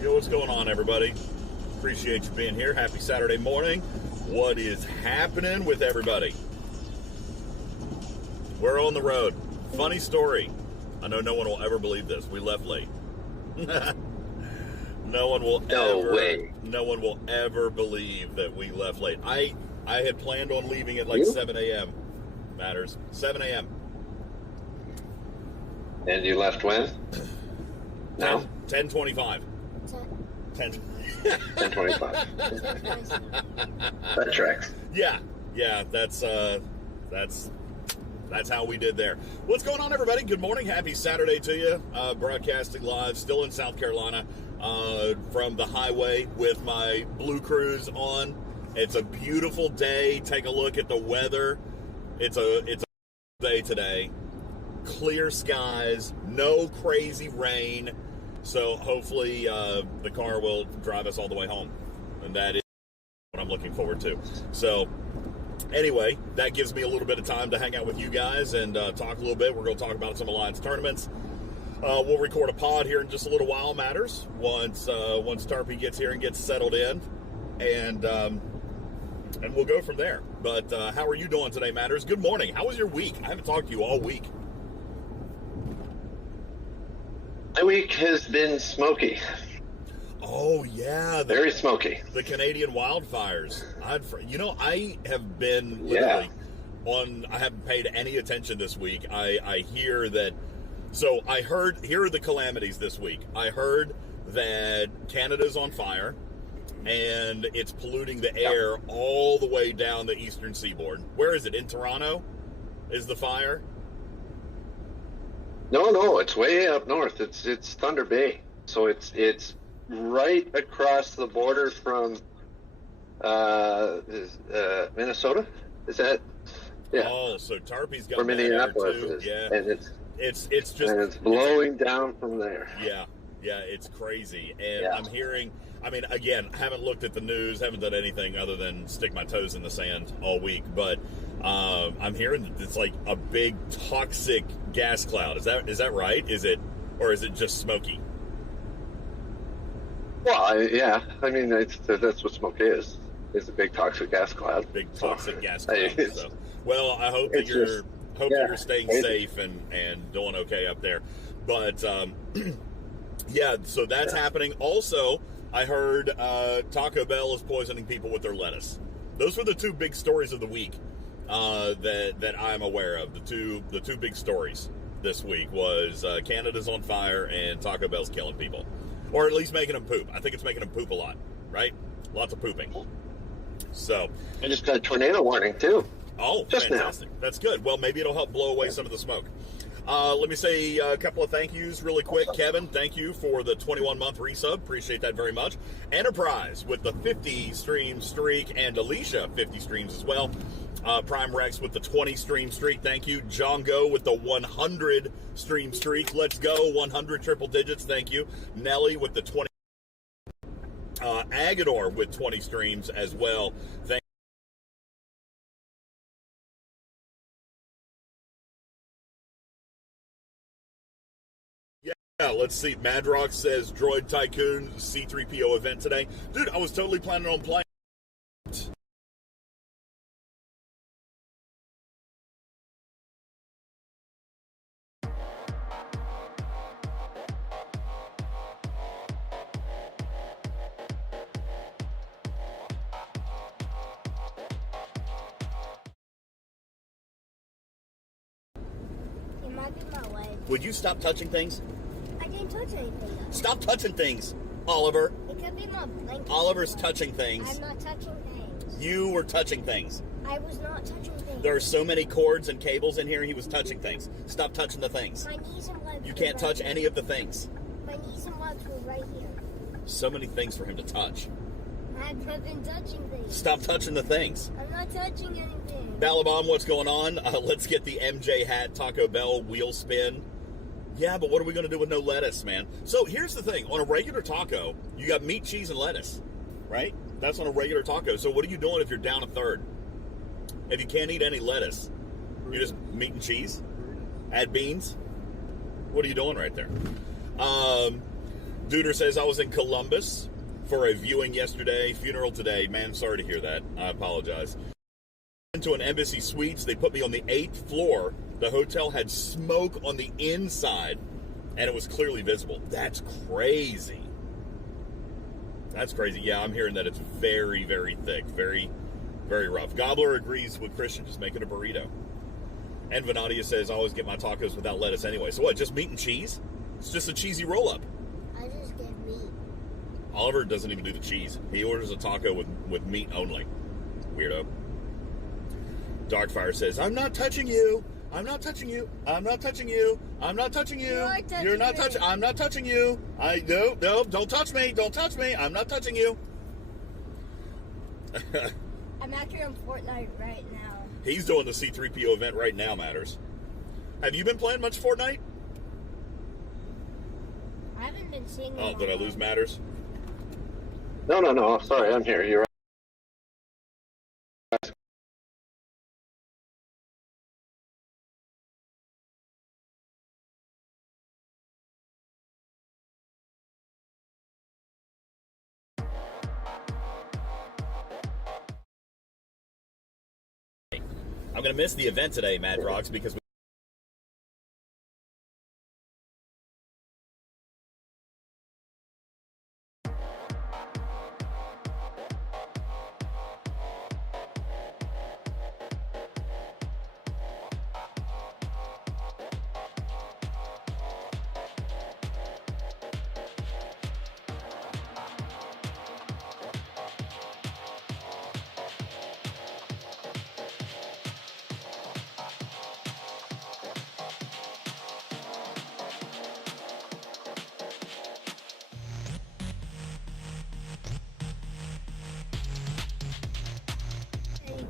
Yo, what's going on, everybody? Appreciate you being here. Happy Saturday morning. What is happening with everybody? We're on the road. Funny story. I know no one will ever believe this. We left late. No one will ever believe that we left late. I had planned on leaving at like 7 a.m. Matters. 7 a.m. And you left when? No? 10:25. 10:25. That tracks. Yeah, that's how we did there. What's going on, everybody? Good morning. Happy Saturday to you. Broadcasting live, still in South Carolina, from the highway with my Blue Cruise on. It's a beautiful day. Take a look at the weather. It's a day today. Clear skies, no crazy rain. So hopefully the car will drive us all the way home. And that is what I'm looking forward to. So anyway, that gives me a little bit of time to hang out with you guys and talk a little bit. We're going to talk about some Alliance tournaments. We'll record a pod here in just a little while, Matters, once Tarpey gets here and gets settled in. And we'll go from there. But how are you doing today, Matters? Good morning. How was your week? I haven't talked to you all week. My week has been smoky. Oh, yeah. Very smoky. The Canadian wildfires. I have been literally I haven't paid any attention this week. I hear that, so here are the calamities this week. I heard that Canada's on fire and it's polluting the air all the way down the eastern seaboard. Where is it? In Toronto? Is the fire? No, it's way up north. It's Thunder Bay. So it's right across the border from Minnesota. Is that? Yeah. Oh, so Tarpey's got where Minneapolis too. is. Yeah. And it's just it's blowing down from there. Yeah, it's crazy. And yeah. I'm hearing, again, I haven't looked at the news, haven't done anything other than stick my toes in the sand all week, but I'm hearing that it's like a big toxic gas cloud. Is that right? Or is it just smoky? Well, that's what smoke is. It's a big toxic gas cloud. Big toxic gas cloud. So, well, I hope that you're staying safe and doing okay up there. But yeah, so that's happening. Also, I heard Taco Bell is poisoning people with their lettuce. Those were the two big stories of the week that I'm aware of. The two big stories this week was Canada's on fire and Taco Bell's killing people, or at least making them poop. I think it's making them poop a lot, right? Lots of pooping. So I just got a tornado warning too. Oh, just fantastic! Now. That's good. Well, maybe it'll help blow away some of the smoke. Let me say a couple of thank yous really quick. Kevin, thank you for the 21-month resub. Appreciate that very much. Enterprise with the 50 stream streak, and Alicia 50 streams as well. Prime Rex with the 20 stream streak. Thank you. Jongo with the 100 stream streak. Let's go. 100 triple digits. Thank you. Nelly with the 20. Agador with 20 streams as well. Thank Yeah, let's see. Madrock says Droid Tycoon C3PO event today. Dude, I was totally planning on playing. It might be my way. Would you stop touching things? I didn't touch anything. Stop touching things, Oliver. It could be my blanket. Oliver's touching things. I'm not touching things. You were touching things. I was not touching things. There are so many cords and cables in here, he was touching things. Stop touching the things. My knees and legs. You can't were touch right any of the things. My knees and legs were right here. So many things for him to touch. I've been touching things. Stop touching the things. I'm not touching anything. Balabom, what's going on? Let's get the MJ hat Taco Bell wheel spin. Yeah, but what are we going to do with no lettuce, man? So here's the thing. On a regular taco, you got meat, cheese, and lettuce, right? That's on a regular taco. So what are you doing if you're down a third? If you can't eat any lettuce, you just meat and cheese? Add beans? What are you doing right there? Duder says, I was in Columbus for a viewing yesterday, funeral today. Man, sorry to hear that. I apologize. Into an Embassy Suites. They put me on the 8th floor. The hotel had smoke on the inside, and it was clearly visible. That's crazy. That's crazy. Yeah, I'm hearing that it's very, very thick. Very, very rough. Gobbler agrees with Christian, just making a burrito. And Vanadia says, I always get my tacos without lettuce anyway. So what, just meat and cheese? It's just a cheesy roll-up. I just get meat. Oliver doesn't even do the cheese. He orders a taco with meat only. Weirdo. Darkfire says, I'm not touching you. I'm not touching you. I'm not touching you. I'm not touching you. You're not touching. I'm not touching you. No, don't touch me. Don't touch me. I'm not touching you. I'm actually on Fortnite right now. He's doing the C3PO event right now, Matters. Have you been playing much Fortnite? I haven't been seeing it. Oh, did I lose Matters? No. Sorry, I'm here. You're right. I'm going to miss the event today, Mad Rocks, because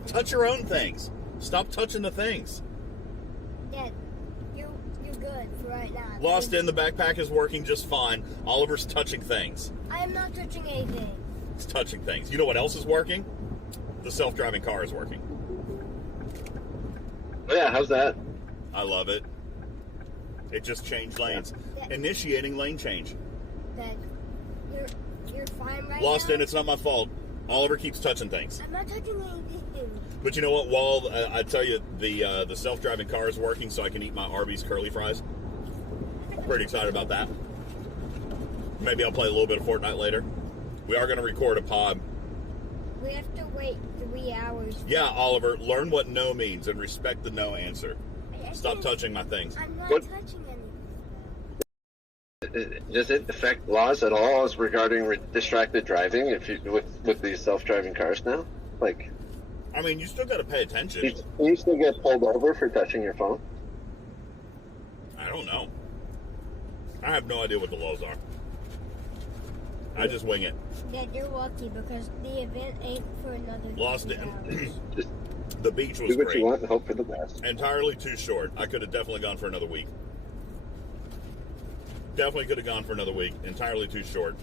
touch your own things. Stop touching the things. Dad, you're good for right now. Lost in the backpack is working just fine. Oliver's touching things. I am not touching anything. He's touching things. You know what else is working? The self-driving car is working. Oh, yeah, how's that? I love it. It just changed lanes. Yeah. Initiating lane change. Dad, you're fine right Lost now. in, it's not my fault. Oliver keeps touching things. I'm not touching anything. But you know what? While I tell you the self-driving car is working, so I can eat my Arby's curly fries. Pretty excited about that. Maybe I'll play a little bit of Fortnite later. We are going to record a pod. We have to wait 3 hours. Yeah, Oliver, learn what no means and respect the no answer. Stop touching my things. I'm not What? touching anything. Does it affect laws at all as regarding distracted driving if you with these self-driving cars now? Like, I mean, you still got to pay attention. you still get pulled over for touching your phone? I don't know. I have no idea what the laws are. I just wing it. Dad, you're lucky because the event ain't for another Lost 3 it. hours. Just The beach was do what great. you want and hope for the best. Entirely too short. I could have definitely gone for another week. Definitely could have gone for another week. Entirely too short.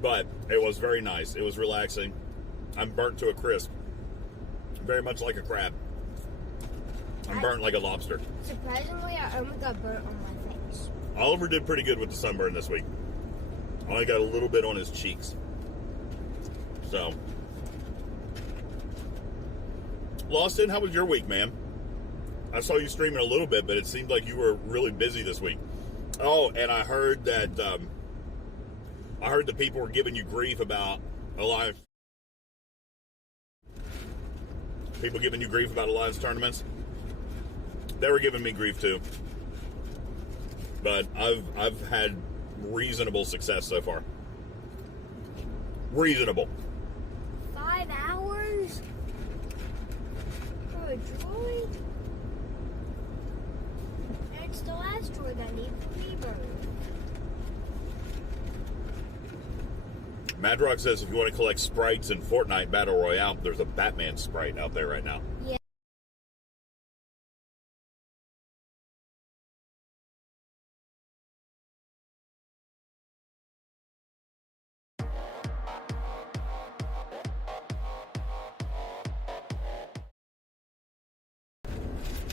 But it was very nice. It was relaxing. I'm burnt to a crisp. Very much like a crab. I'm burnt like a lobster. Surprisingly, I only got burnt on my face. Oliver did pretty good with the sunburn this week. Only got a little bit on his cheeks. So. Lawson, how was your week, man? I saw you streaming a little bit, but it seemed like you were really busy this week. Oh, and I heard that I heard that people were giving you grief about Alliance. People giving you grief about Alliance tournaments. They were giving me grief too. But I've had reasonable success so far. Reasonable. 5 hours? For a droid? And it's the last droid I need for rebirth. Madrock says if you want to collect sprites in Fortnite Battle Royale, there's a Batman sprite out there right now. Yeah.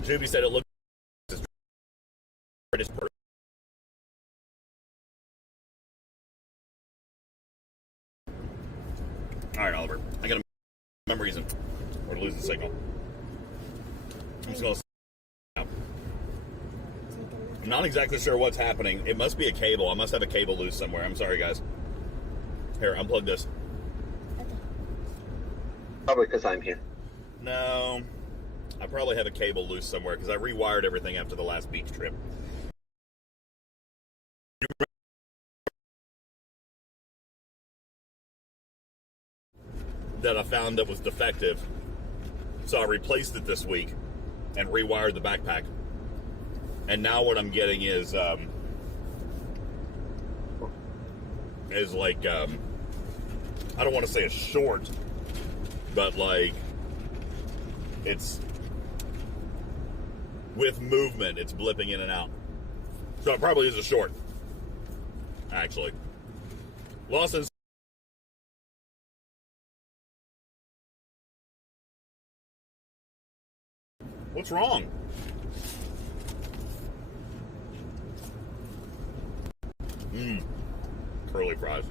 Juby said it looked British All right, Oliver. I got a memory reason. We're losing signal. I'm just going to now. I'm not exactly sure what's happening. It must be a cable. I must have a cable loose somewhere. I'm sorry, guys. Here, unplug this. Okay. Probably because I'm here. No. I probably have a cable loose somewhere because I rewired everything after the last beach trip. That I found that was defective. So I replaced it this week and rewired the backpack. And now what I'm getting is like, I don't want to say a short, but like, it's, with movement, it's blipping in and out. So it probably is a short, actually. Lawson's. What's wrong? Curly fries.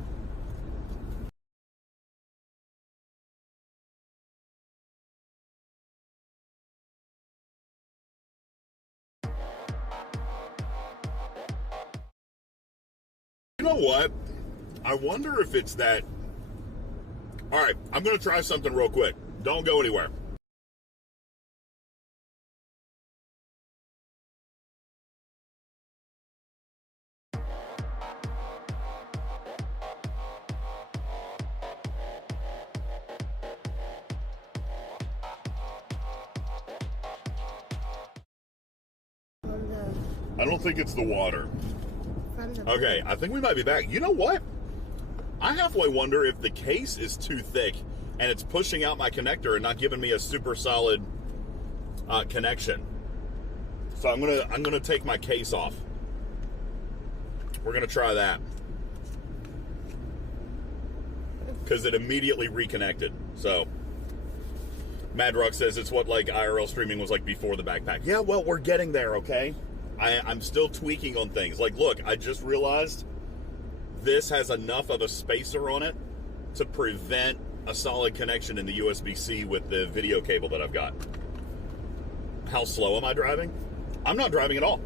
You know what? I wonder if it's that. All right, I'm going to try something real quick. Don't go anywhere. I don't think it's the water. Okay, I think we might be back. You know what? I halfway wonder if the case is too thick and it's pushing out my connector and not giving me a super solid connection. So I'm gonna take my case off. We're gonna try that because it immediately reconnected. So Mad Rock says it's what like IRL streaming was like before the backpack. Yeah, well, we're getting there. Okay. I'm still tweaking on things. Like, look, I just realized this has enough of a spacer on it to prevent a solid connection in the USB-C with the video cable that I've got. How slow am I driving? I'm not driving at all.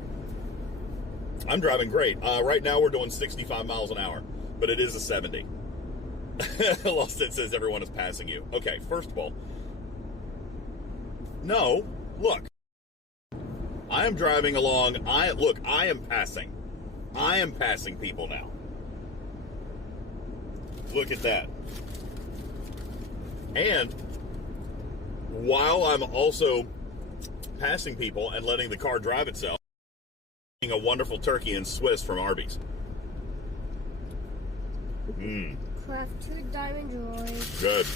I'm driving great. Right now we're doing 65 miles an hour, but it is a 70. Lost It says everyone is passing you. Okay, first of all, no, look. I am driving along. I am passing. I am passing people now. Look at that. And while I'm also passing people and letting the car drive itself, eating a wonderful turkey and Swiss from Arby's. Craft 2 diamond droids. Good.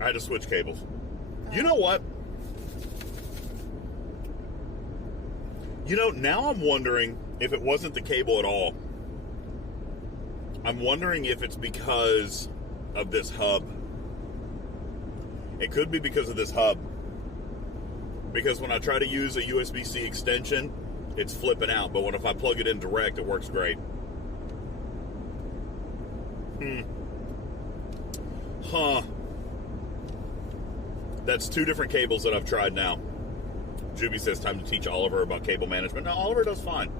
I had to switch cables. You know what? You know, now I'm wondering if it wasn't the cable at all. I'm wondering if it's because of this hub. It could be because of this hub. Because when I try to use a USB-C extension, it's flipping out. But if I plug it in direct, it works great. Huh. That's two different cables that I've tried now. Juby says time to teach Oliver about cable management. No, Oliver does fine.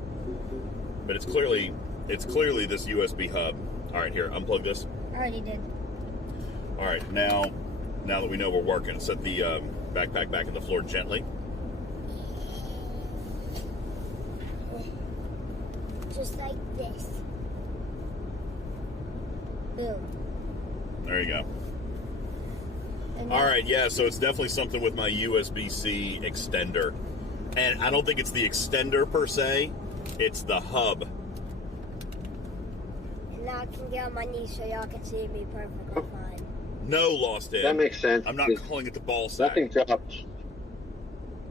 But it's clearly this USB hub. All right, here, unplug this. I already did. All right, now that we know we're working, set the backpack back in the floor gently. Just like this. Boom. All There you go. And All right, yeah, so it's definitely something with my USB-C extender. And I don't think it's the extender per se, it's the hub. And now I can get on my knees so y'all can see me perfectly fine. No, Lost Ed. That makes sense. I'm not calling it the ball sack.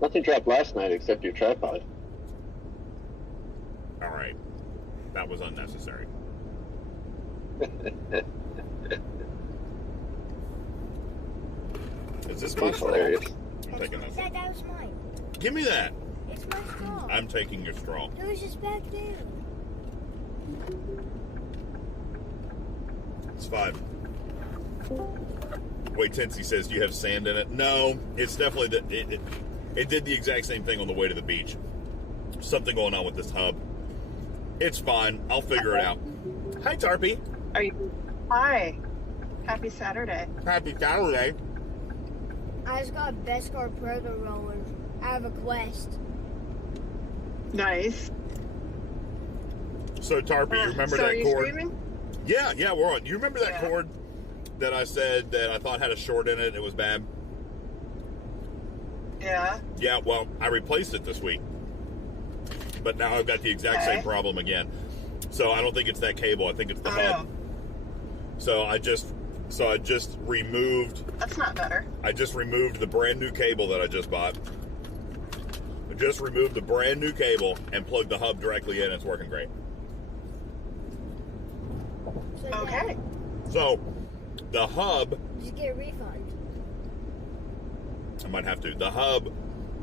Nothing dropped last night except your tripod. All right. That was unnecessary. Is this my That's straw? hilarious. I'm taking that. That was mine. Give me that. It's my straw. I'm taking your straw. It was just back there. It's fine. Wait, Tinsy says, do you have sand in it? No, it's definitely it did the exact same thing on the way to the beach. Something going on with this hub. It's fine. I'll figure it out. Hi, Tarpy. Hi. Happy Saturday. Happy Saturday. I just got a Beskar Proto Roller out of a quest. Nice. So, Tarpy, you remember so that are you cord? streaming? Yeah, we're on. You remember that Yeah. cord that I said that I thought had a short in it and it was bad? Yeah. Yeah, well, I replaced it this week. But now I've got the exact same problem again. So I don't think it's that cable. I think it's the hub. So I just removed. That's not better. I just removed the brand new cable that I just bought. I just removed the brand new cable and plugged the hub directly in. It's working great. So Okay. So the hub, Just get a refund. I might have to. The hub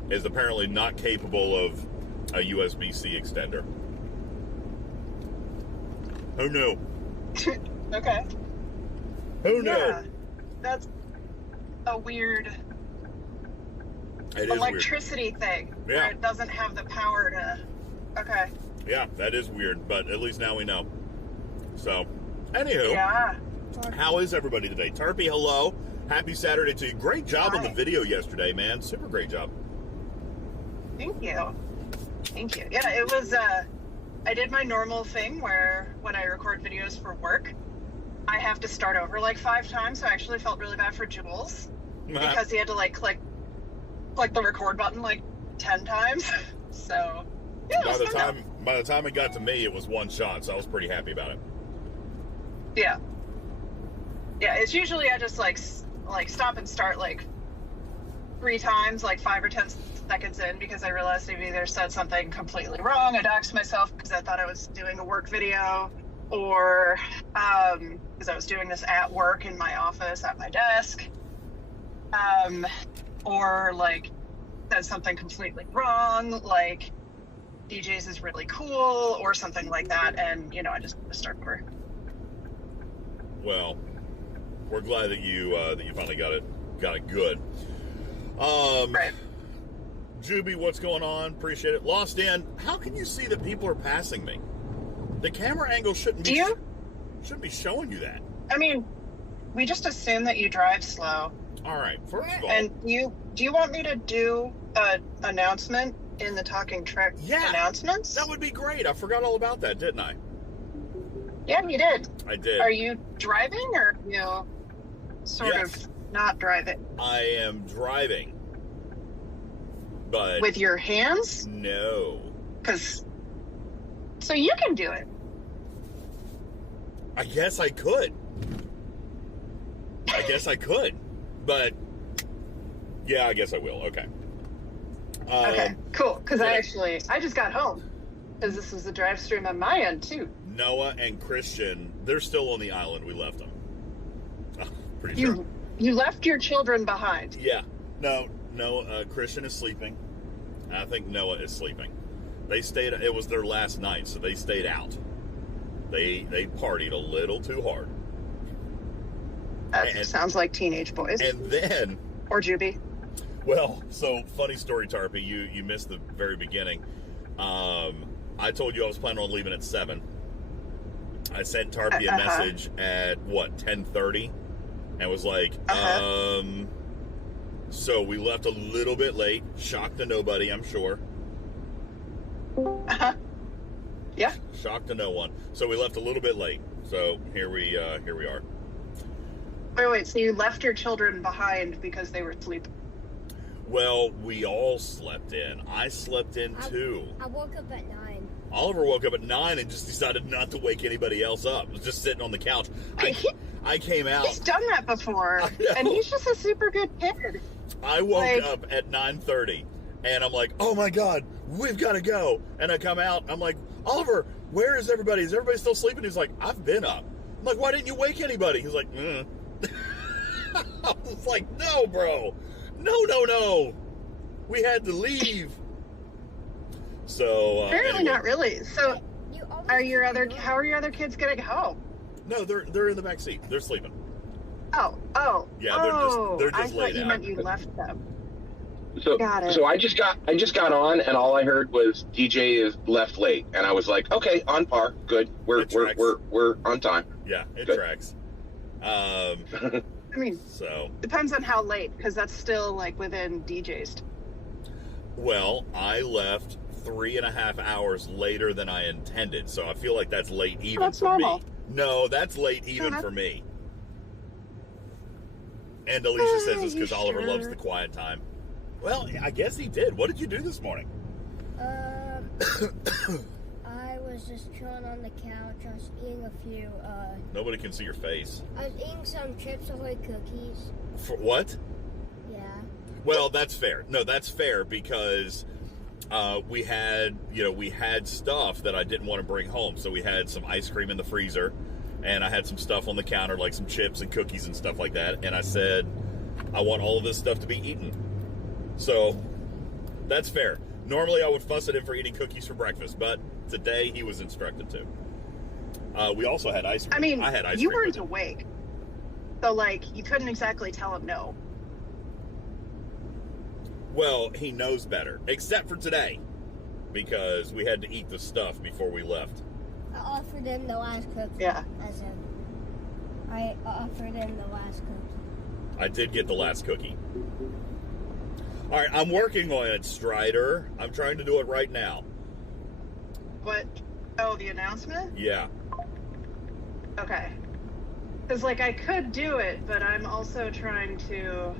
is apparently not capable of a USB-C extender. Who knew? Okay. Who knew? Yeah. That's a weird It is weird. electricity thing. Yeah. Where it doesn't have the power to. Okay. Yeah, that is weird, but at least now we know. So, anywho, Yeah. how is everybody today? Tarpy, hello. Happy Saturday to you. Great job on the Hi. video yesterday, man. Super great job. Thank you. Thank you. Yeah, it was, I did my normal thing where when I record videos for work, I have to start over like 5 times. So I actually felt really bad for Jules because he had to like click the record button like 10 times. So, yeah, it was fun though. By the time it got to me, it was one shot, so I was pretty happy about it. Yeah. Yeah, it's usually I just like stop and start like 3 times, like 5 or 10 seconds in, because I realized I've either said something completely wrong, I doxed myself because I thought I was doing a work video, or because I was doing this at work in my office at my desk, or like said something completely wrong, like DJz is really cool or something like that, and I just start over. Well, we're glad that you finally got it good. Right. Juby, what's going on? Appreciate it. Lost in. How can you see that people are passing me? The camera angle shouldn't be showing you that. I mean, we just assume that you drive slow. All right. First of all, And do you want me to do an announcement in the Talking Trek announcements? that would be great. I forgot all about that, didn't I? Yeah, you did. I did. Are you driving or are you sort of not driving? I am driving. But With your hands? no. So you can do it. I guess I could. But yeah, I guess I will. Okay. Okay, cool. Because yeah. I just got home. Because this was the drive stream on my end too. Noah and Christian, they're still on the island. We left them. Pretty sure. You left your children behind. Yeah. No. Christian is sleeping. I think Noah is sleeping. They stayed. It was their last night, so they stayed out. They partied a little too hard. That sounds like teenage boys. And then, or Juby. well, so funny story, Tarpy. You missed the very beginning. I told you I was planning on leaving at 7. I sent Tarpy a message at 10:30, and was like, so we left a little bit late. Shock to nobody, I'm sure. Yeah. Shock to no one. So we left a little bit late. So here we are. Wait. So you left your children behind because they were sleeping? Well, we all slept in. I slept in too. I woke up at 9. Oliver woke up at 9 and just decided not to wake anybody else up. Was just sitting on the couch. I came out. He's done that before, and he's just a super good kid. I woke up at 9:30, and I'm like, oh my God, we've got to go. And I come out, I'm like, Oliver, where is everybody? Is everybody still sleeping? He's like, I've been up. I'm like, why didn't you wake anybody? He's like, I was like, no, bro. No. We had to leave. So apparently anyway. not really. So how are your other kids getting home? No, they're in the back seat. They're sleeping. Oh. Yeah, they're just I laid thought you out. meant you left them. So, Got it. so I just got on, and all I heard was DJ is left late, and I was like, okay, on par, good. We're on time. Yeah, it Good. tracks. I mean, So depends on how late, because that's still like within DJ's. well, I left 3.5 hours later than I intended, so I feel like that's late even That's for normal. me. No, that's late even that's- for me. And Alicia says it's you because Oliver loves sure? the quiet time. Well, I guess he did. What did you do this morning? I was just chilling on the couch. I was eating a few, Nobody can see your face. I was eating some Chips Ahoy cookies. For what? Yeah. Well, that's fair. No, that's fair because we had stuff that I didn't want to bring home. So we had some ice cream in the freezer, and I had some stuff on the counter, like some chips and cookies and stuff like that. And I said, I want all of this stuff to be eaten. So that's fair. Normally, I would fuss at him for eating cookies for breakfast, but today he was instructed to. We also had ice cream. I mean, I had ice you cream weren't with him. awake, so like you couldn't exactly tell him no. Well, he knows better, except for today, because we had to eat the stuff before we left. I offered him the last cookie. Yeah. I offered him the last cookie. I did get the last cookie. All right, I'm working on it, Strider. I'm trying to do it right now. What? Oh, the announcement? Yeah. Okay. Because, like, I could do it, but I'm also trying to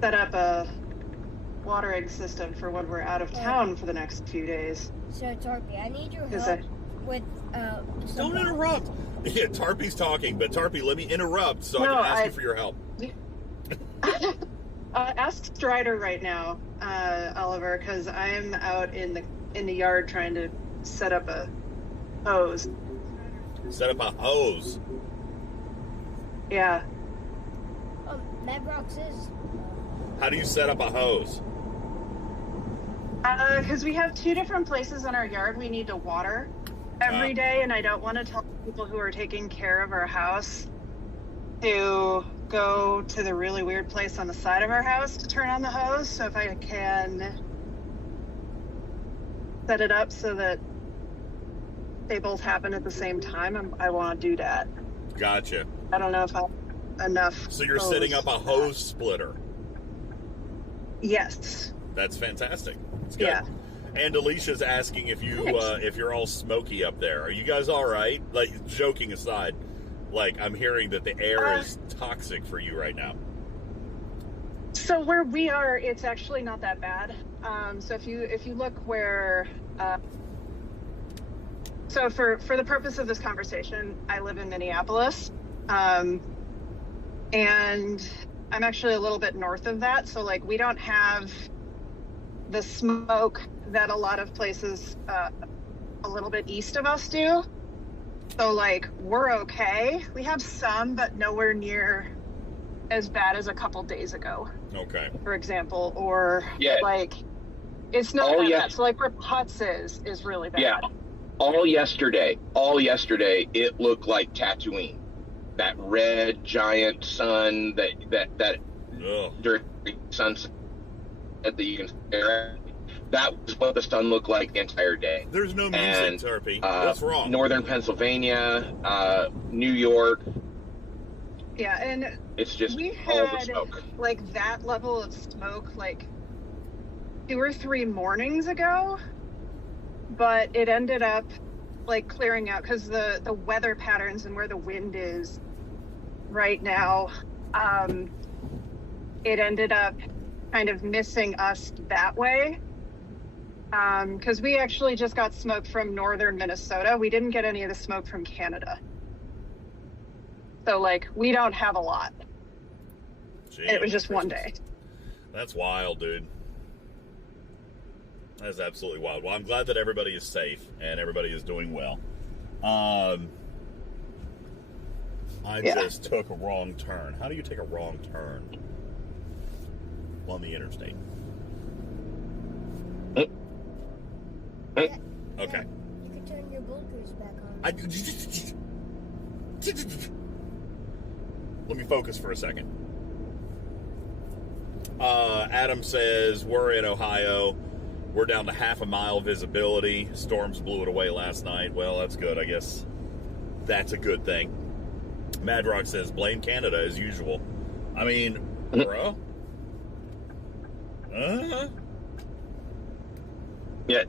set up a watering system for when we're out of town for the next few days. So, Tarpy, I need your Is help it- with, Don't interrupt. Yeah, Tarpy's talking, but Tarpy, let me interrupt so I No, can ask you for your help. Ask Strider right now, Oliver, because I'm out in the yard trying to set up a hose. Set up a hose. Yeah. Medrox is. How do you set up a hose? Because we have 2 different places in our yard we need to water every day, and I don't want to tell people who are taking care of our house to go to the really weird place on the side of our house to turn on the hose. So if I can set it up so that they both happen at the same time, I want to do that. Gotcha. I don't know if I have enough. So you're hose setting up a for that. hose splitter. Yes. That's fantastic. It's good. Yeah. And Alicia's asking if you're all smoky up there. Are you guys all right? Like, joking aside, like, I'm hearing that the air is toxic for you right now. So where we are, it's actually not that bad. So if you look where, so for the purpose of this conversation, I live in Minneapolis, and I'm actually a little bit north of that. So like we don't have the smoke that a lot of places a little bit east of us do. So like we're okay. We have some, but nowhere near as bad as a couple days ago. Okay. For example, or Yeah. like it's not Oh, that yeah. bad. So like where Putz is really bad. Yeah. All yesterday, it looked like Tatooine. That red giant sun that Ugh. during sunset that you can stare at. That was what the sun looked like the entire day. There's no music, And, Tarpy. What's wrong? Northern Pennsylvania, New York. Yeah, and It's just we all the had smoke. like that level of smoke like 2 or 3 mornings ago, but it ended up like clearing out because the weather patterns and where the wind is right now. It ended up kind of missing us that way. Because we actually just got smoke from northern Minnesota. We didn't get any of the smoke from Canada. So, like, we don't have a lot. Gee, And it was just Christmas. one day. That's wild, dude. That's absolutely wild. Well, I'm glad that everybody is safe and everybody is doing well. I just took a wrong turn. How do you take a wrong turn on the interstate? Okay. Yeah, you can turn your blinkers back on. Let me focus for a second. Adam says, we're in Ohio. We're down to half a mile visibility. Storms blew it away last night. Well, that's good. I guess that's a good thing. Madrock says, blame Canada as usual. I mean, bro. Yeah.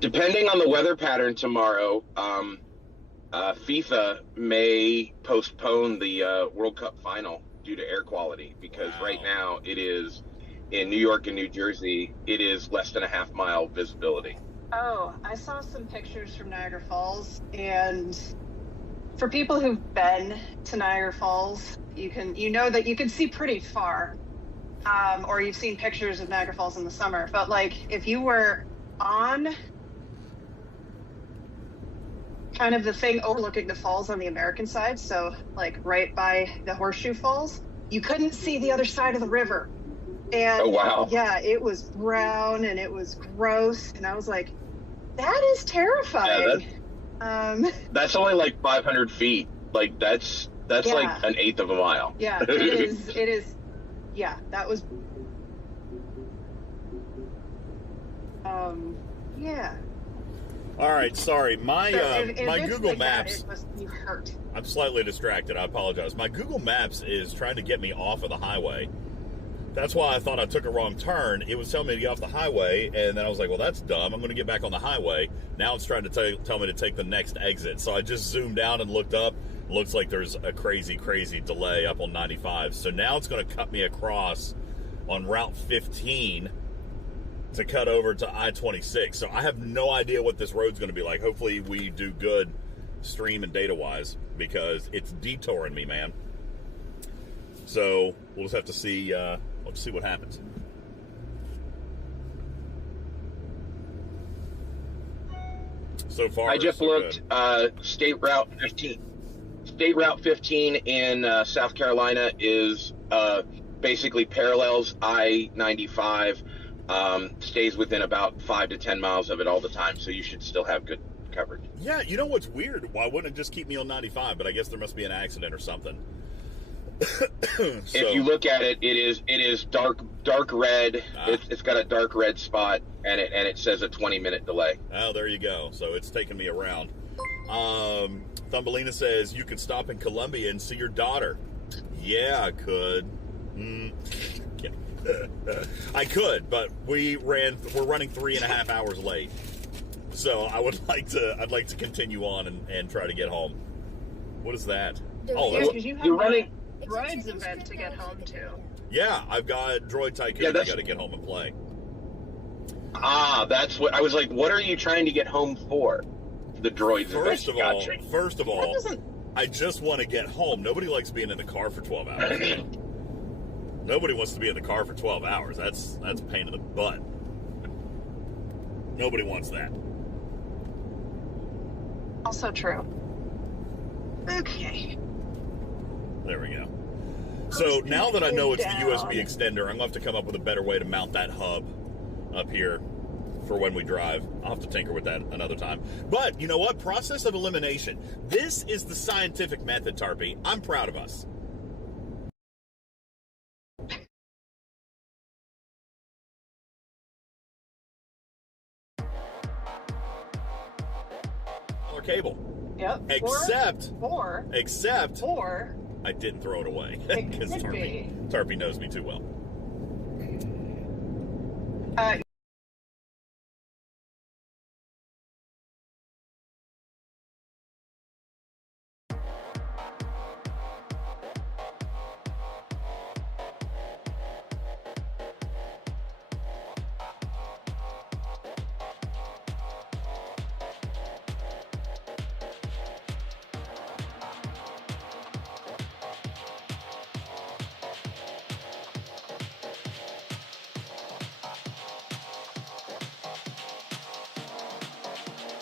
Depending on the weather pattern tomorrow, FIFA may postpone the World Cup final due to air quality, because right now it is in New York and New Jersey, it is less than a half mile visibility. Oh, I saw some pictures from Niagara Falls, and for people who've been to Niagara Falls, you know that you can see pretty far, or you've seen pictures of Niagara Falls in the summer. But like, if you were on kind of the thing overlooking the falls on the American side, so like right by the Horseshoe Falls, you couldn't see the other side of the river. And oh, wow. Yeah, it was brown and it was gross, and I was like, that is terrifying. Yeah, that's only like 500 feet. Like that's like an eighth of a mile. Yeah, it is. Yeah, that was. Yeah. All right, sorry. My my Google like Maps. That, it must be hurt. I'm slightly distracted. I apologize. My Google Maps is trying to get me off of the highway. That's why I thought I took a wrong turn. It was telling me to get off the highway, and then I was like, well, that's dumb. I'm going to get back on the highway. Now it's trying to tell me to take the next exit. So I just zoomed down and looked up. Looks like there's a crazy, crazy delay up on 95. So now it's going to cut me across on Route 15 to cut over to I-26. So I have no idea what this road's going to be like. Hopefully we do good stream and data-wise, because it's detouring me, man. So we'll just have to see... let's see what happens. So far, I just so looked. State Route 15. State Route 15 in South Carolina is basically parallels I-95. Stays within about 5 to 10 miles of it all the time, so you should still have good coverage. Yeah, you know what's weird? Why wouldn't it just keep me on 95? But I guess there must be an accident or something. If you look at it, it is dark red. It's got a dark red spot, and it says a 20-minute delay. Oh, there you go. So it's taking me around. Thumbelina says you could stop in Columbia and see your daughter. Yeah, I could. I could, but we're running 3.5 hours late. So I'd like to continue on and try to get home. What is that? Oh, that's, you're running Droid's event to get home to. Yeah, I've got Droid Tycoon. I got to get home and play. That's what I was like. What are you trying to get home for? The Droids First of all, doesn't... I just want to get home. Nobody likes being in the car for 12 hours. Nobody wants to be in the car for 12 hours. That's a pain in the butt. Nobody wants that. Also true. Okay. There we go. So now that I know it's the USB extender, I'm going to have to come up with a better way to mount that hub up here for when we drive. I'll have to tinker with that another time. But you know what? Process of elimination. This is the scientific method, Tarpy. I'm proud of us. Cable. Yep. Except or I didn't throw it away it because could be. Tarpy knows me too well.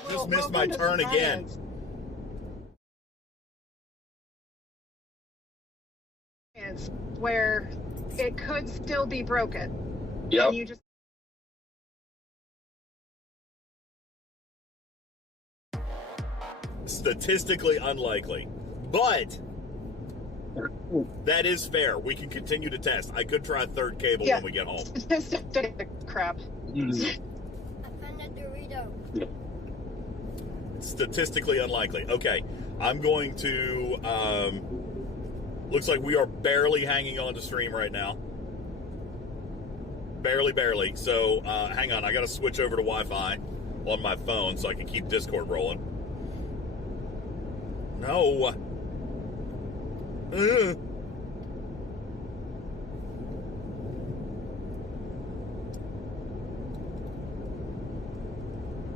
just missed my turn again. Where it could still be broken. Yep. And you just Statistically unlikely, but that is fair. We can continue to test. I could try a third cable when we get home. Statistic crap. I found a Dorito. Statistically unlikely. Okay, I'm going to. Looks like we are barely hanging on to stream right now. Barely. So hang on, I got to switch over to Wi-Fi on my phone so I can keep Discord rolling. No.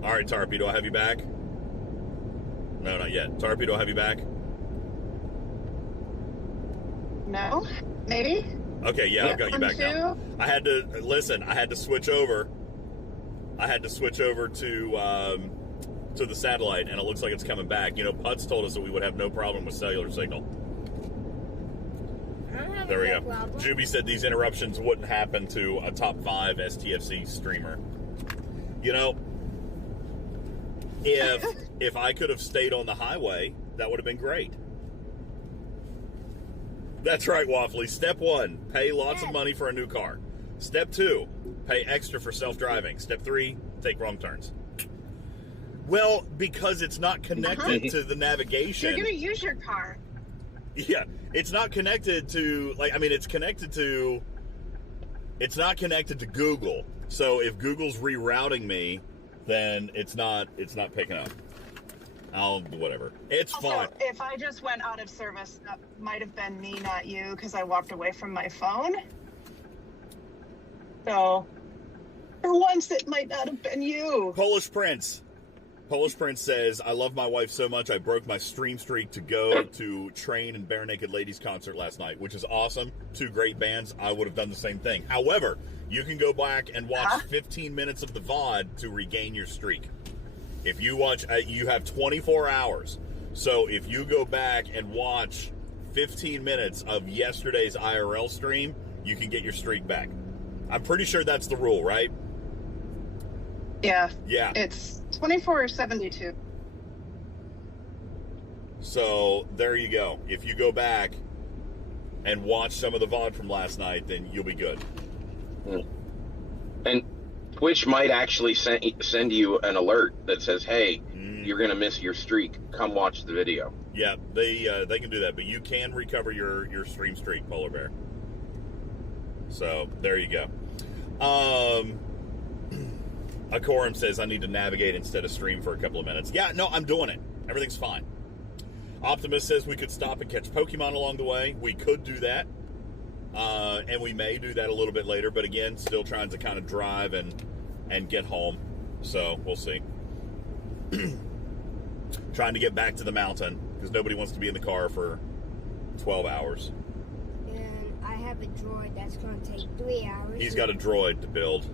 All right, Tarpy, do I have you back? No, not yet. Tarpy, do I have you back? No, maybe. Okay, yeah, I've got you back now. I had to switch over. I had to switch over to the satellite, and it looks like it's coming back. You know, Putz told us that we would have no problem with cellular signal. There we go. Juby said these interruptions wouldn't happen to a top 5 STFC streamer. You know, if I could have stayed on the highway, that would have been great. That's right, Waffly. Step 1, pay lots of money for a new car. Step 2, pay extra for self-driving. Step 3, take wrong turns. Well, because it's not connected to the navigation. You're going to use your car. Yeah, it's not connected to, it's not connected to Google. So if Google's rerouting me, then it's not picking up. Whatever. It's also, fine. If I just went out of service, that might have been me, not you, because I walked away from my phone. So, for once, it might not have been you. Polish Prince says, I love my wife so much I broke my stream streak to go to Train and Bare Naked Ladies concert last night, which is awesome. 2 great bands. I would have done the same thing. However, you can go back and watch 15 minutes of the VOD to regain your streak. If you watch, you have 24 hours. So if you go back and watch 15 minutes of yesterday's IRL stream, you can get your streak back. I'm pretty sure that's the rule, right? Yeah. Yeah. It's 24/72. So there you go. If you go back and watch some of the VOD from last night, then you'll be good. And Twitch might actually send you an alert that says, hey, you're going to miss your streak. Come watch the video. Yeah, they can do that, but you can recover your stream streak, Polar Bear. So there you go. Acorum says I need to navigate instead of stream for a couple of minutes. Yeah, no, I'm doing it. Everything's fine. Optimus says we could stop and catch Pokemon along the way. We could do that. And we may do that a little bit later, but again, still trying to kind of drive and get home. So we'll see. Trying to get back to the mountain because nobody wants to be in the car for 12 hours. And I have a droid that's going to take 3 hours. He's got a droid to build.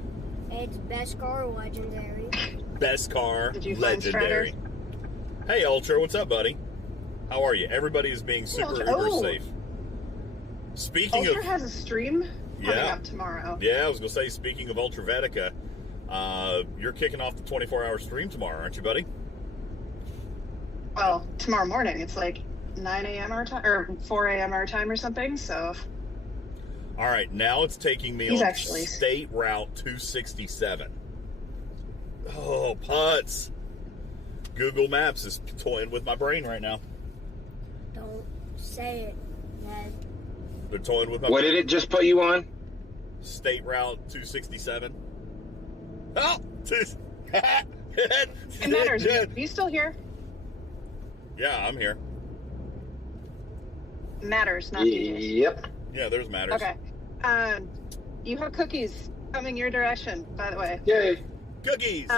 It's best car legendary. Best car Did you find legendary. Hey, Ultra, what's up, buddy? How are you? Everybody is being super uber safe. Speaking Ultra of, has a stream coming up tomorrow. Yeah, I was gonna say. Speaking of Ultravetica, you're kicking off the 24-hour stream tomorrow, aren't you, buddy? Well, tomorrow morning. It's like 9 a.m. our time, or 4 a.m. our time, or something. So. All right, now it's taking me on State Route 267. Oh, putz! Google Maps is toying with my brain right now. Don't say it, Ned. They're toying with my What brain. did it just put you on? State Route 267. Oh! It matters. Are you still here? Yeah, I'm here. Matters, not DJs. Yep. Yeah, there's matters. Okay. You have cookies coming your direction, by the way. Yay. Cookies!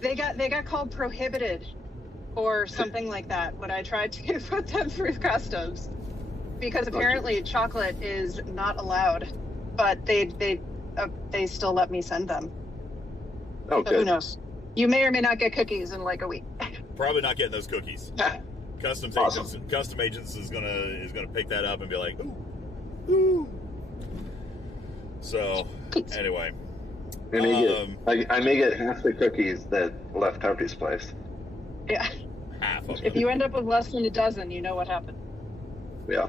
They got called prohibited or something like that when I tried to put them through customs, because apparently chocolate is not allowed, but they still let me send them. Oh, So good. who knows? You may or may not get cookies in like a week. Probably not getting those cookies. Custom agents is gonna pick that up and be like, ooh. So anyway, I may get half the cookies that left Harpy's place. Yeah. Half of them. If you end up with less than a dozen, you know what happened. Yeah,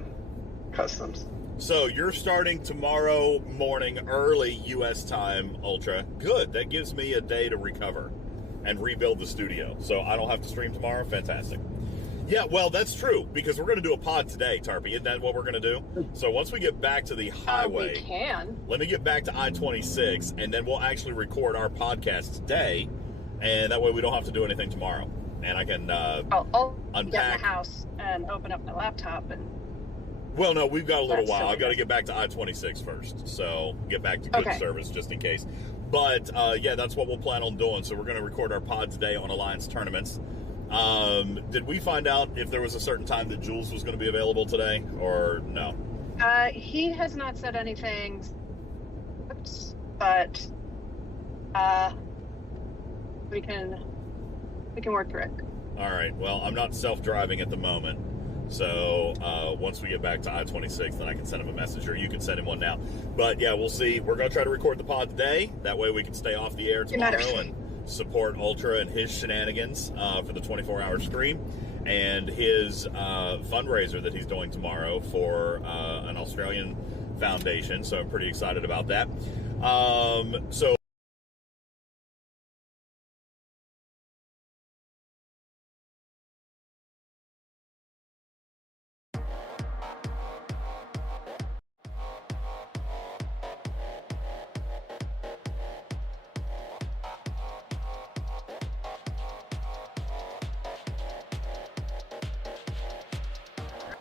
customs. So you're starting tomorrow morning, early U.S. time, Ultra. Good. That gives me a day to recover and rebuild the studio. So I don't have to stream tomorrow. Fantastic. Yeah, well, that's true, because we're going to do a pod today, Tarpy. Isn't that what we're going to do? So once we get back to the highway, we can. Let me get back to I-26, and then we'll actually record our podcast today, and that way we don't have to do anything tomorrow. And I can I'll unpack. get in the house and open up my laptop and... Well, no, we've got a little That's while. so I've got to good. get back to I-26 first, so get back to good service just in case. But, yeah, that's what we'll plan on doing. So we're going to record our pod today on Alliance Tournaments. Did we find out if there was a certain time that Jules was going to be available today, or no? He has not said anything, but we can work through it. All right. Well, I'm not self-driving at the moment, so once we get back to I-26, then I can send him a message, or you can send him one now. But yeah, we'll see. We're going to try to record the pod today. That way we can stay off the air tomorrow and support Ultra and his shenanigans for the 24-hour stream and his fundraiser that he's doing tomorrow for an Australian foundation. So I'm pretty excited about that. So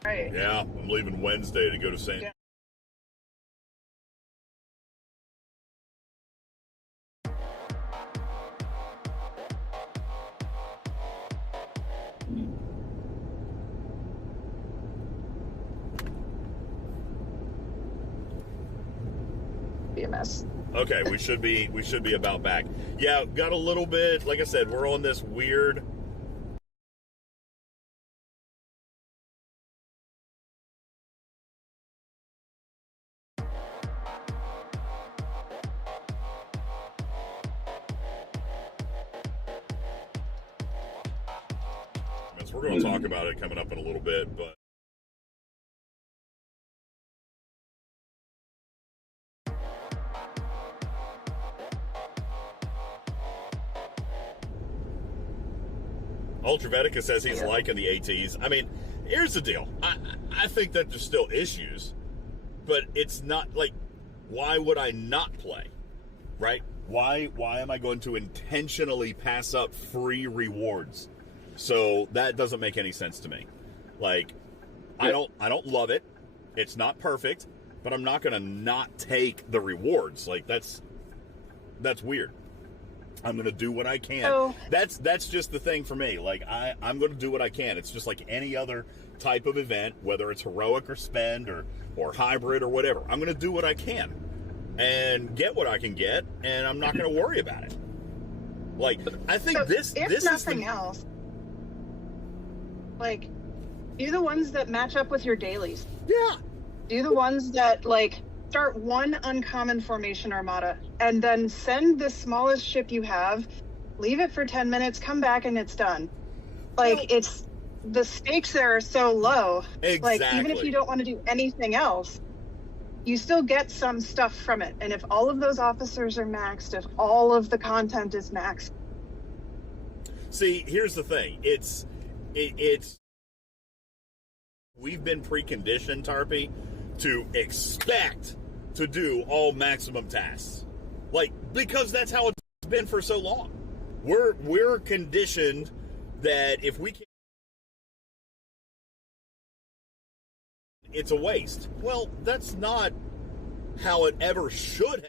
Right. yeah, I'm leaving Wednesday to go to St. Yeah. Be a mess. Okay, we should be about back. Yeah, got a little bit, like I said, we're on this weird we're going to talk about it coming up in a little bit, but Ultravetica says he's liking the ATs. I mean, here's the deal. I think that there's still issues, but it's not like, why would I not play, right? Why am I going to intentionally pass up free rewards? So that doesn't make any sense to me. Like, I don't love it. It's not perfect, but I'm not going to not take the rewards. Like, that's weird. I'm going to do what I can. Oh. That's just the thing for me. Like, I'm going to do what I can. It's just like any other type of event, whether it's heroic or spend or hybrid or whatever. I'm going to do what I can and get what I can get, and I'm not going to worry about it. Like, I think this if nothing is else, like, do the ones that match up with your dailies. Yeah. Do the ones that, like, start one uncommon formation armada and then send the smallest ship you have, leave it for 10 minutes, come back, and it's done. Like, it's the stakes there are so low. Exactly. Like, even if you don't want to do anything else, you still get some stuff from it. And if all of those officers are maxed, if all of the content is maxed. See, here's the thing. It's we've been preconditioned, Tarpy, to expect to do all maximum tasks. Like, because that's how it's been for so long. We're conditioned that if we can, it's a waste. Well, that's not how it ever should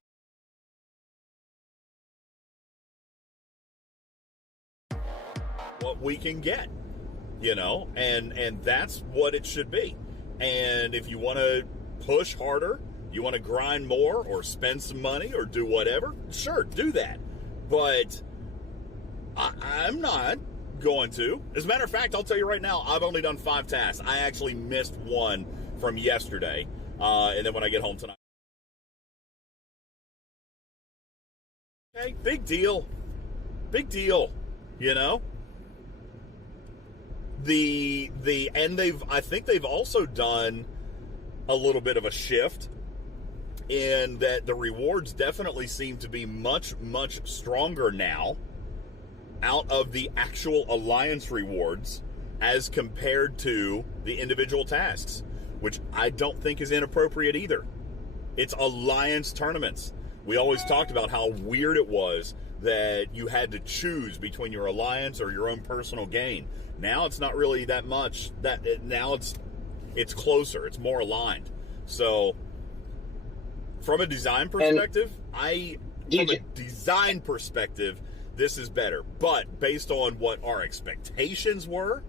have. What we can get, you know, and that's what it should be. And if you want to push harder, you want to grind more or spend some money or do whatever, sure, do that. But I'm not going to. As a matter of fact, I'll tell you right now, I've only done 5 tasks. I actually missed one from yesterday, and then when I get home tonight. Okay, big deal. Big deal, you know? I think they've also done a little bit of a shift in that the rewards definitely seem to be much, much stronger now out of the actual alliance rewards as compared to the individual tasks, which I don't think is inappropriate either. It's alliance tournaments. We always talked about how weird it was that you had to choose between your alliance or your own personal gain. Now it's not really that much. Now it's closer. It's more aligned. So from a design perspective, this is better. But based on what our expectations were,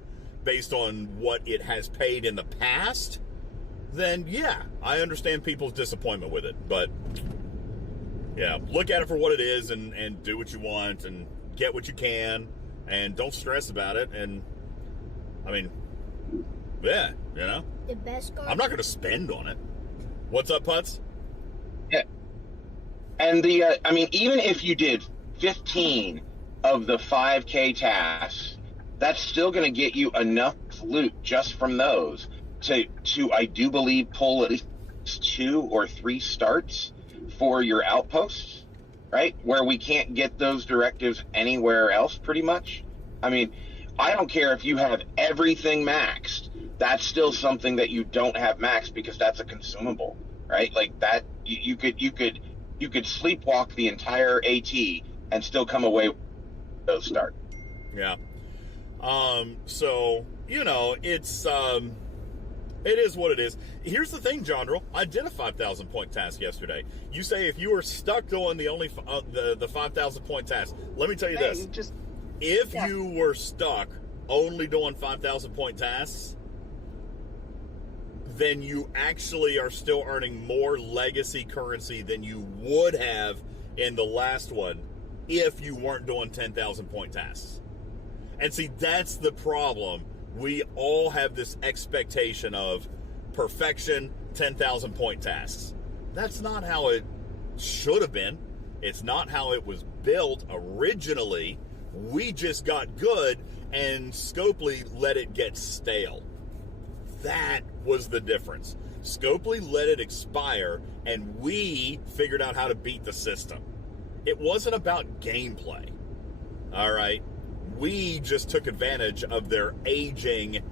based on what it has paid in the past, then yeah, I understand people's disappointment with it. But yeah, look at it for what it is and do what you want and get what you can and don't stress about it. And I mean, yeah, you know, The best card. I'm not going to spend on it. What's up, Putz? Yeah. And I mean, even if you did 15 of the 5K tasks, that's still going to get you enough loot just from those to I do believe pull at least 2 or 3 starts for your outposts, right? Where we can't get those directives anywhere else pretty much. I mean, I don't care if you have everything maxed. That's still something that you don't have maxed because that's a consumable, right? Like that you could sleepwalk the entire AT and still come away with those start. Yeah. So, you know, it's it is what it is. Here's the thing, Jondrel. I did a 5,000 point task yesterday. You say if you were stuck doing the 5,000 point task, let me tell you this. If you were stuck only doing 5,000 point tasks, then you actually are still earning more legacy currency than you would have in the last one if you weren't doing 10,000 point tasks. And see, that's the problem. We all have this expectation of perfection, 10,000 point tasks. That's not how it should have been. It's not how it was built originally. We just got good and Scopely let it get stale. That was the difference. Scopely let it expire and we figured out how to beat the system. It wasn't about gameplay. All right. We just took advantage of their aging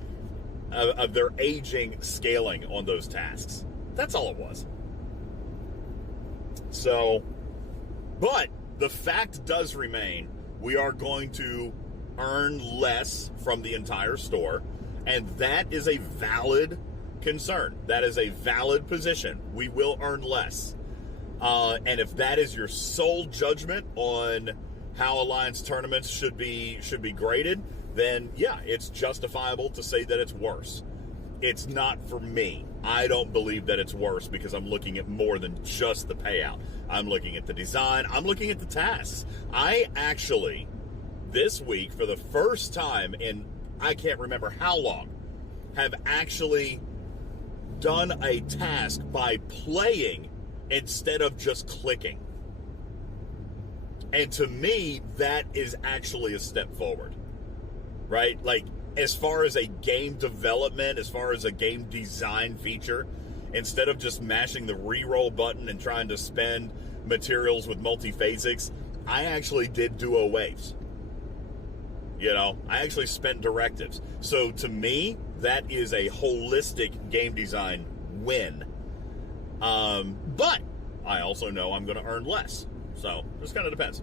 scaling on those tasks. That's all it was. So, but the fact does remain, we are going to earn less from the entire store, and that is a valid concern. That is a valid position. We will earn less. And if that is your sole judgment on how Alliance tournaments should be graded, then yeah, it's justifiable to say that it's worse. It's not for me. I don't believe that it's worse because I'm looking at more than just the payout. I'm looking at the design. I'm looking at the tasks. I actually, this week, for the first time in I can't remember how long, have actually done a task by playing instead of just clicking. And to me, that is actually a step forward, right? Like, as far as a game development, as far as a game design feature, instead of just mashing the reroll button and trying to spend materials with multiphasics, I actually did duo waves. You know, I actually spent directives. So to me, that is a holistic game design win. But I also know I'm going to earn less. So, this kind of depends.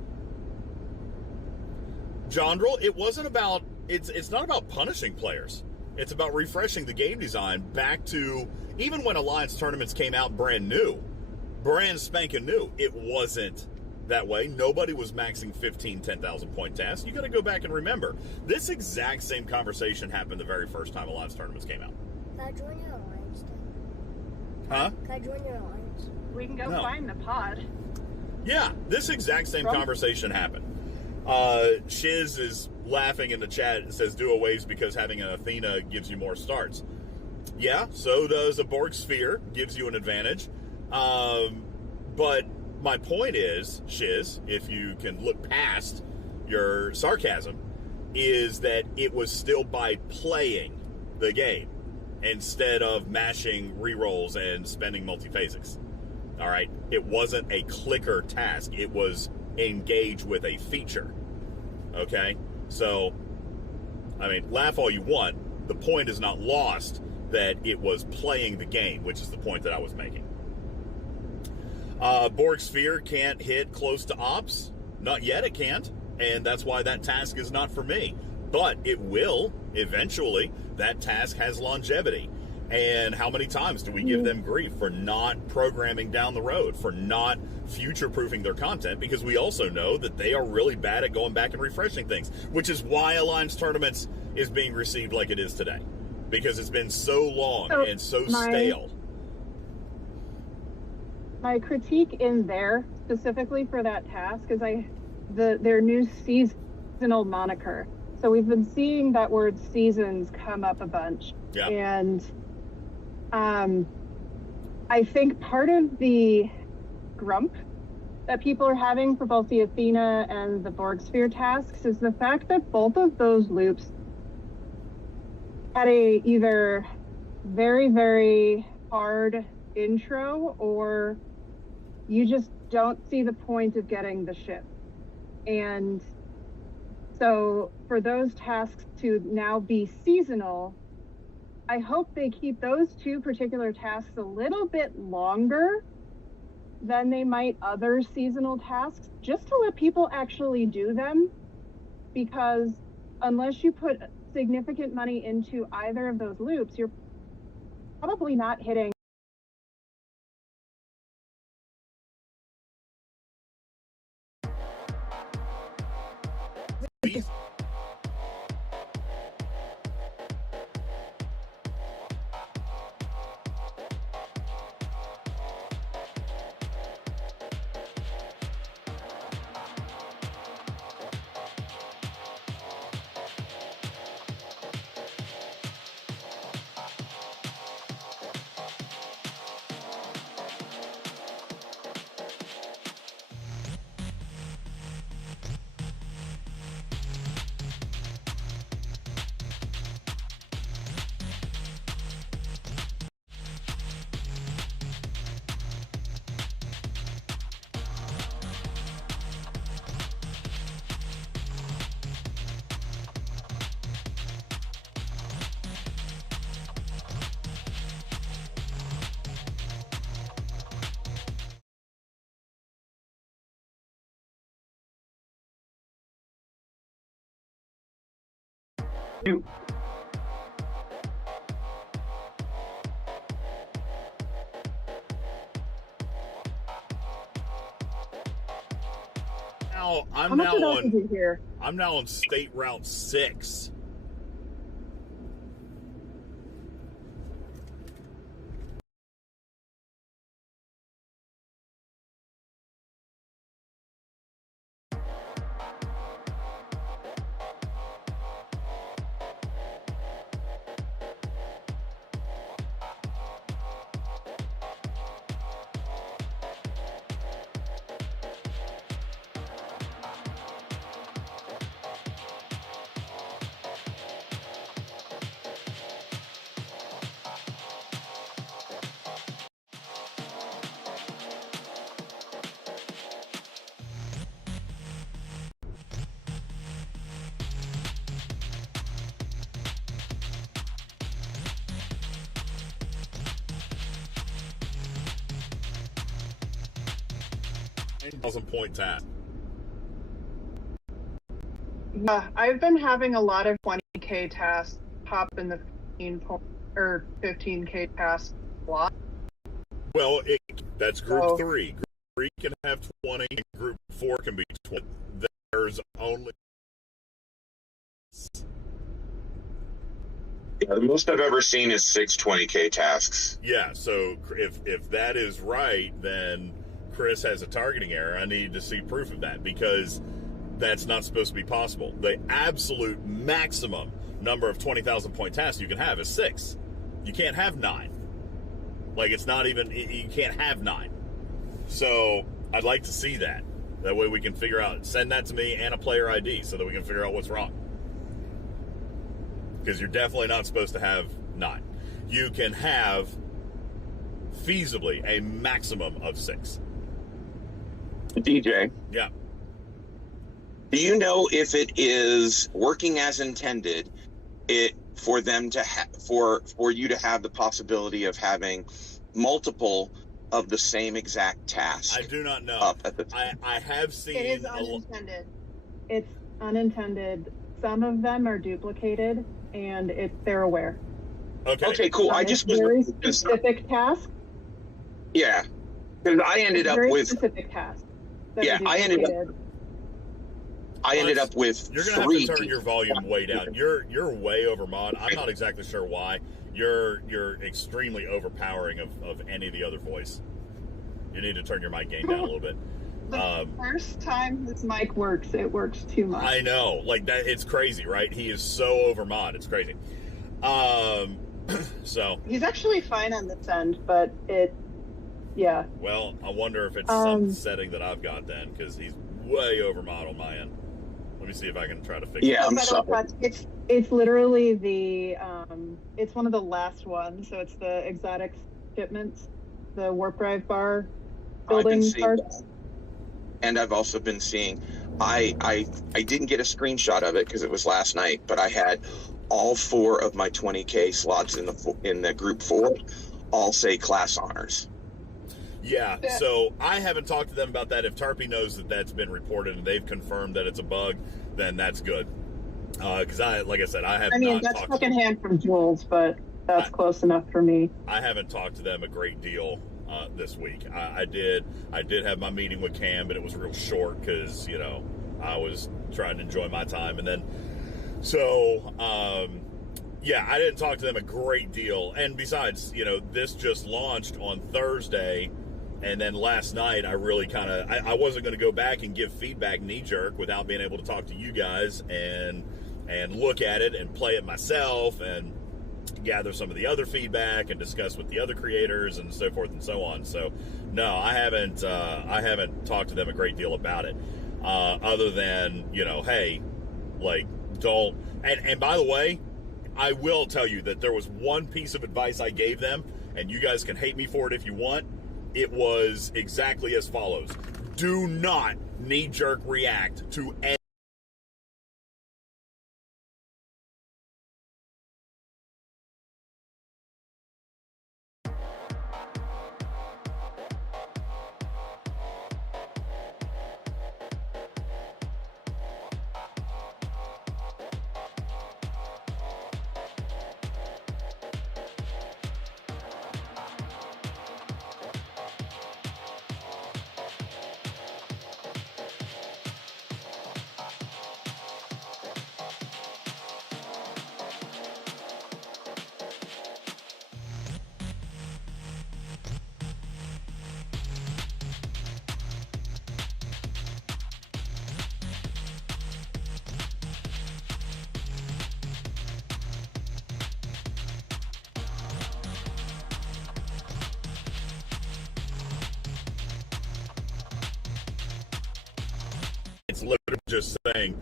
Jondrel, it wasn't about, it's not about punishing players. It's about refreshing the game design back to, even when Alliance tournaments came out brand spanking new, it wasn't that way. Nobody was maxing 15 10,000 point tasks. You got to go back and remember, this exact same conversation happened the very first time Alliance tournaments came out. Can I join your alliance then? Huh? Can I join your alliance? We can go No. find the pod. Yeah, this exact same conversation happened. Shiz is laughing in the chat. It says do aways because having an Athena gives you more starts. Yeah, so does a Borg Sphere, gives you an advantage. But my point is, Shiz, if you can look past your sarcasm, is that it was still by playing the game instead of mashing rerolls and spending multiphasics. All right? It wasn't a clicker task. It was engage with a feature. Okay? So, I mean, laugh all you want. The point is not lost that it was playing the game, which is the point that I was making. Borg Sphere can't hit close to ops. Not yet, it can't. And that's why that task is not for me. But it will eventually. That task has longevity. And how many times do we give them grief for not programming down the road, for not future-proofing their content? Because we also know that they are really bad at going back and refreshing things, which is why Alliance Tournaments is being received like it is today. Because it's been so long and so stale. My critique in there, specifically for that task, is their new seasonal moniker. So we've been seeing that word seasons come up a bunch. Yeah. And I think part of the grump that people are having for both the Athena and the Borg Sphere tasks is the fact that both of those loops had a either very, very hard intro, or you just don't see the point of getting the ship. And so for those tasks to now be seasonal, I hope they keep those two particular tasks a little bit longer than they might other seasonal tasks, just to let people actually do them. Because unless you put significant money into either of those loops, you're probably not hitting I'm now on State Route 6. Point task. Yeah, I've been having a lot of 20K tasks pop in the 15K tasks block. Well, that's group 3. Group 3 can have 20, and group 4 can be 20. There's only... Yeah, the most I've ever seen is 6 20K tasks. Yeah, so if that is right, then Chris has a targeting error. I need to see proof of that, because That's not supposed to be possible. The absolute maximum number of 20,000 point tasks you can have is 6. You can't have 9. Like, it's not even, you can't have 9. So I'd like to see that. That way we can figure out, send that to me and a player ID so that we can figure out what's wrong. Because you're definitely not supposed to have 9. You can have feasibly a maximum of 6. DJ, Yeah. do you know if it is working as intended, for them to for you to have the possibility of having multiple of the same exact task? I do not know. Up at the time? I have seen It is unintended. It's unintended. Some of them are duplicated, and they're aware. Okay, cool. I just was very specific task. Yeah, because I ended up Very with specific tasks. Yeah, I ended up with You're gonna have 3 to turn your volume way down. You're way over mod. I'm not exactly sure why. You're extremely overpowering of any of the other voice. You need to turn your mic gain down a little bit. The first time this mic works, it works too much. I know, like that. It's crazy, right? He is so over mod. It's crazy. So He's actually fine on this end, but yeah. well, I wonder if it's some setting that I've got then, because he's way over mod on my end. Let me see if I can try to fix it. Yeah, I'm sorry. It's literally it's one of the last ones, so it's the exotic shipments, the warp drive bar building parts. And I've also been seeing, I didn't get a screenshot of it because it was last night, but I had all 4 of my 20K slots in the group 4 all say class honors. Yeah, so I haven't talked to them about that. If Tarpy knows that that's been reported and they've confirmed that it's a bug, then that's good. Because like I said, I have. I mean, that's secondhand from Jules, but that's close enough for me. I haven't talked to them a great deal this week. I did have my meeting with Cam, but it was real short because I was trying to enjoy my time, and then yeah, I didn't talk to them a great deal. And besides, this just launched on Thursday. And then last night, I really I wasn't going to go back and give feedback knee-jerk without being able to talk to you guys and look at it and play it myself and gather some of the other feedback and discuss with the other creators and so forth and so on. So, no, I haven't talked to them a great deal about it, other than, hey, like, don't. And by the way, I will tell you that there was one piece of advice I gave them, and you guys can hate me for it if you want. It was exactly as follows. Do not knee-jerk react to any. It's literally just saying,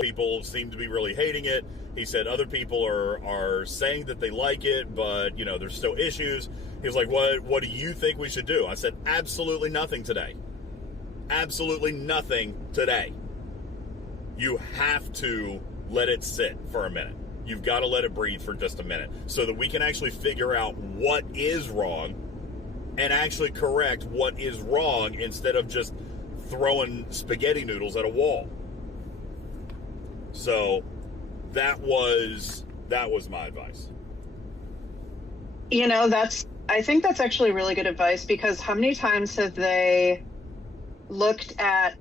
people seem to be really hating it. He said other people are saying that they like it, but there's still issues. He was like, what do you think we should do? I said, absolutely nothing today. Absolutely nothing today. You have to let it sit for a minute. You've got to let it breathe for just a minute so that we can actually figure out what is wrong and actually correct what is wrong instead of just throwing spaghetti noodles at a wall. So that was my advice. I think that's actually really good advice, because how many times have they looked at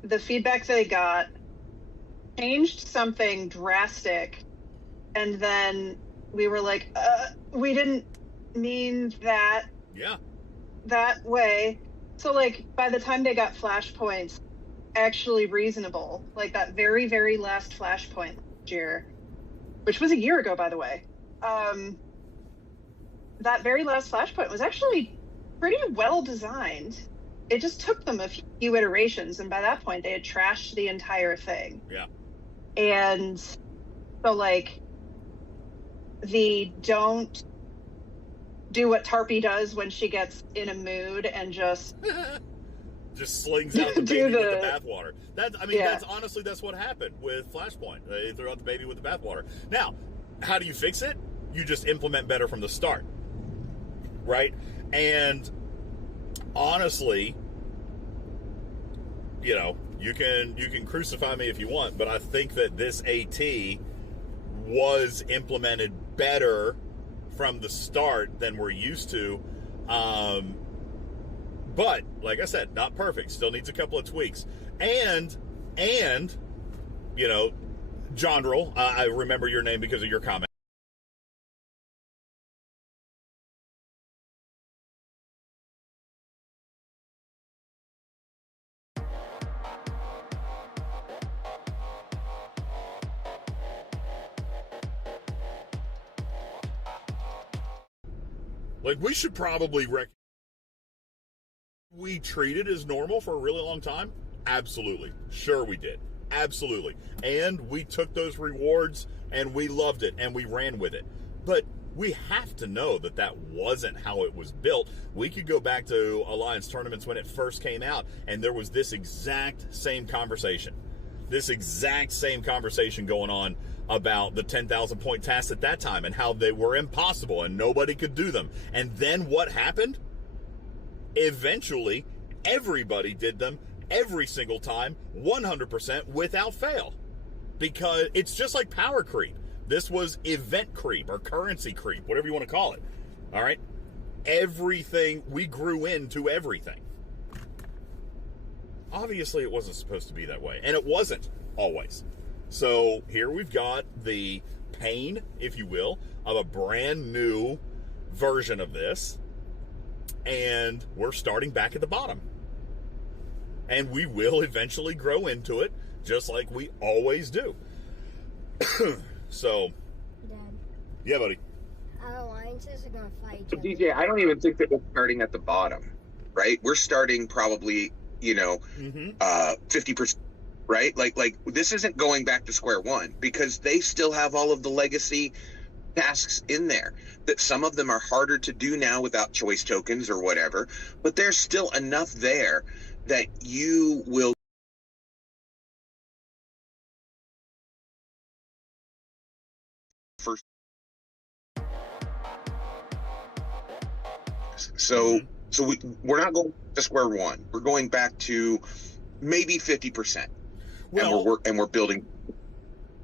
the feedback they got changed something drastic, and then we were like, we didn't mean that way. So like by the time they got flashpoints actually reasonable, like that very, very last flashpoint last year, which was a year ago, by the way, that very last flashpoint was actually pretty well designed. It just took them a few iterations, and by that point they had trashed the entire thing. Yeah. And so like the don't do what Tarpey does when she gets in a mood and just slings out the baby with the bathwater. That's honestly, that's what happened with Flashpoint. They threw out the baby with the bathwater. Now, how do you fix it? You just implement better from the start, right? And honestly, you know, you can crucify me if you want, but I think that this AT was implemented better from the start than we're used to. But like I said, not perfect. Still needs a couple of tweaks. And you know, Jondrel, I remember your name because of your comment. Like, we should probably we treated as normal for a really long time? Absolutely. Sure we did. Absolutely. And we took those rewards and we loved it and we ran with it. But we have to know that that wasn't how it was built. We could go back to Alliance tournaments when it first came out and there was this exact same conversation. This exact same conversation going on about the 10,000 point tasks at that time and how they were impossible and nobody could do them. And then what happened? Eventually, everybody did them every single time, 100% without fail. Because it's just like power creep. This was event creep or currency creep, whatever you want to call it. All right? Everything, we grew into everything. Obviously, it wasn't supposed to be that way. And it wasn't always. So here we've got the pain, if you will, of a brand new version of this. And we're starting back at the bottom. And we will eventually grow into it, just like we always do. So, Dad, yeah, buddy. our alliances are gonna fight each So other. DJ, I don't even think that we're starting at the bottom, right? We're starting probably, 50%, right? Like this isn't going back to square one because they still have all of the legacy tasks in there. That some of them are harder to do now without choice tokens or whatever, but there's still enough there that you will first. So we're not going to square one. We're going back to maybe 50%. Well, and we're building.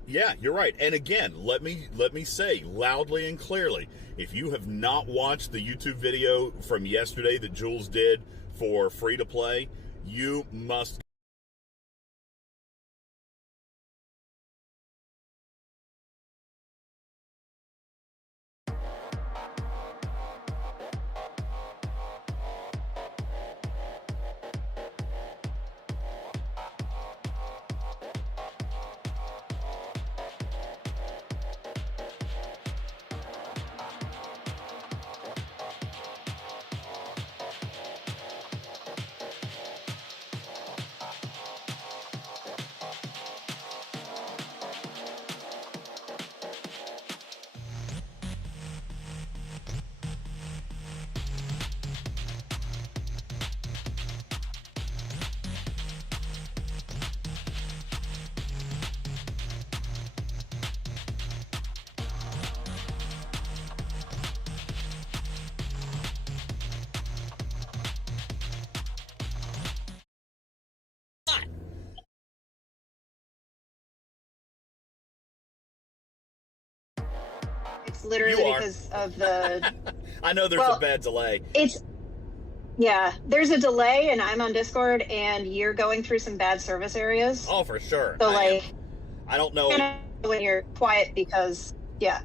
Yeah, you're right. And again, let me say loudly and clearly, if you have not watched the YouTube video from yesterday that Jules did for free to play, you must. It's literally because of the. I know there's a bad delay. There's a delay, and I'm on Discord, and you're going through some bad service areas. Oh, for sure. So I don't know. And when you're quiet because, yeah.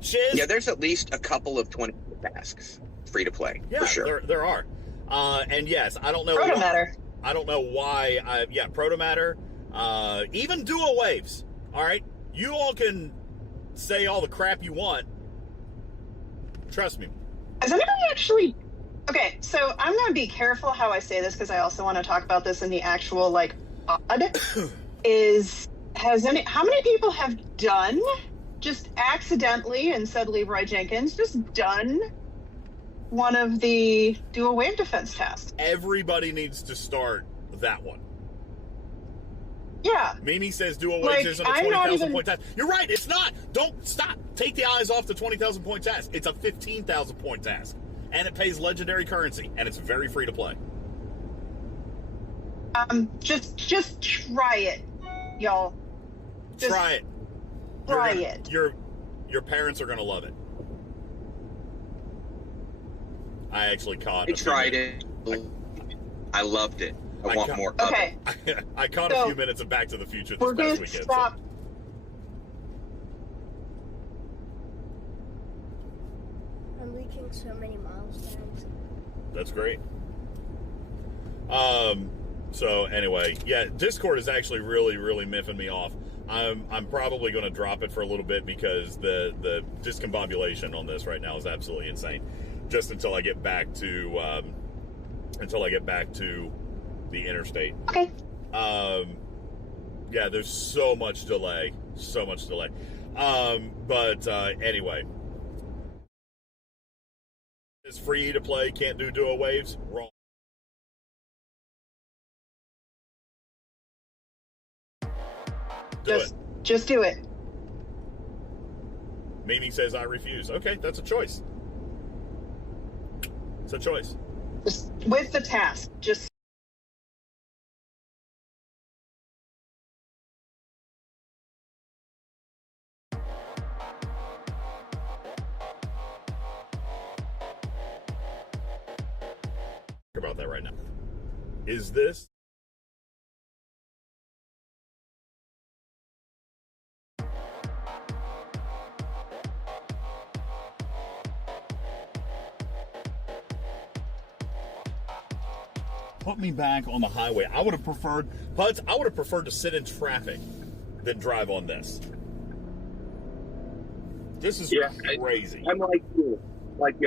Shiz? Yeah, there's at least a couple of 20 tasks free to play, Yeah, for sure. there are. And yes, I don't know. Protomatter. I don't know why. Protomatter. Even duo waves. All right, you all can say all the crap you want. Trust me. Has anybody actually? Okay, so I'm going to be careful how I say this because I also want to talk about this in the actual like pod. How many people have done just accidentally and said Leroy Jenkins just done one of the dual wave defense tasks? Everybody needs to start that one. Yeah. Mimi says dual waves isn't a 20,000 point task. You're right, it's not. Don't stop. Take the eyes off the 20,000 point task. It's a 15,000 point task. And it pays legendary currency. And it's very free to play. Just try it, y'all. Just try it. Try it. Your parents are going to love it. I actually caught I tried it. I loved it. I want more of it. I caught a few minutes of Back to the Future this past weekend. Stop. So. I'm reaching so many milestones. That's great. So anyway, yeah, Discord is actually really, really miffing me off. I'm probably going to drop it for a little bit because the discombobulation on this right now is absolutely insane. Just until I get back to the interstate. Okay. Yeah, there's so much delay. But anyway. It's free to play, can't do duo waves. Wrong. Just do it. Mimi says I refuse. Okay, that's a choice. It's a choice. Just with the task. Just about that right now. Is this put me back on the highway? I would have preferred to sit in traffic than drive on this. This is crazy. I'm like you.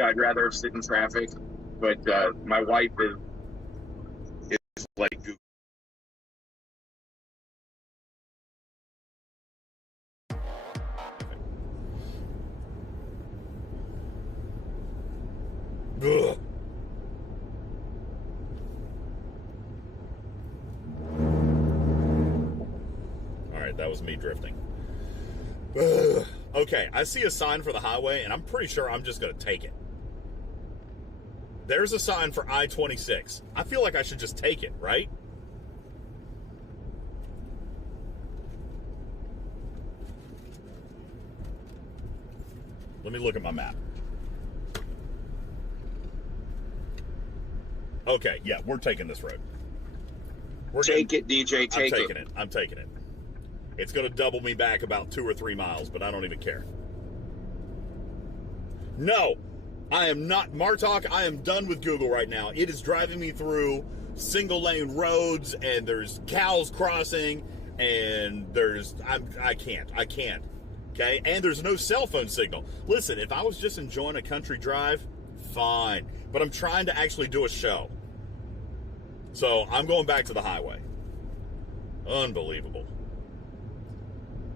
I'd rather sit in traffic, but my wife is like Google. Ugh. All right, that was me drifting. Ugh. Okay, I see a sign for the highway, and I'm pretty sure I'm just going to take it. There's a sign for I-26. I feel like I should just take it, right? Let me look at my map. Okay, yeah, we're taking this road. Take it, DJ, take it. I'm taking it. It's going to double me back about 2 or 3 miles, but I don't even care. No, I am not. Martok, I am done with Google right now. It is driving me through single-lane roads, and there's cows crossing, and I can't. Okay? And there's no cell phone signal. Listen, if I was just enjoying a country drive, fine. But I'm trying to actually do a show. So I'm going back to the highway. Unbelievable.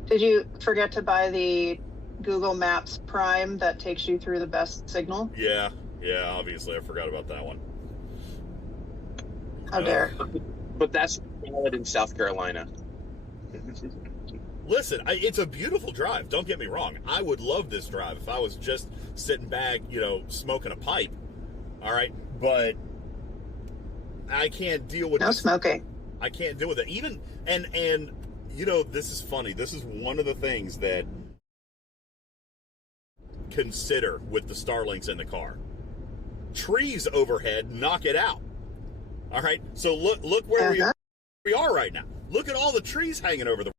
Did you forget to buy the Google Maps Prime that takes you through the best signal? Yeah, obviously I forgot about that one. How dare. But that's valid in South Carolina. Listen, it's a beautiful drive. Don't get me wrong. I would love this drive if I was just sitting back, smoking a pipe. All right, but I can't deal with no smoking. I can't deal with it. Even and this is funny. This is one of the things that consider with the Starlinks in the car. Trees overhead knock it out. All right. So look where we are right now. Look at all the trees hanging over the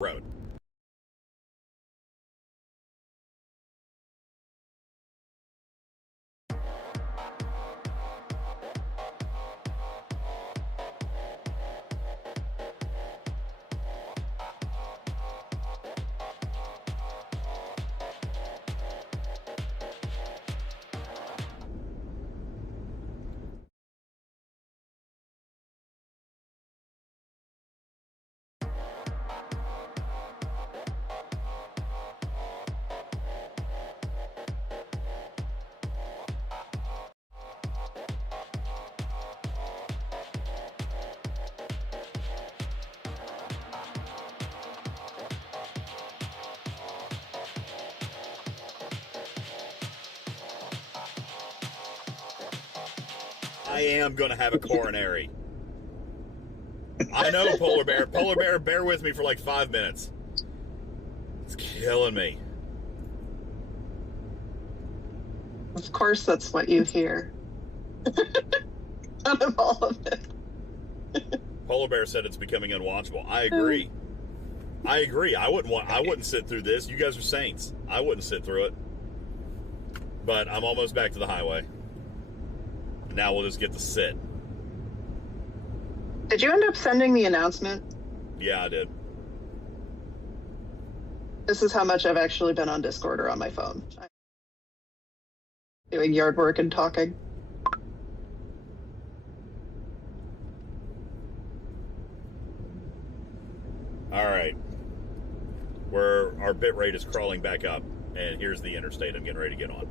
road. I am going to have a coronary. I know, Polar Bear. Polar Bear, bear with me for like 5 minutes. It's killing me. Of course, that's what you hear. Out of all of it. Polar Bear said it's becoming unwatchable. I agree. I agree. I wouldn't sit through this. You guys are saints. I wouldn't sit through it. But I'm almost back to the highway. Now we'll just get to sit. Did you end up sending the announcement? Yeah, I did. This is how much I've actually been on Discord or on my phone. Doing yard work and talking. All right. Our bit rate is crawling back up, and here's the interstate I'm getting ready to get on.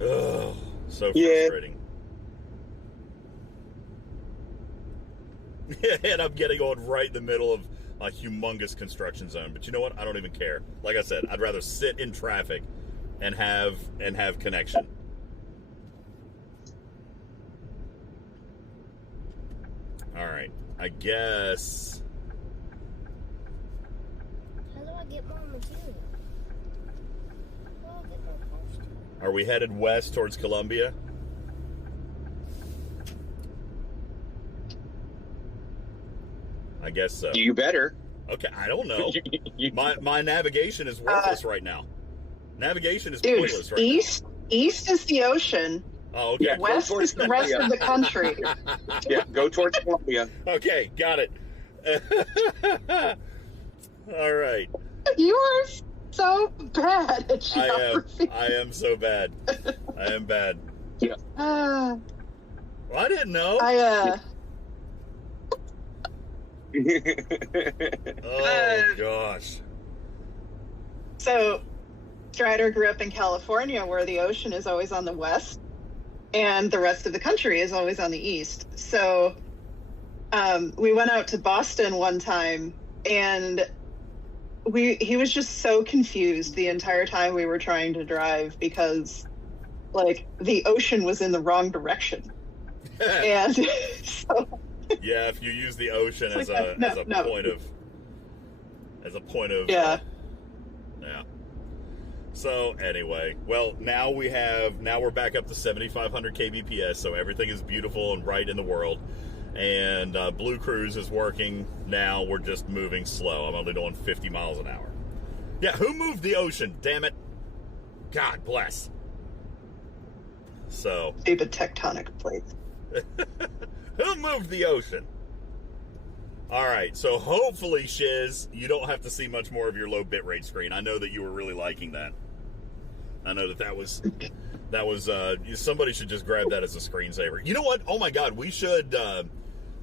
Ugh, so frustrating. Yeah. And I'm getting on right in the middle of a humongous construction zone. But you know what? I don't even care. Like I said, I'd rather sit in traffic and have connection. All right. I guess. How do I get more material? How do I get more post? Are we headed west towards Columbia? I guess so. You better. Okay, I don't know. My navigation is worthless right now. Navigation is pointless right now. East is the ocean. Oh, okay. Yeah, West is the rest of the country. Yeah, go towards Columbia. Okay, got it. All right. You are so bad at geography. I am so bad. I am bad. Yeah. Well, I didn't know. Oh, gosh. So, Strider grew up in California where the ocean is always on the west and the rest of the country is always on the east. So, we went out to Boston one time and he was just so confused the entire time we were trying to drive because, like, the ocean was in the wrong direction. And so... Yeah, if you use the ocean as a point of yeah. Yeah. So anyway, well, now we're back up to 7,500 kbps, so everything is beautiful and right in the world. And Blue Cruise is working now. We're just moving slow. I'm only doing 50 miles an hour. Yeah, who moved the ocean? Damn it. God bless. So. Stupid tectonic plates. Who moved the ocean? All right, so hopefully, Shiz, you don't have to see much more of your low bitrate screen. I know that you were really liking that. I know that was somebody should just grab that as a screensaver. You know what? Oh my God, we should.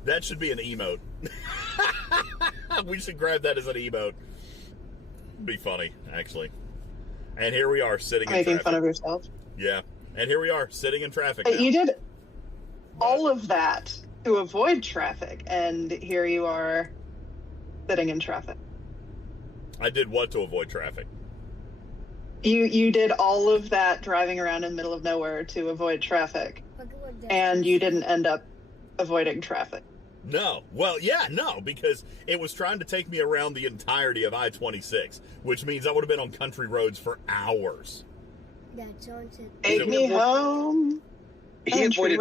That should be an emote. We should grab that as an emote. Be funny, actually. And here we are sitting in traffic. Making fun of yourself. Yeah, and here we are sitting in traffic. You did all of that to avoid traffic, and here you are sitting in traffic. I did what to avoid traffic? You did all of that driving around in the middle of nowhere to avoid traffic, and you didn't end up avoiding traffic. No. Well, yeah, no, because it was trying to take me around the entirety of I-26, which means I would have been on country roads for hours. Take me home. He avoided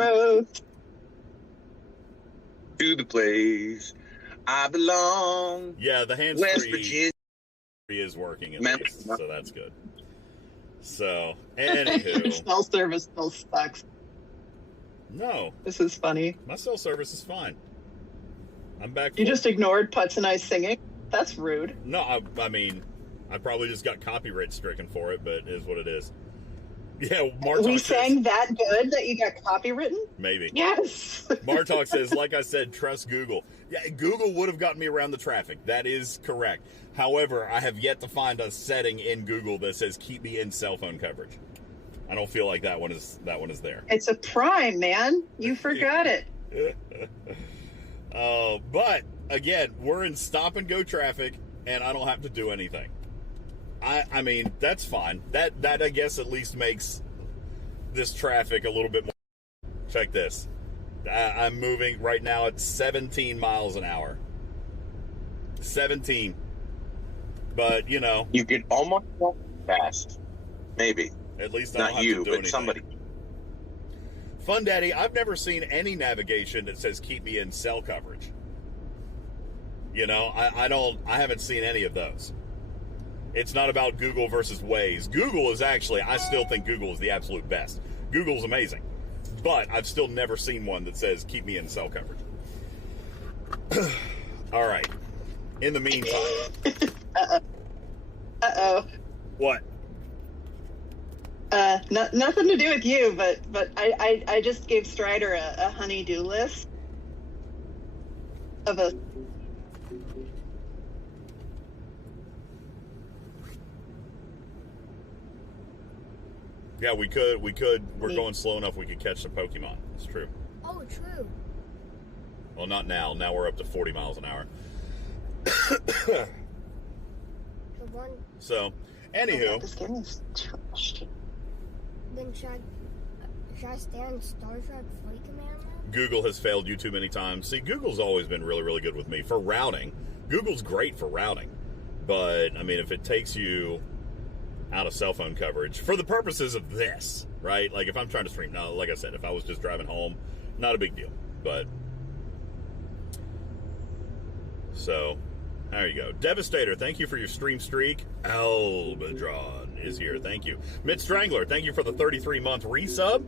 to the place I belong. Yeah, the West hands-free Virginia is working at Remember- least, so that's good. So, anywho. Cell service still sucks. No, This is funny. my cell service is fine. I'm back. You just ignored Putz and I singing? That's rude. No, I mean, I probably just got copyright stricken for it, but it is what it is. Yeah, Martok We says, sang that good that you got copywritten? maybe. Yes. Martok says, like I said, trust Google. Yeah, Google would have gotten me around the traffic. That is correct. However, I have yet to find a setting in Google that says keep me in cell phone coverage. I don't feel like that one is there. It's a prime, man. You forgot it. But again, we're in stop and go traffic, and I don't have to do anything. I mean, that's fine. That I guess at least makes this traffic a little bit more. Check this. I'm moving right now at 17 miles an hour. 17. But you know, You could almost walk fast. Maybe. at least I don't Not have you, to do but anything. somebody. Fun Daddy, I've never seen any navigation that says keep me in cell coverage. You know, I haven't seen any of those. It's not about Google versus Waze. Google is actually, I still think Google is the absolute best. Google's amazing. But I've still never seen one that says keep me in cell coverage. All right. In the meantime. Uh-oh. What? Nothing to do with you, but I just gave Strider a honey-do list of a. Yeah, we could. We're going slow enough we could catch the Pokemon. It's true. Oh, true. Well, not now. Now we're up to 40 miles an hour. The one. So, anywho. This game is trash. Then should I stay on Star Trek Flight Command now? Google has failed you too many times. See, Google's always been really, really good with me for routing. Google's great for routing. But, I mean, if it takes you out of cell phone coverage, for the purposes of this, right? Like, if I'm trying to stream, now, like I said, if I was just driving home, not a big deal. But, so, there you go. Devastator, thank you for your stream streak. Albadron is here. Thank you. Mid Strangler, thank you for the 33-month resub.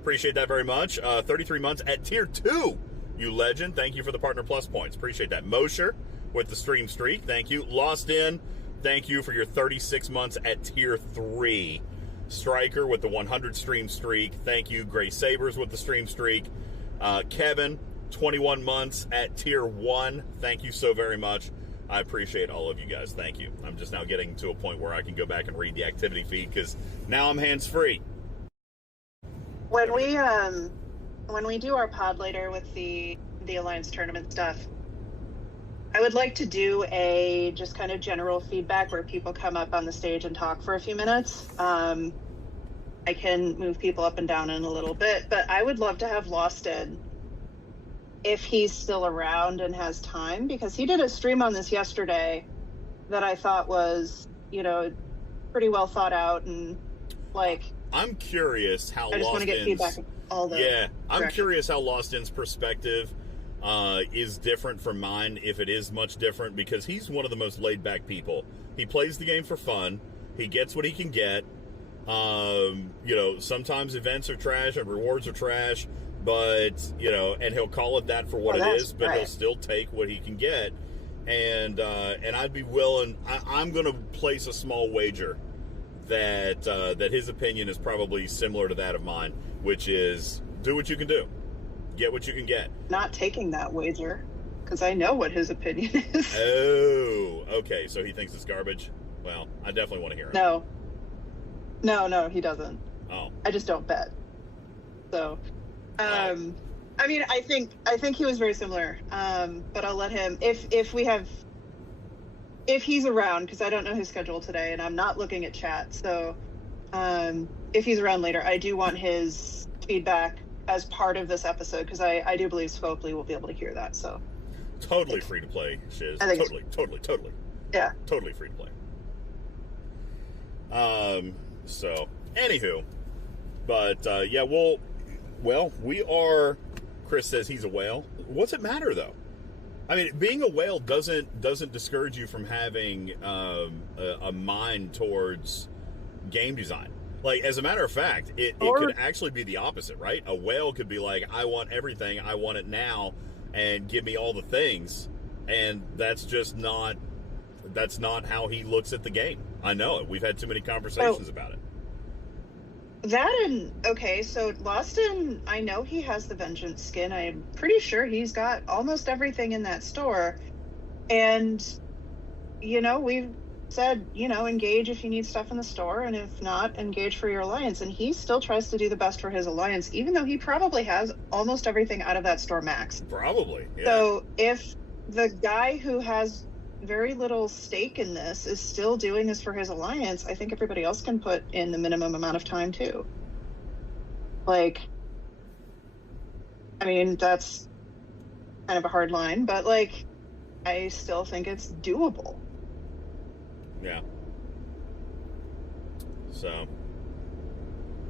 Appreciate that very much. 33 months at tier 2, you legend. Thank you for the Partner Plus points. Appreciate that. Mosher with the stream streak. Thank you. Lost In, thank you for your 36 months at tier 3. Striker with the 100 stream streak. Thank you. Gray Sabers with the stream streak. Kevin, 21 months at tier 1. Thank you so very much. I appreciate all of you guys. Thank you. I'm just now getting to a point where I can go back and read the activity feed because now I'm hands-free. When we do our pod later with the Alliance tournament stuff, I would like to do a just kind of general feedback where people come up on the stage and talk for a few minutes. I can move people up and down in a little bit, but I would love to have Lost In if he's still around and has time, because he did a stream on this yesterday that I thought was, pretty well thought out, and like, I'm curious how I just want to get feedback. I'm curious how Lost In's perspective is different from mine, if it is much different, because he's one of the most laid back people. He plays the game for fun. He gets what he can get. Sometimes events are trash and rewards are trash, but and he'll call it that for what it is, but he'll still take what he can get. And I'd be willing. I'm going to place a small wager that his opinion is probably similar to that of mine, which is do what you can do, get what you can get. Not taking that wager because I know what his opinion is. Oh, okay. So he thinks it's garbage. Well, I definitely want to hear it. No, he doesn't. Oh, I just don't bet. So, I mean, I think he was very similar. But I'll let him if he's around, because I don't know his schedule today, and I'm not looking at chat. So, if he's around later, I do want his feedback as part of this episode, because I do believe Scopely will be able to hear that. So, totally free to play, Shiz. Totally. Yeah. Totally free to play. So, anywho, but we'll Well, we are. Chris says he's a whale. What's it matter though? I mean, being a whale doesn't discourage you from having a mind towards game design. Like, as a matter of fact, it could actually be the opposite, right? A whale could be like, I want everything, I want it now, and give me all the things. And that's not how he looks at the game. I know it. We've had too many conversations about it. So Lawson, I know he has the Vengeance skin. I'm pretty sure he's got almost everything in that store. And, we've said, engage if you need stuff in the store, and if not, engage for your alliance. And he still tries to do the best for his alliance, even though he probably has almost everything out of that store max. Probably, yeah. So if the guy who has very little stake in this is still doing this for his alliance, I think everybody else can put in the minimum amount of time too. Like, I mean, that's kind of a hard line, but like, I still think it's doable. Yeah. So,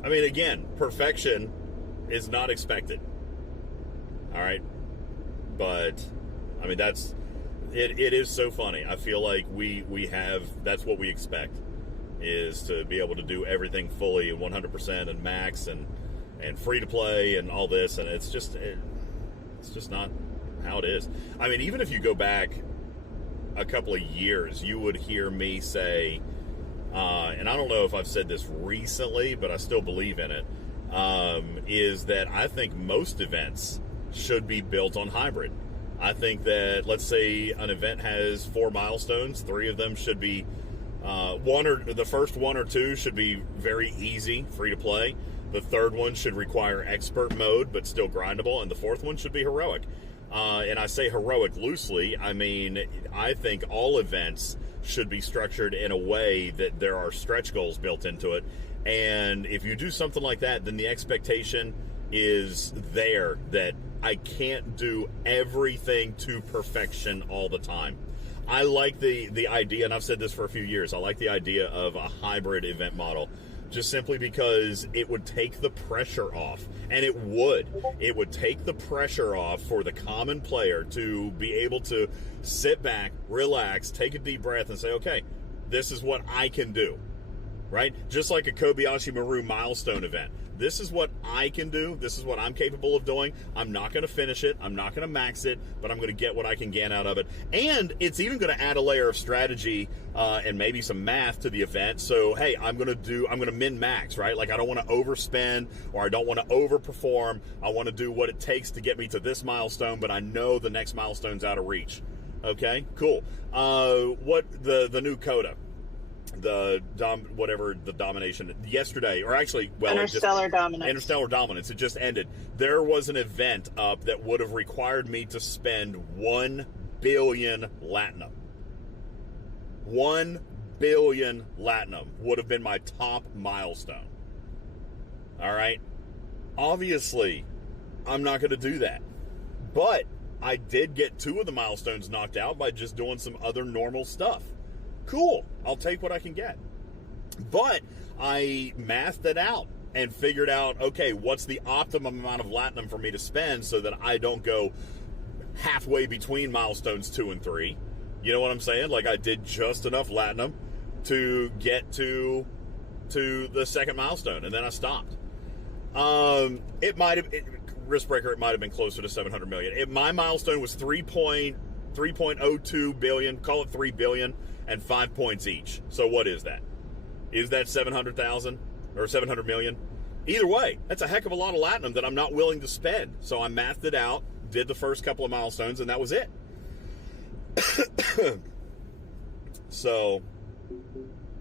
I mean, again, perfection is not expected. All right. But, I mean, it is so funny. I feel like we have, that's what we expect, is to be able to do everything fully and 100% and max and free to play and all this. And it's just not how it is. I mean, even if you go back a couple of years, you would hear me say, and I don't know if I've said this recently, but I still believe in it, is that I think most events should be built on hybrid. I think that, let's say an event has 4 milestones, 3 of them should be, the first 1 or 2 should be very easy, free to play. The third one should require expert mode, but still grindable. And the fourth one should be heroic. And I say heroic loosely. I mean, I think all events should be structured in a way that there are stretch goals built into it. And if you do something like that, then the expectation is there that I can't do everything to perfection all the time. I like the idea, and I've said this for a few years, I like the idea of a hybrid event model, just simply because it would take the pressure off. And it would take the pressure off for the common player to be able to sit back, relax, take a deep breath, and say, okay, this is what I can do, right? Just like a Kobayashi Maru milestone event. This is what I can do. This is what I'm capable of doing. I'm not going to finish it. I'm not going to max it, but I'm going to get what I can get out of it. And it's even going to add a layer of strategy and maybe some math to the event. So, hey, I'm going to min-max, right? Like, I don't want to overspend or I don't want to overperform. I want to do what it takes to get me to this milestone, but I know the next milestone's out of reach. Okay, cool. What the new coda? The domination yesterday, or actually, well, Interstellar Dominance. It just ended. There was an event up that would have required me to spend 1 billion latinum. 1 billion latinum would have been my top milestone. All right. Obviously, I'm not going to do that, but I did get 2 of the milestones knocked out by just doing some other normal stuff. Cool, I'll take what I can get. But I mathed it out and figured out, okay, what's the optimum amount of latinum for me to spend so that I don't go halfway between milestones 2 and 3. You know what I'm saying? Like, I did just enough latinum to get to the second milestone, and then I stopped. Riskbreaker, it might have been closer to 700 million. My milestone was 3.02 billion, call it 3 billion. And 5 points each. So what is that? Is that 700,000 or 700 million? Either way, that's a heck of a lot of latinum that I'm not willing to spend. So I mathed it out, did the first couple of milestones, and that was it. So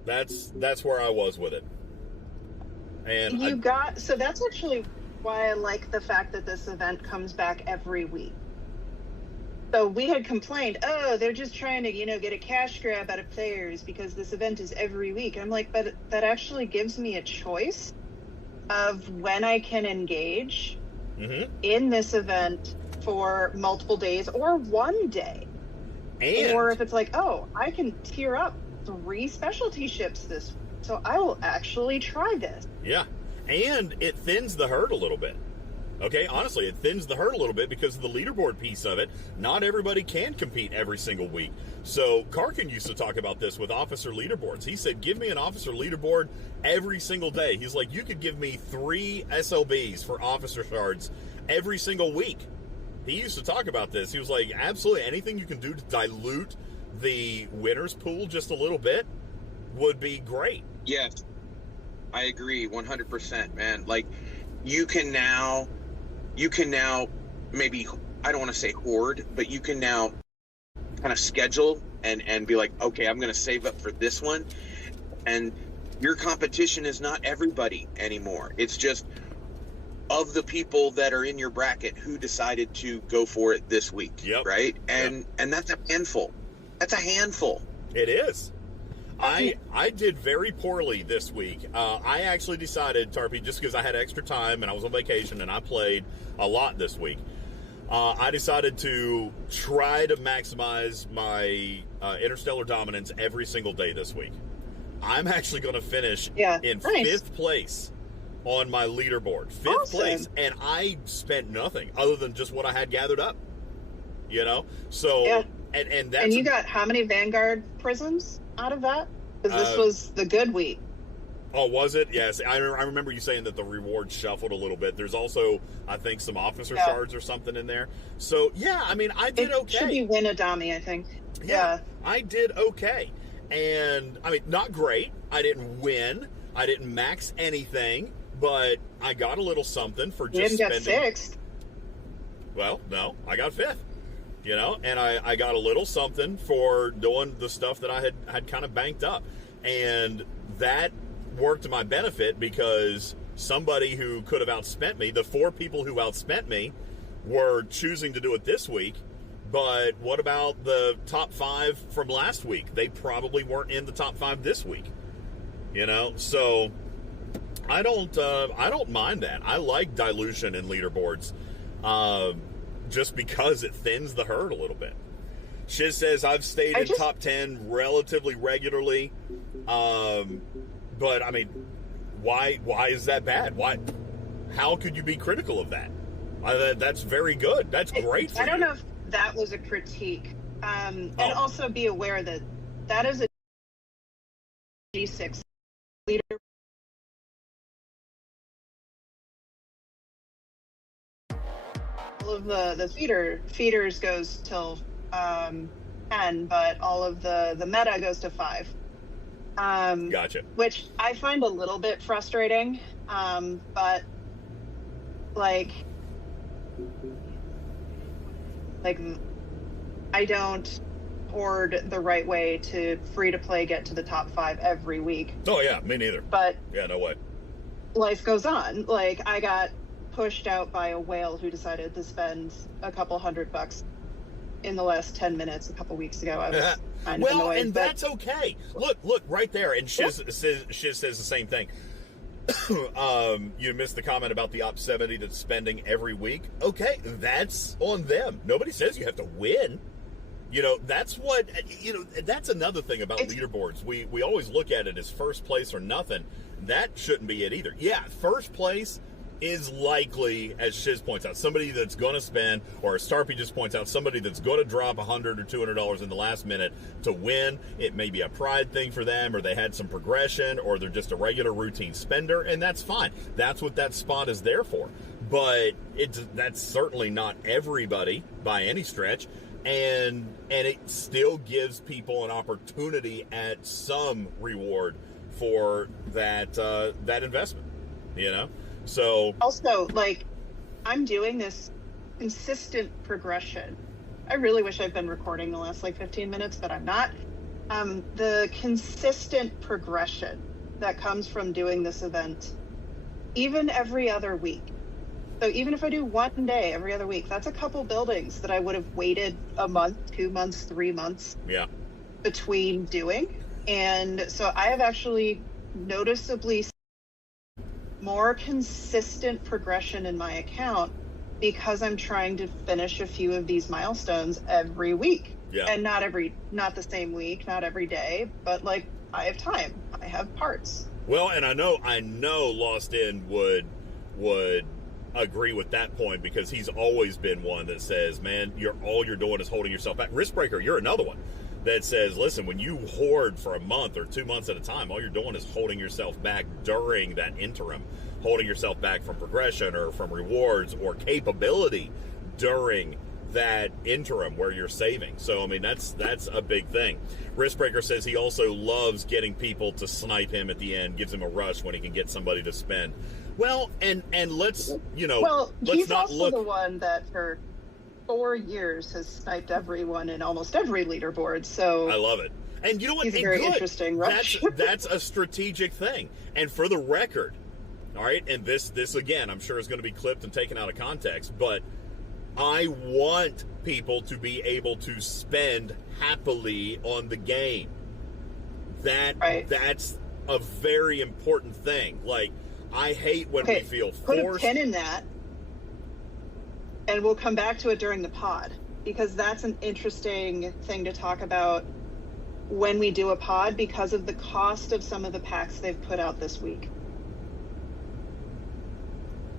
that's where I was with it. And so that's actually why I like the fact that this event comes back every week. So we had complained, they're just trying to, get a cash grab out of players because this event is every week. And I'm like, but that actually gives me a choice of when I can engage in this event for multiple days or 1 day. Or if it's like, I can tier up 3 specialty ships this week, so I will actually try this. Yeah. And it thins the herd a little bit. Okay, honestly, it thins the herd a little bit because of the leaderboard piece of it. Not everybody can compete every single week. So Karkin used to talk about this with officer leaderboards. He said, give me an officer leaderboard every single day. He's like, you could give me 3 SLBs for officer shards every single week. He used to talk about this. He was like, absolutely, anything you can do to dilute the winners pool just a little bit would be great. Yes, I agree 100%, man. Like, you can now maybe, I don't want to say hoard, but you can now kind of schedule and be like, okay, I'm going to save up for this one. And your competition is not everybody anymore. It's just of the people that are in your bracket who decided to go for it this week. Yep. Right. And that's a handful. That's a handful. It is. I did very poorly this week. I actually decided, Tarpy, just because I had extra time and I was on vacation and I played a lot this week, I decided to try to maximize my interstellar dominance every single day this week. I'm actually going to finish in 5th place on my leaderboard. 5th place. And I spent nothing other than just what I had gathered up. You know? So, and that's... And you got how many Vanguard prisms out of that? Because this was the good week. Oh, was it? Yes. I remember you saying that the rewards shuffled a little bit. There's also, I think, some officer shards or something in there. So, yeah, I mean, I did okay. It should be Win-A-Dami, I think. Yeah, I did okay. And, I mean, not great. I didn't win. I didn't max anything. But I got a little something for just spending. You didn't get 6th. Well, no, I got 5th. You know, and I got a little something for doing the stuff that I had kind of banked up. And that worked to my benefit because somebody who could have outspent me, the 4 people who outspent me, were choosing to do it this week. But what about the top 5 from last week? They probably weren't in the top 5 this week. You know, so I don't mind that. I like dilution in leaderboards. Just because it thins the herd a little bit. Shiz says, I've stayed in top 10 relatively regularly. But, I mean, why is that bad? How could you be critical of that? That's very good. That's great for I don't know if that was a critique. And also be aware that that is a G6 leader. All of the feeders goes till 10, but all of the meta goes to 5. Gotcha. Which I find a little bit frustrating, but like I don't hoard the right way to free to play get to the top 5 every week. Oh yeah, me neither. But yeah, no way. Life goes on. Like, I got pushed out by a whale who decided to spend a couple $100 in the last 10 minutes a couple weeks ago. I was kind of annoyed. And that's okay. Look right there. And Shiz says the same thing. You missed the comment about the Op 70 that's spending every week. Okay, that's on them. Nobody says you have to win. You know, that's what, that's another thing about leaderboards. We always look at it as first place or nothing. That shouldn't be it either. Yeah, first place is likely, as Shiz points out, somebody that's going to spend, or as Starpy just points out, somebody that's going to drop $100 or $200 in the last minute to win. It may be a pride thing for them, or they had some progression, or they're just a regular routine spender, and that's fine. That's what that spot is there for. But that's certainly not everybody by any stretch, and it still gives people an opportunity at some reward for that investment, you know? So also, like, I'm doing this consistent progression. I really wish I'd been recording the last 15 minutes, but I'm not. The consistent progression that comes from doing this event, even every other week. So even if I do one day every other week, that's a couple buildings that I would have waited a month, 2 months, 3 months between doing. And so I have actually noticeably more consistent progression in my account because I'm trying to finish a few of these milestones every week. Yeah. And not the same week, not every day, but like, I have time. I have parts. Well, and I know Lost In would agree with that point, because he's always been one that says, man, all you're doing is holding yourself back. Riskbreaker, you're another one that says, listen, when you hoard for a month or 2 months at a time, all you're doing is holding yourself back during that interim, holding yourself back from progression or from rewards or capability during that interim where you're saving. So, I mean, that's a big thing. Riskbreaker says he also loves getting people to snipe him at the end, gives him a rush when he can get somebody to spend. Well, and let's, Well, let's he's not also look. the one that for 4 years has sniped everyone in almost every leaderboard. So I love it. And you know what? he's a And very good. interesting rush. That's a strategic thing. And for the record, all right, and this again, I'm sure is going to be clipped and taken out of context, but I want people to be able to spend happily on the game. That's a very important thing. Like, I hate when we feel forced. Put a pin in that, and we'll come back to it during the pod, because that's an interesting thing to talk about when we do a pod, because of the cost of some of the packs they've put out this week.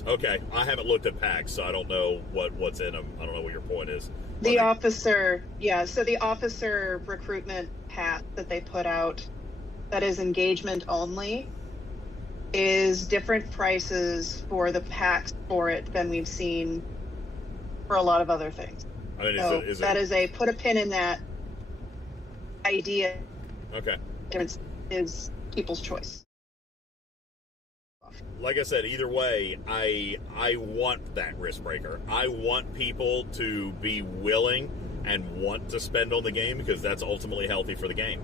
Okay, I haven't looked at packs, so I don't know what's in them. I don't know what your point is. The officer recruitment pack that they put out that is engagement only is different prices for the packs for it than we've seen for a lot of other things. I mean, that is a put a pin in that idea. Okay. Is people's choice. Like I said, either way, I want that risk breaker. I want people to be willing and want to spend on the game, because that's ultimately healthy for the game.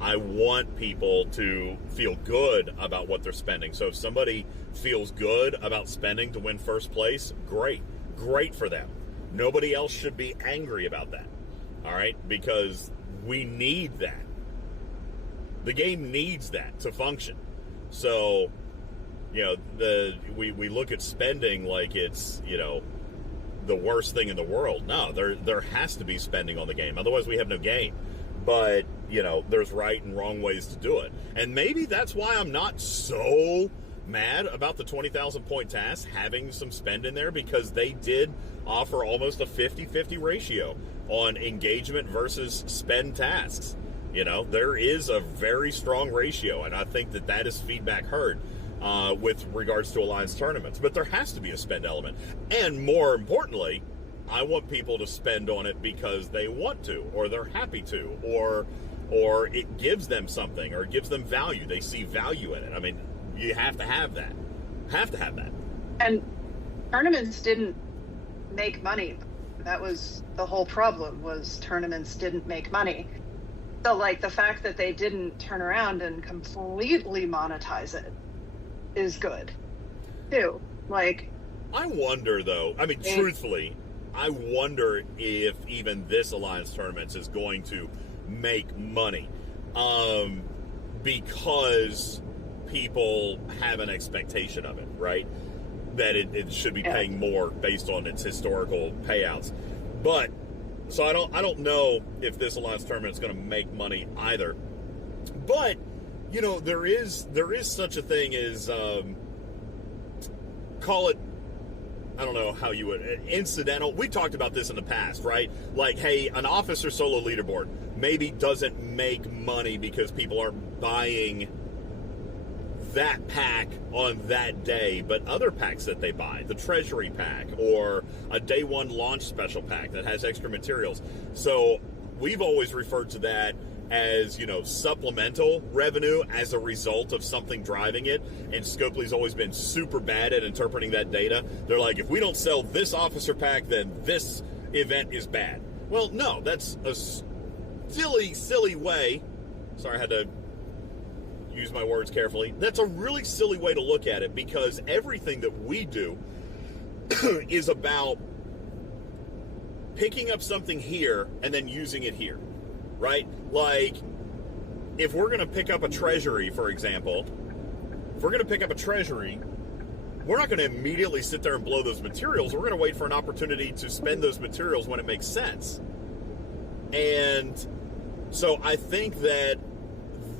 I want people to feel good about what they're spending. So if somebody feels good about spending to win first place, great for them. Nobody else should be angry about that. All right? Because we need that. The game needs that to function. So, we look at spending like it's, the worst thing in the world. No, there has to be spending on the game. Otherwise we have no game. But, there's right and wrong ways to do it. And maybe that's why I'm not so mad about the 20,000 point task having some spend in there, because they did offer almost a 50-50 ratio on engagement versus spend tasks. There is a very strong ratio, and I think that is feedback heard with regards to Alliance tournaments. But there has to be a spend element. And more importantly, I want people to spend on it because they want to, or they're happy to, or it gives them something, or it gives them value. They see value in it. I mean, you have to have that. And tournaments didn't make money. That was the whole problem, was tournaments didn't make money. So, the fact that they didn't turn around and completely monetize it is good, too. I wonder, though, truthfully, I wonder if even this Alliance Tournaments is going to make money, because people have an expectation of it, right? That it should be paying more based on its historical payouts. But so I don't know if this Alliance Tournament is going to make money either. But there is such a thing as call it, I don't know how you would, incidental. We talked about this in the past, right? Hey, an officer solo leaderboard maybe doesn't make money because people aren't buying that pack on that day, but other packs that they buy, the treasury pack or a day one launch special pack that has extra materials. So we've always referred to that as, supplemental revenue as a result of something driving it. And Scopely's always been super bad at interpreting that data. They're like, if we don't sell this officer pack, then this event is bad. Well, no, that's a silly way. Sorry, I had to use my words carefully. That's a really silly way to look at it, because everything that we do is about picking up something here and then using it here, right? If we're going to pick up a treasury, for example, we're not going to immediately sit there and blow those materials. We're going to wait for an opportunity to spend those materials when it makes sense. And so I think that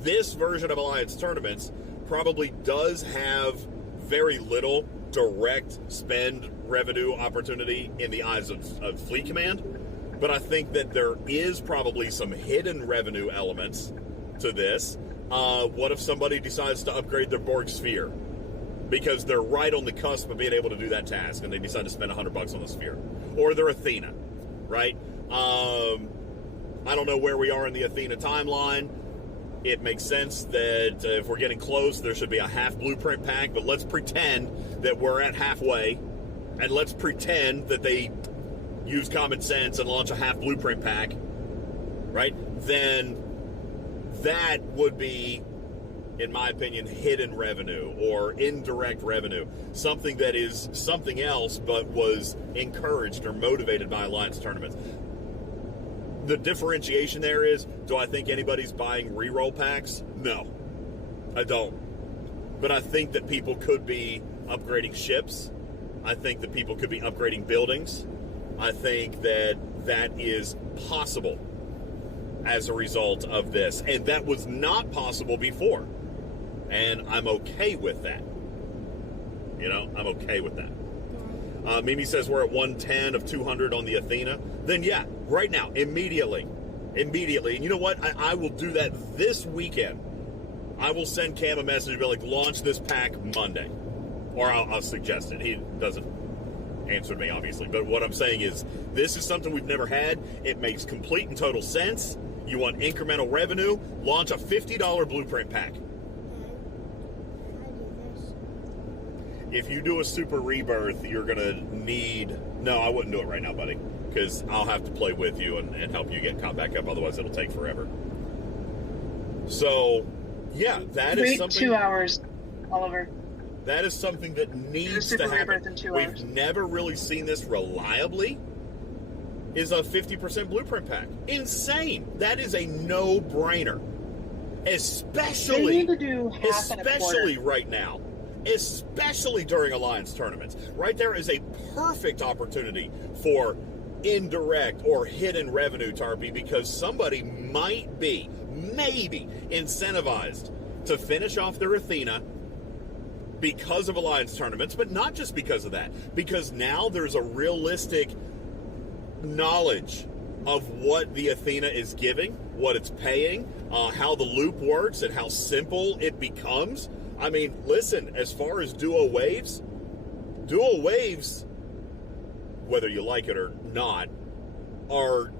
this version of Alliance Tournaments probably does have very little direct spend revenue opportunity in the eyes of Fleet Command, but I think that there is probably some hidden revenue elements to this. What if somebody decides to upgrade their Borg Sphere because they're right on the cusp of being able to do that task, and they decide to spend $100 on the Sphere, or their Athena, right? I don't know where we are in the Athena timeline. It makes sense that if we're getting close, there should be a half blueprint pack, but let's pretend that we're at halfway, and let's pretend that they use common sense and launch a half blueprint pack, right? Then that would be, in my opinion, hidden revenue or indirect revenue, something that is something else but was encouraged or motivated by Alliance tournaments. The differentiation there is, do I think anybody's buying reroll packs? No, I don't. But I think that people could be upgrading ships. I think that people could be upgrading buildings. I think that that is possible as a result of this. And that was not possible before. And I'm okay with that. You know, I'm okay with that. Mimi says we're at 110 of 200 on the Athena. Then yeah, right now, immediately. And you know what? I will do that this weekend. I will send Cam a message and be like, launch this pack Monday. Or I'll suggest it. He doesn't answer me, obviously. But what I'm saying is, this is something we've never had. It makes complete and total sense. You want incremental revenue? Launch a $50 blueprint pack. If you do a super rebirth, you're going to need... No, I wouldn't do it right now, buddy, because I'll have to play with you and help you get caught back up. Otherwise, it'll take forever. So, yeah, that is something... 2 hours, Oliver. That is something that needs to happen. We've never really seen this reliably, is a 50% blueprint pack. Insane. That is a no-brainer. Especially... They need to do half and a quarter. Especially right now. Especially during Alliance tournaments. Right there is a perfect opportunity for indirect or hidden revenue, Tarpy, because somebody might be, maybe, incentivized to finish off their Athena because of Alliance tournaments, but not just because of that. Because now there's a realistic knowledge of what the Athena is giving, what it's paying, how the loop works, and how simple it becomes. I mean, listen, as far as dual waves, whether you like it or not, are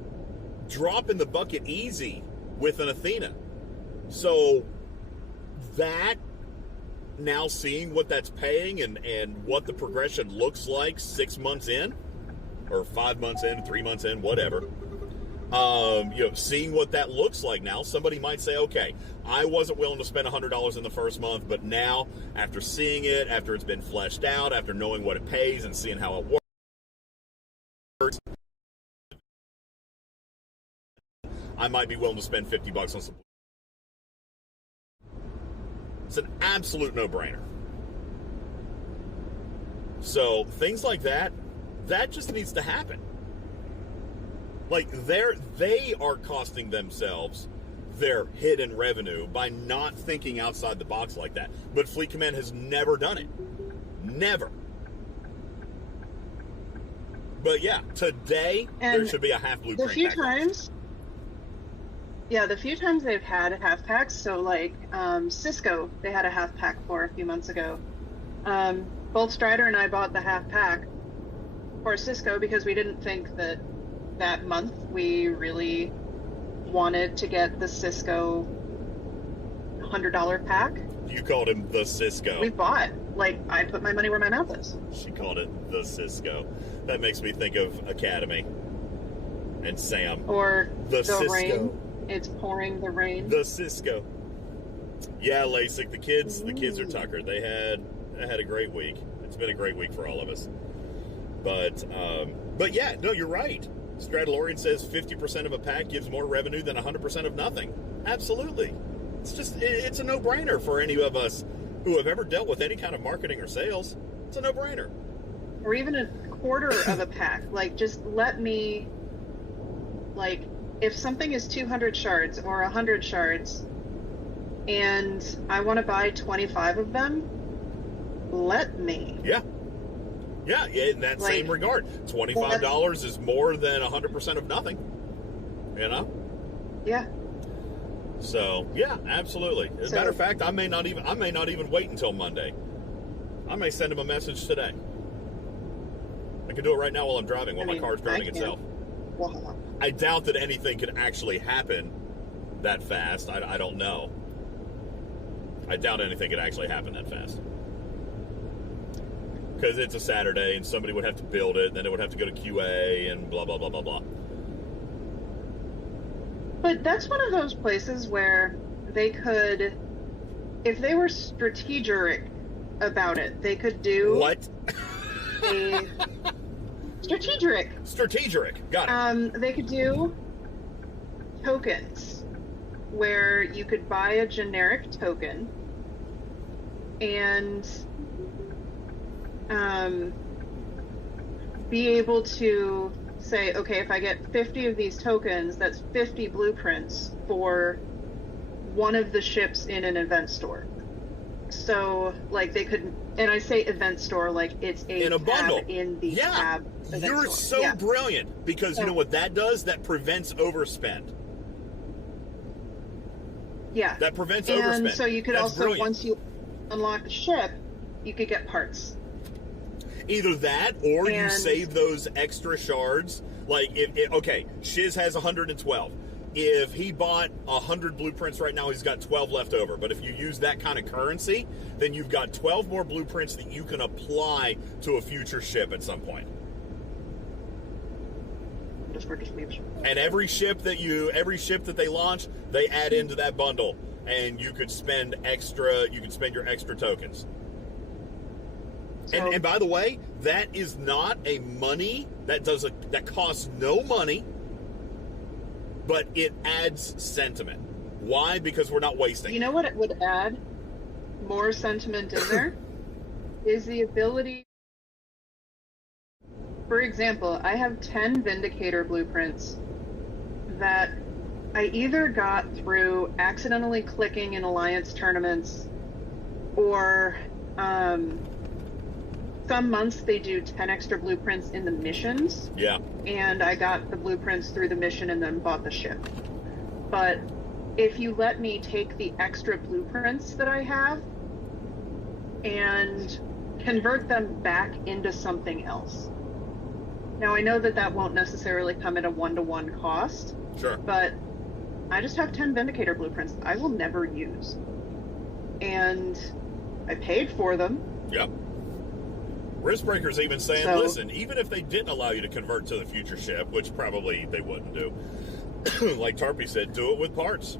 drop in the bucket easy with an Athena. So that, now seeing what that's paying and what the progression looks like 6 months in, or 5 months in, 3 months in, whatever, seeing what that looks like now, somebody might say, okay, I wasn't willing to spend $100 in the first month, but now, after seeing it, after it's been fleshed out, after knowing what it pays and seeing how it works, I might be willing to spend $50 on some. It's an absolute no-brainer. So, things like that just needs to happen. Like, they are costing themselves their hidden revenue by not thinking outside the box like that. But Fleet Command has never done it. Never. But yeah, today, there should be a half blueprint the few pack. The few times they've had half packs, so like Cisco, they had a half pack for a few months ago. Both Strider and I bought the half pack for Cisco because we didn't think that month we really wanted to get the Cisco $100 pack. You called him the Cisco. We bought. Like, I put my money where my mouth is. She called it the Cisco. That makes me think of Academy and Sam. Or the Cisco. Rain. It's pouring the rain. The Cisco. Yeah, LASIK. The kids are tuckered. They had a great week. It's been a great week for all of us. But yeah, no, you're right. Stradalorian says 50% of a pack gives more revenue than 100% of nothing. Absolutely. It's a no-brainer for any of us who have ever dealt with any kind of marketing or sales. It's a no-brainer. Or even a quarter of a pack. Like, just let me, like, if something is 200 shards or 100 shards and I want to buy 25 of them, let me. Yeah. Yeah, in that same regard, $25 is more than 100% of nothing. You know? Yeah. So yeah, absolutely. As a matter of fact, I may not even wait until Monday. I may send him a message today. I can do it right now while I'm driving, while my car's driving itself. Wow. I doubt that anything could actually happen that fast. I don't know. I doubt anything could actually happen that fast. Because it's a Saturday and somebody would have to build it, and then it would have to go to QA and blah, blah, blah, blah, blah. But that's one of those places where they could, if they were strategic about it, they could do... What? Strategic. Got it. They could do tokens where you could buy a generic token and be able to say, okay, if I get 50 of these tokens, that's 50 blueprints for one of the ships in an event store. So, like, they could, and I say event store like it's a bundle in the tab. You're so brilliant, because you know what that does? That prevents overspend. Yeah. That prevents overspend. And so you could That's also, brilliant. once you unlock the ship, you could get parts. Either that, or you save those extra shards. Like, okay, Shiz has 112. If he bought 100 blueprints right now, he's got 12 left over. But if you use that kind of currency, then you've got 12 more blueprints that you can apply to a future ship at some point. And every ship that they launch, they add into that bundle, and you could spend your extra tokens. And by the way, that is not a money that costs no money, but it adds sentiment. Why? Because we're not wasting. You know what it would add more sentiment in there is the ability. For example, I have 10 Vindicator blueprints that I either got through accidentally clicking in Alliance tournaments, or some months they do 10 extra blueprints in the missions. Yeah. And I got the blueprints through the mission and then bought the ship. But if you let me take the extra blueprints that I have and convert them back into something else. Now, I know that won't necessarily come at a one-to-one cost. Sure. But I just have 10 Vindicator blueprints I will never use. And I paid for them. Yep. Riskbreaker's even saying, listen, even if they didn't allow you to convert to the future ship, which probably they wouldn't do, like Tarpy said, do it with parts.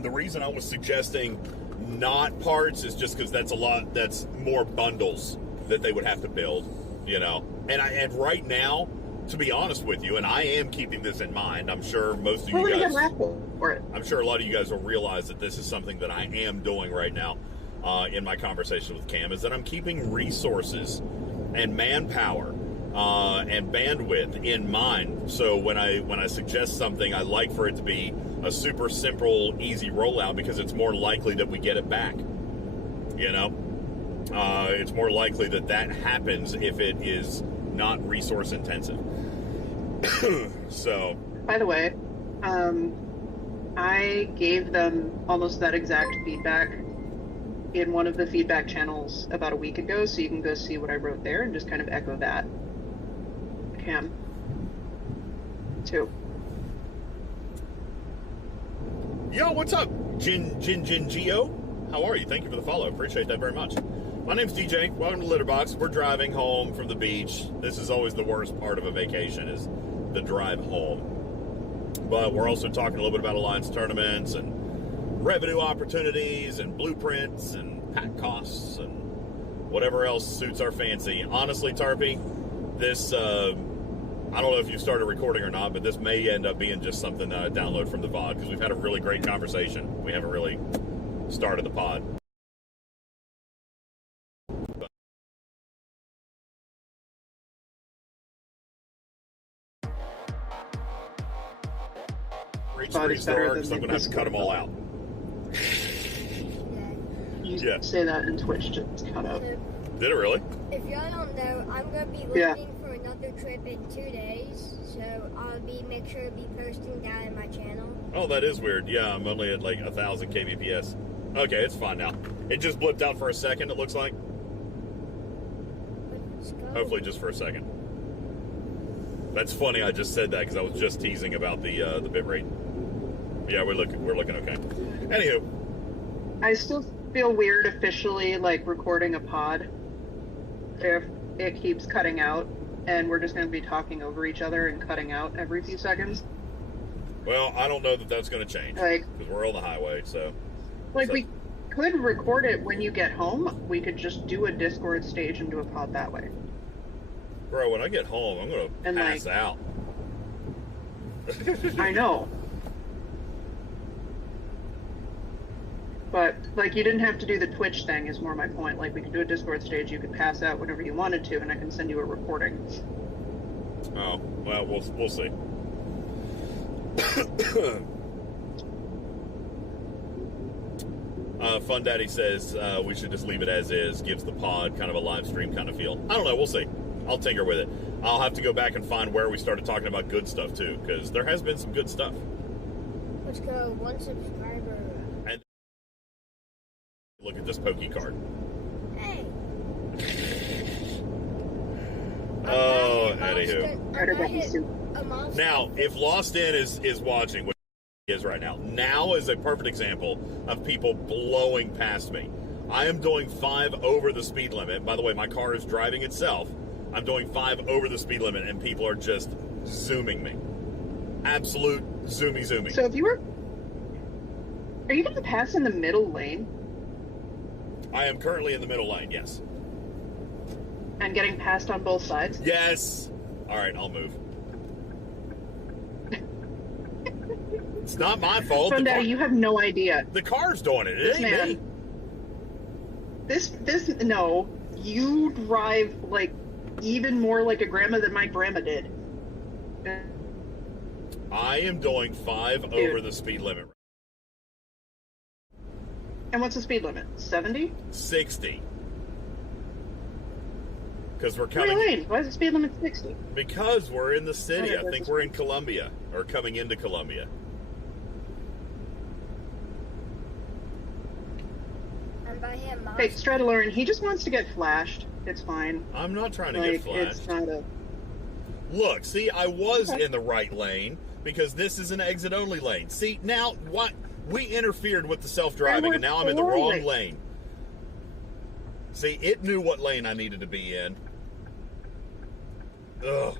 The reason I was suggesting not parts is just because that's more bundles that they would have to build, you know. And right now, to be honest with you, and I am keeping this in mind, I'm sure most of you guys, I'm sure a lot of you guys will realize that this is something that I am doing right now in my conversation with Cam, is that I'm keeping resources and manpower and bandwidth in mind. So when I suggest something, I like for it to be a super simple, easy rollout, because it's more likely that we get it back. You know, it's more likely that happens if it is not resource intensive. So, by the way, I gave them almost that exact feedback in one of the feedback channels about a week ago, so you can go see what I wrote there and just kind of echo that. Cam, too. Yo, what's up, Jin Geo? How are you? Thank you for the follow. Appreciate that very much. My name's DJ. Welcome to Litterbox. We're driving home from the beach. This is always the worst part of a vacation, is the drive home. But we're also talking a little bit about Alliance tournaments and revenue opportunities and blueprints and pack costs and whatever else suits our fancy. Honestly, Tarpy, this, I don't know if you started recording or not, but this may end up being just something that I download from the VOD, because we've had a really great conversation. We haven't really started the pod. Screen's dark, so I'm going to have to cut them all out. You say that and Twitch just cut out. Did it really? If y'all don't know, I'm gonna be Yeah. leaving for another trip in 2 days, so I'll make sure to be posting that in my channel. Oh, that is weird. Yeah, I'm only at like 1,000 kbps. Okay, it's fine now. It just blipped out for a second, it looks like. Let's go. Hopefully just for a second. That's funny, I just said that because I was just teasing about the bit rate. Yeah, we're looking okay. Anywho. I still feel weird officially like recording a pod if it keeps cutting out and we're just going to be talking over each other and cutting out every few seconds. Well, I don't know that that's going to change Like, because we're on the highway, so. we could record it when you get home. We could just do a Discord stage and do a pod that way. Bro, when I get home, I'm going to And, pass like- out. I know. But, like, you didn't have to do the Twitch thing is more my point. Like, we could do a Discord stage, you could pass out whenever you wanted to, and I can send you a recording. Oh, well, we'll see. Fun Daddy says we should just leave it as is. Gives the pod kind of a live stream kind of feel. I don't know. We'll see. I'll tinker with it. I'll have to go back and find where we started talking about good stuff, too, because there has been some good stuff. Let's go. 1 subscriber. And look at this Pokey card. Hey. Oh, I'm not hit a milestone. Now, if Lost In is watching, which he is right now is a perfect example of people blowing past me. I am doing 5 over the speed limit. By the way, my car is driving itself. I'm doing 5 over the speed limit, and people are just zooming me. Absolute zoomy. So if you were... Are you going to pass in the middle lane I am currently in the middle lane, yes. and getting passed on both sides? Yes! All right, I'll move. It's not my fault. Fun Daddy, you have no idea. The car's doing it. It ain't me. No, you drive like even more like a grandma than my grandma did. I am doing 5 over the speed limit. And what's the speed limit? 70? 60. Because we're Wait, coming. why is the speed limit 60? Because we're in the city. Okay, I think we're in Columbia or coming into Columbia. Hey, Stradaloran, he just wants to get flashed. It's fine. I'm not trying to like, get flashed. It's not a... Look, see, I was in the right lane because this is an exit-only lane. See, now what? We interfered with the self-driving, and now I'm in the wrong lane. See, it knew what lane I needed to be in. Ugh.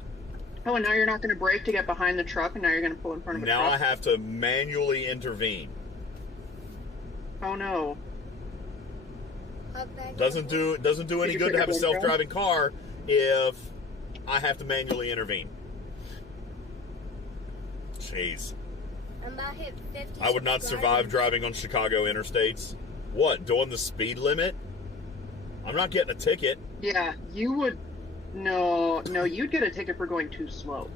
Oh, and now you're not going to brake to get behind the truck, and now you're going to pull in front of a truck? Now I have to manually intervene. Oh, no. Doesn't do any good to have a self-driving car if I have to manually intervene. Jeez. I'm about to hit 50. I would not survive driving on Chicago interstates. What, doing the speed limit? I'm not getting a ticket. Yeah, you would... No, you'd get a ticket for going too slow.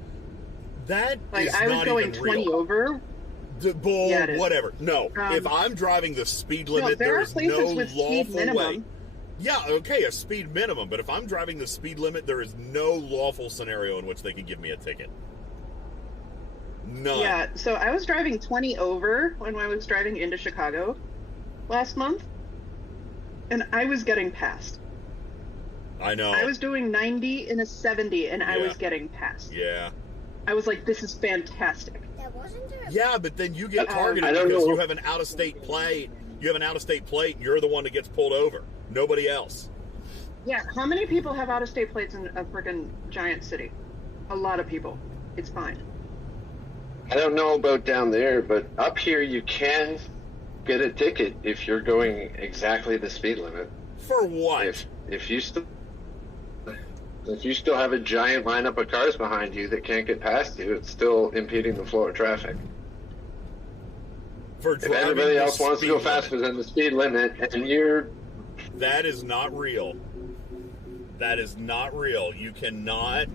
That like, is I was not going even 20 real. Over. Bull, Yeah, it is. whatever. No, if I'm driving the speed limit, there there are is places no with speed lawful minimum. way. Yeah, okay, a speed minimum, but if I'm driving the speed limit, there is no lawful scenario in which they can give me a ticket. None. Yeah, so I was driving 20 over when I was driving into Chicago last month, and I was getting passed. I know. I was doing 90 in a 70, and I was getting passed. Yeah. I was like, this is fantastic. That wasn't there. Yeah, but then you get targeted I don't because know. you have an out-of-state plate. You have an out-of-state plate, you're the one that gets pulled over. Nobody else. Yeah, how many people have out-of-state plates in a freaking giant city? A lot of people. It's fine. I don't know about down there, but up here you can get a ticket if you're going exactly the speed limit. For what? If you still have a giant lineup of cars behind you that can't get past you, it's still impeding the flow of traffic. For If driving everybody the else wants to speed go faster limit. than the speed limit, and you're... That is not real. That is not real. You cannot...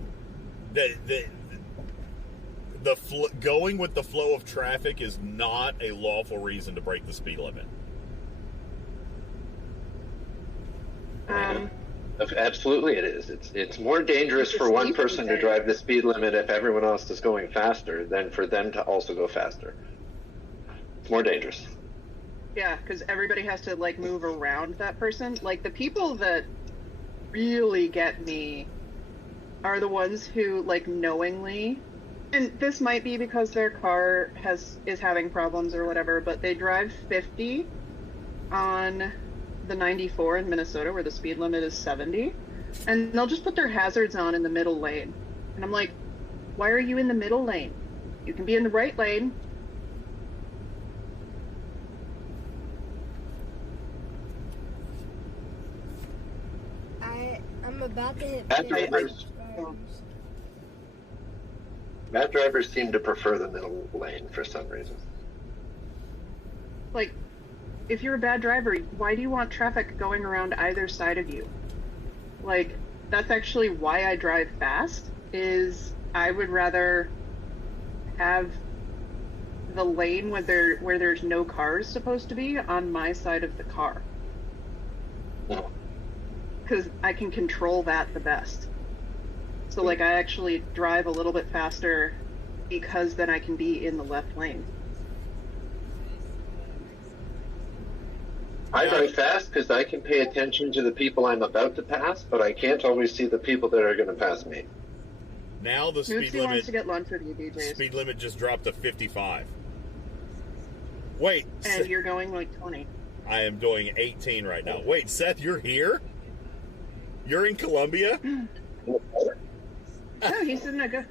Going with the flow of traffic is not a lawful reason to break the speed limit. Absolutely, it is. It's more dangerous for one person to drive the speed limit if everyone else is going faster than for them to also go faster. It's more dangerous. Yeah, because everybody has to like move around that person. Like the people that really get me are the ones who like knowingly, and this might be because their car is having problems or whatever, but they drive 50 on the 94 in Minnesota where the speed limit is 70, and they'll just put their hazards on in the middle lane. And I'm like, why are you in the middle lane? You can be in the right lane. I'm about to hit Bad 50. Bad drivers seem to prefer the middle lane for some reason. Like, if you're a bad driver, why do you want traffic going around either side of you? Like, that's actually why I drive fast, is I would rather have the lane where there's no cars supposed to be on my side of the car. Because I can control that the best. So like I actually drive a little bit faster because then I can be in the left lane. I drive fast because I can pay attention to the people I'm about to pass, but I can't always see the people that are going to pass me. Now the speed Who wants limit. to get lunch with you, DJs? Speed limit just dropped to 55. Wait. And you're going like 20. I am doing 18 right now. Wait, Seth, you're here? You're in Columbia? No, he's in a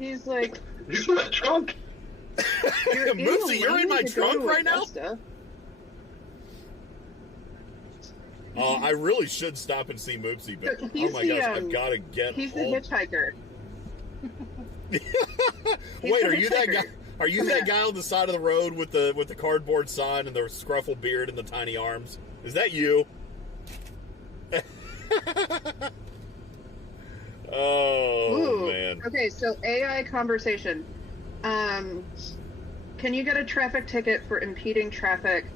he's like, He's in the trunk. Moosey, you're in my trunk right now? I really should stop and see Moopsy, but oh my gosh, I've got to get He's home. the hitchhiker. Wait, are you that guy? Are you that guy on the side of the road with the cardboard sign and the scruffle beard and the tiny arms? Is that you? Oh, Ooh. man. Okay, so AI conversation. Can you get a traffic ticket for impeding traffic?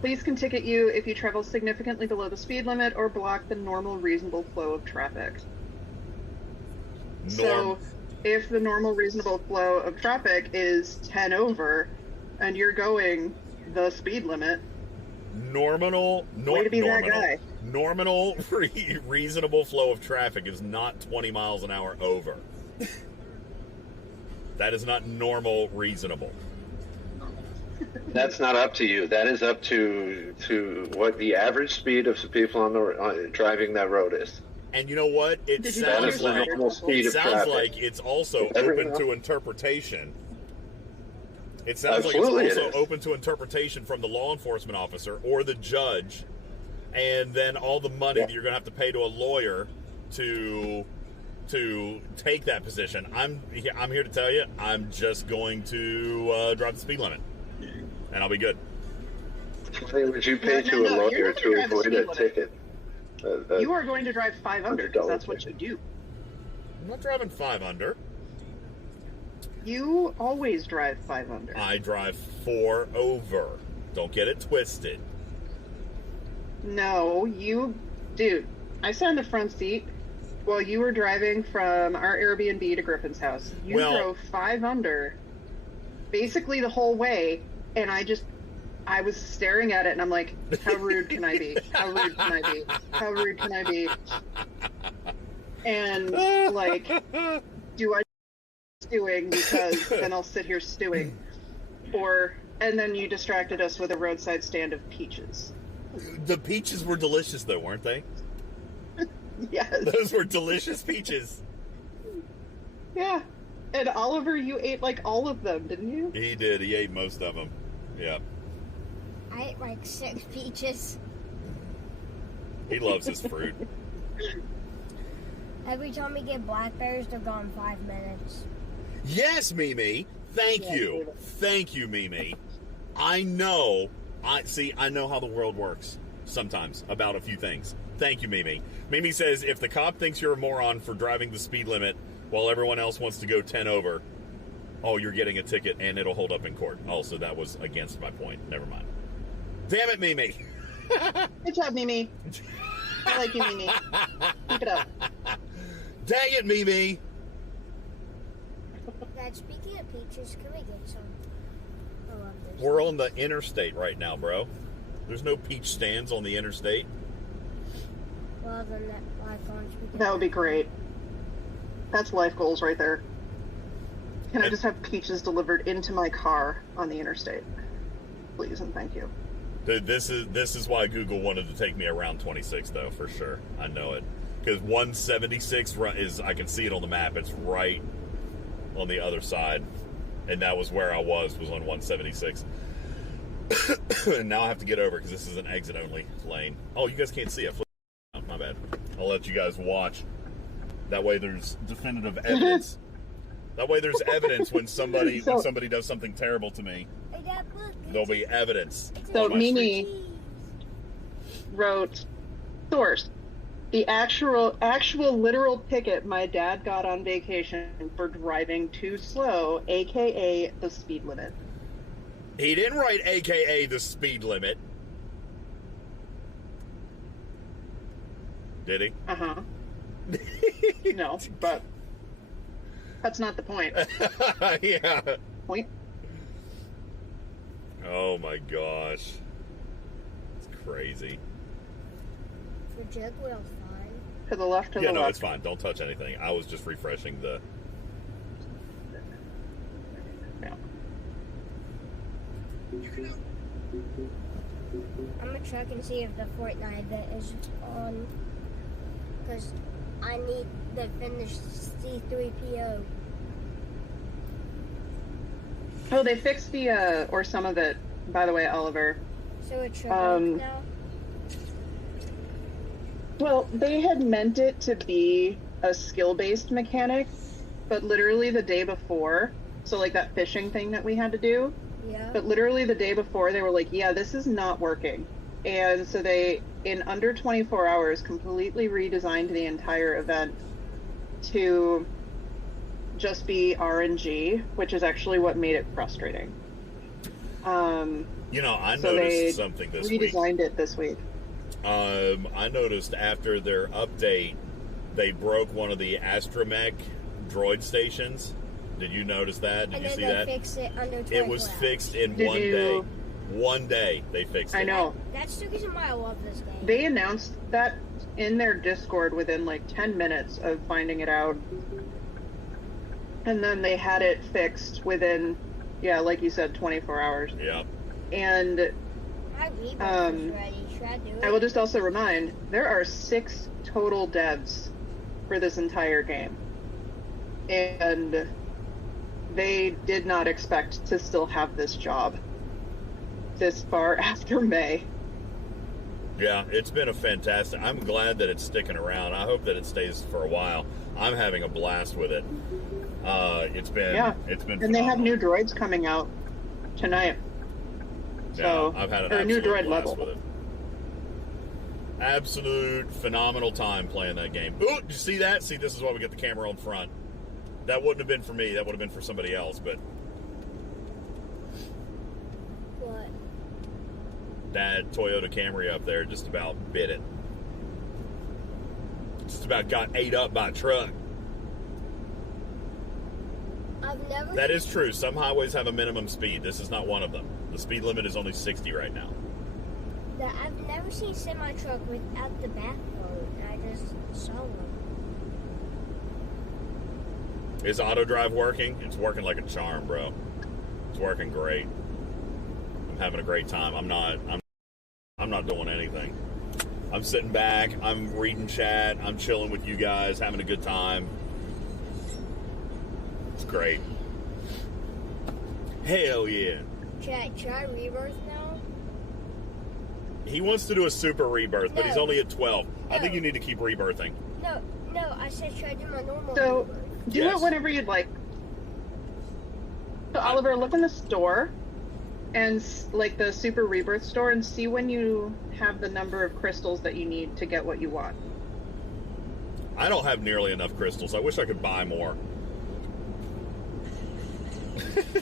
Police can ticket you if you travel significantly below the speed limit or block the normal reasonable flow of traffic. So if the normal reasonable flow of traffic is 10 over and you're going the speed limit, way to be that guy. Normal reasonable flow of traffic is not 20 miles an hour over. That is not normal reasonable. That's not up to you. That is up to what the average speed of the people on the driving that road is. And you know what? It sounds like it's also open to interpretation. It sounds like it's also open to interpretation from the law enforcement officer or the judge, and then all the money that you're going to have to pay to a lawyer to take that position. I'm here to tell you, I'm just going to drive the speed limit, and I'll be good. How much would you pay to a lawyer to avoid a ticket? You are going to drive 5 under because that's what you do. I'm not driving 5 under. You always drive 5 under. I drive 4 over. Don't get it twisted. No, dude, I sat in the front seat while you were driving from our Airbnb to Griffin's house. You drove 5 under basically the whole way, and I was staring at it, and I'm like, how rude can I be? How rude can I be? How rude can I be? And, like, do I stewing because then I'll sit here stewing? And then you distracted us with a roadside stand of peaches. The peaches were delicious, though, weren't they? Yes. Those were delicious peaches. Yeah. And Oliver, you ate, like, all of them, didn't you? He did. He ate most of them. Yeah. I ate like 6 peaches. He loves his fruit. Every time we get blackberries, they're gone 5 minutes. Yes, Mimi. Thank you. Thank you, Mimi. I know how the world works sometimes about a few things. Thank you, Mimi. Mimi says, if the cop thinks you're a moron for driving the speed limit while everyone else wants to go 10 over, oh, you're getting a ticket and it'll hold up in court. Also, that was against my point. Never mind. Damn it, Mimi. Good job, Mimi. I like you, Mimi. Keep it up. Dang it, Mimi. Dad, speaking of peaches, can we get some? I love this. We're on the interstate right now, bro. There's no peach stands on the interstate. Well, then why can't we get That would be great. That's life goals right there. Can I just have peaches delivered into my car on the interstate? Please and thank you. Dude, this is why Google wanted to take me around 26, though, for sure. I know it. Because 176 is, I can see it on the map. It's right on the other side. And that was where I was on 176. And now I have to get over because this is an exit-only lane. Oh, you guys can't see it. Oh, my bad. I'll let you guys watch. That way there's definitive evidence. That way there's evidence when somebody does something terrible to me. Hey, Dad, look. There'll be evidence. So on my Mimi street. wrote, source, the actual literal ticket my dad got on vacation for driving too slow, aka the speed limit. He didn't write AKA the speed limit. Did he? Uh-huh. No, but that's not the point. Yeah. Point. Oh my gosh. It's crazy. For jug wheel, fine. To the left, to Yeah, the no, left. it's fine. Don't touch anything. I was just refreshing the... Yeah. I'm gonna check and see if the Fortnite bit is on. Because I need the finished C3PO. Oh, they fixed the, or some of it, by the way, Oliver. So it's triggered now? Well, they had meant it to be a skill-based mechanic, but literally the day before, so like that fishing thing that we had to do, Yeah. but literally the day before they were like, yeah, this is not working. And so they, in under 24 hours, completely redesigned the entire event to just be RNG, which is actually what made it frustrating. You know, I So they noticed something this week. redesigned it this week. I noticed after their update, they broke one of the astromech droid stations. Did you notice that? Did And you then see they that? fixed it under 24 It was hours. fixed in Did one you- day. One day they fixed it. I know. That's the reason why I love this game. They announced that in their Discord within like 10 minutes of finding it out. And then they had it fixed within, yeah, like you said, 24 hours. Yeah. And My Rebirth is ready. Should I do it? I will just also remind, there are 6 total devs for this entire game. And they did not expect to still have this job this far after May. Yeah, it's been a fantastic. I'm glad that it's sticking around. I hope that it stays for a while. I'm having a blast with it. It's been And they have new droids coming out tonight. So, I've had an or a new absolute droid blast level. with it. Absolute phenomenal time playing that game. Ooh, did you see that? See, this is why we get the camera on front. That wouldn't have been for me. That would have been for somebody else, but What? that Toyota Camry up there just about bit it. Just about got ate up by a truck. I've never. That is true. Some highways have a minimum speed. This is not one of them. The speed limit is only 60 right now. I've never seen semi truck without the backbone. I just saw one. Is auto drive working? It's working like a charm, bro. It's working great. I'm having a great time. I'm not doing anything. I'm sitting back. I'm reading chat. I'm chilling with you guys, having a good time. It's great. Hell yeah. Should I rebirth now? He wants to do a super rebirth, but he's No. only at 12. I think No. you need to keep rebirthing. No, I said should I do my normal So, rebirth? do Yes. it whenever you'd like. So, Oliver, look in the store and like the Super Rebirth store and see when you have the number of crystals that you need to get what you want. I don't have nearly enough crystals. I wish I could buy more.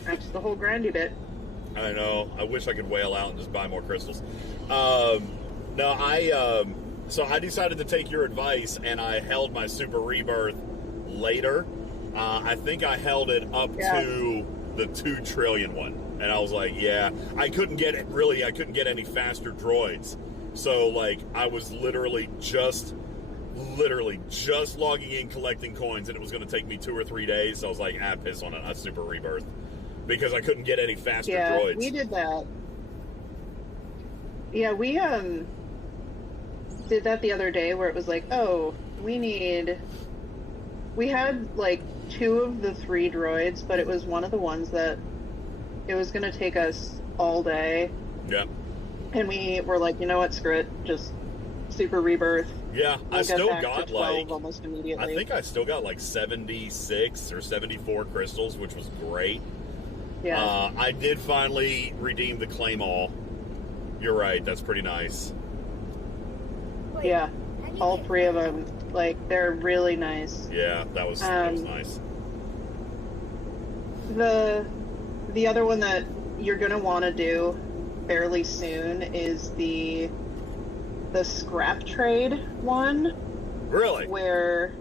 That's the whole grindy bit. I know. I wish I could whale out and just buy more crystals. No, So I decided to take your advice, and I held my Super Rebirth later. I think I held it up to the 2 trillion one. And I was like, yeah, I couldn't get any faster droids. So, like, I was literally just logging in, collecting coins, and it was going to take me 2 or 3 days. So I was like, piss on it, a Super Rebirth. Because I couldn't get any faster droids. We did that. Yeah, we did that the other day where it was like, oh, we had like 2 of the 3 droids, but it was one of the ones that it was going to take us all day. Yeah. And we were like, you know what, screw it, just Super Rebirth. Yeah, I still got 12 like, almost immediately. I think I still got like 76 or 74 crystals, which was great. Yeah. I did finally redeem the Claim All. You're right, that's pretty nice. Wait, Yeah, how do you all get 3 of them, like, they're really nice. Yeah, that was nice. The other one that you're gonna want to do fairly soon is the scrap trade one. Really? Where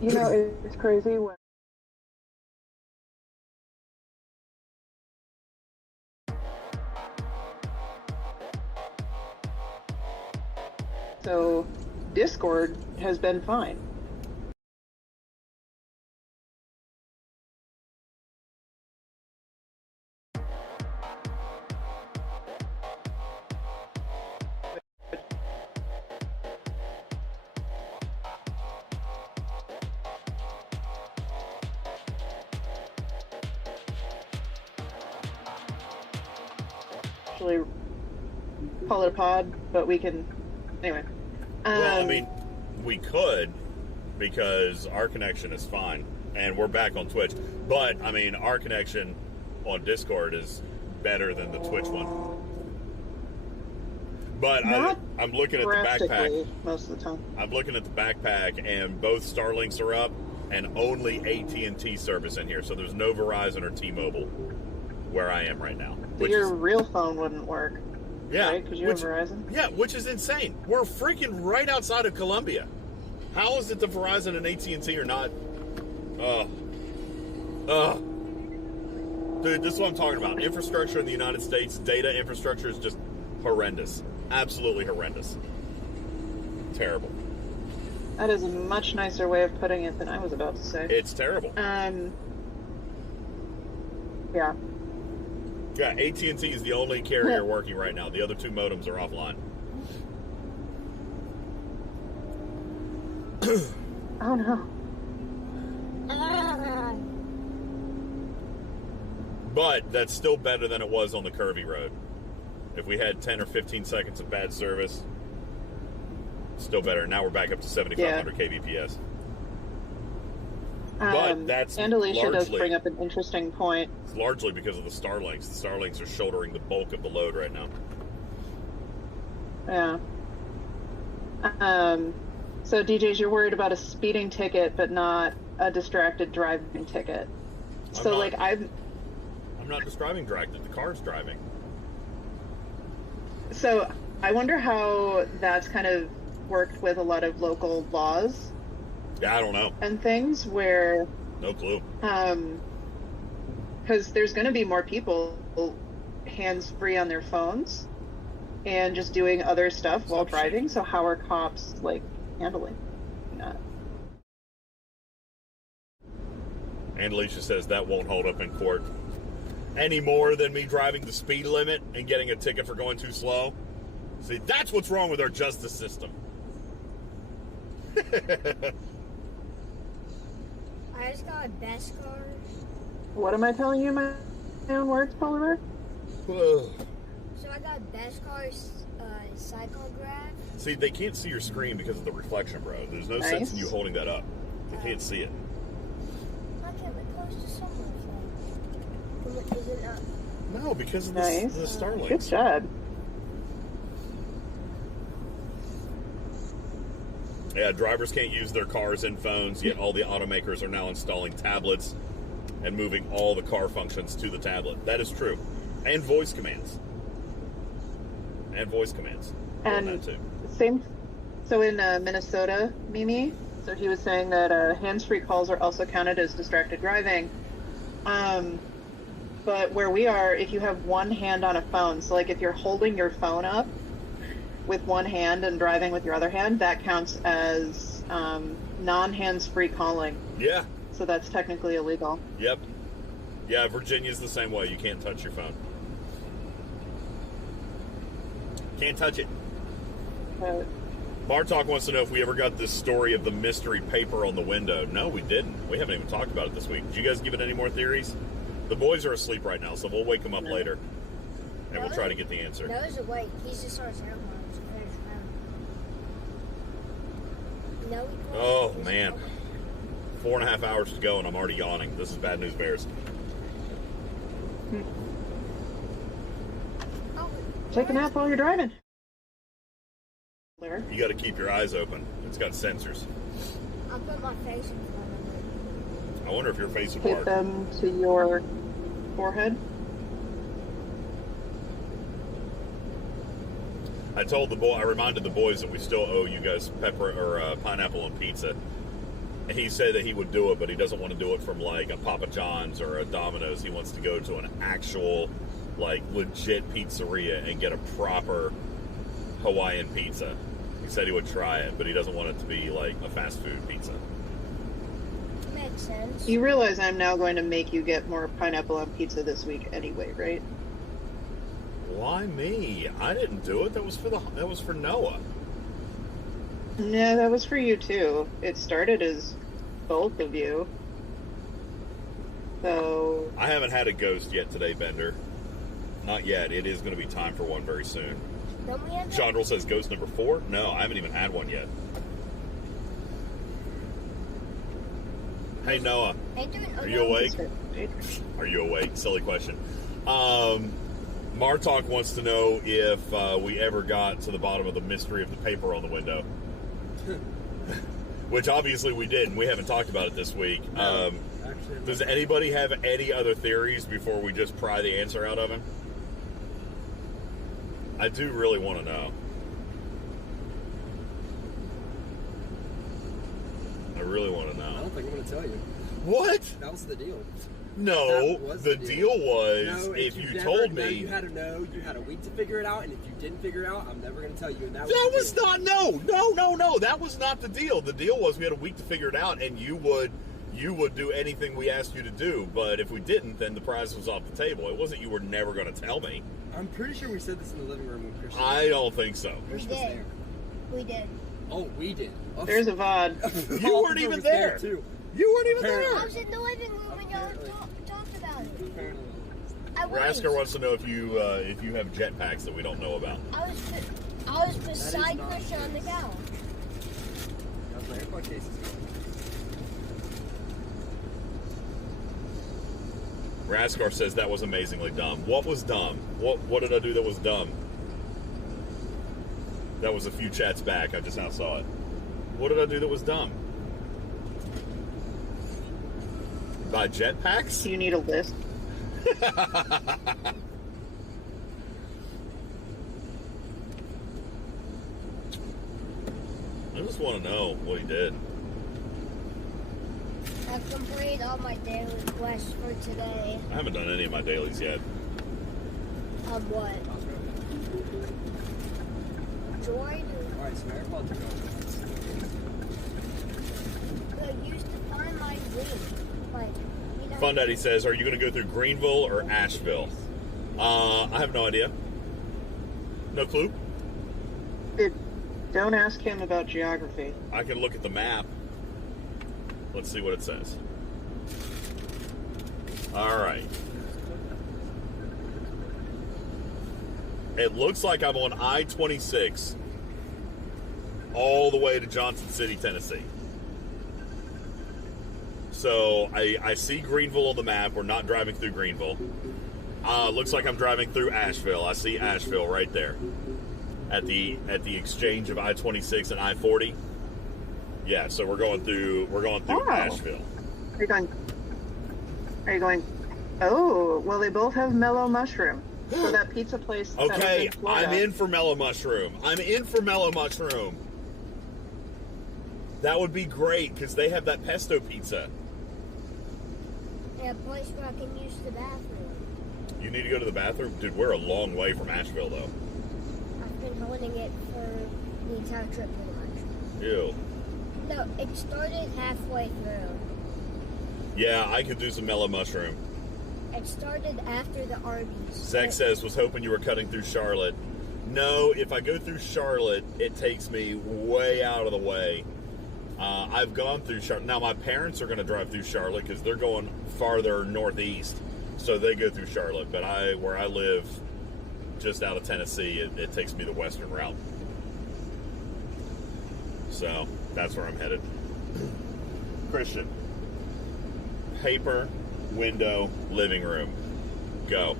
you know, it's crazy when so Discord has been fine. Actually call it a pod, but we can anyway. Well, I mean, we could, because our connection is fine, and we're back on Twitch. But, I mean, our connection on Discord is better than the Twitch one. But I'm looking at the backpack. Most of the time. I'm looking at the backpack, and both Starlinks are up, and only AT&T service in here. So there's no Verizon or T-Mobile where I am right now. So your real phone wouldn't work. Yeah, right? Because you have Verizon? Yeah, which is insane. We're freaking right outside of Columbia. How is it the Verizon and AT&T are not? Dude, this is what I'm talking about. Infrastructure in the United States, data infrastructure is just horrendous. Absolutely horrendous. Terrible. That is a much nicer way of putting it than I was about to say. It's terrible. Yeah. Yeah, AT&T is the only carrier working right now. The other 2 modems are offline. Oh no. But that's still better than it was on the curvy road. If we had 10 or 15 seconds of bad service, still better. Now we're back up to 7,500 kbps. But that's and Alicia largely, does bring up an interesting point. It's largely because of the Starlinks. The Starlinks are shouldering the bulk of the load right now. Yeah. So DJz, you're worried about a speeding ticket, but not a distracted driving ticket. I'm not describing distracted. The car's driving. So I wonder how that's kind of worked with a lot of local laws. Yeah, I don't know. And things where... No clue. Because there's going to be more people hands-free on their phones and just doing other stuff while driving. So how are cops, like, handling that? And Alicia says that won't hold up in court. Any more than me driving the speed limit and getting a ticket for going too slow. See, that's what's wrong with our justice system. I just got best cars. What am I telling you in my own words, Polar Bear? So I got best cars Psychograph. See, they can't see your screen because of the reflection, bro. There's no Nice. sense in you holding that up. They can't see it. How can it close to somewhere? Is it not? No, because of Nice. the Starlink. Good job. Yeah, drivers can't use their cars and phones, yet all the automakers are now installing tablets and moving all the car functions to the tablet. That is true. And voice commands. And And that too. same. So in Minnesota, Mimi, so he was saying that hands-free calls are also counted as distracted driving. But where we are, if you have one hand on a phone, so like if you're holding your phone up with one hand and driving with your other hand, that counts as non-hands-free calling. Yeah. So that's technically illegal. Yep. Yeah, Virginia's the same way. You can't touch your phone. Can't touch it. Bartok wants to know if we ever got this story of the mystery paper on the window. No, we didn't. We haven't even talked about it this week. Did you guys give it any more theories? The boys are asleep right now, so we'll wake them up later. And we'll try to get the answer. Noah's awake. He's just on his airline. No, Oh, man. 4.5 hours to go, and I'm already yawning. This is bad news bears. Take a nap while you're driving. You got to keep your eyes open. It's got sensors. I'll put my face in front of it. I wonder if your face would Tape work. them to your forehead. I reminded the boys that we still owe you guys pepper or pineapple on pizza. And he said that he would do it, but he doesn't want to do it from like a Papa John's or a Domino's. He wants to go to an actual, like, legit pizzeria and get a proper Hawaiian pizza. He said he would try it, but he doesn't want it to be like a fast food pizza. Makes sense. You realize I'm now going to make you get more pineapple on pizza this week anyway, right? Why me? I didn't do it. That was for Noah. No, that was for you too. It started as both of you. So I haven't had a ghost yet today, Bender. Not yet. It is going to be time for one very soon. Don't we have that? Chandrell says ghost number 4? No, I haven't even had one yet. Hey, Noah. Are you awake? Are you awake? Silly question. Martok wants to know if we ever got to the bottom of the mystery of the paper on the window. Which obviously we did, and we haven't talked about it this week. Does anybody have any other theories before we just pry the answer out of him? I do really want to know. I really want to know. I don't think I'm going to tell you. What? That was the deal. No, was the deal was No, if you never, told no, me. you had to know. You had a week to figure it out, and if you didn't figure it out, I'm never going to tell you. And that Was not. No. That was not the deal. The deal was we had a week to figure it out, and you would do anything we asked you to do. But if we didn't, then the prize was off the table. It wasn't you were never going to tell me. I'm pretty sure we said this in the living room with Christian. I don't think so. Christian was there. We did. Oh, we did. Oh, there's a VOD. You weren't even there. Too. You weren't even Apparently. there. I was in the living room when y'all talked about it. Apparently. I was. Rasker wants to know if you have jetpacks that we don't know about. I was beside Christian on the couch. That's my AirPod case is going. Raskar says that was amazingly dumb. What was dumb? What did I do that was dumb? That was a few chats back. I just now saw it. What did I do that was dumb? Buy jetpacks? Do you need a list? I just want to know what he did. I've completed all my daily quests for today. I haven't done any of my dailies yet. What? Droid? Alright, so my AirPod took over. I used to find my ring. Like, you know. Fun Daddy says, are you going to go through Greenville or Asheville? I have no idea. No clue. Don't ask him about geography. I can look at the map. Let's see what it says. All right. It looks like I'm on I-26 all the way to Johnson City, Tennessee. So I see Greenville on the map. We're not driving through Greenville. Looks like I'm driving through Asheville. I see Asheville right there at the exchange of I-26 and I-40. Yeah, so we're going through Asheville. Are you going? Oh, well, they both have Mellow Mushroom. So that pizza place. Okay, I'm in for Mellow Mushroom. That would be great because they have that pesto pizza. Yeah, a place where I can use the bathroom. You need to go to the bathroom? Dude, we're a long way from Asheville, though. I've been holding it for the entire trip, pretty much. Ew. No, it started halfway through. Yeah, I could do some Mellow Mushroom. It started after the Arby's. Zach says, was hoping you were cutting through Charlotte. No, if I go through Charlotte, it takes me way out of the way. I've gone through Charlotte. Now, my parents are going to drive through Charlotte because they're going farther northeast. So they go through Charlotte. But where I live, just out of Tennessee, it takes me the western route. So that's where I'm headed. Christian. Paper, window, living room. Go.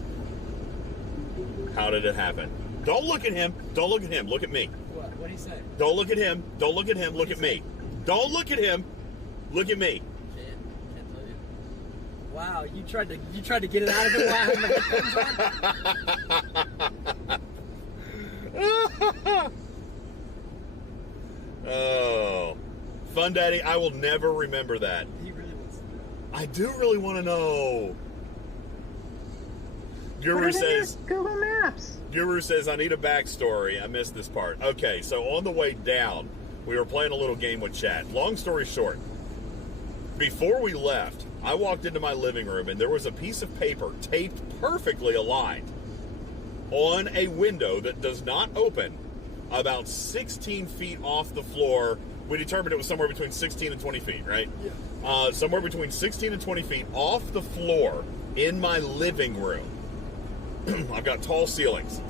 How did it happen? Don't look at him. Don't look at him. Look at me. What? What did he say? Don't look at him. Don't look at him. Look at me. Don't look at him. Look at me. Can't tell you. Wow, you tried to get it out of him while I had my headphones on? Oh. Fun Daddy, I will never remember that. He really wants to know. I do really want to know. Guru says, Google Maps. Guru says, I need a backstory. I missed this part. Okay, so on the way down, we were playing a little game with chat. Long story short, before we left, I walked into my living room and there was a piece of paper taped perfectly aligned on a window that does not open about 16 feet off the floor. We determined it was somewhere between 16 and 20 feet, right? Yeah. Somewhere between 16 and 20 feet off the floor in my living room. I've got tall ceilings.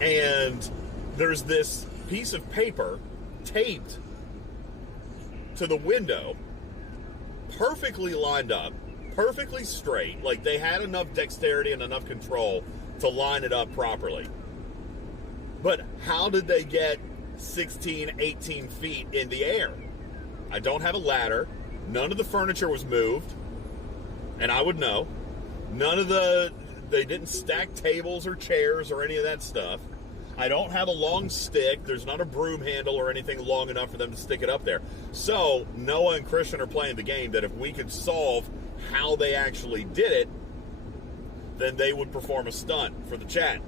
And there's this piece of paper taped to the window, perfectly lined up, perfectly straight. Like they had enough dexterity and enough control to line it up properly. But how did they get 16, 18 feet in the air? I don't have a ladder. None of the furniture was moved. And I would know. They didn't stack tables or chairs or any of that stuff. I don't have a long stick. There's not a broom handle or anything long enough for them to stick it up there. So Noah and Christian are playing the game that if we could solve how they actually did it, then they would perform a stunt for the chat.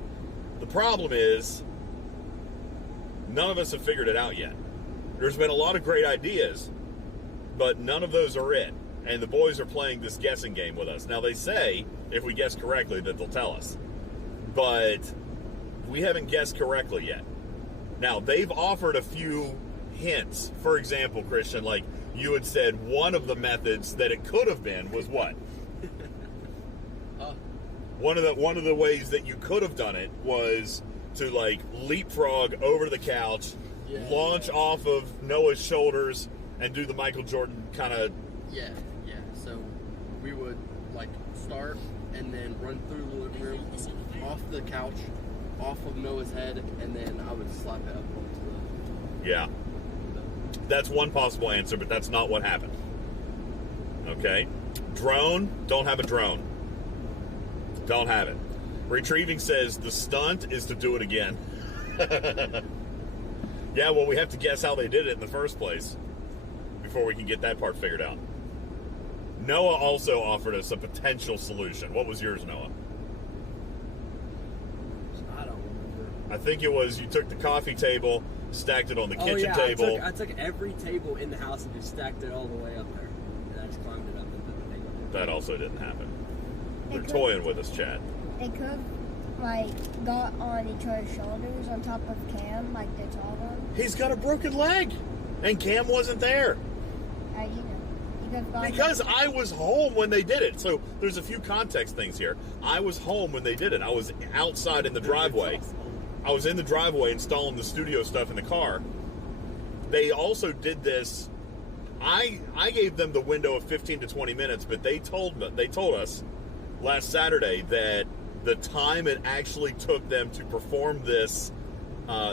The problem is, none of us have figured it out yet. There's been a lot of great ideas, but none of those are it. And the boys are playing this guessing game with us. Now, they say, if we guess correctly, that they'll tell us. But we haven't guessed correctly yet. Now, they've offered a few hints. For example, Christian, like you had said, one of the methods that it could have been was what? One of the ways that you could have done it was to, like, leapfrog over the couch, launch off of Noah's shoulders, and do the Michael Jordan kind of... Yeah. So we would, like, start and then run through the living room, off the couch, off of Noah's head, and then I would slap it up onto the... Yeah. That's one possible answer, but that's not what happened. Okay. Drone, don't have a drone. Don't have it. Retrieving says the stunt is to do it again. Yeah, well, we have to guess how they did it in the first place before we can get that part figured out. Noah also offered us a potential solution. What was yours, Noah? I don't remember. I think it was you took the coffee table, stacked it on the kitchen table. I took every table in the house and just stacked it all the way up there. And I just climbed it up and put the table. That also didn't happen. They're toying with us, Chad. They could have, like, got on each other's shoulders on top of Cam, like the tall one. He's got a broken leg, and Cam wasn't there. You know, he Because I was home when they did it. So there's a few context things here. I was home when they did it. I was outside in the driveway. I was in the driveway installing the studio stuff in the car. They also did this. I gave them the window of 15 to 20 minutes, but they told us last Saturday that the time it actually took them to perform this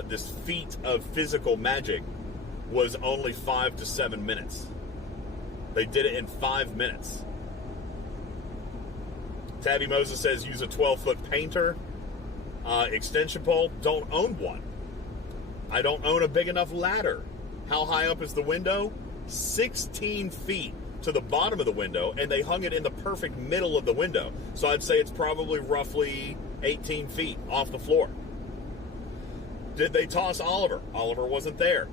this feat of physical magic was only 5 to 7 minutes. They did it in 5 minutes. Tabby Moses says use a 12-foot painter. Extension pole, don't own one. I don't own a big enough ladder. How high up is the window? 16 feet to the bottom of the window, and they hung it in the perfect middle of the window. So I'd say it's probably roughly 18 feet off the floor. Did they toss Oliver? Oliver wasn't there.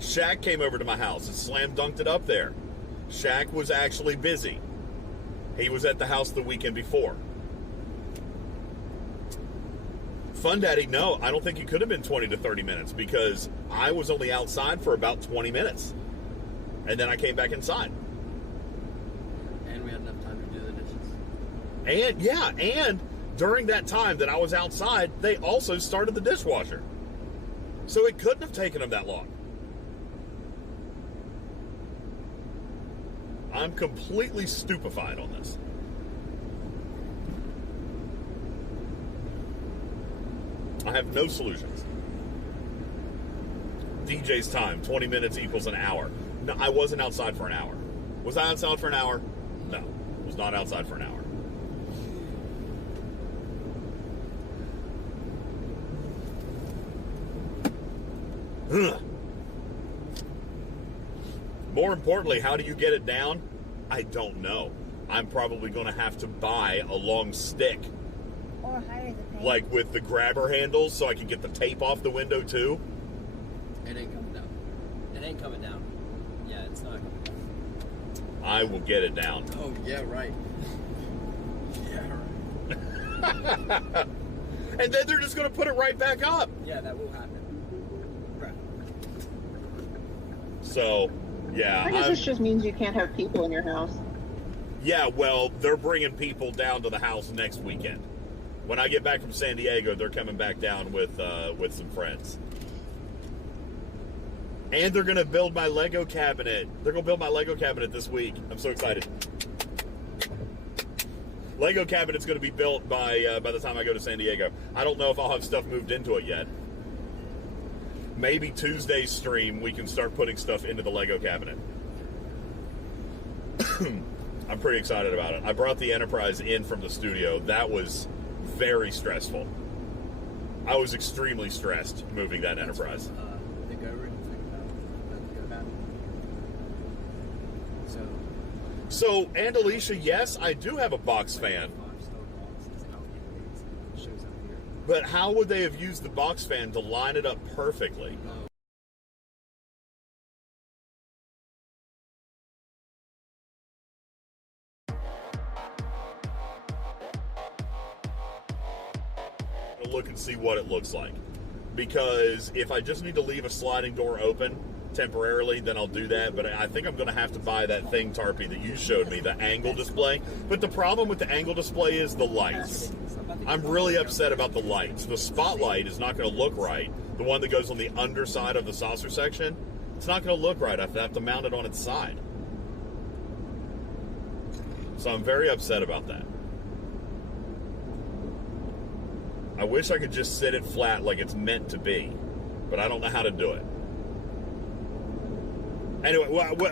Shaq came over to my house and slam dunked it up there. Shaq was actually busy. He was at the house the weekend before. Fun Daddy, no, I don't think it could have been 20 to 30 minutes because I was only outside for about 20 minutes. And then I came back inside. And we had enough time to do the dishes. And, yeah, and during that time that I was outside, they also started the dishwasher. So it couldn't have taken them that long. I'm completely stupefied on this. I have no solutions. DJ's time, 20 minutes equals an hour. No, I wasn't outside for an hour. Was I outside for an hour? No, I was not outside for an hour. Ugh. More importantly, how do you get it down? I don't know. I'm probably going to have to buy a long stick. Or hire the paint. Like with the grabber handles so I can get the tape off the window too. It ain't coming down. It ain't coming down. Yeah, it's not coming down. I will get it down. Oh, yeah, right. Yeah, right. And then they're just going to put it right back up. Yeah, that will happen. Right. So, yeah. I guess this just means you can't have people in your house. Yeah, well, they're bringing people down to the house next weekend. When I get back from San Diego, they're coming back down with some friends. And they're going to build my Lego cabinet. They're going to build my Lego cabinet this week. I'm so excited. Lego cabinet's going to be built by the time I go to San Diego. I don't know if I'll have stuff moved into it yet. Maybe Tuesday's stream, we can start putting stuff into the Lego cabinet. I'm pretty excited about it. I brought the Enterprise in from the studio. That was very stressful. I was extremely stressed moving that Enterprise. The go room thing about So, and Alicia, yes, I do have a box fan. But how would they have used the box fan to line it up perfectly? Look and see what it looks like, because if I just need to leave a sliding door open temporarily, then I'll do that. But I think I'm going to have to buy that thing, Tarpy, that you showed me, the angle display. But the problem with the angle display is the lights. I'm really upset about the lights. The spotlight is not going to look right. The one that goes on the underside of the saucer section, it's not going to look right. I have to mount it on its side. So I'm very upset about that. I wish I could just sit it flat like it's meant to be, but I don't know how to do it. Anyway,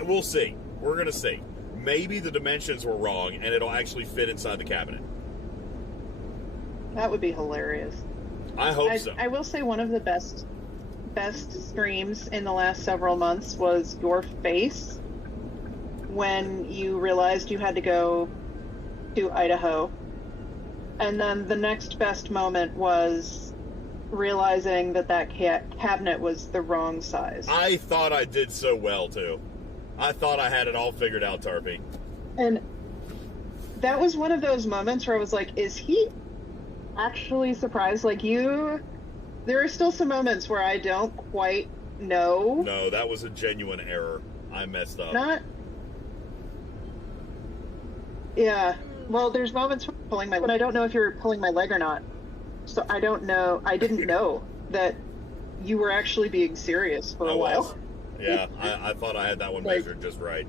we'll see. We're going to see. Maybe the dimensions were wrong and it'll actually fit inside the cabinet. That would be hilarious. I hope so. I will say one of the best streams in the last several months was your face when you realized you had to go to Idaho. And then the next best moment was realizing that cabinet was the wrong size. I thought I did so well, too. I thought I had it all figured out, Tarpy. And that was one of those moments where I was like, is he actually surprised? Like, there are still some moments where I don't quite No. No, that was a genuine error. I messed up. Not. Yeah. Well, there's moments when I'm pulling my, but I don't know if you're pulling my leg or not. So I don't know. I didn't know that you were actually being serious for a while. Yeah, I thought I had that one Like- measured just right.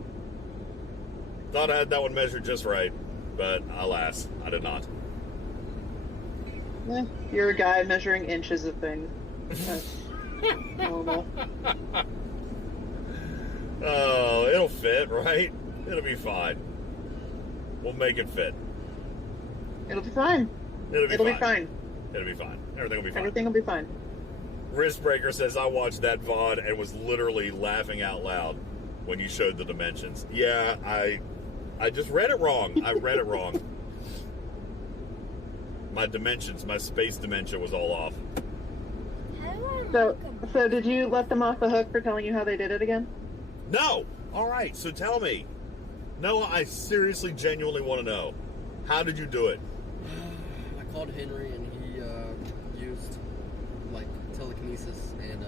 Thought I had that one measured just right, but alas, I did not. You're a guy measuring inches of things. That's normal. Oh, it'll fit, right? It'll be fine. We'll make it fit. It'll be fine. It'll be It'll fine. be fine. It'll be fine. Everything will be fine. Everything will be fine. Wristbreaker says, I watched that VOD and was literally laughing out loud when you showed the dimensions. Yeah, I just read it wrong. I read it wrong. My dimensions, my space dimension was all off. How do I So, make so did you let them off the hook for telling you how they did it again? No! Alright, so tell me. Noah, I seriously, genuinely want to know. How did you do it? I called Henry and he used like telekinesis and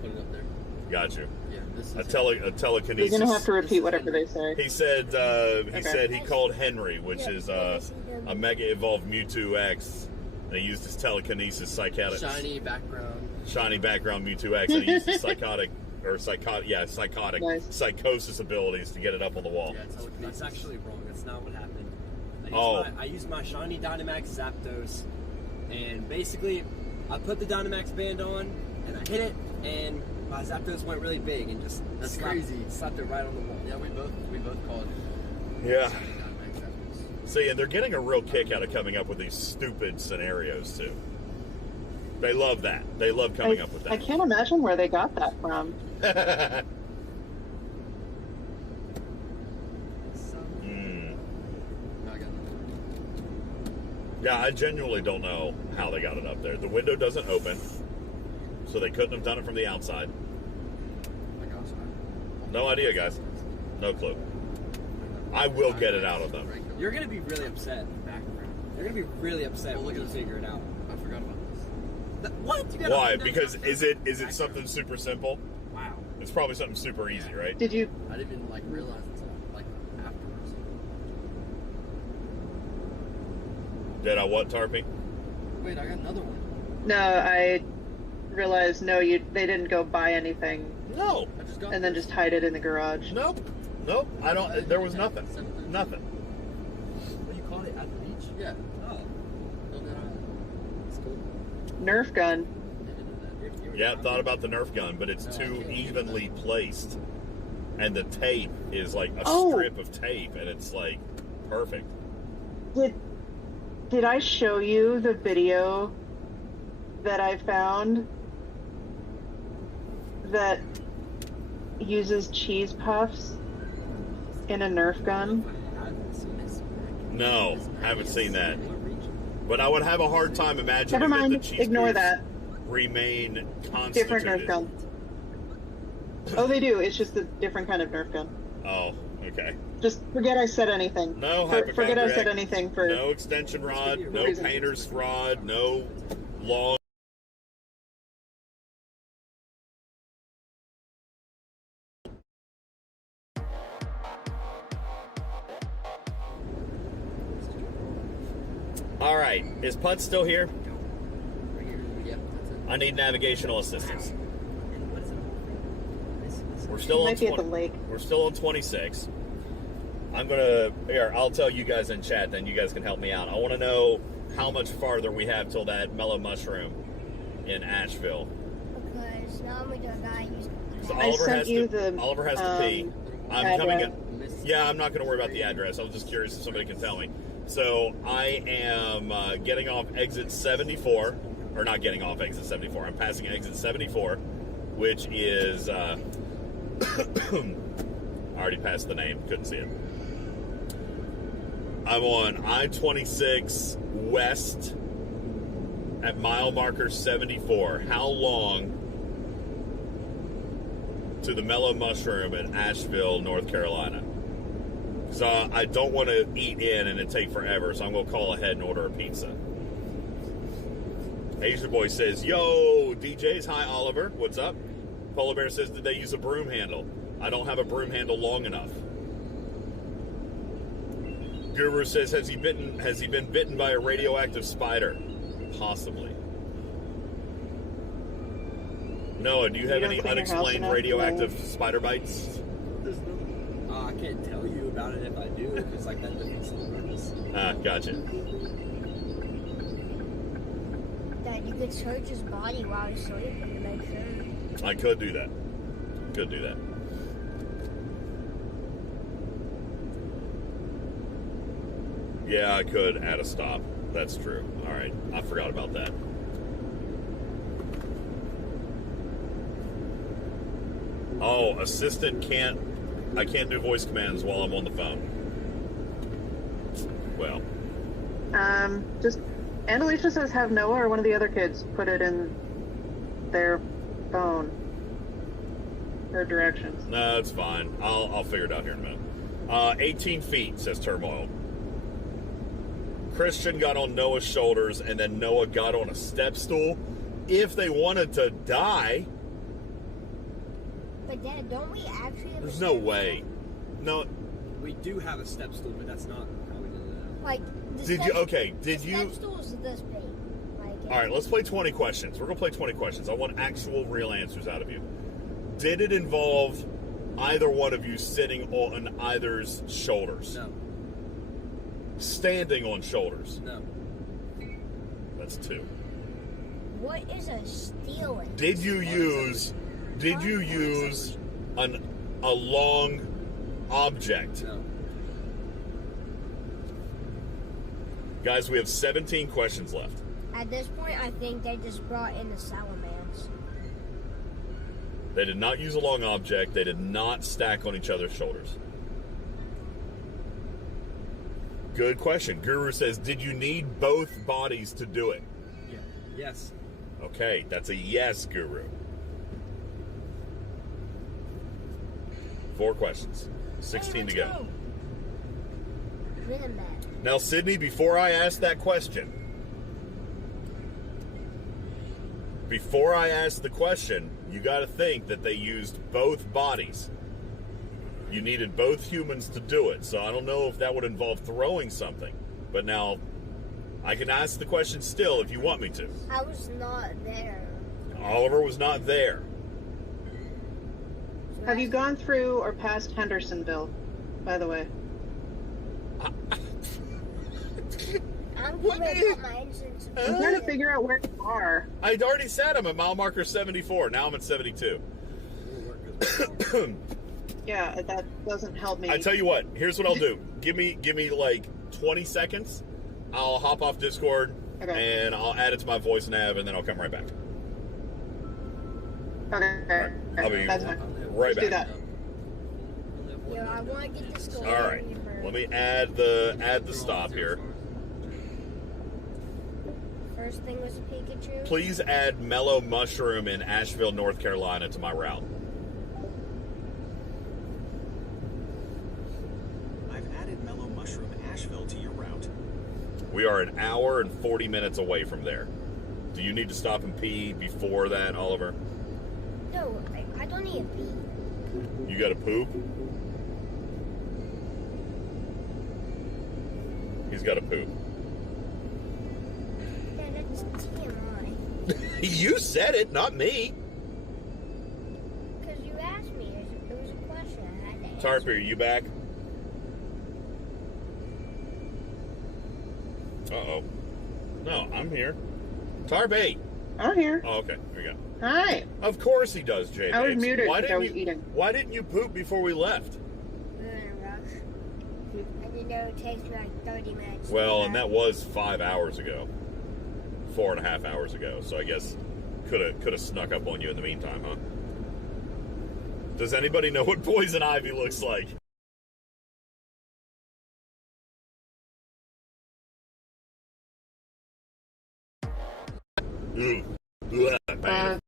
put it up there. Got you. Yeah, this is A telekinesis. You're gonna have to repeat whatever they say. He said Okay. he called Henry, which Yeah, is yeah, a Mega Evolved Mewtwo X, and he used his telekinesis psychotic shiny background Mewtwo X, and he used his psychotic Nice. psychosis abilities to get it up on the wall. Yeah, That's telekinesis. actually wrong. That's not what happened. I Oh. used my shiny Dynamax Zapdos, and basically, I put the Dynamax band on, and I hit it, and my Zapdos went really big and just That's slapped, crazy. slapped it right on the wall. Yeah, we both called. Yeah. shiny Dynamax Zapdos. See, and they're getting a real kick out of coming up with these stupid scenarios too. They love that. They love coming up with that. I can't imagine where they got that from. Mm. I got it. Yeah, I genuinely don't know how they got it up there. The window doesn't open, so they couldn't have done it from the outside. My gosh, No idea, guys. No clue. I will get it out of them. You're gonna be really upset in the background. You're gonna be really upset Well, when look you at figure it out. I forgot about this. What? You got Why? Because is it something super simple? Wow. It's probably something super easy, right? Did you? I didn't even like realize until like afterwards. Did I what, Tarpy? Wait, I got another one. No, I realized they didn't go buy anything No. I just got and then this. just hide it in the garage. Nope. Nope. I don't. There was nothing. Nothing. What, you caught it at the beach? Yeah. Oh, On that island. that's cool. Nerf gun. I didn't know that. You were Yeah, drunk? thought about the Nerf gun, but it's No, I too can't do evenly placed, and the tape is like a Oh. strip of tape, and it's like perfect. Did I show you the video that I found that uses cheese puffs in a Nerf gun? I haven't seen this. No, haven't seen that. But I would have a hard time imagining Never that the mind. cheese Ignore cubes that. remain Different constituted. Nerf gun. Oh, they do. It's just a different kind of Nerf gun. Oh, okay. Just forget I said anything. No Forget I said hypochondriac, anything for. no extension rod, no reason. painter's rod, no long. All right, is Putt still here? Right here. Yep, that's it. I need navigational assistance. And what is it? We're still on Might be at the 20, lake. we're still on 26. I'm gonna I'll tell you guys in chat, then you guys can help me out. I want to know how much farther we have till that mellow mushroom in Asheville. Because normally the guy used 'Cause I sent you the, Oliver has to pee. I'm address. coming in. Yeah, I'm not going to worry about the address. I was just curious if somebody can tell me. So I am getting off exit 74, or not getting off exit 74. I'm passing exit 74, which is I already passed the name. Couldn't see it. I'm on I-26 west at mile marker 74. How long to the Mellow Mushroom in Asheville, North Carolina? So I don't want to eat in and it take forever, so I'm going to call ahead and order a pizza. Asia Boy says, yo, DJs. Hi, Oliver. What's up? Polar Bear says, did they use a broom handle? I don't have a broom handle long enough. Guru says, has he been bitten by a radioactive spider? Possibly. Noah, do you have any unexplained radioactive spider bites? I can't tell you about it if I do, because like that defeats the purpose. Ah, gotcha. That you could search his body while he's sleeping to make sure. I could do that. Could do that. Yeah, I could add a stop. That's true. All right. I forgot about that. Oh, assistant can't... I can't do voice commands while I'm on the phone. Well. Just... And Alicia says have Noah or one of the other kids put it in their phone. Their directions. No, it's fine. I'll figure it out here in a minute. 18 feet, says Turmoil. Christian got on Noah's shoulders, and then Noah got on a step stool. If they wanted to die... But Dad, don't we actually have There's no way. No. We do have a step stool, but that's not how we did that. Like, Did you... step stool is this big. Like, All right, let's play 20 questions. We're going to play 20 questions. I want actual, real answers out of you. Did it involve either one of you sitting on either's shoulders? No. Standing on shoulders? No. That's 2. What is a stealing? Did you use a long object? No. Guys, we have 17 questions left. At this point, I think they just brought in the salamanders. They did not use a long object. They did not stack on each other's shoulders. Good question. Guru says, did you need both bodies to do it? Yeah. Yes. Okay, that's a yes, Guru. 4 questions. 16 to go. Rhythm. Now, Sydney, before I ask that question, you got to think that they used both bodies. You needed both humans to do it, so I don't know if that would involve throwing something. But now, I can ask the question still if you want me to. I was not there. Oliver was not there. Have you gone through or past Hendersonville, by the way? I'm going to put my instance. I'm trying to figure out where you are. I'd already said I'm at mile marker 74. Now I'm at 72. Yeah, that doesn't help me. I tell you what, here's what I'll do. Give me like 20 seconds. I'll hop off Discord and I'll add it to my voice nav and then I'll come right back. Okay. I'll be That's fine. right Let's back. do that. Yeah, I want to get this going. All right. Let me add the stop here. First thing was a Pikachu. Please add Mellow Mushroom in Asheville, North Carolina to my route. I've added Mellow Mushroom Asheville to your route. We are an hour and 40 minutes away from there. Do you need to stop and pee before that, Oliver? No, I don't need a pee. You got to poop? He's got to poop. Yeah, that's TMI. You said it, not me. Because you asked me. It was a question I had to answer. Tarp, are you back? Uh-oh. No, I'm here. Tarp, I'm here. Oh, okay. Here we go. Hi. Of course he does, Jay. I was muted because I was you, eating. Why didn't you poop before we left? We were in a rush. I didn't know it takes me like 30 minutes. Well, and that was 5 hours ago. 4.5 hours ago. So I guess could have snuck up on you in the meantime, huh? Does anybody know what poison ivy looks like? Ooh. Man.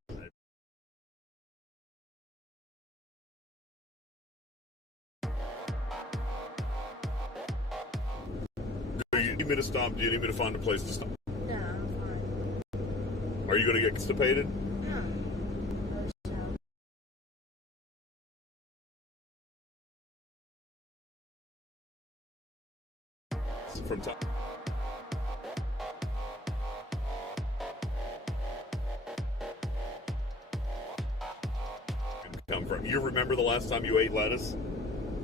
Do you need me to stop? Do you need me to find a place to stop? No, I'm fine. Are you going to get constipated? No. come from? You remember the last time you ate lettuce?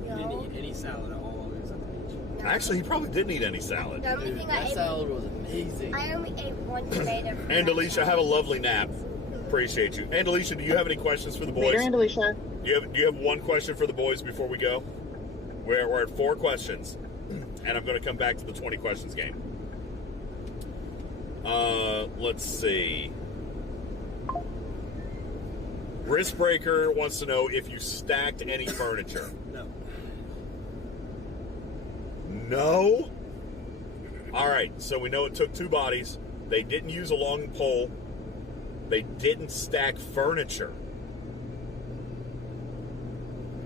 He didn't eat any salad at all while he was at the beach. Actually, he probably didn't eat any salad. The only Dude, thing that salad was amazing. I only ate one tomato. And Alicia, have a lovely nap. Appreciate you. And Alicia, do you have any questions for the boys? Later, and Alicia. Do you have one question for the boys before we go? We're at 4 questions, and I'm going to come back to the 20 questions game. Let's see. Wristbreaker wants to know if you stacked any furniture. No. No? All right, so we know it took 2 bodies. They didn't use a long pole. They didn't stack furniture.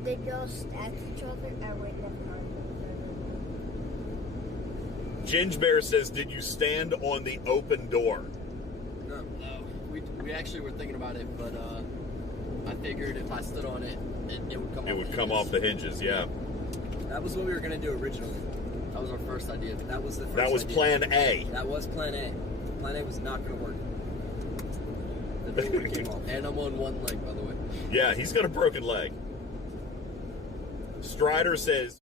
Did y'all stack each other? Oh, wait, never mind. Ginge Bear says, did you stand on the open door? No. We actually were thinking about it, but I figured if I stood on it, it would come off. It would come off the hinges, yeah. That was what we were going to do originally. That was our first idea. That was the first That was idea. plan A. That was plan A. Plan A was not going to work. The door came off. And I'm on one leg, by the way. Yeah, he's got a broken leg. Strider says,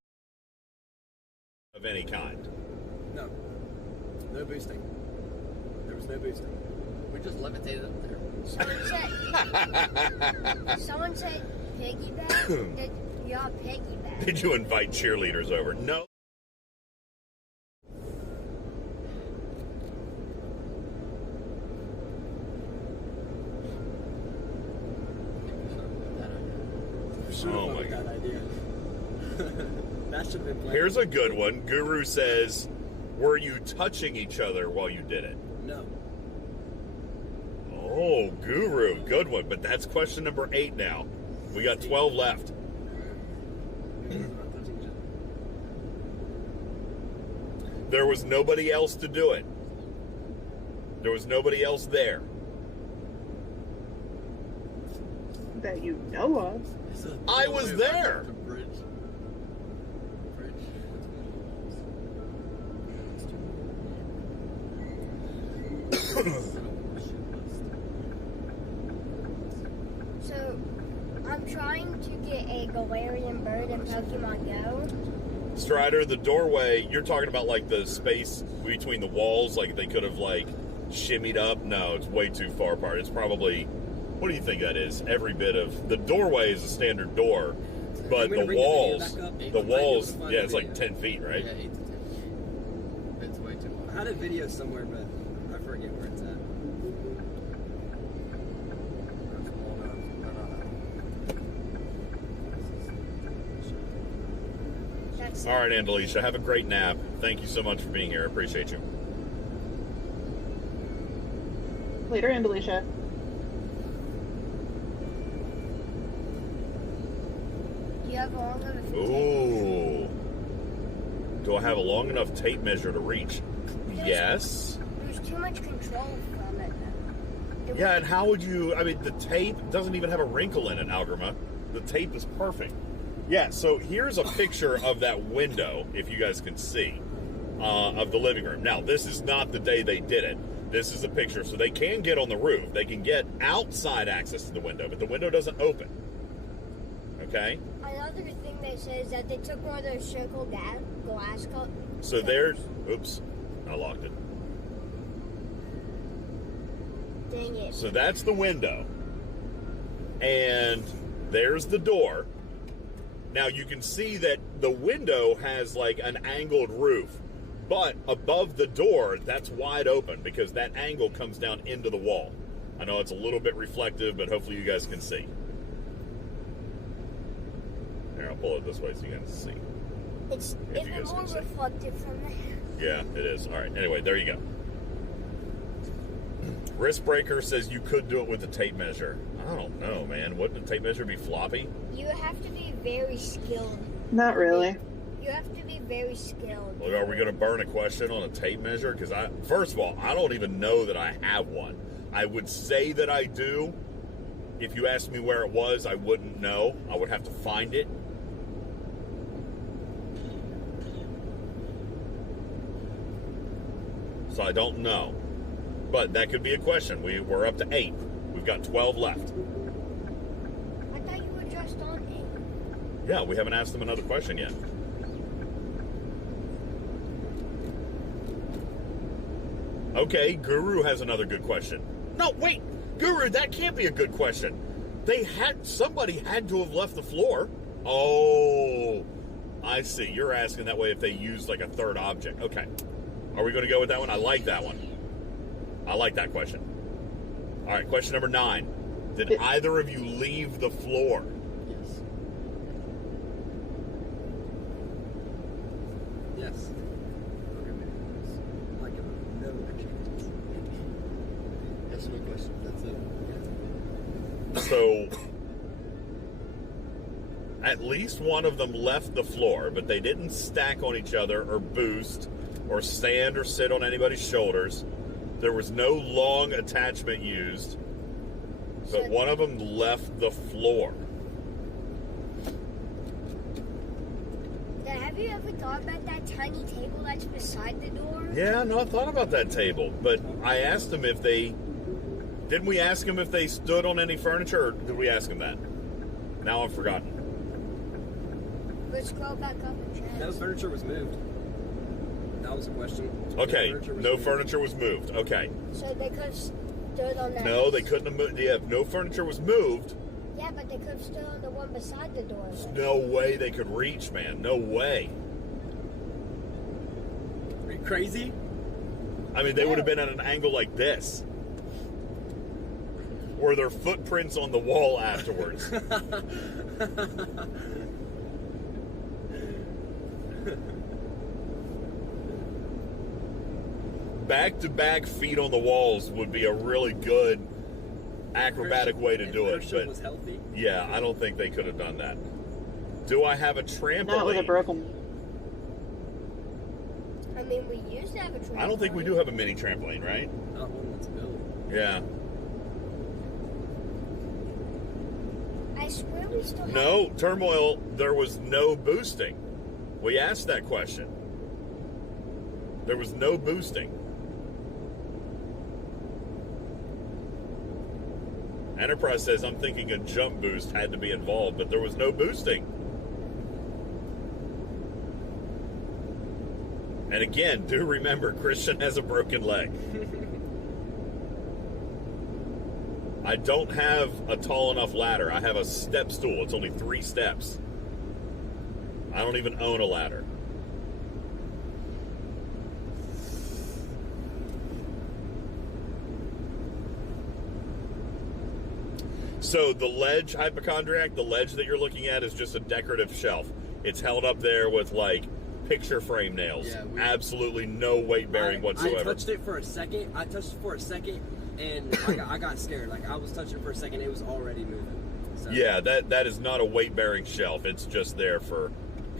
of any kind. No. No boosting. There was no boosting. We just levitated up there. Someone said piggyback. Did y'all piggyback? Did you invite cheerleaders over? No. Oh my God. That idea. That should have been planned. Here's a good one. Guru says, were you touching each other while you did it? No. Oh, Guru. Good one. But that's question number 8 now. We got 12 left. There was nobody else to do it. There was nobody else there. That you know of. I was there. So, I'm trying to get a Galarian bird in Pokemon Go. Strider, the doorway, you're talking about like the space between the walls, like they could have like shimmied up? No, it's way too far apart. It's probably, what do you think that is? Every bit of, the doorway is a standard door, but the walls, yeah, it's like 10 feet, right? Yeah, 8 to 10 feet. It's way too long. I had a video somewhere, but I forget where it's at. All right, Andalisha, have a great nap. Thank you so much for being here. I appreciate you. Later, Andalisha. Do you have a long enough tape? Ooh. Do I have a long enough tape measure to reach? Yes. There's too much control from it, though. Yeah, and how would you, I mean, the tape doesn't even have a wrinkle in it, Algrima. The tape is perfect. Yeah, so here's a picture of that window, if you guys can see, of the living room. Now, this is not the day they did it. This is a picture, so they can get on the roof. They can get outside access to the window, but the window doesn't open. Okay? Another thing they say is that they took one of those circle glass cups. So there's, oops, I locked it. Dang it. So that's the window. And there's the door. Now you can see that the window has like an angled roof, but above the door, that's wide open because that angle comes down into the wall. I know it's a little bit reflective, but hopefully you guys can see. Here, I'll pull it this way so you guys can see. It's even more reflective from there. Yeah, it is. All right. Anyway, there you go. Wristbreaker says you could do it with a tape measure. I don't know, man. Wouldn't a tape measure be floppy? You have to be very skilled. Not really. You have to be very skilled. Look, are we going to burn a question on a tape measure? Because first of all, I don't even know that I have one. I would say that I do. If you asked me where it was, I wouldn't know. I would have to find it. So I don't know. But that could be a question. We're up to 8. We've got 12 left. I thought you were passed on 8. Yeah, we haven't asked them another question yet. Okay, Guru has another good question. No, wait, Guru, that can't be a good question. Somebody had to have left the floor. Oh, I see. You're asking that way if they used like a third object. Okay. Are we going to go with that one? I like that one. I like that question. All right, question number 9. Did either of you leave the floor? Yes. Yes. Like no extra. That's no question. That's it. So, at least one of them left the floor, but they didn't stack on each other or boost or stand or sit on anybody's shoulders. There was no long attachment used, but one of them left the floor. Now, have you ever thought about that tiny table that's beside the door? Yeah, no, I thought about that table, but I asked them if they... Didn't we ask them if they stood on any furniture, or did we ask them that? Now I've forgotten. Let's scroll back up and check. No furniture was moved. That was a question. Okay, no furniture was moved. Okay. So they could have stood on that. No, they couldn't have moved. Yeah, no furniture was moved. Yeah, but they could have stood on the one beside the door. There's no way they could reach, man. No way. Are you crazy? I mean, they would have been at an angle like this. Or their footprints on the wall afterwards. Back-to-back feet on the walls would be a really good acrobatic way to do it. But was healthy. Yeah, I don't think they could have done that. Do I have a trampoline? Not with a broken. I mean, we used to have a trampoline. I don't think we do have a mini trampoline, right? Not one that's built. Yeah. I swear we still have... No, Turmoil, there was no boosting. We asked that question. There was no boosting. Enterprise says, I'm thinking a jump boost had to be involved, but there was no boosting. And again, do remember, Christian has a broken leg. I don't have a tall enough ladder. I have a step stool. It's only 3 steps. I don't even own a ladder. So the ledge, Hypochondriac, the ledge that you're looking at is just a decorative shelf. It's held up there with, like, picture frame nails. Yeah, absolutely no weight bearing whatsoever. I touched it for a second. And I got scared. Like, I was touching it for a second. It was already moving. So. Yeah, that is not a weight-bearing shelf. It's just there for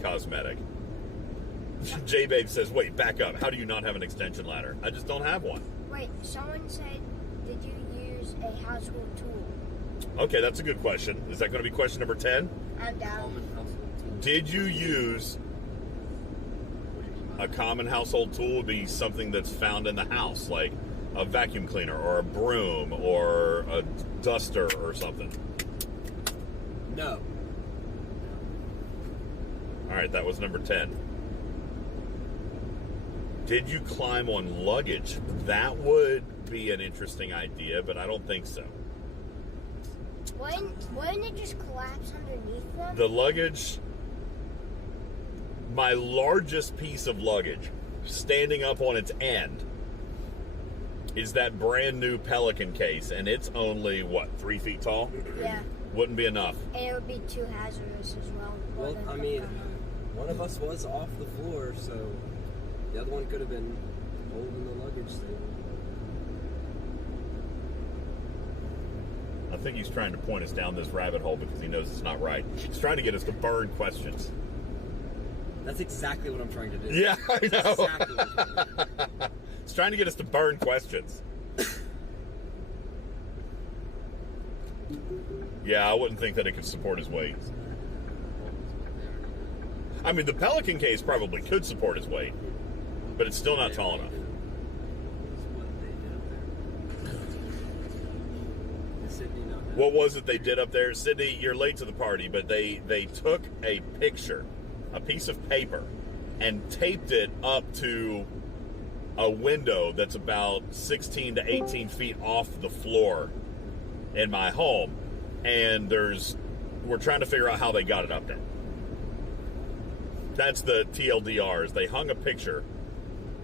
cosmetic. J-Babe says, wait, back up. How do you not have an extension ladder? I just don't have one. Wait, someone said, did you use a household tool? Okay, that's a good question. Is that going to be question number 10? I'm down. Did you use a common household tool? Would be something that's found in the house, like a vacuum cleaner or a broom or a duster or something. No. All right, that was number 10. Did you climb on luggage? That would be an interesting idea, but I don't think so. Wouldn't it just collapse underneath them? The luggage, my largest piece of luggage, standing up on its end, is that brand new Pelican case, and it's only, 3 feet tall? Yeah. Wouldn't be enough. And it would be too hazardous as well. Well, I mean, one of us was off the floor, so the other one could have been holding the luggage thing. I think he's trying to point us down this rabbit hole because he knows it's not right. He's trying to get us to burn questions. That's exactly what I'm trying to do. Yeah, I know. That's exactly what I'm trying to do. He's trying to get us to burn questions. Yeah, I wouldn't think that it could support his weight. I mean, the Pelican case probably could support his weight, but it's still not tall enough. This is Sydney not know. What was it they did up there? Sydney, you're late to the party, but they took a picture, a piece of paper, and taped it up to a window that's about 16 to 18 feet off the floor in my home. And we're trying to figure out how they got it up there. That's the TLDRs. They hung a picture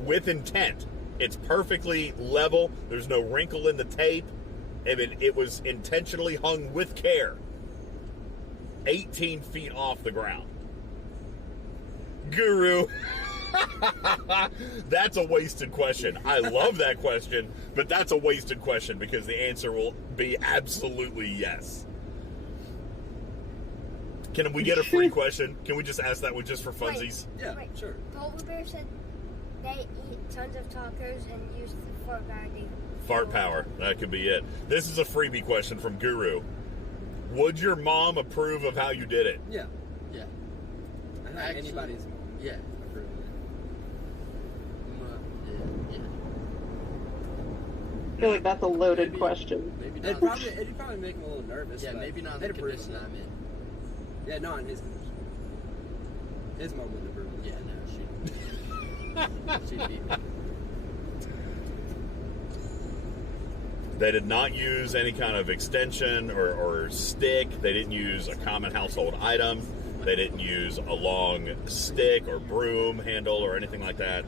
with intent. It's perfectly level. There's no wrinkle in the tape. I mean, it was intentionally hung with care. 18 feet off the ground. Guru. That's a wasted question. I love that question, but that's a wasted question because the answer will be absolutely yes. Can we get a free question? Can we just ask that one just for funsies? Wait, sure. Polar Bear said they eat tons of tacos and use the fart power to... Fart power. That could be it. This is a freebie question from Guru. Would your mom approve of how you did it? Yeah. Yeah. I think Actually, anybody's... Yeah. approve of it. Yeah. I feel like that's a loaded Maybe- question. Maybe It'd not. probably make him a little nervous. Yeah, but maybe not they'd the approve of condition it. I'm in. Yeah, not in his condition. His mom wouldn't approve of it. Yeah, no, she'd beat me. They did not use any kind of extension or stick. They didn't use a common household item. They didn't use a long stick or broom handle or anything like that.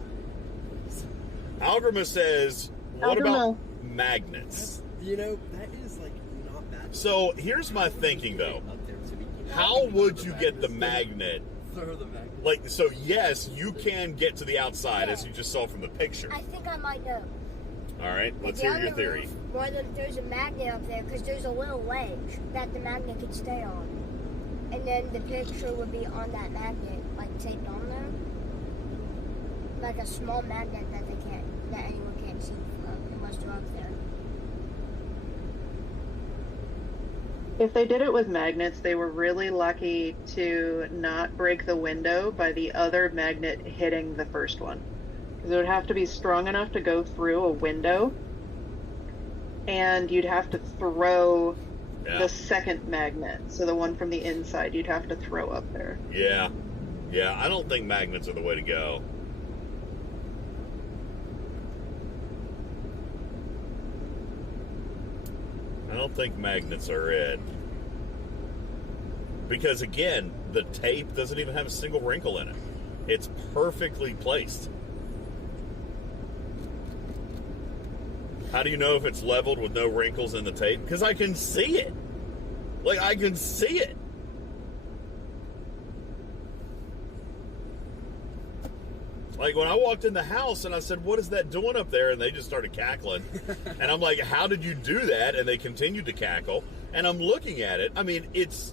Algrima says, what about magnets? You know, that is like not bad. So here's my thinking though. Up there, so we can How would you get the magnet? throw the magnet. Like, so yes, you can get to the outside as you just saw from the picture. I think I might know. All right, let's The hear your other theory. roof, where there's a magnet up there because there's a little ledge that the magnet could stay on. And then the picture would be on that magnet, like taped on there. Like a small magnet that anyone can't see unless they're up there. If they did it with magnets, they were really lucky to not break the window by the other magnet hitting the first one. Because it would have to be strong enough to go through a window, and you'd have to throw the second magnet. So the one from the inside, you'd have to throw up there. Yeah. Yeah, I don't think magnets are the way to go. I don't think magnets are it. Because again, the tape doesn't even have a single wrinkle in it. It's perfectly placed. How do you know if it's leveled with no wrinkles in the tape? Because I can see it. Like, I can see it. Like, when I walked in the house and I said, what is that doing up there? And they just started cackling. And I'm like, how did you do that? And they continued to cackle. And I'm looking at it. I mean, it's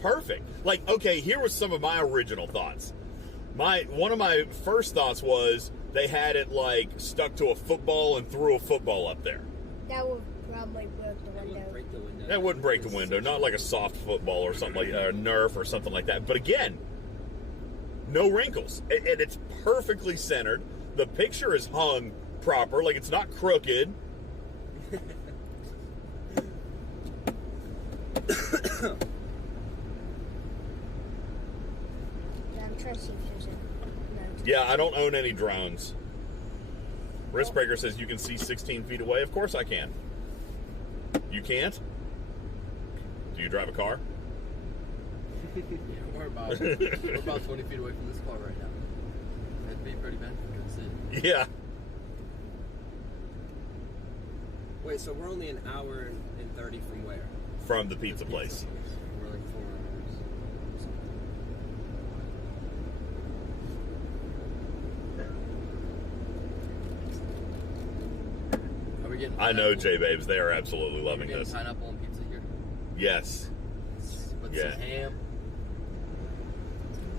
perfect. Like, okay, here was some of my original thoughts. One of my first thoughts was they had it, like, stuck to a football and threw a football up there. That would probably break the window. That wouldn't break the window. Not like a soft football or something like a Nerf or something like that. But again, no wrinkles. And it's perfectly centered. The picture is hung proper. Like, it's not crooked. Yeah, I'm trying to see if there's a note. Yeah, I don't own any drones. Wristbreaker says you can see 16 feet away. Of course I can. You can't? Do you drive a car? Yeah, we're about 20 feet away from this car right now. That'd be pretty bad if we couldn't see. Yeah. Wait, so we're only an hour and 30 from where? From the pizza place. We're like 4 hours. Are we getting I know, pineapple? J-Babes. They are absolutely Are we loving getting this. pineapple on pizza here? Yes. With Yeah. some ham?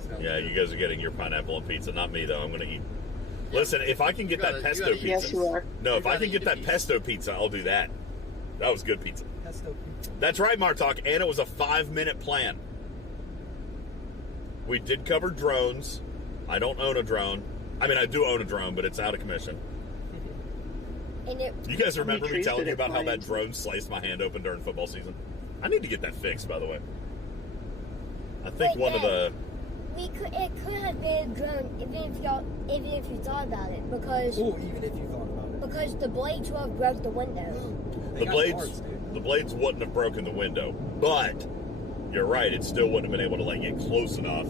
Sounds Yeah, good. you guys are getting your pineapple and pizza. Not me, though. I'm going to eat. Listen, if I can get You that gotta- pesto you gotta eat pizza. Yes, you are. No, You if I gotta can eat get the that pizza. pesto pizza, I'll do that. That was good pizza. Pesto pizza. That's right, Martok. And it was a 5-minute plan. We did cover drones. I don't own a drone. I mean, I do own a drone, but it's out of commission. And it, You guys How many remember me trees telling did you it about how that plant? drone sliced my hand open during football season? I need to get that fixed, by the way. I think Wait, one of the... it could have been a drone even if you thought about it, because Oh, even if you thought about it. because the blades would have broke the window. They The got blades, parts, dude. the blades wouldn't have broken the window, but you're right. It still wouldn't have been able to like get close enough.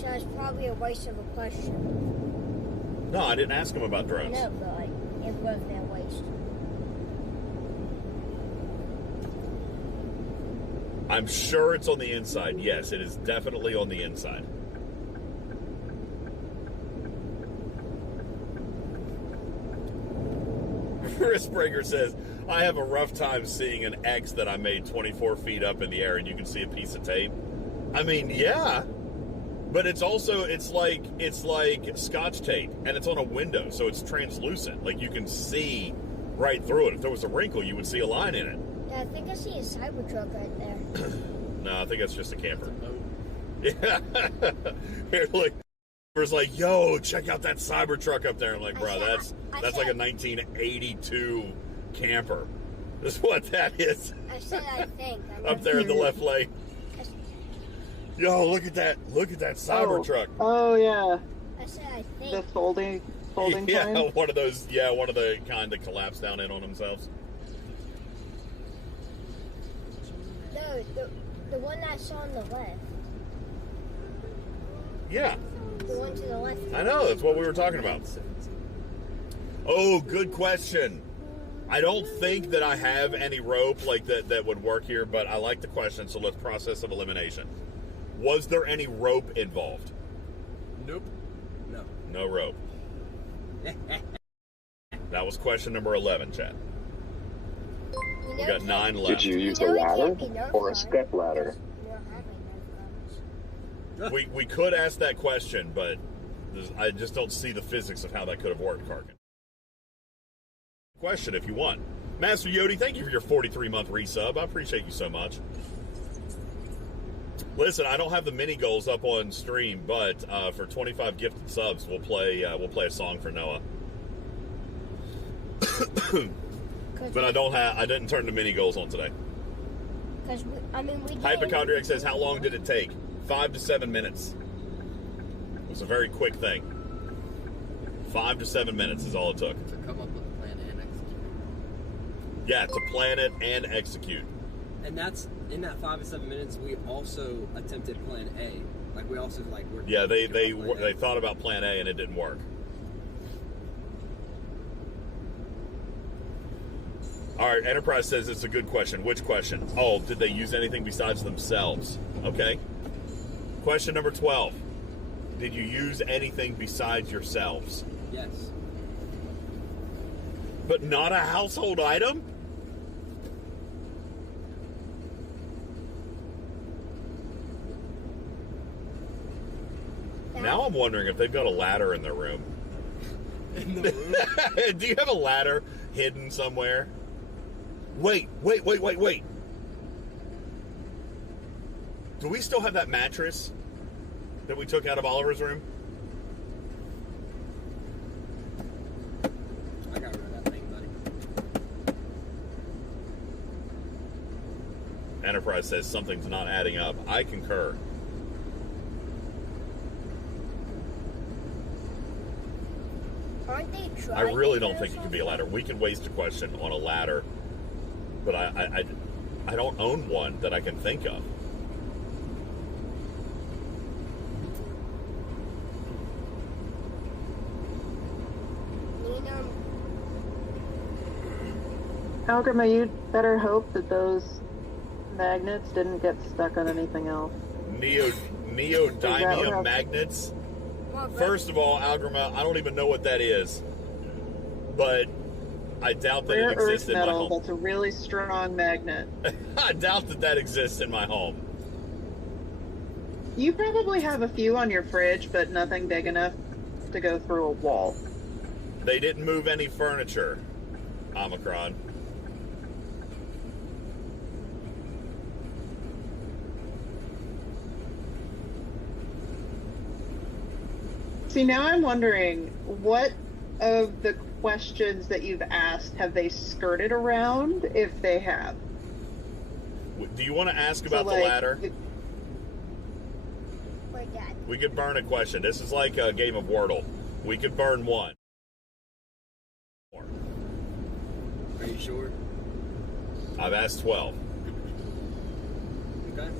So it's probably a waste of a question. No, I didn't ask him about I drones. know, but like it would have been a waste. I'm sure it's on the inside. Yes, it is definitely on the inside. Chris Springer says, I have a rough time seeing an X that I made 24 feet up in the air and you can see a piece of tape. I mean, yeah, but it's also, it's like Scotch tape and it's on a window, so it's translucent. Like you can see right through it. If there was a wrinkle, you would see a line in it. Yeah, I think I see a Cybertruck right there. No, I think that's just a camper. It's a boat. Yeah. Here, like, was like, yo, check out that Cybertruck up there. I'm like, bro, that's like a 1982 camper. That's what that is. I said I think. Up there in the left lane. Yo, look at that Cybertruck. Oh yeah, I said I the think. folding Yeah, kind. one of those. Yeah, one of the kind that collapse down in on themselves. No, the one I saw on the left. Yeah, The one to the left. I know. That's what we were talking about. Oh, good question. I don't think that I have any rope like that would work here, but I like the question, so let's process of elimination. Was there any rope involved? Nope. No. No rope. That was question number 11, Chad. You We know, got 9 left. Did you use a know it ladder can't be Nerf or a guns, step ladder? because we don't have any Nerf guns. We could ask that question, but I just don't see the physics of how that could have worked, Karkin. Question if you want. Master Yodi, thank you for your 43-month resub. I appreciate you so much. Listen, I don't have the mini goals up on stream, but for 25 gifted subs, we'll play a song for Noah. But I didn't turn the mini goals on today. Because we did. Hypochondriac says, how long did it take? 5 to 7 minutes. It was a very quick thing. 5 to 7 minutes is all it took. To come up with a plan and execute. Yeah, to plan it and execute. And that's in that 5 to 7 minutes. We also attempted Plan A. Like we also like. Yeah, they thought about Plan A and it didn't work. All right, Enterprise says it's a good question. Which question? Oh, did they use anything besides themselves? Okay. Question number 12. Did you use anything besides yourselves? Yes. But not a household item? Now I'm wondering if they've got a ladder in their room. In the room. Do you have a ladder hidden somewhere? Wait. Do we still have that mattress that we took out of Oliver's room? I got rid of that thing, buddy. Enterprise says something's not adding up. I concur. Aren't they I trying really to don't do think it could be a something? ladder. We can waste a question on a ladder, but I don't own one that I can think of. You know, Algrima, you'd better hope that those magnets didn't get stuck on anything else. Neodymium magnets. well, First of all, Algrima, I don't even know what that is, but I doubt that Rare it earth exists in my metal, home. that's a really strong magnet. I doubt that exists in my home. You probably have a few on your fridge, but nothing big enough to go through a wall. They didn't move any furniture, Omicron. See, now I'm wondering, what of the questions that you've asked have they skirted around, if they have? Do you want to ask about the ladder? We could burn a question. This is like a game of Wordle. We could burn one. Are you sure? I've asked 12. Okay.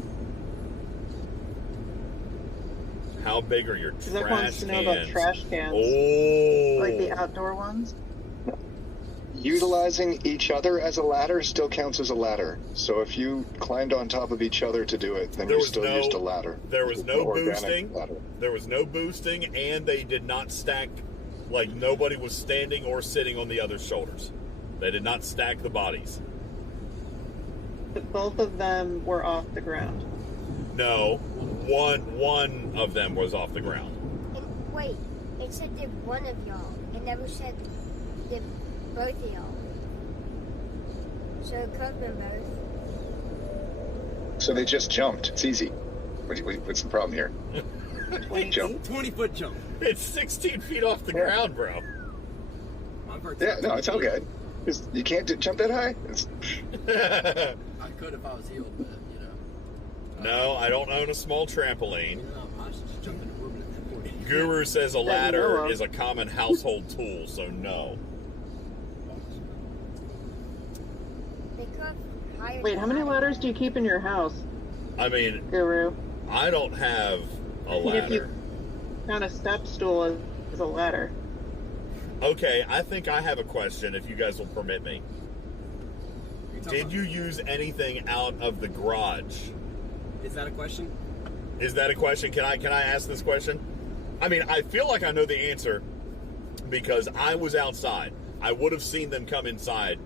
How big are your trash Zach wants to know cans? about trash cans. Oh. Like the outdoor ones? Utilizing each other as a ladder still counts as a ladder. So if you climbed on top of each other to do it, then you still used a ladder. There was no boosting. Ladder. There was no boosting, and they did not stack. Like, nobody was standing or sitting on the other's shoulders. They did not stack the bodies. But both of them were off the ground. No, one of them was off the ground. And wait, it said that one of y'all. It never said that both of y'all. So it could have been both. So they just jumped. It's easy. What's the problem here? 20-foot jump. It's 16 feet off the ground, bro. Yeah, no, it's okay. You can't jump that high? I could if I was healed, but, you know. No, I don't own a small trampoline. No, I should just jump into orbit at that point. Guru says a ladder is a common household tool, so no. Wait, how many ladders do you keep in your house? I mean, Guru. I don't have a ladder. If you found a step stool as a ladder. Okay, I think I have a question, if you guys will permit me. Did you use anything out of the garage? Is that a question? Is that a question? Can I ask this question? I mean, I feel like I know the answer because I was outside. I would have seen them come inside.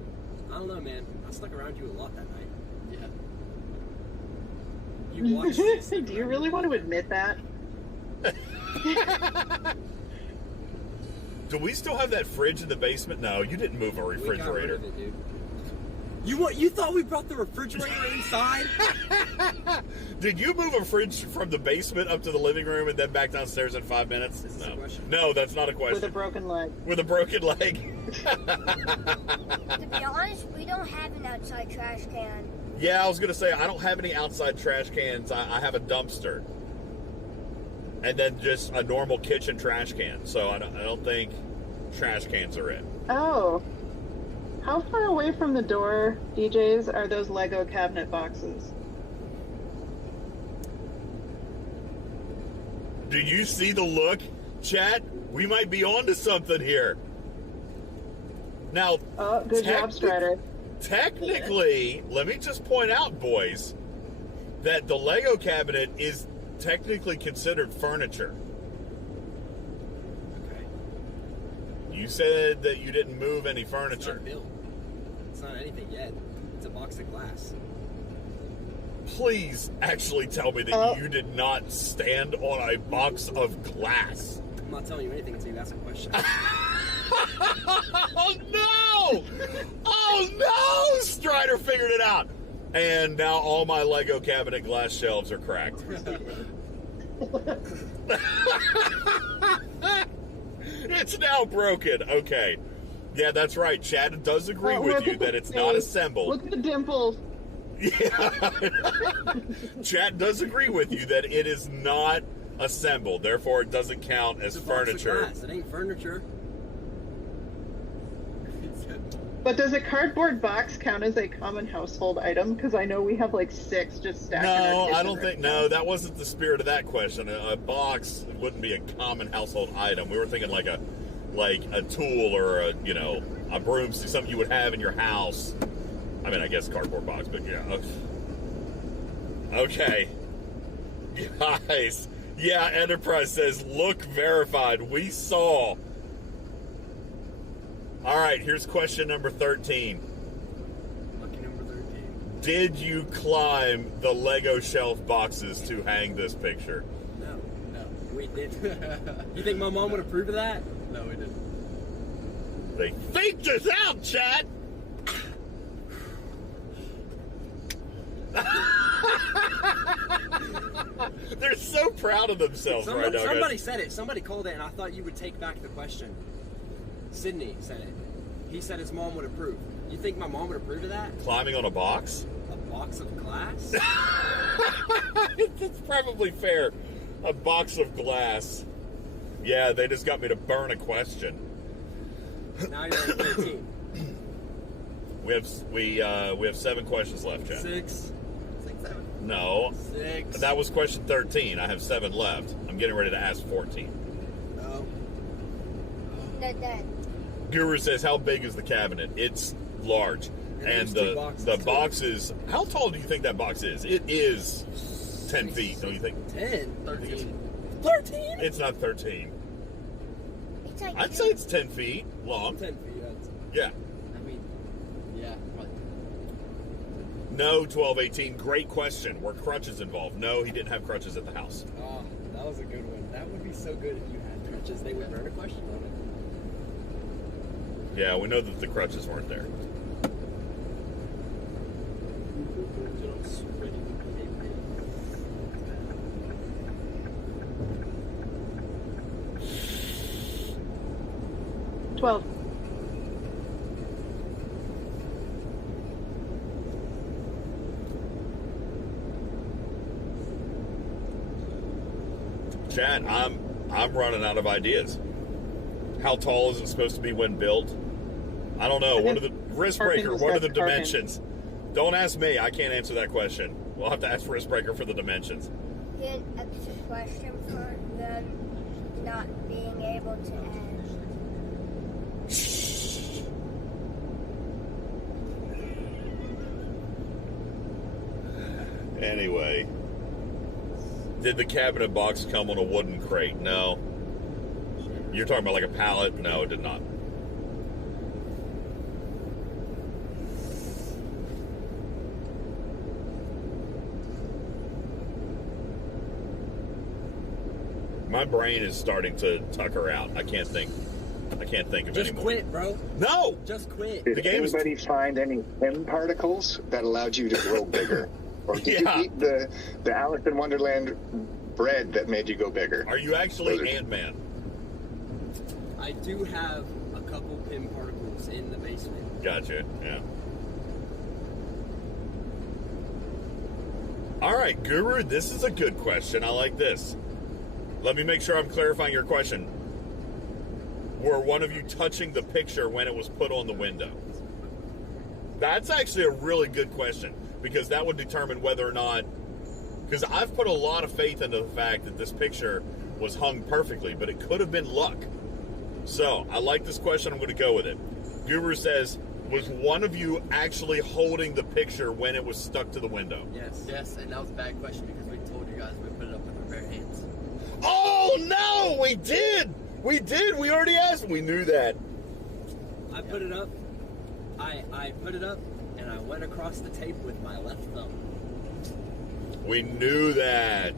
I don't know, man. I stuck around you a lot that night. Yeah. You watched this. Do you really want to admit that? Do we still have that fridge in the basement? No, you didn't move a refrigerator. We got rid of it, dude. You thought we brought the refrigerator inside? Did you move a fridge from the basement up to the living room and then back downstairs in 5 minutes? No. No, that's not a question. With a broken leg. With a broken leg. To be honest, we don't have an outside trash can. Yeah, I was going to say, I don't have any outside trash cans. I have a dumpster. And then just a normal kitchen trash can. So I don't think trash cans are in. Oh. How far away from the door, DJs, are those Lego cabinet boxes? Do you see the look, chat? We might be onto something here. Now, good job, Strider. Technically, let me just point out, boys, that the Lego cabinet is technically considered furniture. Okay. You said that you didn't move any furniture. It's not built. It's not anything yet. It's a box of glass. Please actually tell me that you did not stand on a box of glass. I'm not telling you anything until you ask a question. Oh no! Oh no! Strider figured it out. And now all my Lego cabinet glass shelves are cracked. It's now broken. Okay. Yeah, that's right. Chad does agree with you that it's not assembled. Look at the dimples. Yeah. Chad does agree with you that it is not assembled. Therefore, it doesn't count as furniture. It ain't furniture. But does a cardboard box count as a common household item? Because I know we have like 6 just stacked. No, I don't think. No, that wasn't the spirit of that question. A box wouldn't be a common household item. We were thinking like a tool or a broomstick, something you would have in your house. I mean, I guess cardboard box, but yeah. Okay, guys. Yeah, Enterprise says look verified. We saw. All right, here's question number 13. Lucky number 13. Did you climb the Lego shelf boxes to hang this picture? No, we didn't. You think my mom would approve of that? No, we didn't. They faked us out, chat! They're so proud of themselves right now, Somebody guys. said it. Somebody called it, and I thought you would take back the question. Sydney said it. He said his mom would approve. You think my mom would approve of that? Climbing on a box? A box of glass? That's probably fair. A box of glass. Yeah, they just got me to burn a question. Now you're at 13. We have 7 questions left, Chad. 6. 7. No. 6. That was question 13. I have 7 left. I'm getting ready to ask 14. No. That. Guru says, how big is the cabinet? It's large. And the box is... How tall do you think that box is? It is 10 feet, don't you think? 10? 13. 13? It's not 13. It's like I'd say it's 10 feet long. 10 feet. Yeah. I mean, yeah, probably. No, 1218. Great question. Were crutches involved? No, he didn't have crutches at the house. Oh, that was a good one. That would be so good if you had crutches. They would burn a question on it. Yeah, we know that the crutches weren't there. $12. Chad, I'm running out of ideas. How tall is it supposed to be when built? I don't know. What are the wristbreaker? What are the dimensions? Don't ask me. I can't answer that question. We'll have to ask wristbreaker for the dimensions. Get an extra question for them not being able to ask. Anyway, did the cabinet box come on a wooden crate? No. You're talking about like a pallet? No, it did not. My brain is starting to tucker out. I can't think of Just anymore. quit, bro. No! Just quit. Did The game is- anybody find any PIM particles that allowed you to grow bigger? Or did Yeah. you eat the Alice in Wonderland bread that made you go bigger? Are you actually Ant-Man? I do have a couple PIM particles in the basement. Gotcha, yeah. All right, Guru, this is a good question. I like this. Let me make sure I'm clarifying your question. Were one of you touching the picture when it was put on the window? That's actually a really good question, because that would determine whether or not... Because I've put a lot of faith into the fact that this picture was hung perfectly, but it could have been luck. So, I like this question. I'm going to go with it. Guru says, was one of you actually holding the picture when it was stuck to the window? Yes. Yes, and that was a bad question because we told you guys we put it up with our bare hands. Oh, no! We did! We did! We already asked. We knew that. I put it up. I put it up, and I went across the tape with my left thumb. We knew that.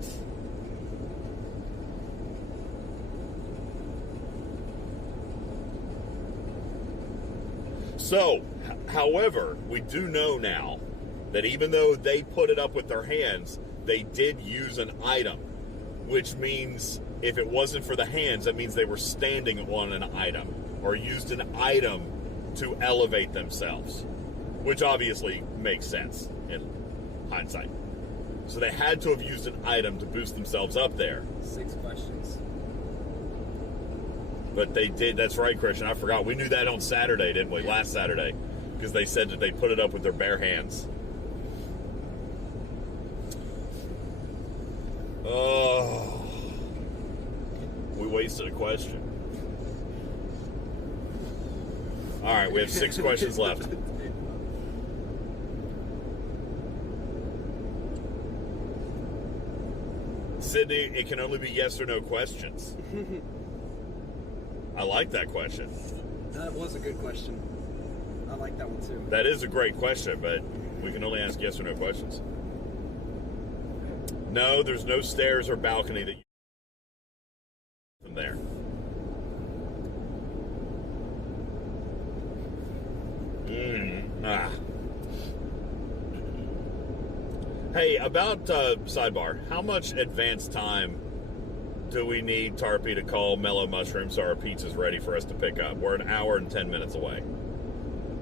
So, however, we do know now that even though they put it up with their hands, they did use an item, which means if it wasn't for the hands, that means they were standing on an item or used an item to elevate themselves, which obviously makes sense in hindsight. So they had to have used an item to boost themselves up there. 6 questions. But they did. That's right, Christian. I forgot. We knew that on Saturday, didn't we? Last Saturday. Because they said that they put it up with their bare hands. Oh. We wasted a question. All right, we have 6 questions left. Sydney, it can only be yes or no questions. I like that question. That was a good question. I like that one too. That is a great question, but we can only ask yes or no questions. No, there's no stairs or balcony that you from there. Hey, about sidebar, how much advance time do we need Tarpy to call Mellow Mushroom so our pizza's ready for us to pick up? We're an hour and 10 minutes away.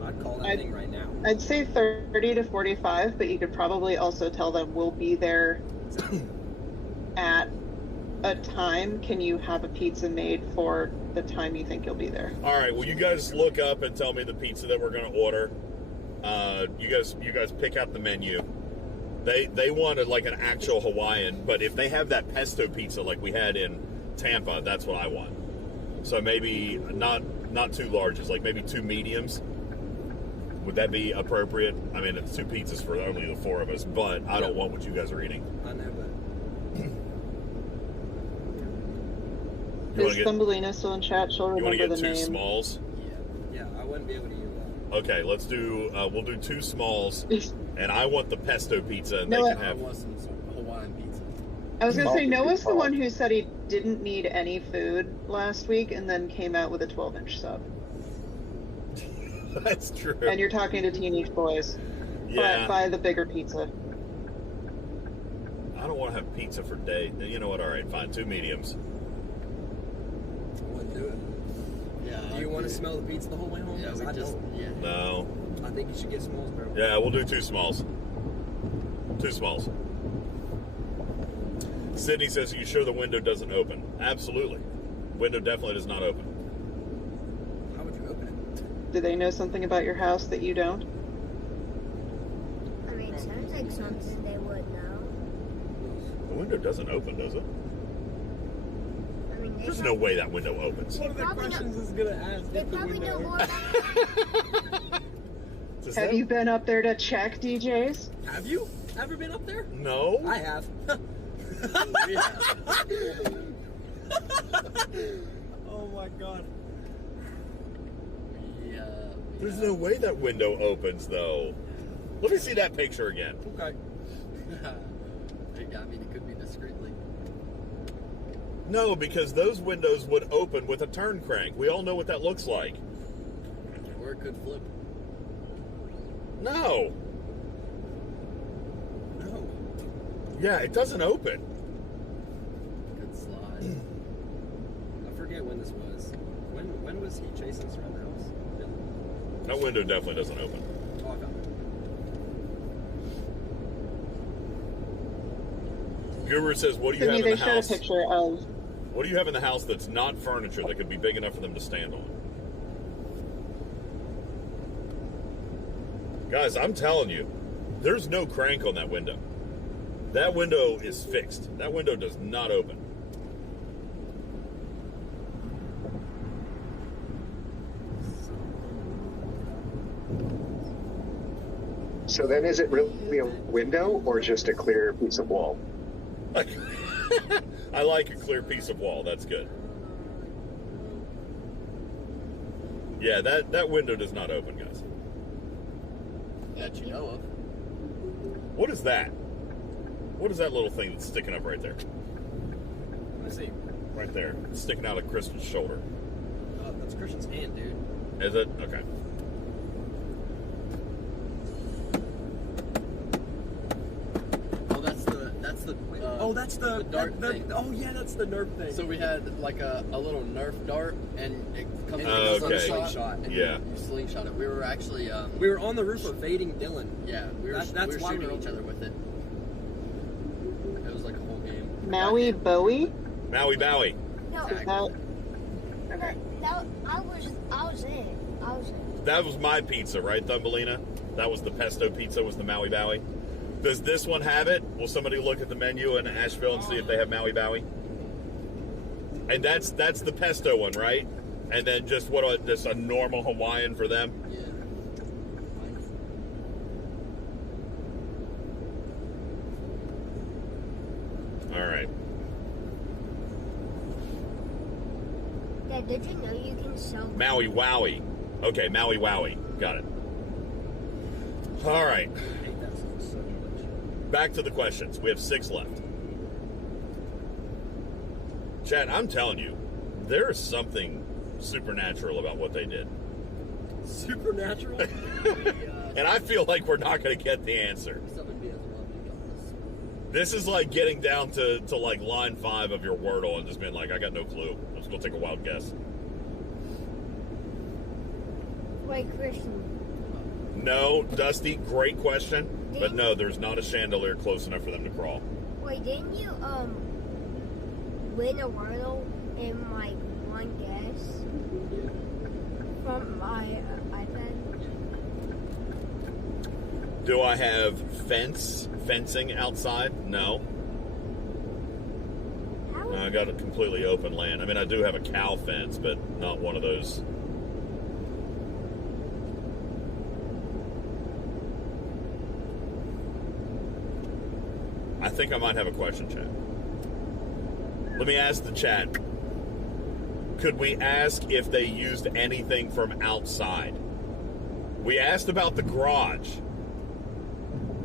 I'd call that thing right now. I'd say 30 to 45, but you could probably also tell them we'll be there at a time. Can you have a pizza made for the time you think you'll be there? All right, well, you guys look up and tell me the pizza that we're going to order. You guys pick out the menu. They wanted like an actual Hawaiian, but if they have that pesto pizza like we had in Tampa, that's what I want. So maybe not 2 larges, like maybe 2 mediums. Would that be appropriate? I mean, it's 2 pizzas for only the 4 of us, but I don't want what you guys are eating. I know, but... Is Thumbelina still in chat? She'll remember the name. You want to get 2 smalls? Yeah, I wouldn't be able to eat that. Okay, let's do, we'll do 2 smalls, and I want the pesto pizza, and No, they can have... I want some Hawaiian pizza. I was going to say, Noah's the one who said he didn't need any food last week and then came out with a 12-inch sub. That's true. And you're talking to teenage boys. Yeah. Buy the bigger pizza. I don't want to have pizza for day. You know what? All right, fine. 2 mediums. I wouldn't do it. Yeah. Do you want to smell the pizza the whole way home? Yeah, we I just, don't. yeah. No. I think you should get smalls, bro. Yeah, we'll do 2 smalls. 2 smalls. Sydney says, are you sure the window doesn't open? Absolutely. Window definitely does not open. How would you open it? Do they know something about your house that you don't? I mean, it sounds like something they would know. The window doesn't open, does it? I mean, There's no way that window opens. What are the questions is going to ask? They probably know more about Have you been up there to check, DJs? Have you ever been up there? No. I have. Oh my god. Yeah. There's no way that window opens, though. Let me see that picture again. Okay. I mean, it could be discreetly. No, because those windows would open with a turn crank. We all know what that looks like. Or it could flip. No. No. Yeah, it doesn't open. Good slide. I forget when this was. When was he chasing us around the house? Dylan? That window definitely doesn't open. Oh, I found it. Guru says, what do you Sydney, have in they the showed house? a picture of... What do you have in the house that's not furniture that could be big enough for them to stand on? Guys, I'm telling you, there's no crank on that window. That window is fixed. That window does not open. So then is it really a window or just a clear piece of wall? I like a clear piece of wall. That's good. Yeah, that window does not open, guys. That you know of. What is that? What is that little thing that's sticking up right there? Let me see. Right there. It's sticking out of Christian's shoulder. Oh, that's Christian's hand, dude. Is it? Okay. Oh, that's the dart thing. Oh yeah, that's the Nerf thing. So we had like a little Nerf dart, and it comes Oh, with a okay. slingshot. And Yeah. you slingshot it. We were actually we were on the roof evading Dylan. yeah, we were That's we were why we shooting were- each other with it. It was like a whole game. Maui Bowie? Maui Bowie. No, Is that... that, I was it. I was it. That was my pizza, right, Thumbelina? That was the pesto pizza, was the Maui Bowie. Does this one have it? Will somebody look at the menu in Asheville and see if they have Maui Bowie? And that's the pesto one, right? And then just just a normal Hawaiian for them? Yeah. All right. Dad, did you know you can sell... Maui Wowie. Okay, Maui Wowie. Got it. All right. I hate that song so much. Back to the questions. We have 6 left. Chad, I'm telling you, there is something supernatural about what they did. Supernatural? And I feel like we're not going to get the answer. This is like getting down to like line 5 of your Wordle and just being like, I got no clue. I'm just gonna take a wild guess. Wait, Christian. No, Dusty, great question. But no, there's not a chandelier close enough for them to crawl. Wait, didn't you win a Wordle in like one guess from my iPad? Do I have fencing outside? No. No, I got a completely open land. I mean, I do have a cow fence, but not one of those. I think I might have a question, chat. Let me ask the chat. Could we ask if they used anything from outside? We asked about the garage.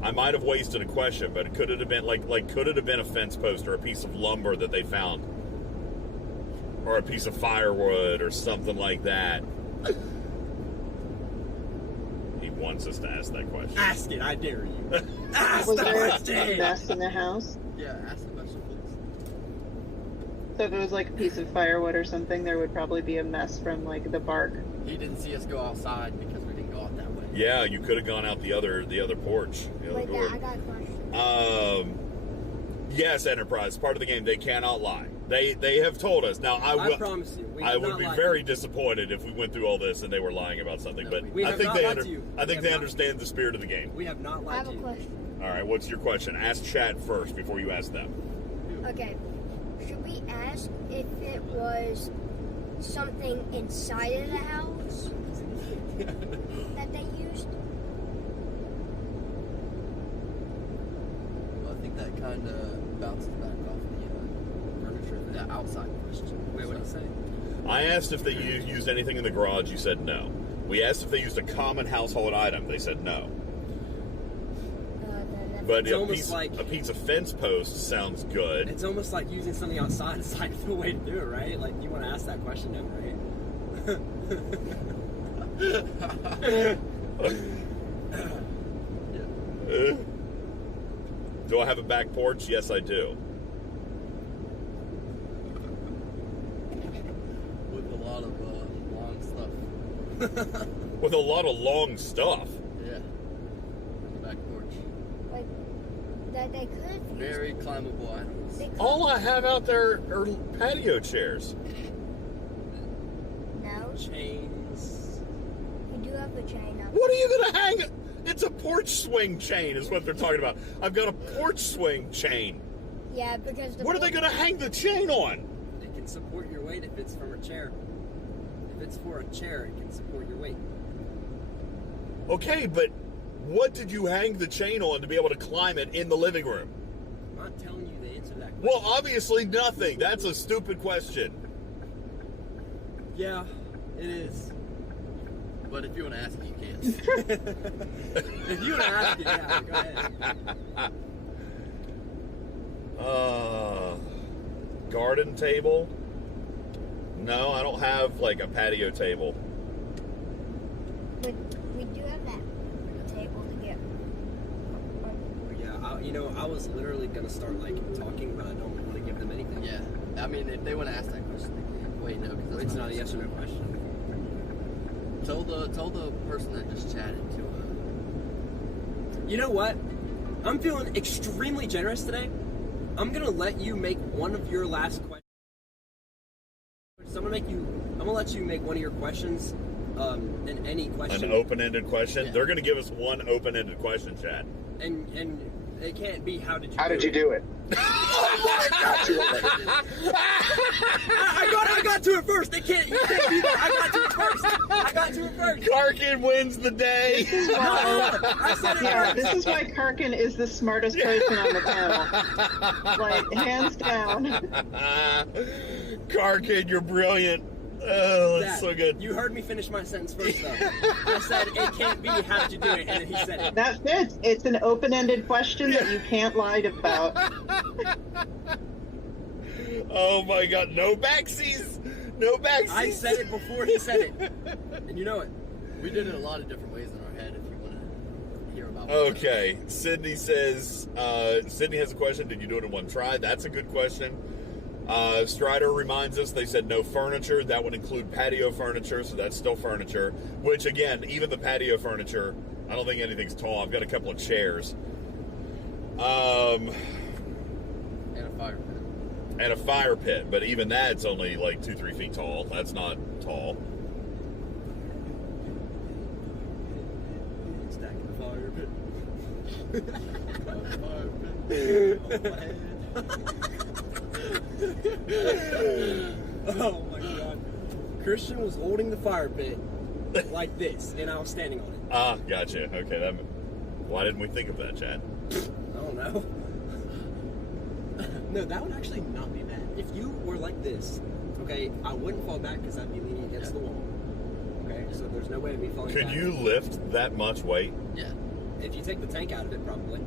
I might have wasted a question, but could it have been like could it have been a fence post or a piece of lumber that they found? Or a piece of firewood or something like that? He wants us to ask that question. Ask it, I dare you. Ask Was the there question. a mess in the house? Yeah, ask the question, please. So if it was like a piece of firewood or something, there would probably be a mess from like the bark. He didn't see us go outside because we didn't go out that way. Yeah, you could have gone out the other porch. The other Wait, door. I got a question. Yes, Enterprise, part of the game, they cannot lie. They have told us. Now, I promise you, we I have would not be lied very to disappointed if we went through all this and they were lying about something. No, but we I have think not they lied to you. I think We they have not. understand the spirit of the game. We have not I lied have to a you. question. All right, what's your question? Ask chat first before you ask them. Okay. Should we ask if it was something inside of the house that they used? Well, I think that kind of bounces back off the furniture, the outside question. Wait, what did he say? I asked if they used anything in the garage. You said no. We asked if they used a common household item. They said no. But It's almost like- a piece of fence post sounds good. It's almost like using something outside is like the way to do it, right? Like, you want to ask that question now, right? Do I have a back porch? Yes, I do. With a lot of long stuff. With a lot of long stuff. Yeah. On the back porch. Like, that they could have used. Very climbable items. They could- All I have out there are patio chairs. No, Chains. you do have a chain up. What are you going to hang? It's a porch swing chain is what they're talking about. I've got a porch swing chain. Yeah, because the What are they going to hang the chain on? It can support your weight if it's from a chair. If it's for a chair, it can support your weight. Okay, but what did you hang the chain on to be able to climb it in the living room? I'm not telling you the answer to that question. Well, obviously nothing. That's a stupid question. Yeah, it is. But if you want to ask it, you can. If you want to ask it, yeah, go ahead. Garden table? No, I don't have like a patio table. But we do have that table to get. Yeah, I was literally gonna start like talking, but I don't want to give them anything. Yeah. I mean, if they want to ask that question, they can. Wait, no, because It's not a yes or no question. Tell the person that just chatted to. You know what? I'm feeling extremely generous today. I'm gonna let you make one of your last questions. So I'm gonna let you make one of your questions, in any question. An open-ended question? Yeah. They're going to give us one open-ended question, Chad. And it can't be how did you How do did you do it? I got to it first. You can't do that. I got to it first. Karkin wins the day. I said it Yeah, first. this is why Karkin is the smartest person on the panel. Like, hands down. Karkin, you're brilliant. Oh, that's Dad, so good. You heard me finish my sentence first, though. I said it can't be how did you do it, and then he said it. That fits. It's an open-ended question that you can't lie about. Oh my God! No backsies. No backsies. I said it before he said it, and you know it. We did it a lot of different ways in our head. If you want to hear about Okay, Sydney says, Sydney has a question. Did you do it in one try? That's a good question. Strider reminds us, they said no furniture. That would include patio furniture, so that's still furniture. Which, again, even the patio furniture, I don't think anything's tall. I've got a couple of chairs. And a fire pit. And a fire pit, but even that's only like 2-3 feet tall. That's not tall. Stacking the fire pit. Oh my god. Christian was holding the fire pit like this, and I was standing on it. Ah, gotcha. Okay, why didn't we think of that, Chad? I don't know. No, that would actually not be bad. If you were like this, okay, I wouldn't fall back because I'd be leaning against the wall. Okay, so there's no way of me falling back. Could you lift that much weight? Yeah. If you take the tank out of it, probably.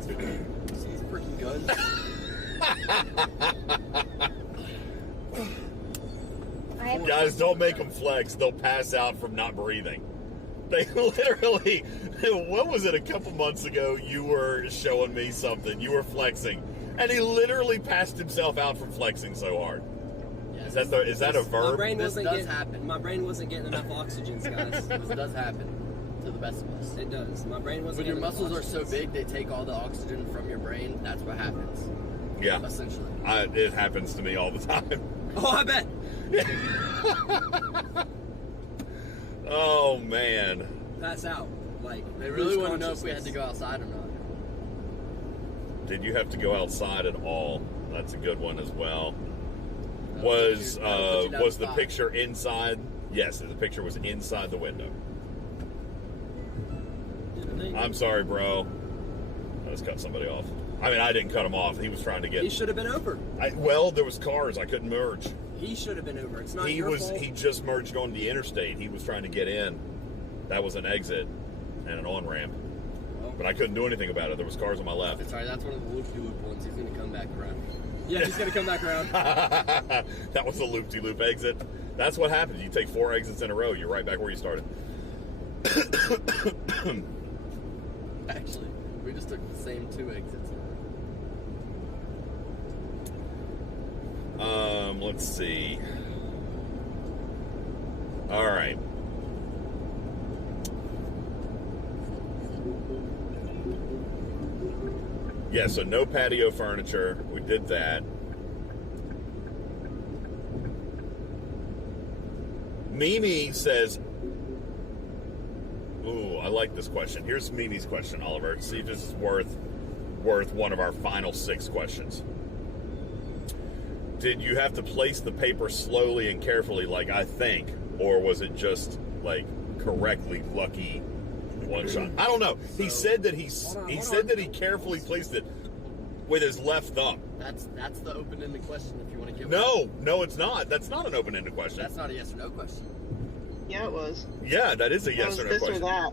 See these freaking guns? Guys, don't make them flex. They'll pass out from not breathing. They literally, what was it, a couple months ago, you were showing me something. You were flexing. And he literally passed himself out from flexing so hard. Yes. Is that a verb? This does happen. My brain wasn't getting enough oxygen, guys. This does happen to the best of us. It does. My brain wasn't When your getting enough muscles are so oxygen. big, they take all the oxygen from your brain. That's what happens. Yeah. Essentially. It happens to me all the time. Oh, I bet. Oh, man. Pass out. Like, They really lose want to know if we had consciousness. to go outside or not. Did you have to go outside at all? That's a good one as well. Was the picture inside? Yes, the picture was inside the window. I'm sorry, bro. I just cut somebody off. I mean, I didn't cut him off. He was trying to get... He should have been over. Well, there was cars. I couldn't merge. He should have been over. It's not your fault. He just merged on the interstate. He was trying to get in. That was an exit and an on-ramp. Well, But I couldn't do anything about it. There was cars on my left. Sorry, that's one of the loop-de-loop ones. He's going to come back around. Yeah, he's going to come back around. That was a loop-de-loop exit. That's what happens. You take 4 exits in a row. You're right back where you started. Actually, we just took the same 2 exits. Let's see. All right. Yeah, so no patio furniture. We did that. Mimi says, ooh, I like this question. Here's Mimi's question, Oliver. See if this is worth one of our final 6 questions. Did you have to place the paper slowly and carefully, like I think, or was it just like correctly lucky one shot? I don't know. He said that he carefully placed it with his left thumb. That's the open-ended question. If you want to give. No, it's not. That's not an open-ended question. That's not a yes or no question. Yeah, it was. Yeah, that is a yes or no this question. or that.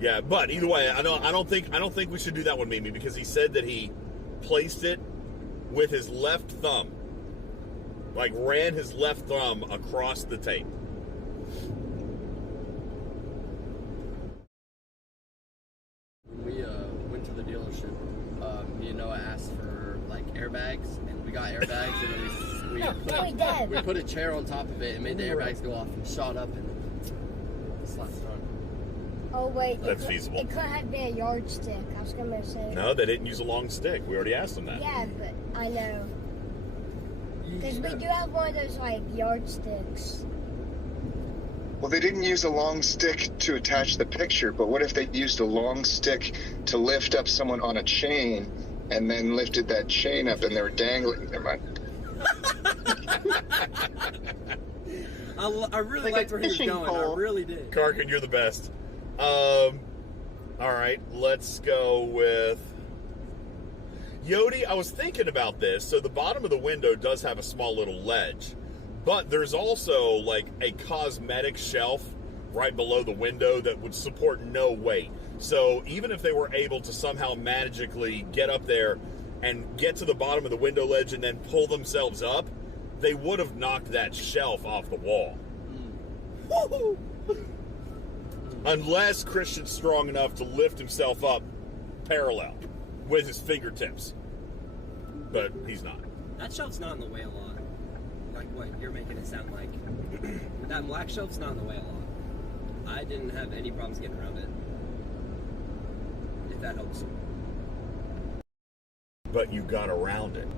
Yeah, but either way, I don't think we should do that one, Mimi, because he said that he placed it with his left thumb, like ran his left thumb across the tape. When we went to the dealership, me and Noah asked for like airbags, and we got airbags, and then we put a chair on top of it and made the airbags go off and shot up and slapped it on. Oh wait, That's feasible. It could have been a yardstick. I was gonna say. No, they didn't use a long stick. We already asked them that. Yeah, but I know. Because we do have one of those like yardsticks. Well, they didn't use a long stick to attach the picture, but what if they used a long stick to lift up someone on a chain and then lifted that chain up and they were dangling? Never mind. I really liked where he was going. Pole. I really did. Karkin, you're the best. All right, let's go with Yodi. I was thinking about this. So the bottom of the window does have a small little ledge, but there's also like a cosmetic shelf right below the window that would support no weight. So even if they were able to somehow magically get up there and get to the bottom of the window ledge and then pull themselves up, they would have knocked that shelf off the wall. Unless Christian's strong enough to lift himself up parallel with his fingertips. But he's not. That shelf's not in the way a lot. Like what you're making it sound like. That black shelf's not in the way a lot. I didn't have any problems getting around it. If that helps. But you got around it.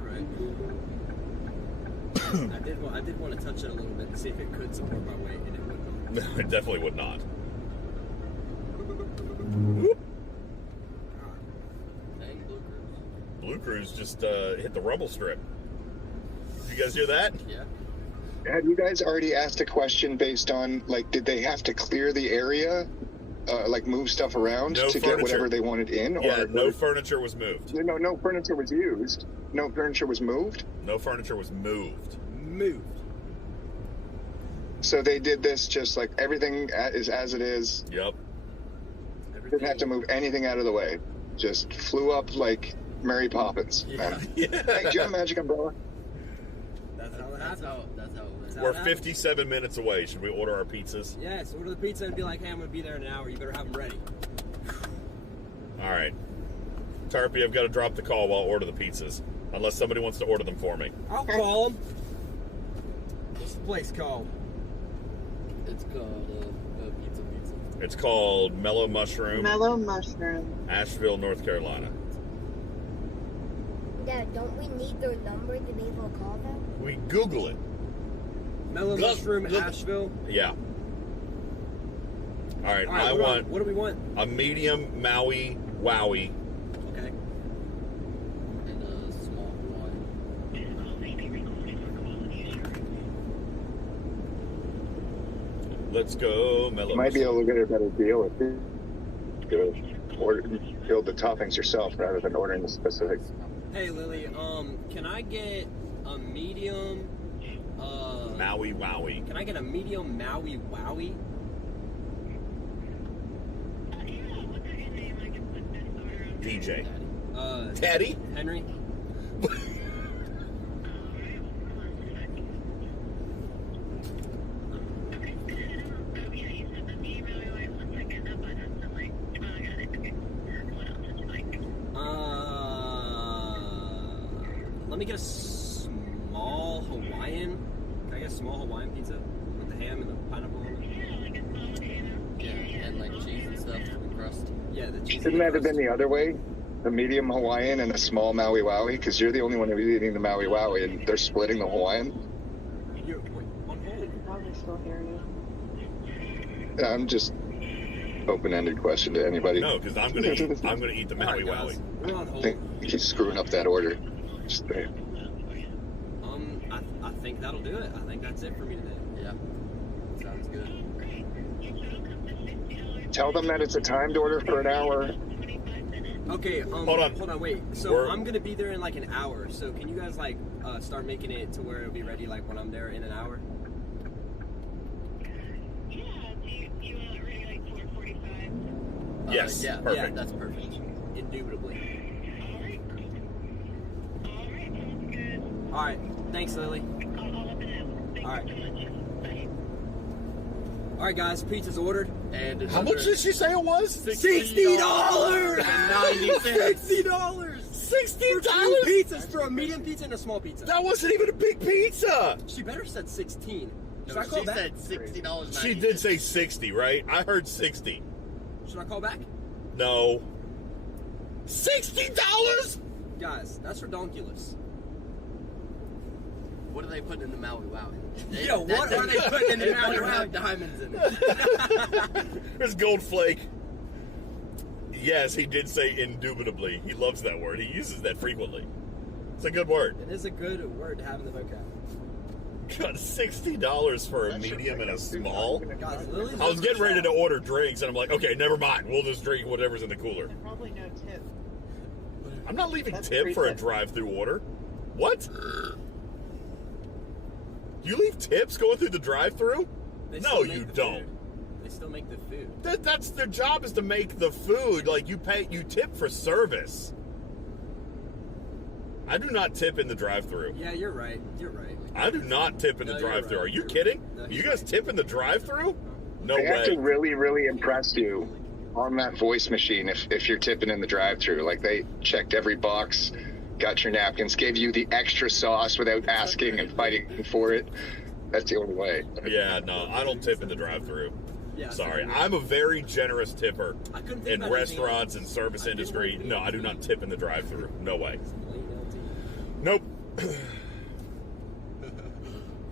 Right. I did want to touch it a little bit and see if it could support my weight, and it would not. No, it definitely would not. Dang, Blue Cruise just hit the rumble strip. Did you guys hear that? Yeah. Have you guys already asked a question based on, like, did they have to clear the area, like move stuff around No to furniture. get whatever they wanted in? Yeah, or no furniture was moved. No furniture was used. No furniture was moved. No furniture was moved. Moved. So they did this just like everything is as it is. Yep. Didn't have to move anything out of the way. Just flew up like Mary Poppins. Yeah. Hey, do you have a magic umbrella? That's how it happens. That's how it went. We're 57 minutes away. Should we order our pizzas? Yes, order the pizza and be like, hey, I'm going to be there in an hour. You better have them ready. All right. Tarpy, I've got to drop the call while I order the pizzas. Unless somebody wants to order them for me. I'll call them. What's the place called? It's called Pizza. It's called Mellow Mushroom, Mellow Mushroom. Asheville, North Carolina. Dad, don't we need their number to be able to call them? We Google it. Mellow Mushroom, Asheville. Yeah. All right, All right, I want what do we want? a medium Maui Wowie. Okay. And a small one. Let's go, Mellow You might be Mushroom. able to get a better deal if you build the toppings yourself rather than ordering the specific. Hey, Lily, can I get a medium, Maui Wowie. can I get a medium Maui Wowie? DJ. Daddy. Teddy? Henry? Let me get a small Hawaiian. Can I get a small Hawaiian pizza with the ham and the pineapple on it? Yeah, and like cheese and stuff and crust. Yeah, the cheese. Shouldn't that have been the other way? The medium Hawaiian and a small Maui Wowie? Because you're the only one who's eating the Maui Wowie and they're splitting the Hawaiian? You're on hold. Probably still hearing I'm just open-ended question to anybody. No, because I'm gonna eat the Maui All right, guys, Wowie. we're on I hold. think he's screwing up that order. Just saying. I think that'll do it. I think that's it for me today. Yeah. Sounds good. Tell them that it's a timed order for an hour. Okay, Hold on. Wait. So We're- I'm gonna be there in like an hour. So can you guys like start making it to where it'll be ready like when I'm there in an hour? Yes, Yeah. perfect. Yeah, that's perfect. Indubitably. All right. Thanks, Lily. All right. All right, guys. Pizza's ordered. And How much did she say it was? $60. $60. $60 $60? pizzas for a medium pizza and a small pizza. That wasn't even a big pizza. She better said 16. Should No, I call she back? said $60. She did say 60, right? I heard 60. Should I call back? No. $60? Guys, that's redonkulous. What are they putting in the Maui Wowie? Yo, what are they putting in the It Maui better have Wowie? diamonds in it. There's gold flake. Yes, he did say indubitably. He loves that word. He uses that frequently. It's a good word. It is a good word to have in the vocab. Got $60 for a medium and a small. Guys, Lily's I was getting ready to order drinks, and I'm like, okay, never mind. We'll just drink whatever's in the cooler. And probably no tip. I'm not leaving That's tip free for a tip. drive-through order. What? You leave tips going through the drive-through? They No, still make you the don't. food. They still make the food. That's their job, is to make the food. Like, you tip for service. I do not tip in the drive-thru. Yeah, you're right. You're right. I do not tip in the drive-thru. Right. Are you kidding? No, You guys tip in the drive-thru? No They have way. to really, really impress you on that voice machine if you're tipping in the drive-thru. Like, they checked every box, got your napkins, gave you the extra sauce without asking and fighting for it. That's the only way. Yeah, no, I don't tip in the drive-thru. Yeah, Sorry, I'm a very generous tipper I couldn't think in about anything restaurants else. and service I didn't industry. want to No, be I do not tip in the drive-thru. No way. LT. Nope.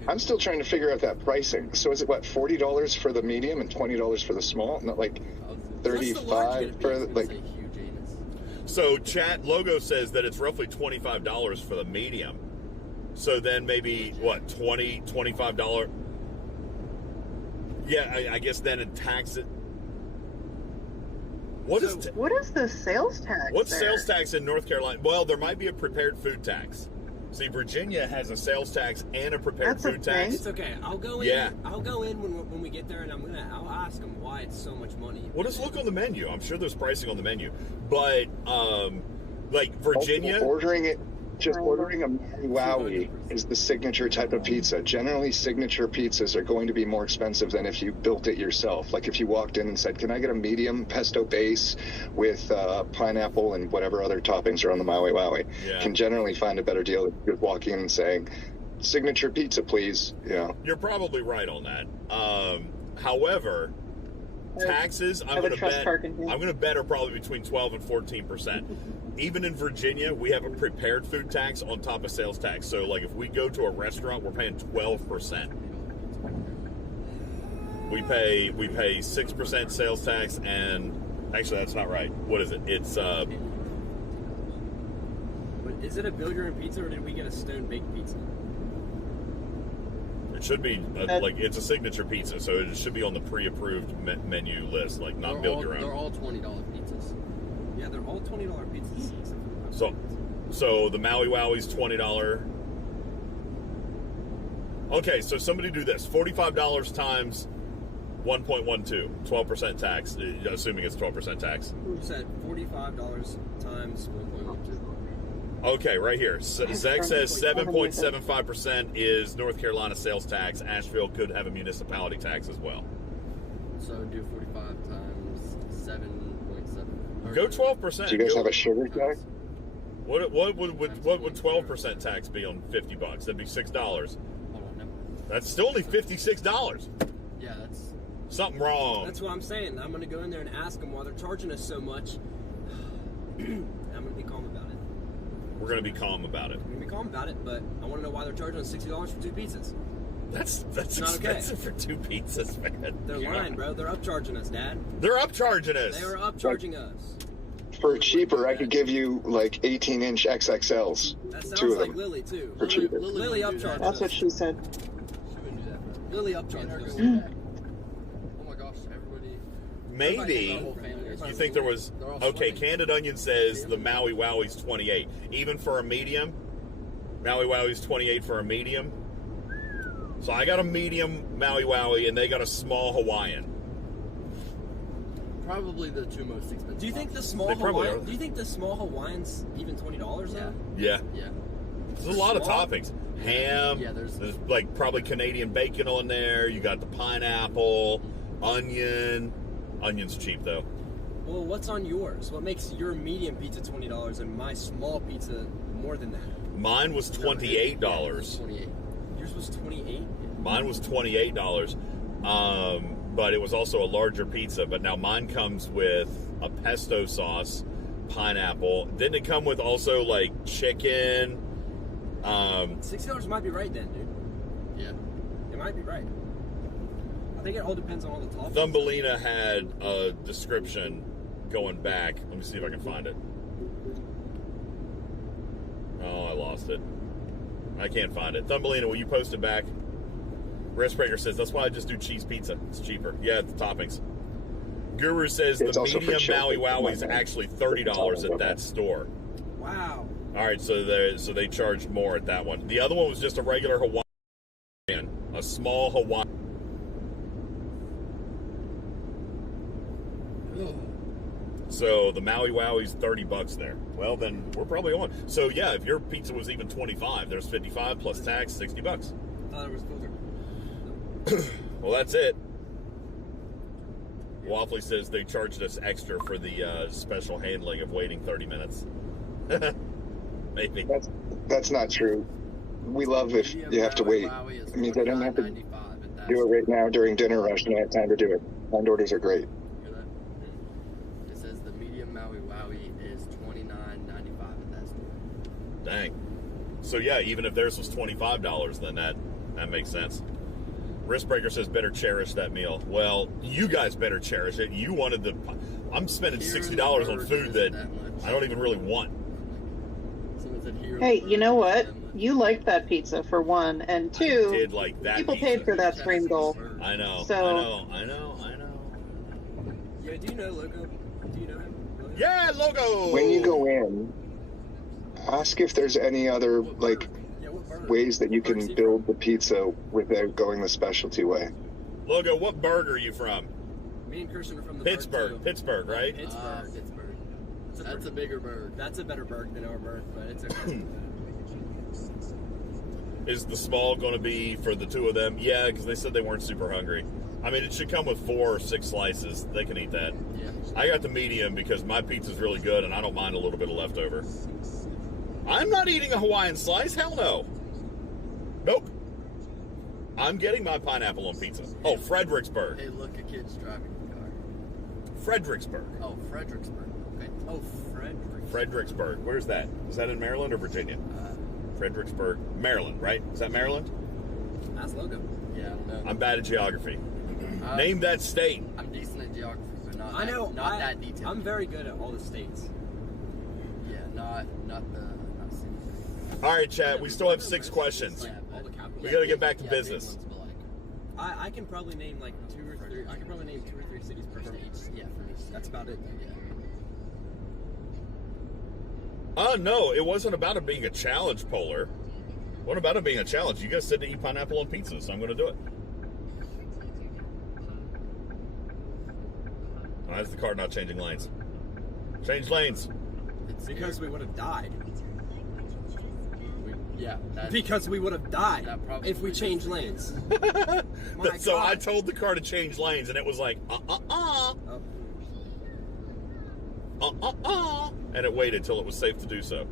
I'm still trying to figure out that pricing. So is it, what, $40 for the medium and $20 for the small? Not like What's the large 35 gonna be? for, I was gonna like... say huge anus. So chat logo says that it's roughly $25 for the medium. So then maybe what, $20, $25? Yeah, I guess then in tax it. What is the sales tax? what's there? sales tax in North Carolina? Well, there might be a prepared food tax. See, Virginia has a sales tax and a prepared That's a food thing? tax. It's okay. I'll go in. Yeah. I'll go in when we get there, and I'll ask them why it's so much money. Well, just look on the menu. I'm sure there's pricing on the menu. But like Virginia, Ordering a Wowie is the signature type of pizza. Generally, signature pizzas are going to be more expensive than if you built it yourself. Like if you walked in and said, "Can I get a medium pesto base with pineapple and whatever other toppings are on the Maui Wowie?" Yeah. Can generally find a better deal than just walking in and saying, "Signature pizza, please." Yeah. you're probably right on that. However, taxes, I'm would going to trust bet. Parkin here. I'm going to bet are probably between 12 and 14%. Even in Virginia, we have a prepared food tax on top of sales tax. So, like, if we go to a restaurant, we're paying 12%. We pay 6% sales tax, and actually, that's not right. What is it? It's But is it a build your own pizza, or did we get a stone baked pizza? it should be like it's a signature pizza, so it should be on the pre-approved menu list, like not build your own. They're all $20 pizzas. Yeah, they're all $20 pizzas. So the Maui Wowie's $20. Okay, so somebody do this: $45 times 1.12, 12% tax. Assuming it's 12% tax. Who said $45 times 1.12? Okay, right here. Zach says 7.75% is North Carolina sales tax. Asheville could have a municipality tax as well. So do 45 times 7.7. Go 12%. Do you guys have a sugar tax? What would 12% tax be on $50? That'd be $6. Hold on, no. That's still only $56. Yeah, that's Something wrong. That's what I'm saying. I'm going to go in there and ask them why they're charging us so much. I'm going to be calm about it. We're going to be calm about it. I'm going to be calm about it, but I want to know why they're charging us $60 for 2 pizzas. That's not expensive for 2 pizzas, man. They're lying, bro. They're upcharging us, Dad. They're upcharging us. They are upcharging us. For cheaper, I could give you like 18-inch XXLs. That Two sounds of like them. Lily, too. For cheaper. Lily upcharges That's us. what she said. she wouldn't do that, bro. Lily upcharges us. Oh my gosh, everybody. Maybe. You think there was... Okay, Candid Onion says the Maui Wowie's 28. Even for a medium? Maui Wowie's 28 for a medium? So I got a medium Maui Wowie, and they got a small Hawaiian. Probably the 2 most expensive. Do you think the options. small They probably Hawaiian? are. Do you think the small Hawaiian's even $20 though? Yeah. Yeah. There's a lot of Small? toppings. Ham. Yeah, there's like probably Canadian bacon on there. You got the pineapple, onion. Onion's cheap though. Well, what's on yours? What makes your medium pizza $20 and my small pizza more than that? Mine was $28. 28. Yours was $28. Mine was $28. But it was also a larger pizza. But now mine comes with a pesto sauce, pineapple. Didn't it come with also like chicken? $60 might be right then, dude. Yeah. It might be right. I think it all depends on all the toppings. Thumbelina had a description going back. Let me see if I can find it. Oh, I lost it. I can't find it. Thumbelina, will you post it back? Restbreaker says, that's why I just do cheese pizza. It's cheaper. Yeah, the toppings. Guru says It's the also for medium Maui children. Wowie is actually $30 at that store. Wow. All right, so they charged more at that one. The other one was just a regular Hawaiian, a small Hawaiian. So the Maui Wowie's $30 there. Well, then we're probably on. So yeah, if your pizza was even 25, there's 55 plus tax, $60. I thought it was filtered. Well, that's it. Waffly says they charged us extra for the special handling of waiting 30 minutes. Maybe. That's not true. We love if you have to wait. It means I don't have to do it right now during dinner rush and I have time to do it. Hand orders are great. It says the medium Maui Wowie is $29.95 at that store. Dang. So yeah, even if theirs was $25, then that makes sense. Wristbreaker says better cherish that meal. Well, you guys better cherish it. You wanted the... I'm spending $60 on food that I don't even really want. Hey, you know what? You liked that pizza for one, and two, I did like that people pizza. paid for that spring goal. I know. So, I know. Yeah, do you know Logo? Do you know him? Yeah, Logo! When you go in, ask if there's any other, like, ways that you can build the pizza without going the specialty way. Logo, what burg are you from? Me and Christian are from the Pittsburgh. Pittsburgh, right? Pittsburgh. That's a bigger burg. That's a better burg than our burg, but it's okay. Is the small going to be for the two of them? Yeah, because they said they weren't super hungry. I mean, it should come with 4 or 6 slices. They can eat that. Yeah. I got the medium because my pizza's really good and I don't mind a little bit of leftover. I'm not eating a Hawaiian slice. Hell no. Nope. I'm getting my pineapple on pizza. Oh, Fredericksburg. Hey, look, a kid's driving the car. Fredericksburg. Oh, Fredericksburg. Okay. Oh, Fredericksburg. Where's that? Is that in Maryland or Virginia? Fredericksburg, Maryland, right? Is that Maryland? That's Logo. Yeah, I don't know. I'm bad at geography. Name that state. I'm decent at geography, but not I know. not that detailed. I'm very good at all the states. Yeah, not cities. All right, chat. We still have 6 questions. All the capitals. We got to get back to business. Big ones, but like, I can probably name like 2 or 3. I can probably name 2 or 3 cities per from state. each, from each. That's about it. Yeah. No, it wasn't about it being a challenge, Polar. What about it being a challenge? You guys said to eat pineapple on pizza, so I'm going to do it. Why is the car not changing lanes? Change lanes. It's because we would have died. Because we would have died if we changed lanes. So I told the car to change lanes, and it was like, and it waited till it was safe to do so.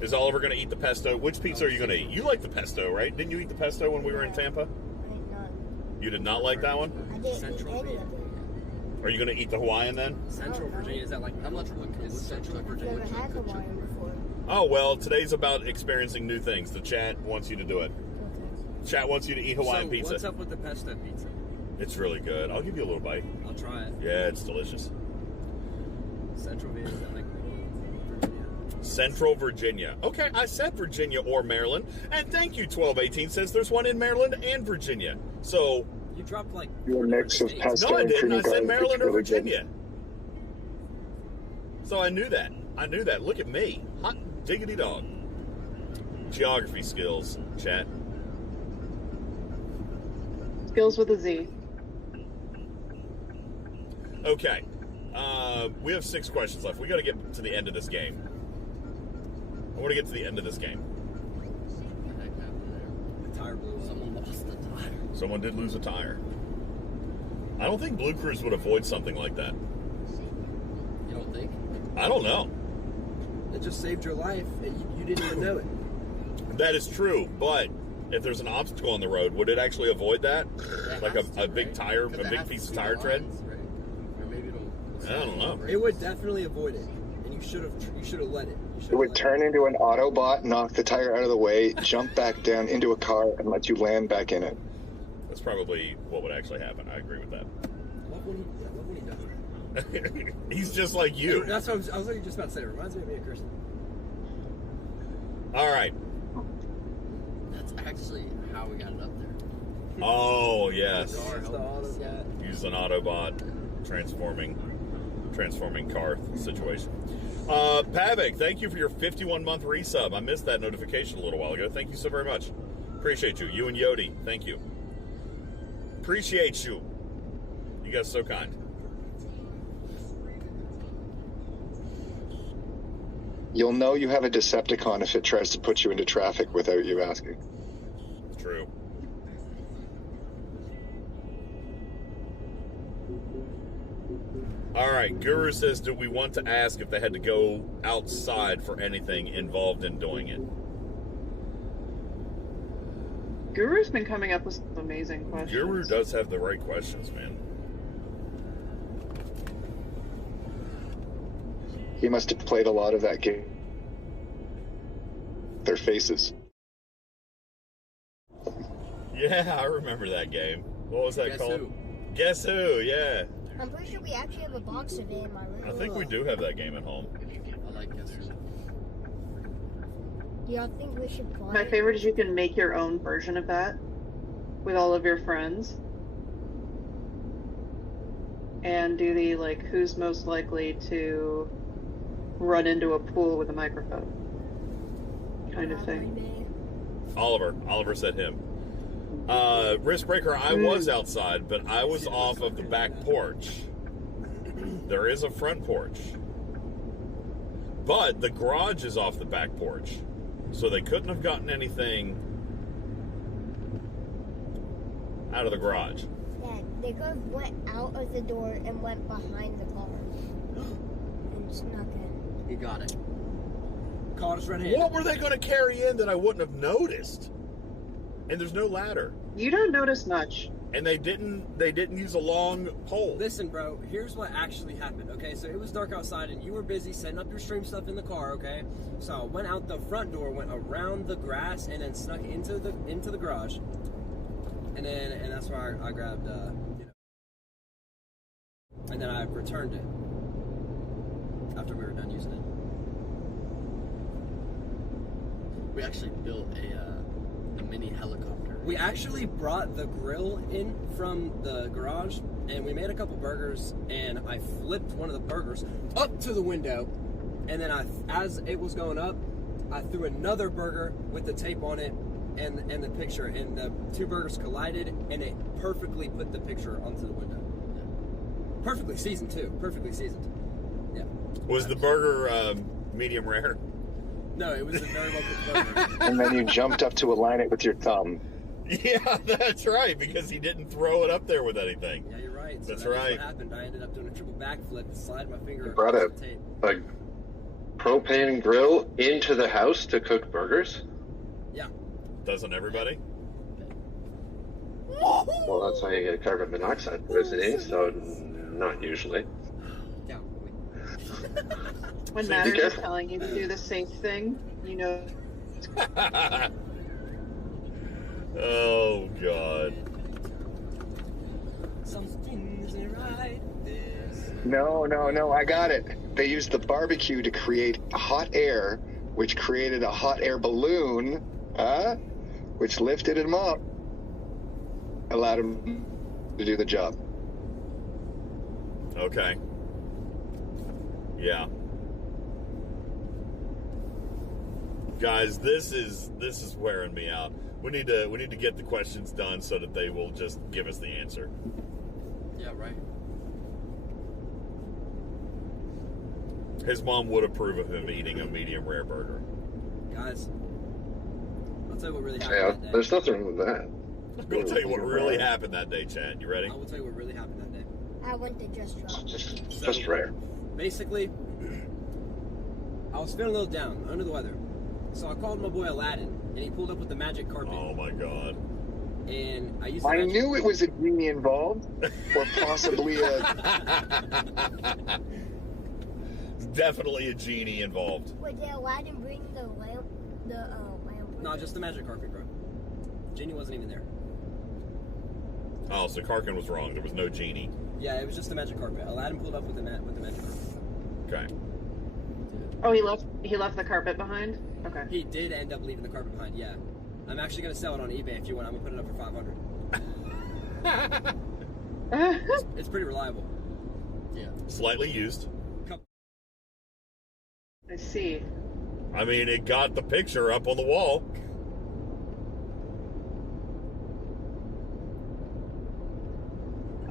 Is Oliver going to eat the pesto? Which pizza are you going to eat? You like the pesto, right? Didn't you eat the pesto when we were in Tampa? You did not like that one? I didn't eat any of it. Are you going to eat the Hawaiian then? Central Virginia, is that like how much is Central Virginia? Never had Hawaiian before. Oh, well, today's about experiencing new things. The chat wants you to do it. Chat wants you to eat Hawaiian pizza. What's up with the pesto pizza? It's really good. I'll give you a little bite. I'll try it. Yeah, it's delicious. Central Virginia, is that like Virginia? Central Virginia. Okay, I said Virginia or Maryland. And thank you, 1218 says there's one in Maryland and Virginia. So... You dropped like... Your mix of pesto No, I and didn't. creamy I said garlic Maryland is or really good. Virginia. So I knew that. Look at me. Hot diggity dog. Geography skills, chat. skills with a Z. Okay. We have 6 questions left. We got to get to the end of this game. I want to get to the end of this game. The tire blew. Someone lost the tire. Someone did lose a tire. I don't think Blue Crews would avoid something like that. You don't think? I don't know. It just saved your life, and you didn't even know it. That is true, but if there's an obstacle on the road, would it actually avoid that? Like a big tire, a big piece of tire tread? Or maybe it'll... I don't know. It would definitely avoid it, and you should have let it. It would turn into an Autobot, knock the tire out of the way, jump back down into a car, and let you land back in it. That's probably what would actually happen. I agree with that. I love when he does it. He's just like you. That's what I was just about to say. It reminds me of me and Kirsten. All right. That's actually how we got it up there. Oh, yes. Use Use an Autobot transforming car situation. Pavik, thank you for your 51-month resub. I missed that notification a little while ago. Thank you so very much. Appreciate you. You and Yodi, thank you. Appreciate you. You guys are so kind. You'll know you have a Decepticon if it tries to put you into traffic without you asking. True. All right, Guru says, do we want to ask if they had to go outside for anything involved in doing it? Guru's been coming up with some amazing questions. Guru does have the right questions, man. He must have played a lot of that game. Their faces. Yeah, I remember that game. What was that Guess called? Who? Guess Who, yeah. I'm pretty sure we actually have a box of it in my room. I think we do have that game at home. I like Guess Who. Do y'all think we should play My it? favorite is you can make your own version of that with all of your friends. And do the, like, who's most likely to run into a pool with a microphone kind of thing. Oliver said him. Riskbreaker, I was outside, but I was off of the back porch. There is a front porch. But the garage is off the back porch. So they couldn't have gotten anything out of the garage. Yeah, they could have went out of the door and went behind the car. And snuck in. You got it. Caught us red-handed. What were they going to carry in that I wouldn't have noticed? And there's no ladder. You don't notice much. And they didn't use a long pole. Listen, bro, here's what actually happened, okay? So it was dark outside and you were busy setting up your stream stuff in the car, okay? So I went out the front door, went around the grass, and then snuck into the garage. And that's where I grabbed, and then I returned it after we were done using it. We actually built a mini helicopter. We actually brought the grill in from the garage, and we made a couple burgers, and I flipped one of the burgers up to the window, and then as it was going up, I threw another burger with the tape on it and the picture, and the two burgers collided, and it perfectly put the picture onto the window. Perfectly seasoned, too. Perfectly seasoned. Yeah. Was the burger medium rare? No, it was a very well cooked burger. And then you jumped up to align it with your thumb. Yeah, that's right, because he didn't throw it up there with anything. Yeah, you're right. So That's what right. happened. I ended up doing a triple backflip and sliding my finger You brought across the tape. a propane grill into the house to cook burgers? Yeah. Doesn't everybody? Well, that's how you get carbon monoxide poisoning, so not usually. Yeah. When So Matt be is careful. telling you to do the safe thing, you know. Oh, God. Something isn't right. No, I got it. They used the barbecue to create hot air, which created a hot air balloon, which lifted him up, allowed him to do the job. Okay. Yeah. Guys, this is wearing me out. We need to get the questions done so that they will just give us the answer. Yeah, right. His mom would approve of him eating a medium rare burger. Guys, I'll tell you what really happened Yeah, that day. there's nothing wrong with that. I'm going to tell you what really happened that day, Chad. You ready? I will tell you what really happened that day. I went to Just Drop. Just rare. Basically, I was feeling a little down, under the weather. So I called my boy Aladdin, and he pulled up with the magic carpet. Oh, my God. And I used the I magic... knew it was a genie involved, or possibly a... Definitely a genie involved. Wait, did Aladdin bring the lamp? Lamp? No, just the magic carpet, bro. Genie wasn't even there. Oh, so Karkin was wrong. There was no genie. Yeah, it was just the magic carpet. Aladdin pulled up with the magic carpet. Okay. Oh, he left the carpet behind? Okay. He did end up leaving the carpet behind, yeah. I'm actually going to sell it on eBay if you want. I'm going to put it up for $500. It's pretty reliable. Yeah. Slightly used. I see. I mean, it got the picture up on the wall.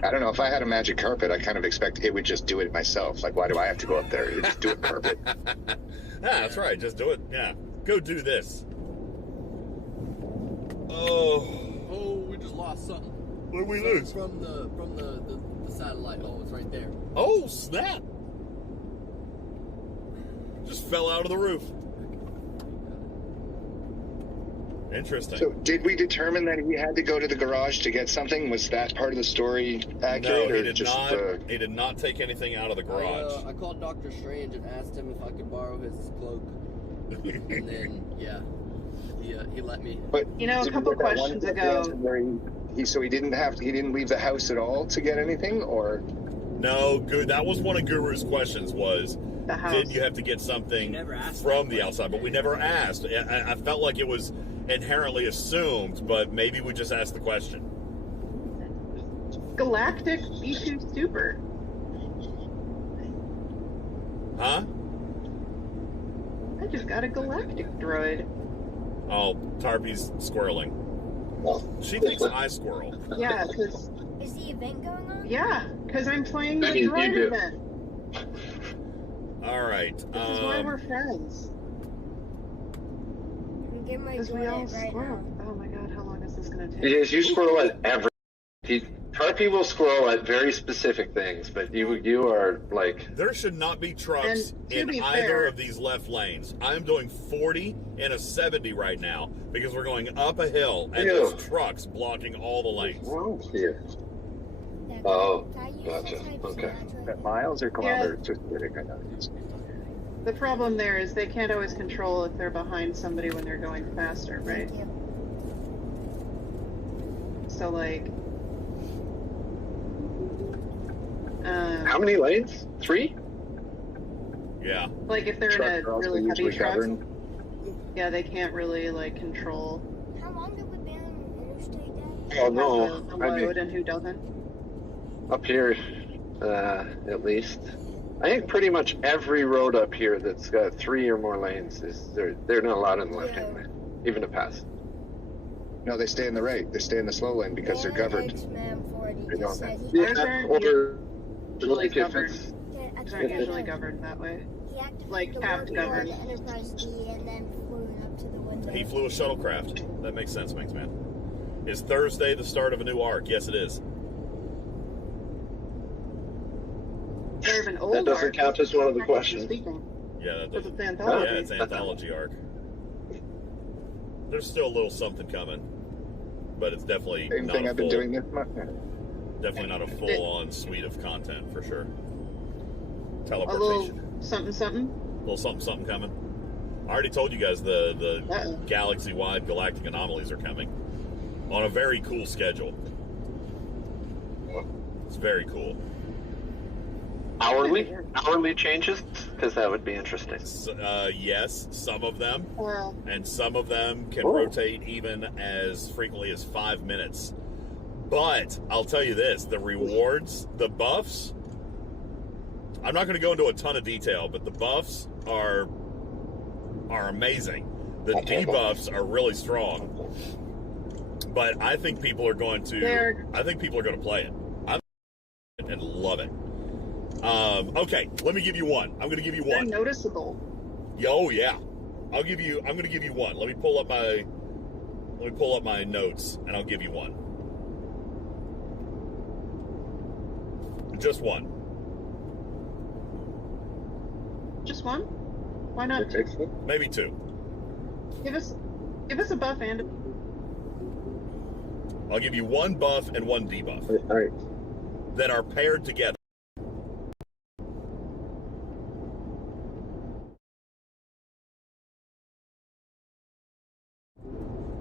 I don't know, if I had a magic carpet, I kind of expect it would just do it myself. Like, why do I have to go up there? You just do a carpet. Yeah, that's right. Just do it. Yeah. Go do this. Oh, we just lost something. What did we lose? From the satellite. Oh, it's right there. Oh, snap. Just fell out of the roof. Interesting. So, did we determine that he had to go to the garage to get something? Was that part of the story accurate? No, he or did just, not. He did not take anything out of the garage. I called Dr. Strange and asked him if I could borrow his cloak, and then he let me. But You know, a did couple we get that questions one ago- answer where he didn't leave the house at all to get anything, or No, good. That was one of Guru's questions. Was The house. did you have to get something never asked from that the outside? But we never asked. I felt like it was inherently assumed, but maybe we just asked the question. Galactic B2 Super. Huh? I just got a galactic droid. Oh, Tarpy's squirreling. She thinks I squirrel. Yeah, because Is the event going on? I'm playing the I mean, you droid do. event. All right. This is why we're friends. I'm getting my Because we all droid right squirrel. now. Oh my god, how long is this gonna take? Yes, you squirrel at every. Tarpy will squirrel at very specific things, but you are like. There should not be trucks And to in be either fair- of these left lanes. I'm doing 40 and a 70 right now because we're going up a hill and Ew. there's trucks blocking all the lanes. Wrong here. Yeah, Oh, can I use gotcha. the type Okay. of that miles or kilometers? Just kidding, I know. The problem there is they can't always control if they're behind somebody when they're going faster, right? Thank you. So like, How many lanes? 3? Yeah. like if they're Trucks in are a also really heavy usually truck, governed. yeah, they can't really like control How long have we been on Interstate Day? Oh who no! has a I load mean, and who doesn't. up here, at least. I think pretty much every road up here that's got 3 or more lanes they're not allowed in the left-hand lane, even to pass. No, they stay in the right. They stay in the slow lane because they're governed. X-Man 40 They just don't. said he, Ours aren't Or usually like if governed. it's yeah, Ours aren't usually governed that way. he activated like, the half warp governed. core, the Enterprise D, and then flew it up to the window. He flew a shuttlecraft. That makes sense, man. Is Thursday the start of a new arc? Yes, it is. They're of an old that doesn't arc, count as one of the technically questions. speaking, Yeah, that because does. it's anthology. Yeah, it's an anthology arc. There's still a little something coming, but it's definitely Same not thing a I've been full- doing this month. Definitely not a full-on suite of content for sure. A little Teleportation. something something. A little something coming. I already told you guys the Uh-oh. galaxy-wide galactic anomalies are coming on a very cool schedule. It's very cool. Hourly changes? Because that would be interesting. Yes, some of them, Well, and some of them can Oh. rotate even as frequently as 5 minutes. But I'll tell you this, the rewards, the buffs, I'm not going to go into a ton of detail, but the buffs are amazing. The debuffs are really strong. But I think people are going to play it. And love it. Okay, let me give you one. I'm going to give you they're one. noticeable. Oh yeah, I'm going to give you one. Let me pull up my notes, and I'll give you one. Just one. Just one? Why not two? Maybe two. Give us a buff and a... I'll give you one buff and one debuff All right. that are paired together.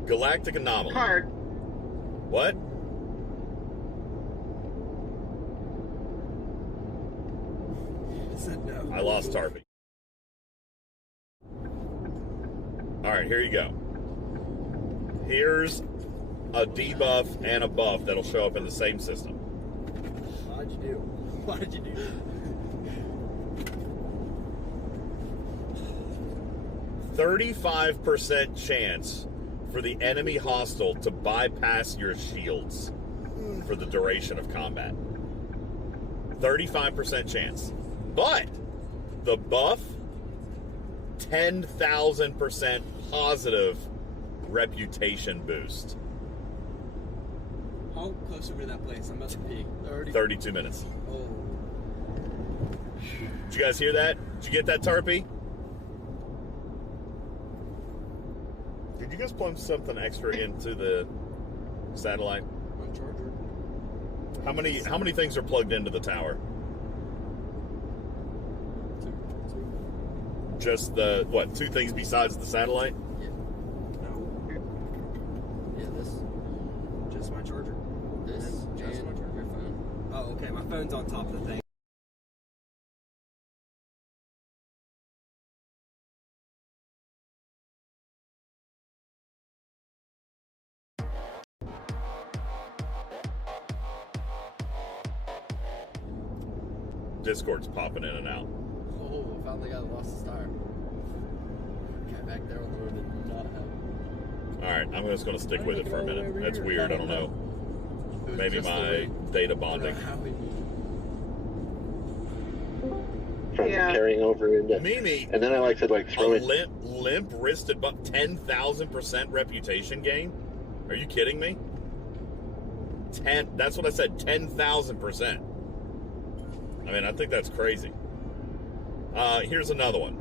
Galactic anomaly. card. What? Said no. I lost Tarpy. All right, here you go. Here's a debuff and a buff that'll show up in the same system. Why'd you do? Why'd you do that? 35% chance for the enemy hostile to bypass your shields for the duration of combat. 35% chance. But the buff, 10,000% positive reputation boost. How close are we to that place? I'm about to pee. 32 minutes. Oh. Did you guys hear that? Did you get that, Tarpy? Did you guys plug something extra into the satellite? My charger. How many things are plugged into the tower? Two. Just the, what, 2 things besides the satellite? Yeah. No. Yeah, this. Just my charger. This. Just my charger. Your phone. Oh, okay. My phone's on top of the thing. Discord's popping in and out. Oh, I found the guy that lost his tire. Guy back there on the road that did not have. All right, I'm just going to stick with it for a minute. That's weird. I don't know. Maybe my data bonding. From Yeah. carrying over into. Mimi, And then I like to throw a it. limp-wristed buck, 10,000% reputation gain? Are you kidding me? That's what I said, 10,000%. I mean, I think that's crazy. Here's another one.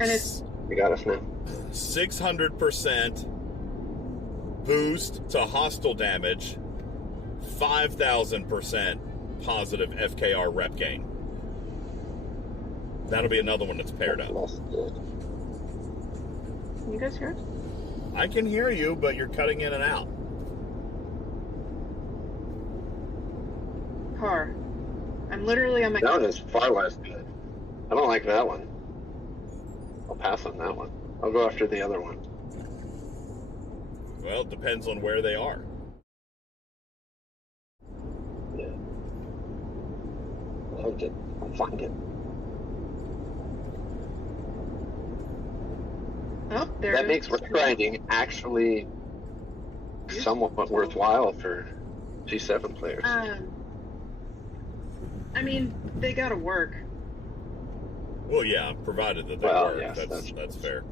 And it's You got us now. 600% boost to hostile damage, 5,000% positive FKR rep gain. That'll be another one that's paired up. Can you guys hear us? I can hear you, but you're cutting in and out. Car. I'm literally on my. That one is far less good. I don't like that one. I'll pass on that one. I'll go after the other one. Well, it depends on where they are. Yeah. I'll find it. Oh, there. That makes grinding actually somewhat worthwhile for G7 players. I mean, they gotta work. Well, yeah, provided that they work. Yes, that's fair.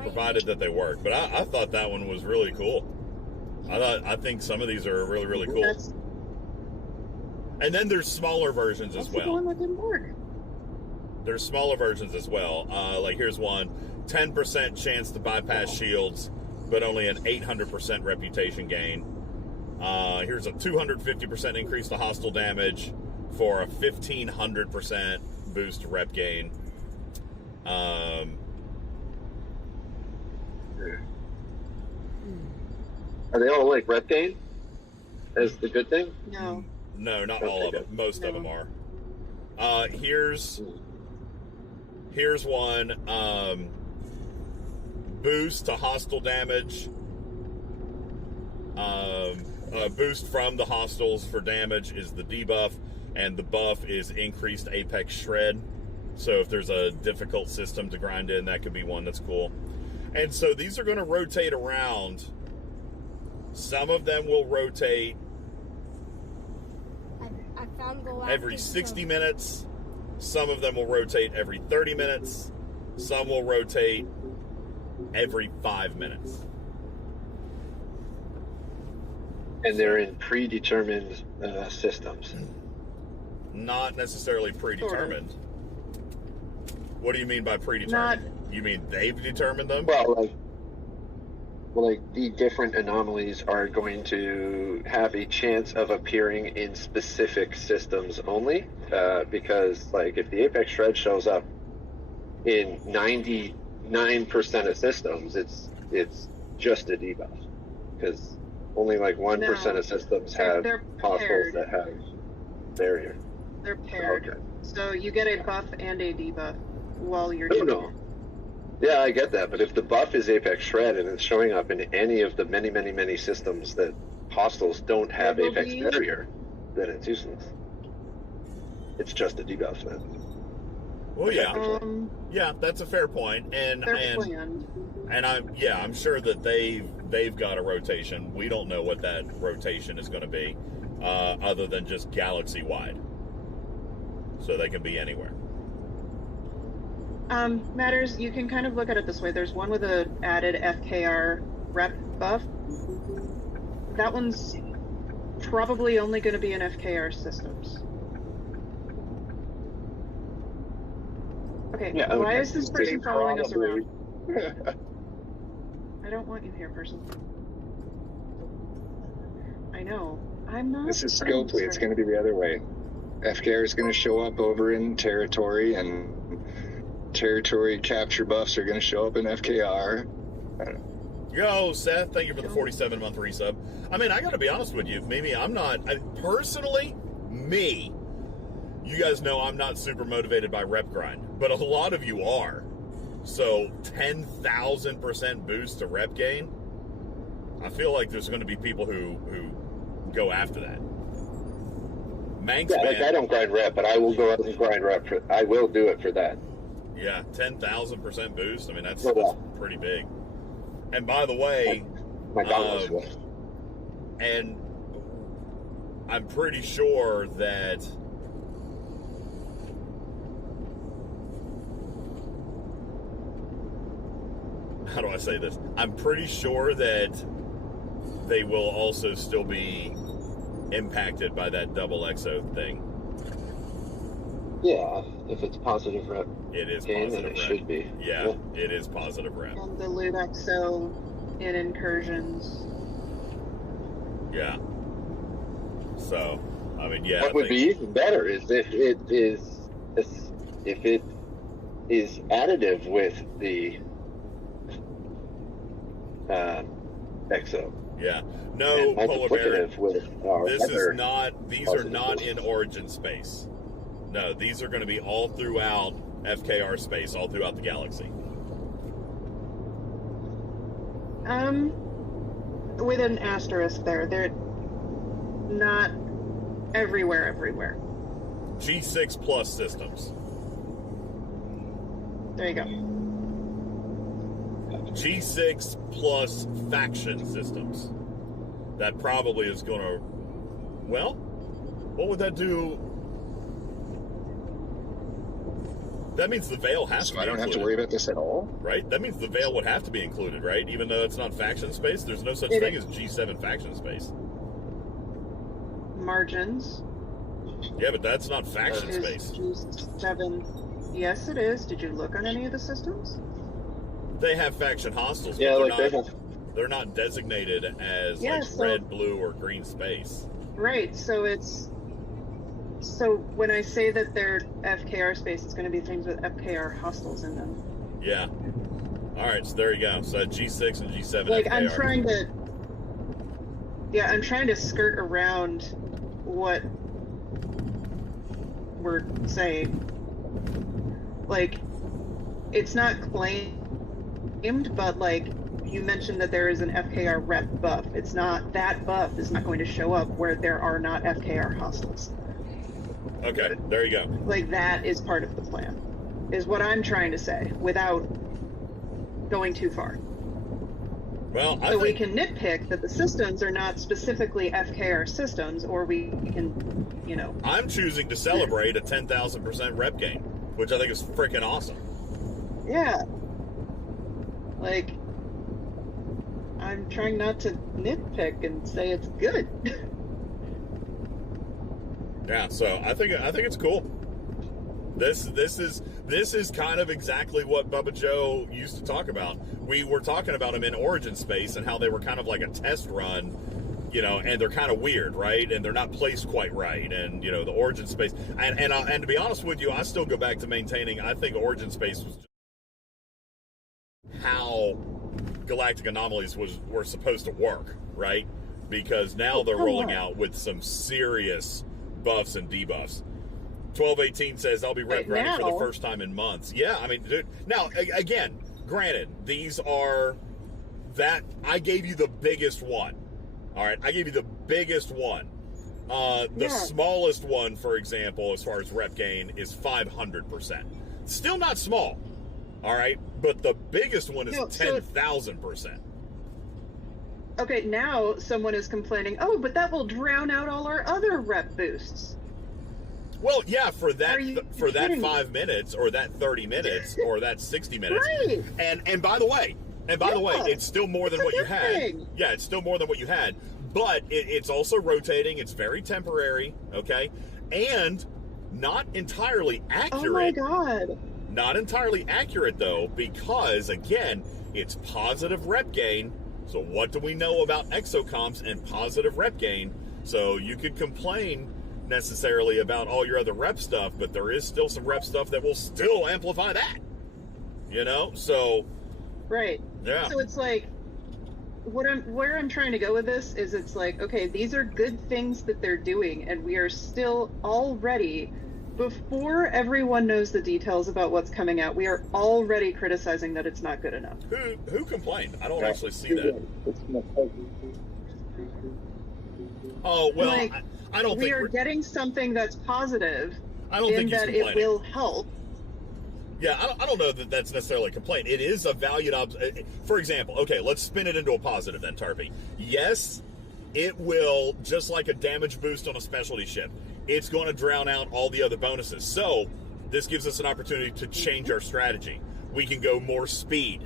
Provided that they work. But I thought that one was really cool. I think some of these are really, really cool. And then there's smaller versions as The well. one that didn't work. There's smaller versions as well. Like here's one, 10% chance to bypass shields, but only an 800% reputation gain. Here's a 250% increase to hostile damage for a 1,500% boost rep gain. Are they all like rep gain? As the good thing? No. No, not all of them. Most of them are. Here's one. Boost to hostile damage. Boost from the hostiles for damage is the debuff, and the buff is increased Apex Shred. So if there's a difficult system to grind in, that could be one that's cool. And so these are going to rotate around. Some of them will rotate I found Galactic every 60 minutes. Some of them will rotate every 30 minutes. Some will rotate every 5 minutes. And they're in predetermined systems. Not necessarily predetermined. What do you mean by predetermined? You mean they've determined them? Well, like the different anomalies are going to have a chance of appearing in specific systems only, because like if the Apex Shred shows up in 99% of systems, it's just a debuff, because only like 1% of systems have hostiles that have barrier. They're paired. Okay. So you get a buff and a debuff while you're doing No. Yeah, I get that, but if the buff is Apex Shred and it's showing up in any of the many systems that hostiles don't have Apex Barrier, then it's useless. It's just a debuff then. Well, yeah, yeah, that's a fair point, and I'm sure that they've got a rotation. We don't know what that rotation is going to be, other than just galaxy wide, so they can be anywhere. Matters, you can kind of look at it this way. There's one with a added FKR rep buff. That one's probably only going to be in FKR systems. Okay, Yeah, why okay. is this person following us around? Probably. I don't want you here, person. I know. I'm not. This is Scopely. It's going to be the other way. FKR is going to show up over in territory, and territory capture buffs are going to show up in FKR. I don't know. Yo, Seth, thank you for the 47-month resub. I mean, I got to be honest with you. Maybe I'm not, personally, you guys know I'm not super motivated by rep grind, but a lot of you are. So 10,000% boost to rep gain, I feel like there's going to be people who go after that. Manx Yeah, like I don't grind rep, but I will go out and grind rep. I will do it for that. Yeah, 10,000% boost. I mean, that's pretty big. And by the way, and I'm pretty sure that how do I say this? I'm pretty sure that they will also still be impacted by that double exo thing. Yeah, if it's positive rep. It is gain, positive then it rep. Should be. Yeah, it is positive rep. And the loot exo in incursions. Yeah. So, I mean, yeah. What would be even better is if it is additive with the exo. Yeah. No, Polar Bear. This is not. These are not in origin space. No, these are going to be all throughout FKR space, all throughout the galaxy. With an asterisk there. They're not everywhere. G6 plus systems. There you go. G6 plus faction systems. That probably is going to... Well, what would that do? That means the veil has to be included. So I don't have to worry about this at all? Right? That means the veil would have to be included, right? Even though it's not faction space, there's no such thing as G7 faction space. Margins. Yeah, but that's not faction space. G7. Yes, it is. Did you look on any of the systems? They have faction hostiles, yeah, but they're not designated as red, blue, or green space. Right, so when I say that they're FKR space, it's going to be things with FKR hostiles in them. Yeah. All right, so there you go. So G6 and G7 like, FKR. I'm trying to skirt around what we're saying. Like, it's not claimed, but like, you mentioned that there is an FKR rep buff. It's not, that buff is not going to show up where there are not FKR hostiles. Okay, there you go. Like, that is part of the plan, is what I'm trying to say, without going too far. Well, so we can nitpick that the systems are not specifically FKR systems, or we can, you know. I'm choosing to celebrate a 10,000% rep gain, which I think is freaking awesome. Yeah. Like, I'm trying not to nitpick and say it's good. Yeah, so I think it's cool. This is kind of exactly what Bubba Joe used to talk about. We were talking about them in Origin Space and how they were kind of like a test run, you know, and they're kind of weird, right? And they're not placed quite right, and you know, the Origin Space. And to be honest with you, I still go back to maintaining. I think Origin Space was just how galactic anomalies were supposed to work, right? Because now they're rolling out with some serious buffs and debuffs. 1218 says, I'll be rep grinding for the first time in months. Yeah, I mean, dude. Now, again, granted, these are that I gave you the biggest one. All right, I gave you the biggest one. The smallest one, for example, as far as rep gain, is 500%. Still not small. All right, but the biggest one is 10,000%. Okay, now someone is complaining, oh, but that will drown out all our other rep boosts. Well, yeah, for that kidding 5 minutes or that 30 minutes or that 60 minutes. Right. And by the way, it's still more than what you had. Yeah, it's still more than what you had. But it's also rotating. It's very temporary, okay? And not entirely accurate. Oh my God. Not entirely accurate, though, because, again, it's positive rep gain. So what do we know about exocomps and positive rep gain? So you could complain necessarily about all your other rep stuff, but there is still some rep stuff that will still amplify that. You know? So right. Yeah. So it's like where I'm trying to go with this is it's like, okay, these are good things that they're doing, and we are still already, before everyone knows the details about what's coming out, we are already criticizing that it's not good enough. Who complained? I don't actually see that. Oh, well, like, I don't think we are getting something that's positive. I don't think that it will help. Yeah, I don't know that that's necessarily a complaint. It is a valued for example, okay, let's spin it into a positive then, Tarpy. Yes, it will, just like a damage boost on a specialty ship, it's going to drown out all the other bonuses. So this gives us an opportunity to change our strategy. We can go more speed.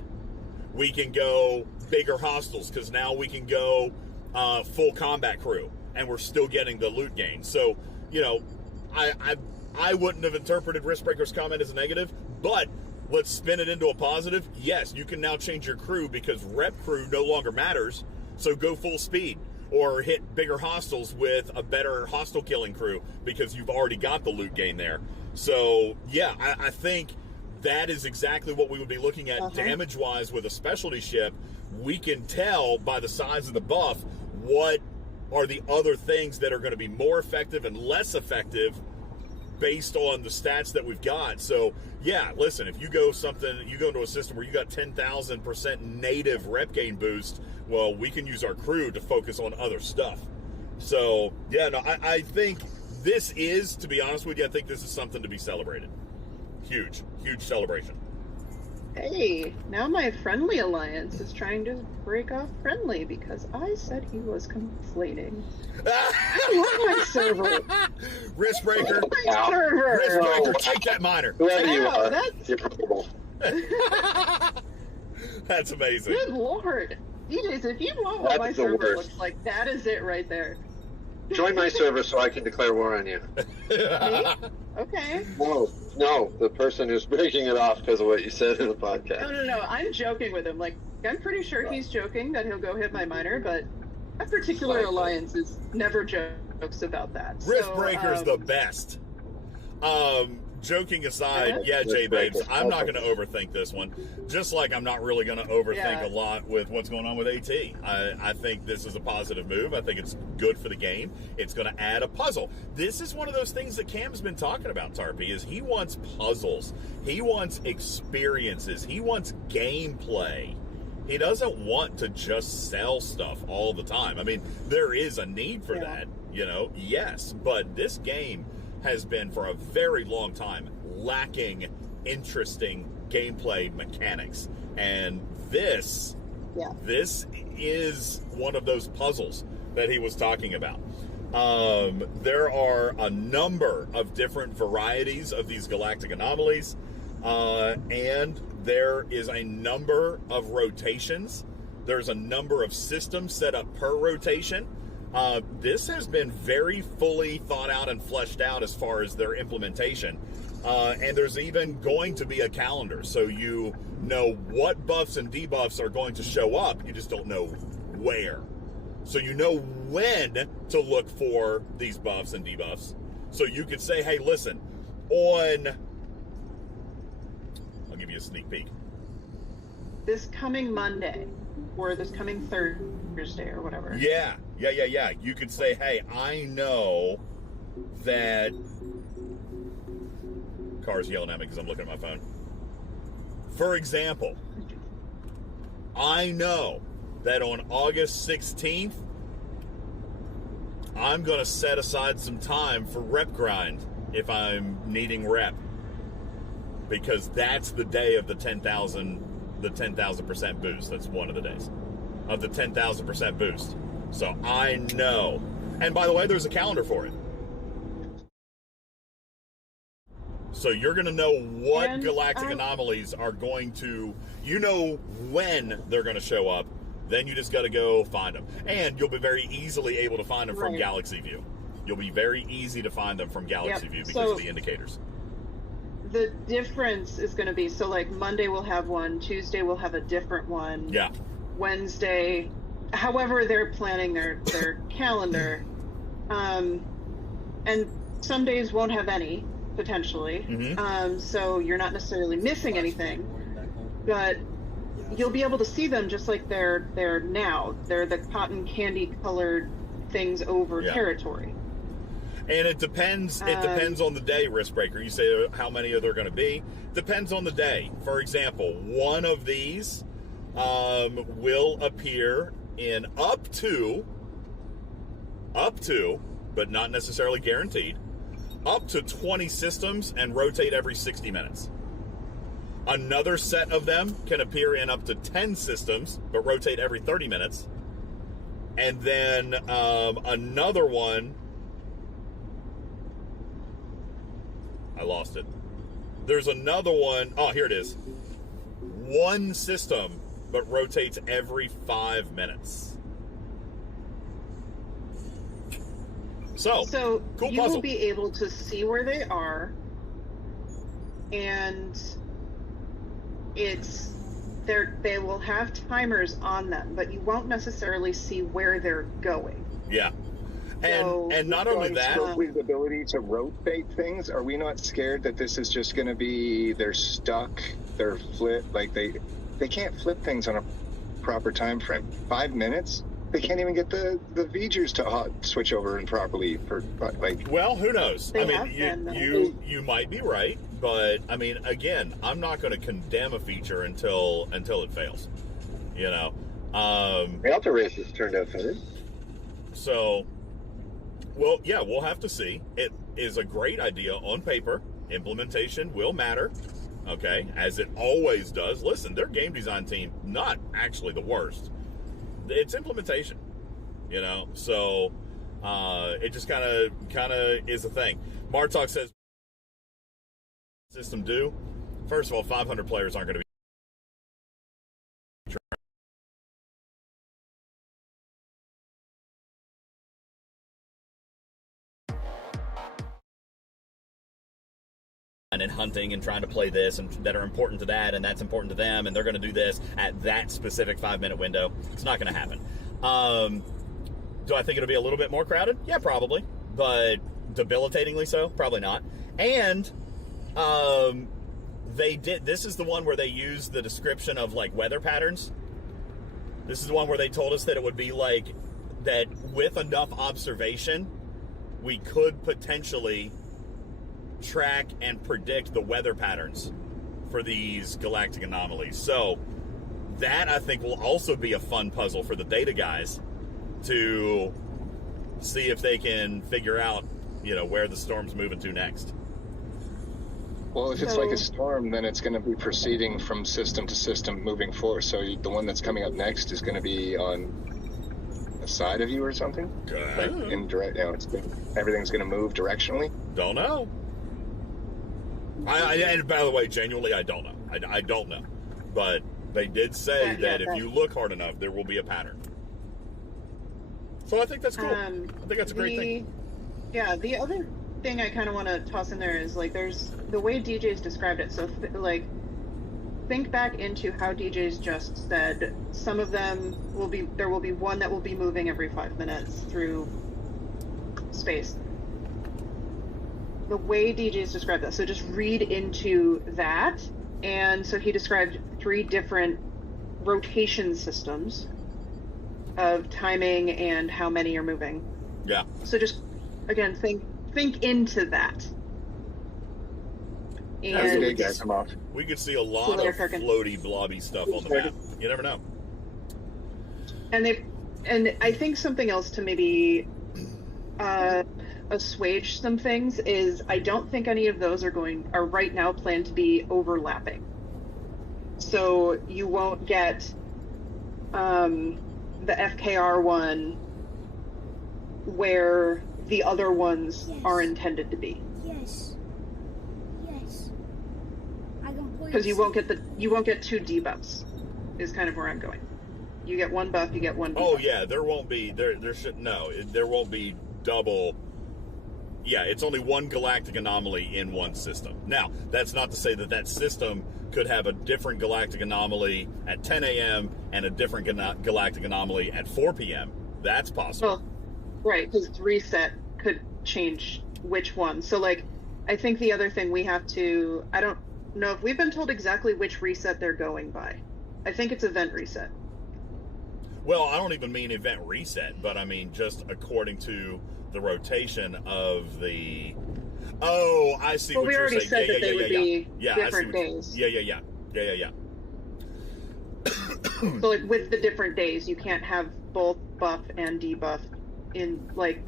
We can go bigger hostiles, because now we can go full combat crew, and we're still getting the loot gain. So, you know, I wouldn't have interpreted Riskbreaker's comment as a negative, but let's spin it into a positive. Yes, you can now change your crew because rep crew no longer matters, so go full speed. Or hit bigger hostiles with a better hostile killing crew because you've already got the loot gain there. So, yeah, I think that is exactly what we would be looking at damage-wise with a specialty ship. We can tell by the size of the buff what are the other things that are going to be more effective and less effective based on the stats that we've got. So, yeah, listen, if you go into a system where you got 10,000% native rep gain boost, well, we can use our crew to focus on other stuff. So, yeah, no, I think this is, to be honest with you, I think this is something to be celebrated. Huge, huge celebration. Hey, now my friendly alliance is trying to break off friendly because I said he was conflating. I love my server. Riskbreaker. My server. Riskbreaker, take that miner. Whoever you are, that's... you're probable. That's amazing. Good lord. DJz, if you want what my server looks like, that is it right there. Join my server so I can declare war on you. Me? Okay. No, the person who's breaking it off because of what you said in the podcast. No. I'm joking with him. Like, I'm pretty sure he's joking that he'll go hit my miner, but that particular alliance is never jokes about that. Riskbreaker's the best. Joking aside, yeah, J-Babes, I'm not going to overthink this one. Just like I'm not really going to overthink a lot with what's going on with AT. I think this is a positive move. I think it's good for the game. It's going to add a puzzle. This is one of those things that Cam's been talking about, Tarpy, is he wants puzzles. He wants experiences. He wants gameplay. He doesn't want to just sell stuff all the time. I mean, there is a need for that, you know, yes, but this game has been for a very long time lacking interesting gameplay mechanics, and this is one of those puzzles that he was talking about. There are a number of different varieties of these galactic anomalies, and there is a number of rotations. There's a number of systems set up per rotation. This has been very fully thought out and fleshed out as far as their implementation. And there's even going to be a calendar, so you know what buffs and debuffs are going to show up. You just don't know where. So you know when to look for these buffs and debuffs. So you could say, hey, listen, I'll give you a sneak peek. This coming Monday, or this coming Thursday, or whatever. Yeah. You could say, hey, I know that... Car's yelling at me because I'm looking at my phone. For example, I know that on August 16th, I'm going to set aside some time for rep grind if I'm needing rep. Because that's the day of the 10,000% boost. That's one of the days of the 10,000% boost. So I know. And by the way, there's a calendar for it. So you're going to know what galactic anomalies are going to, when they're going to show up. Then you just got to go find them. And you'll be very easily able to find them from Galaxy View. You'll be very easy to find them from Galaxy View because of the indicators. The difference is going to be, so like Monday we'll have one, Tuesday we'll have a different one. Yeah. Wednesday, however they're planning their calendar. And some days won't have any, potentially. So you're not necessarily missing anything, but you'll be able to see them just like they're now. They're the cotton candy colored things over territory. And it depends. It depends on the day, Riskbreaker. You say how many are there going to be? Depends on the day. For example, one of these will appear in up to, but not necessarily guaranteed, up to 20 systems and rotate every 60 minutes. Another set of them can appear in up to 10 systems, but rotate every 30 minutes. And then another one, I lost it. There's another one. Oh, here it is. One system, but rotates every 5 minutes. So cool you puzzle. will be able to see where they are, and they will have timers on them, but you won't necessarily see where they're going. Yeah. And not only that, with the ability to rotate things, are we not scared that this is just going to be they're stuck, they're flipped, like they can't flip things on a proper time frame? 5 minutes? They can't even get the VJers to switch over and properly for like. Well, who knows? I mean, you might be right, but I mean, again, I'm not going to condemn a feature until it fails. The Alta races turned out fun. So. Well, yeah, we'll have to see. It is a great idea on paper. Implementation will matter, okay, as it always does. Listen, their game design team, not actually the worst. It's implementation, so it just kind of is a thing. Martok says, system do. First of all, 500 players aren't going to be and hunting and trying to play this and that are important to that and that's important to them and they're going to do this at that specific 5-minute window. It's not going to happen. Do I think it'll be a little bit more crowded? Yeah, probably, but debilitatingly so? Probably not. And this is the one where they use the description of like weather patterns. This is the one where they told us that it would be like that with enough observation we could potentially track and predict the weather patterns for these galactic anomalies. So that, I think, will also be a fun puzzle for the data guys to see if they can figure out, where the storm's moving to next. Well, if it's like a storm, then it's going to be proceeding from system to system moving forward. So the one that's coming up next is going to be on the side of you or something? Like indirect, everything's going to move directionally? Don't know. And by the way, genuinely, I don't know. I don't know. But they did say that if you look hard enough, there will be a pattern. So I think that's cool. I think that's a great thing. Yeah, the other thing I kind of want to toss in there is, like, there's the way DJs described it. So, think back into how DJs just said some of them there will be one that will be moving every 5 minutes through space. The way DJs described that, so just read into that. And so he described 3 different rotation systems of timing and how many are moving. Yeah. So just, again, think into that. And guys, I'm off. We could see a lot of floaty, blobby stuff on the map. You never know. And I think something else to maybe assuage some things is I don't think any of those are right now planned to be overlapping. So you won't get the FKR one where the other ones are intended to be. Yes. because you won't get two debuffs. Is kind of where I'm going. You get one buff, you get one debuff. Oh yeah, there won't be there won't be double. Yeah, it's only one galactic anomaly in one system. Now, that's not to say that system could have a different galactic anomaly at 10 a.m. and a different galactic anomaly at 4 p.m. That's possible. Well, right, because reset could change which one. So, like, I think the other thing we have to... I don't know if we've been told exactly which reset they're going by. I think it's event reset. Well, I don't even mean event reset, but I mean just according to the rotation of the... Oh, I see what you're saying. We already said that they would be different days. Yeah. So, like, with the different days, you can't have both buff and debuff in, like,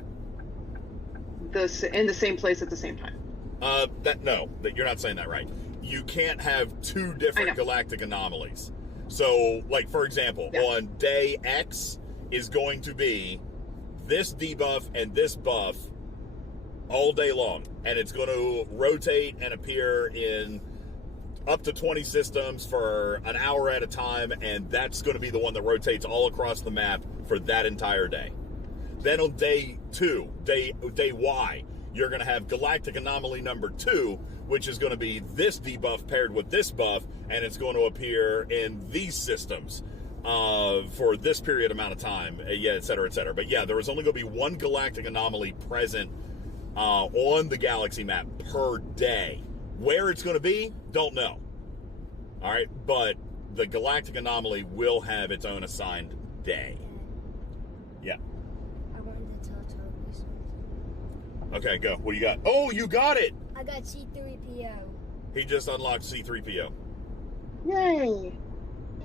in the same place at the same time. You're not saying that right. You can't have two different galactic anomalies. So, like, for example, on day X is going to be this debuff and this buff all day long. And it's going to rotate and appear in up to 20 systems for an hour at a time. And that's going to be the one that rotates all across the map for that entire day. Then on day Y, you're going to have galactic anomaly number 2, which is going to be this debuff paired with this buff, and it's going to appear in these systems for this period amount of time, et cetera, et cetera. But yeah, there is only going to be one galactic anomaly present on the galaxy map per day. Where it's going to be, don't know. All right, but the galactic anomaly will have its own assigned day. Yeah. I wanted to tell Toby something. Okay, go. What do you got? Oh, you got it! I got C3PO. He just unlocked C3PO. Yay!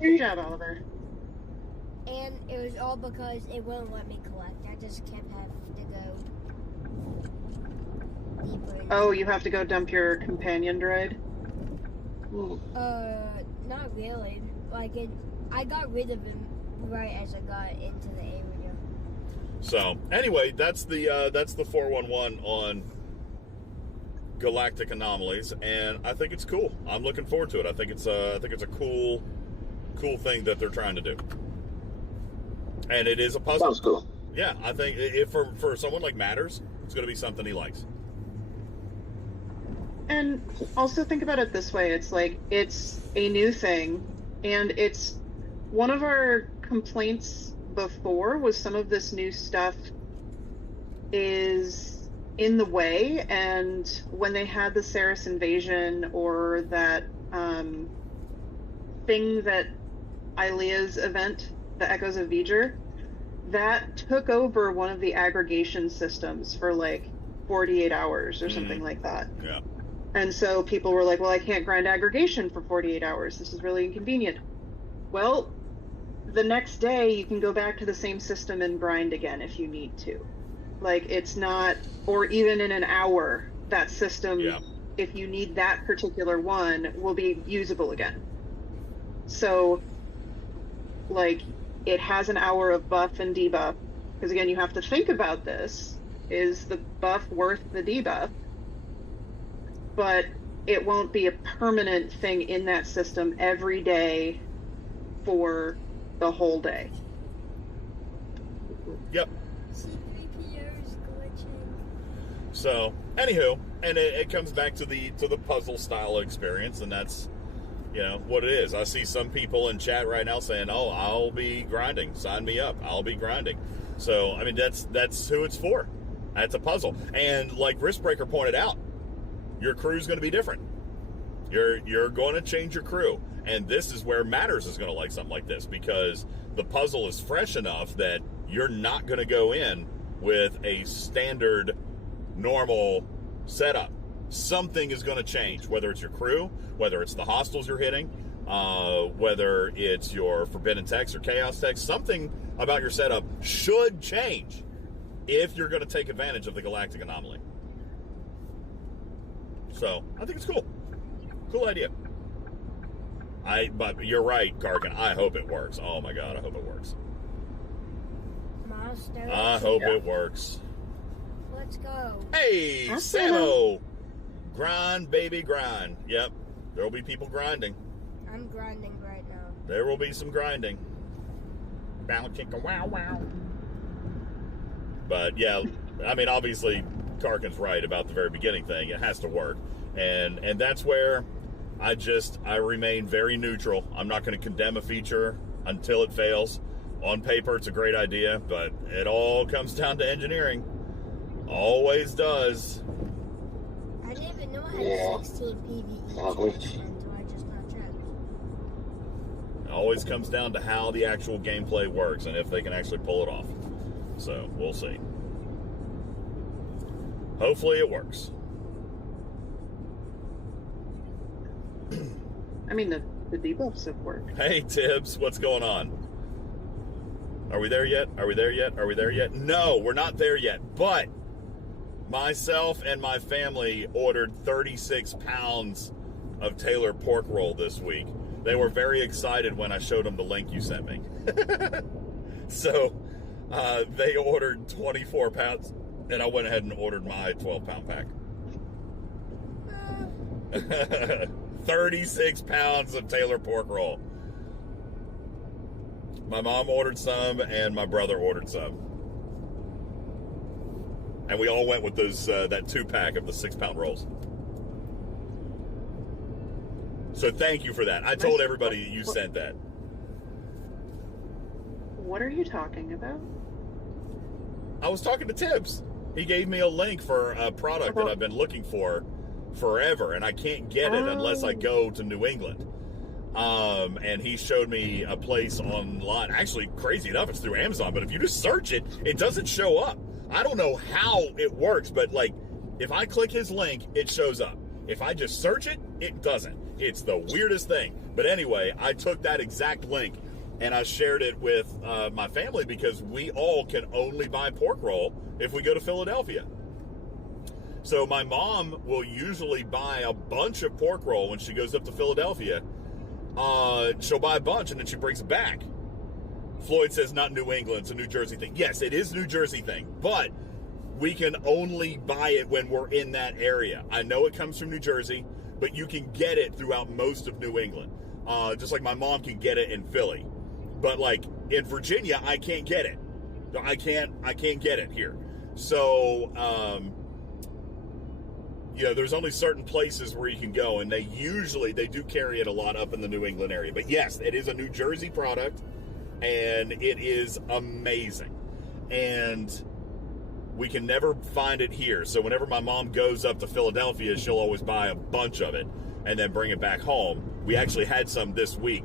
Good job, Oliver. And it was all because it wouldn't let me collect. I just kept having to go deeper. Oh, you have to go dump your companion droid? Not really. Like, I got rid of him right as I got into the area. So, anyway, that's the 411 on galactic anomalies, and I think it's cool. I'm looking forward to it. I think it's a cool thing that they're trying to do, and it is a puzzle. Sounds cool. Yeah, I think if for someone like Matters, it's going to be something he likes. And also think about it this way: it's like it's a new thing, and it's one of our complaints before was some of this new stuff is in the way, and when they had the Saris invasion or that thing that Ilea's event, the Echoes of V'ger, that took over one of the aggregation systems for like 48 hours or something like that. Yeah. And so people were like, well, I can't grind aggregation for 48 hours. This is really inconvenient. Well, the next day you can go back to the same system and grind again if you need to. Like, it's not, or even in an hour, that system, if you need that particular one, will be usable again. So, like, it has an hour of buff and debuff. Because again, you have to think about this. Is the buff worth the debuff? But it won't be a permanent thing in that system every day for the whole day. Yep. C3PO is glitching. So, anywho, and it comes back to the puzzle style experience, and that's, you know, what it is. I see some people in chat right now saying, "Oh, I'll be grinding. Sign me up. I'll be grinding." So, I mean, that's who it's for. That's a puzzle, and like Riskbreaker pointed out, your crew's going to be different. You're going to change your crew, and this is where Matters is going to like something like this, because the puzzle is fresh enough that you're not going to go in with a standard, normal setup. Something is going to change, whether it's your crew, whether it's the hostiles you're hitting, whether it's your forbidden text or chaos text. Something about your setup should change if you're going to take advantage of the galactic anomaly. So, I think it's cool. Cool idea. But you're right, Karkin. I hope it works. Oh my god, I hope it works. Milestone. I hope it works. Let's go. Hey, Sano! Grind, baby, grind. Yep. There will be people grinding. I'm grinding right now. There will be some grinding. Bound kick a wow wow. But yeah, I mean, obviously, Karkin's right about the very beginning thing. It has to work, and that's where I remain very neutral. I'm not going to condemn a feature until it fails. On paper, it's a great idea, but it all comes down to engineering. Always does. I didn't even know I had 16 PvE chests until I just got checked. It always comes down to how the actual gameplay works and if they can actually pull it off. So, we'll see. Hopefully it works. I mean, the debuffs have worked. Hey, Tibbs, what's going on? Are we there yet? Are we there yet? Are we there yet? No, we're not there yet. But myself and my family ordered 36 pounds of Taylor pork roll this week. They were very excited when I showed them the link you sent me. So they ordered 24 pounds, and I went ahead and ordered my 12-pound pack. 36 pounds of Taylor pork roll. My mom ordered some, and my brother ordered some. And we all went with those that 2-pack of the 6-pound rolls. So thank you for that. I told everybody that you sent that. What are you talking about? I was talking to Tibbs. He gave me a link for a product that I've been looking for forever, and I can't get it unless I go to New England. And he showed me a place online. Actually, crazy enough, it's through Amazon, but if you just search it, it doesn't show up. I don't know how it works, but like, if I click his link, it shows up. If I just search it, it doesn't. It's the weirdest thing. But anyway, I took that exact link and I shared it with my family because we all can only buy pork roll if we go to Philadelphia. So my mom will usually buy a bunch of pork roll when she goes up to Philadelphia. She'll buy a bunch and then she brings it back. Floyd says not New England, it's a New Jersey thing. Yes, it is New Jersey thing, but we can only buy it when we're in that area. I know it comes from New Jersey, but you can get it throughout most of New England. Just like my mom can get it in Philly. But like in Virginia, I can't get it. I can't get it here. So, there's only certain places where you can go, and they do carry it a lot up in the New England area. But yes, it is a New Jersey product, and it is amazing. And we can never find it here. So whenever my mom goes up to Philadelphia, she'll always buy a bunch of it and then bring it back home. We actually had some this week.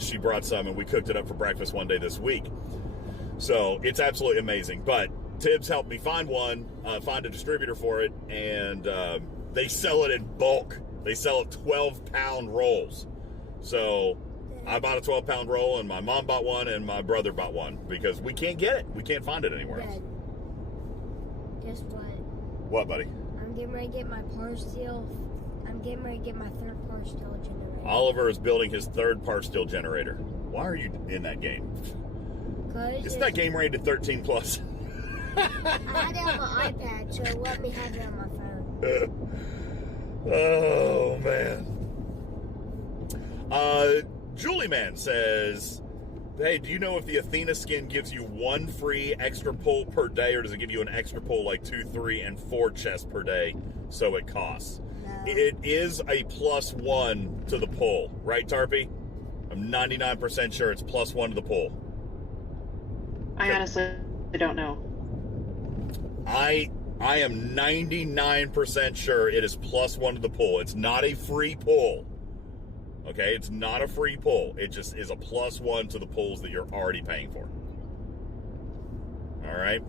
She brought some, and we cooked it up for breakfast one day this week. So it's absolutely amazing. But Tibbs helped me find a distributor for it, and they sell it in bulk. They sell it 12-pound rolls. So I bought a 12-pound roll, and my mom bought one, and my brother bought one, because we can't get it. We can't find it anywhere else. Guess what? What, buddy? I'm getting ready to get my par steel. I'm getting ready to get my third par steel generator. Oliver is building his third par steel generator. Why are you in that game? Isn't that game rated 13 plus? I had it on my iPad, so it let me have it on my phone. Oh, man. Julie Man says, hey, do you know if the Athena skin gives you one free extra pull per day, or does it give you an extra pull like 2, 3, and 4 chests per day, so it costs? No. It is a +1 to the pull, right, Tarpy? I'm 99% sure it's +1 to the pull. I honestly don't know. I am 99% sure it is +1 to the pull. It's not a free pull. Okay, it's not a free pull. It just is a +1 to the pulls that you're already paying for. All right.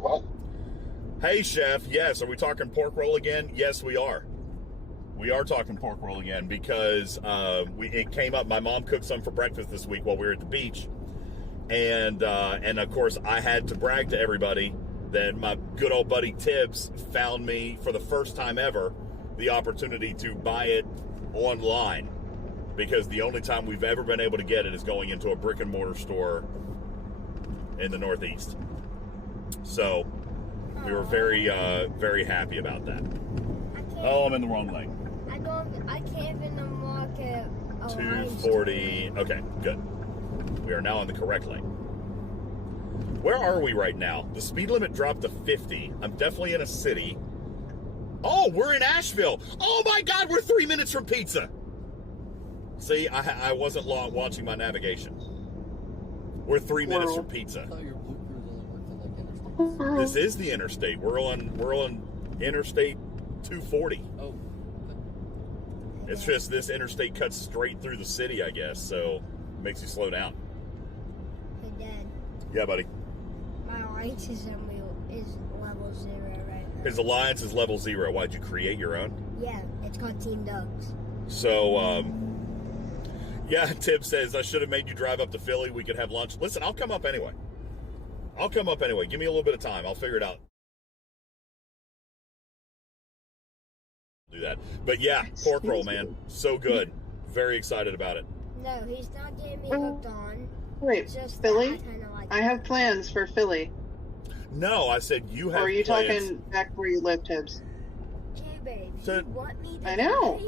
Well, hey, Chef. Yes, are we talking pork roll again? Yes, we are. We are talking pork roll again because it came up. My mom cooked some for breakfast this week while we were at the beach, and of course I had to brag to everybody that my good old buddy Tibbs found me for the first time ever the opportunity to buy it online, because the only time we've ever been able to get it is going into a brick and mortar store in the Northeast. So we were very, very happy about that. Oh, I'm in the wrong lane. I I can't even unlock it. 240. Okay, good. We are now on the correct lane. Where are we right now? The speed limit dropped to 50. I'm definitely in a city. Oh, we're in Asheville. Oh my God, we're 3 minutes from pizza. See, I wasn't long watching my navigation. We're 3 minutes from pizza. I thought your blue cruise only worked on like interstates. This is the interstate. We're on Interstate 240. Oh. It's just this interstate cuts straight through the city, I guess, so it makes you slow down. Hey, Dad. Yeah, buddy. My alliance is level 0 right now. His alliance is level 0. Why'd you create your own? Yeah, it's called Team Ducks. So, yeah, Tib says, I should have made you drive up to Philly. We could have lunch. Listen, I'll come up anyway. Give me a little bit of time. I'll figure it out. Do that. But yeah, pork roll, man. So good. Very excited about it. No, he's not getting me hooked on. Wait, It's just Philly? that I kinda like I have plans for Philly. No, I said you have Or are you plans. talking back where you live, Tibbs? Okay, babe. So- You want me to I know.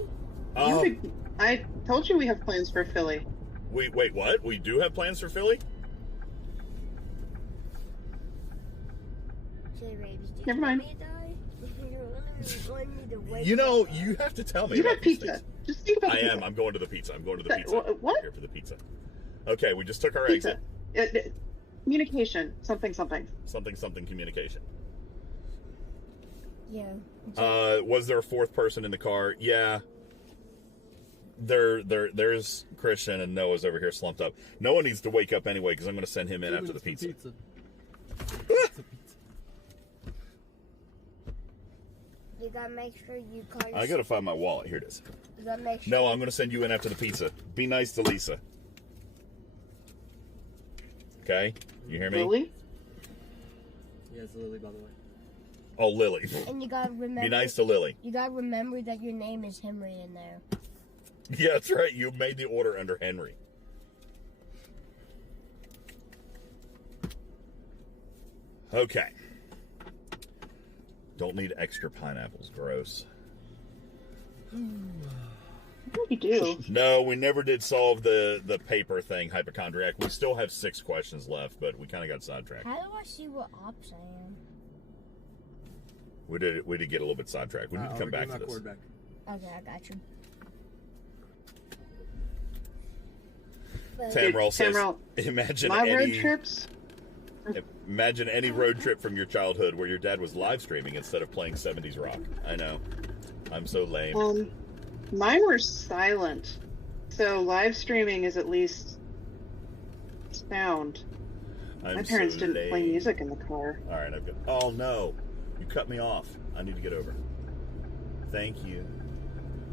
play? I told you we have plans for Philly. Wait, what? We do have plans for Philly? Okay, babes. Do you Never want mind. me to die? You're wanting me to wake You know, up. you have to tell me You about got these pizza. things. Just think about I pizza. am. I'm going to the pizza. I'm going to the That- pizza. what? Here for the pizza. Okay, we just took our Pizza. exit. Communication. Something. Something communication. Yeah. Was there a fourth person in the car? Yeah. There's Christian and Noah's over here slumped up. Noah needs to wake up anyway because I'm going to send him in after the pizza. You gotta make sure you call your... I got to find my wallet. Here it is. You gotta make sure... No, I'm going to send you in after the pizza. Be nice to Lisa. Okay? You hear me? Lily? Yeah, it's Lily, by the way. Oh, Lily. And you gotta remember... Be nice to Lily. You gotta remember that your name is Henry in there. Yeah, that's right. You made the order under Henry. Okay. Don't need extra pineapples. Gross. You do. No, we never did solve the paper thing, hypochondriac. We still have 6 questions left, but we kind of got sidetracked. How do I see what ops I am? We did get a little bit sidetracked. We need to come back to this. Okay, I got you. Tamrell says, Tamrell, imagine my road any trips. imagine any road trip from your childhood where your dad was live streaming instead of playing 70s rock. I know. I'm so lame. Mine were silent, so live streaming is at least sound. My parents so didn't play lame. music in the car. All right, I've got. Oh no, you cut me off. I need to get over. Thank you.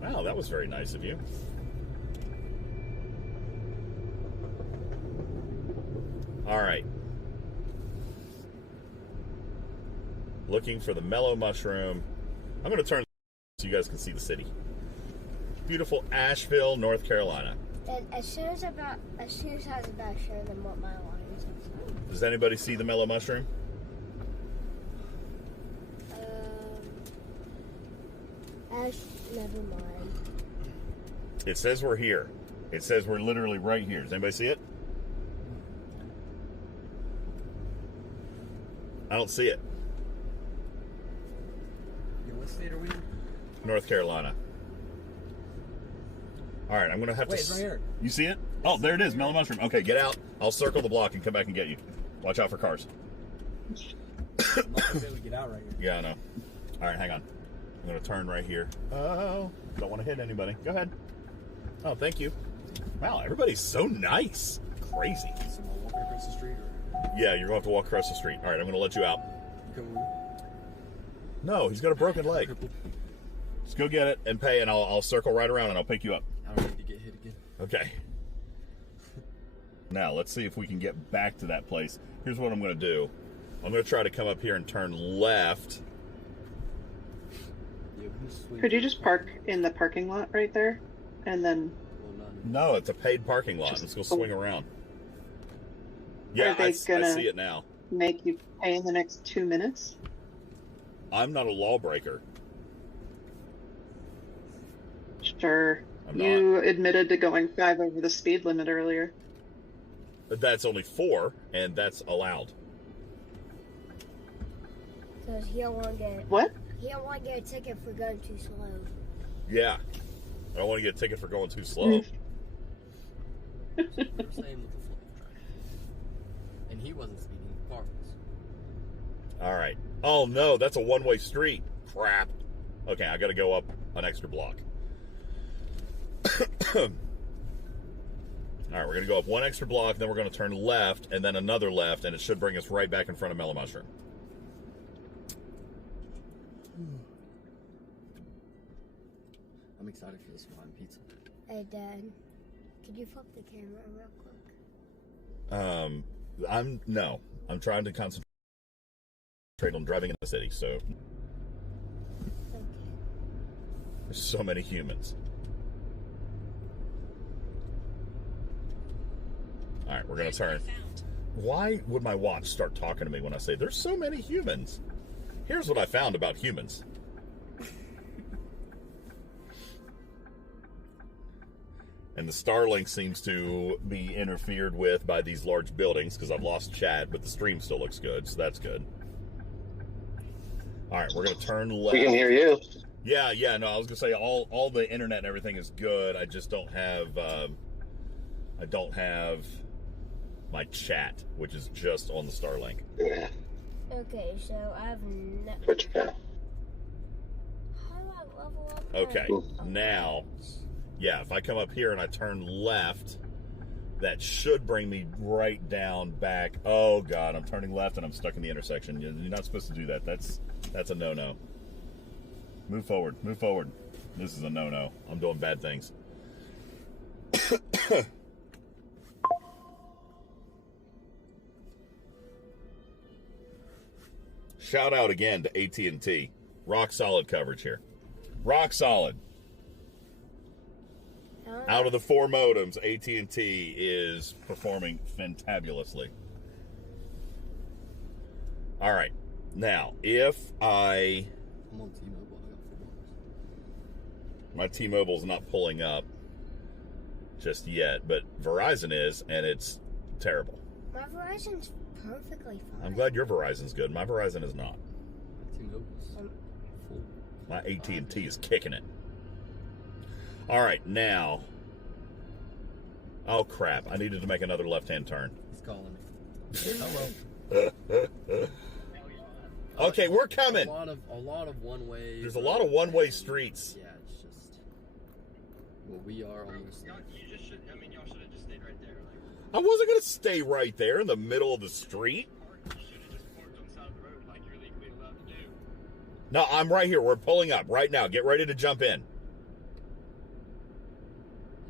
Wow, that was very nice of you. All right. Looking for the mellow mushroom. I'm going to turn so you guys can see the city. Beautiful Asheville, North Carolina. And as soon as I was about to show them what my alliance is. Does anybody see the mellow mushroom? Never mind. It says we're here. It says we're literally right here. Does anybody see it? I don't see it. Yeah, what state are we in? North Carolina. All right, I'm going to have Wait, to... it's right here. You see it? Oh, there it is, mellow mushroom. Okay, get out. I'll circle the block and come back and get you. Watch out for cars. I'm not gonna be able to get out right here. Yeah, I know. All right, hang on. I'm going to turn right here. Oh, don't want to hit anybody. Go ahead. Oh, thank you. Wow, everybody's so nice. Crazy. So I'll walk across the street or Yeah, you're going to have to walk across the street. All right, I'm going to let you out. you come with me? No, he's got a broken leg. Crippled. Just go get it and pay, and I'll circle right around and I'll pick you up. I don't need to get hit again. Okay. Now, let's see if we can get back to that place. Here's what I'm going to do. I'm going to try to come up here and turn left. Yeah, we can swing. Could you just park in the parking lot right there, and then? Well, not No, it's a paid parking lot. Let's go swing around. Yeah, Are they I gonna- see it now. Make you pay in the next 2 minutes? I'm not a lawbreaker. Sure. I'm You admitted to going 5 over the speed limit earlier. But that's only 4, and that's allowed. Because he don't want to get... What? He don't want to get a ticket for going too slow. Yeah. I don't want to get a ticket for going too slow. So we're saying with the flow of traffic. And he wasn't speeding, the car was. All right. Oh, no, that's a one-way street. Crap. Okay, I got to go up an extra block. All right, we're going to go up one extra block, then we're going to turn left, and then another left, and it should bring us right back in front of Mellow Mushroom. I'm excited for this wine pizza. Hey, Dad, could you flip the camera real quick? I'm trying to concentrate on driving in the city, so Okay. there's so many humans. All right, we're going to turn. Why would my watch start talking to me when I say there's so many humans? Here's what I found about humans. And the Starlink seems to be interfered with by these large buildings because I've lost chat, but the stream still looks good, so that's good. All right, we're going to turn left. We can hear you. Yeah, no, I was going to say all the internet and everything is good. I just don't have my chat, which is just on the Starlink. Yeah. Okay, so I have no... Which path? How do I level up? Okay, now, yeah, if I come up here and I turn left, that should bring me right down back. Oh, God, I'm turning left and I'm stuck in the intersection. You're not supposed to do that. That's a no-no. Move forward. This is a no-no. I'm doing bad things. Shout out again to AT&T. Rock solid coverage here. Rock solid. Out of the 4 modems, AT&T is performing fantabulously. All right. Now, if I'm on T-Mobile. I got $4. my T-Mobile's not pulling up just yet, but Verizon is, and it's terrible. My Verizon's perfectly fine. I'm glad your Verizon's good. My Verizon is not. T-Mobile's full. My AT&T is kicking it. All right, now. Oh, crap. I needed to make another left-hand turn. He's calling me. Hello. Okay, we're coming. A lot of one-way. There's a lot of one-way streets. Yeah, it's just. Well, we are almost there. You just should. I mean, y'all should have just stayed right there. I wasn't going to stay right there in the middle of the street. You should have just parked on the side of the road like you're legally allowed to do. No, I'm right here. We're pulling up right now. Get ready to jump in.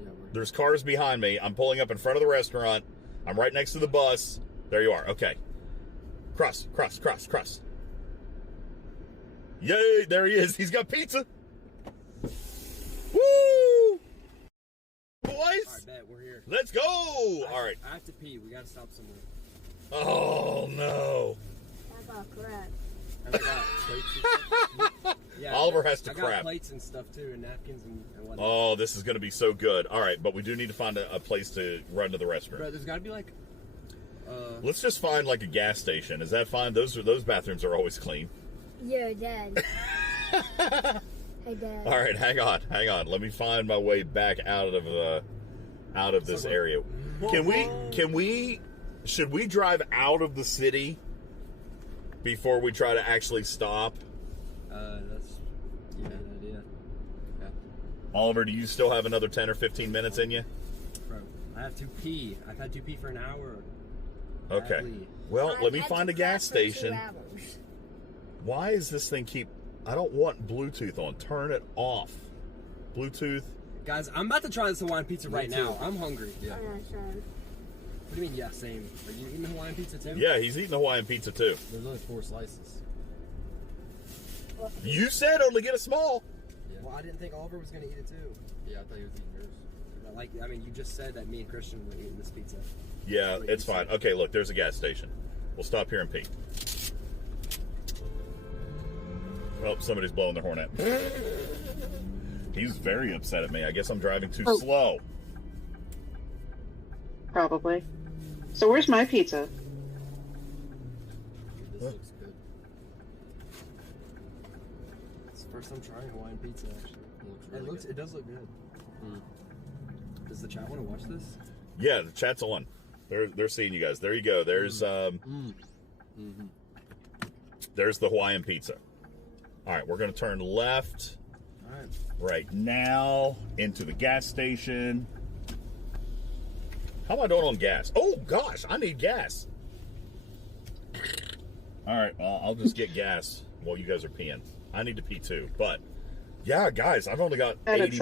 Yeah, There's cars behind me. I'm pulling up in front of the restaurant. I'm right next to the bus. There you are. Okay. Cross. Yay, there he is. He's got pizza. Woo! Boys. All right, bet we're here. Let's go. All right. I have to pee. We gotta stop somewhere. Oh, no. Oh, crap. And I got plates and stuff. Yeah, Oliver has to I crap. got plates and stuff too, and napkins and whatnot. Oh, this is going to be so good. All right, but we do need to find a place to run to the restroom. Bro, there's gotta be like. Let's just find like a gas station. Is that fine? Those bathrooms are always clean. Yo, Dad. Hey, Dad. All right, hang on. Let me find my way back out of this area. Should we drive out of the city before we try to actually stop? That's a good idea. Yeah. Oliver, do you still have another 10 or 15 minutes in you? Bro, I have to pee. I've had to pee for an hour. Okay. Badly. Well, let me had find to a gas crap for 2 station. hours. Why is this thing I don't want Bluetooth on. Turn it off. Bluetooth. Guys, I'm about to try this Hawaiian pizza right now. I'm hungry. Yeah. Sorry. What do you mean, yeah, same? Are you eating Hawaiian pizza too? Yeah, he's eating Hawaiian pizza too. There's only 4 slices. You said only get a small. Yeah. Well, I didn't think Oliver was going to eat it too. Yeah, I thought he was eating yours. I mean, you just said that me and Christian were eating this pizza. Yeah, it's fine. Okay, look, there's a gas station. We'll stop here and pee. Oh, somebody's blowing their horn at me. He's very upset at me. I guess I'm driving too Oh. slow. Probably. So where's my pizza? This looks good. It's the first time trying Hawaiian pizza, actually. It does look good. Does the chat want to watch this? Yeah, the chat's on. They're seeing you guys. There you go. There's there's the Hawaiian pizza. All right, we're gonna turn left right now into the gas station. How am I doing on gas? Oh gosh, I need gas. All right, I'll just get gas while you guys are peeing. I need to pee too, but yeah, guys, I've only got 80.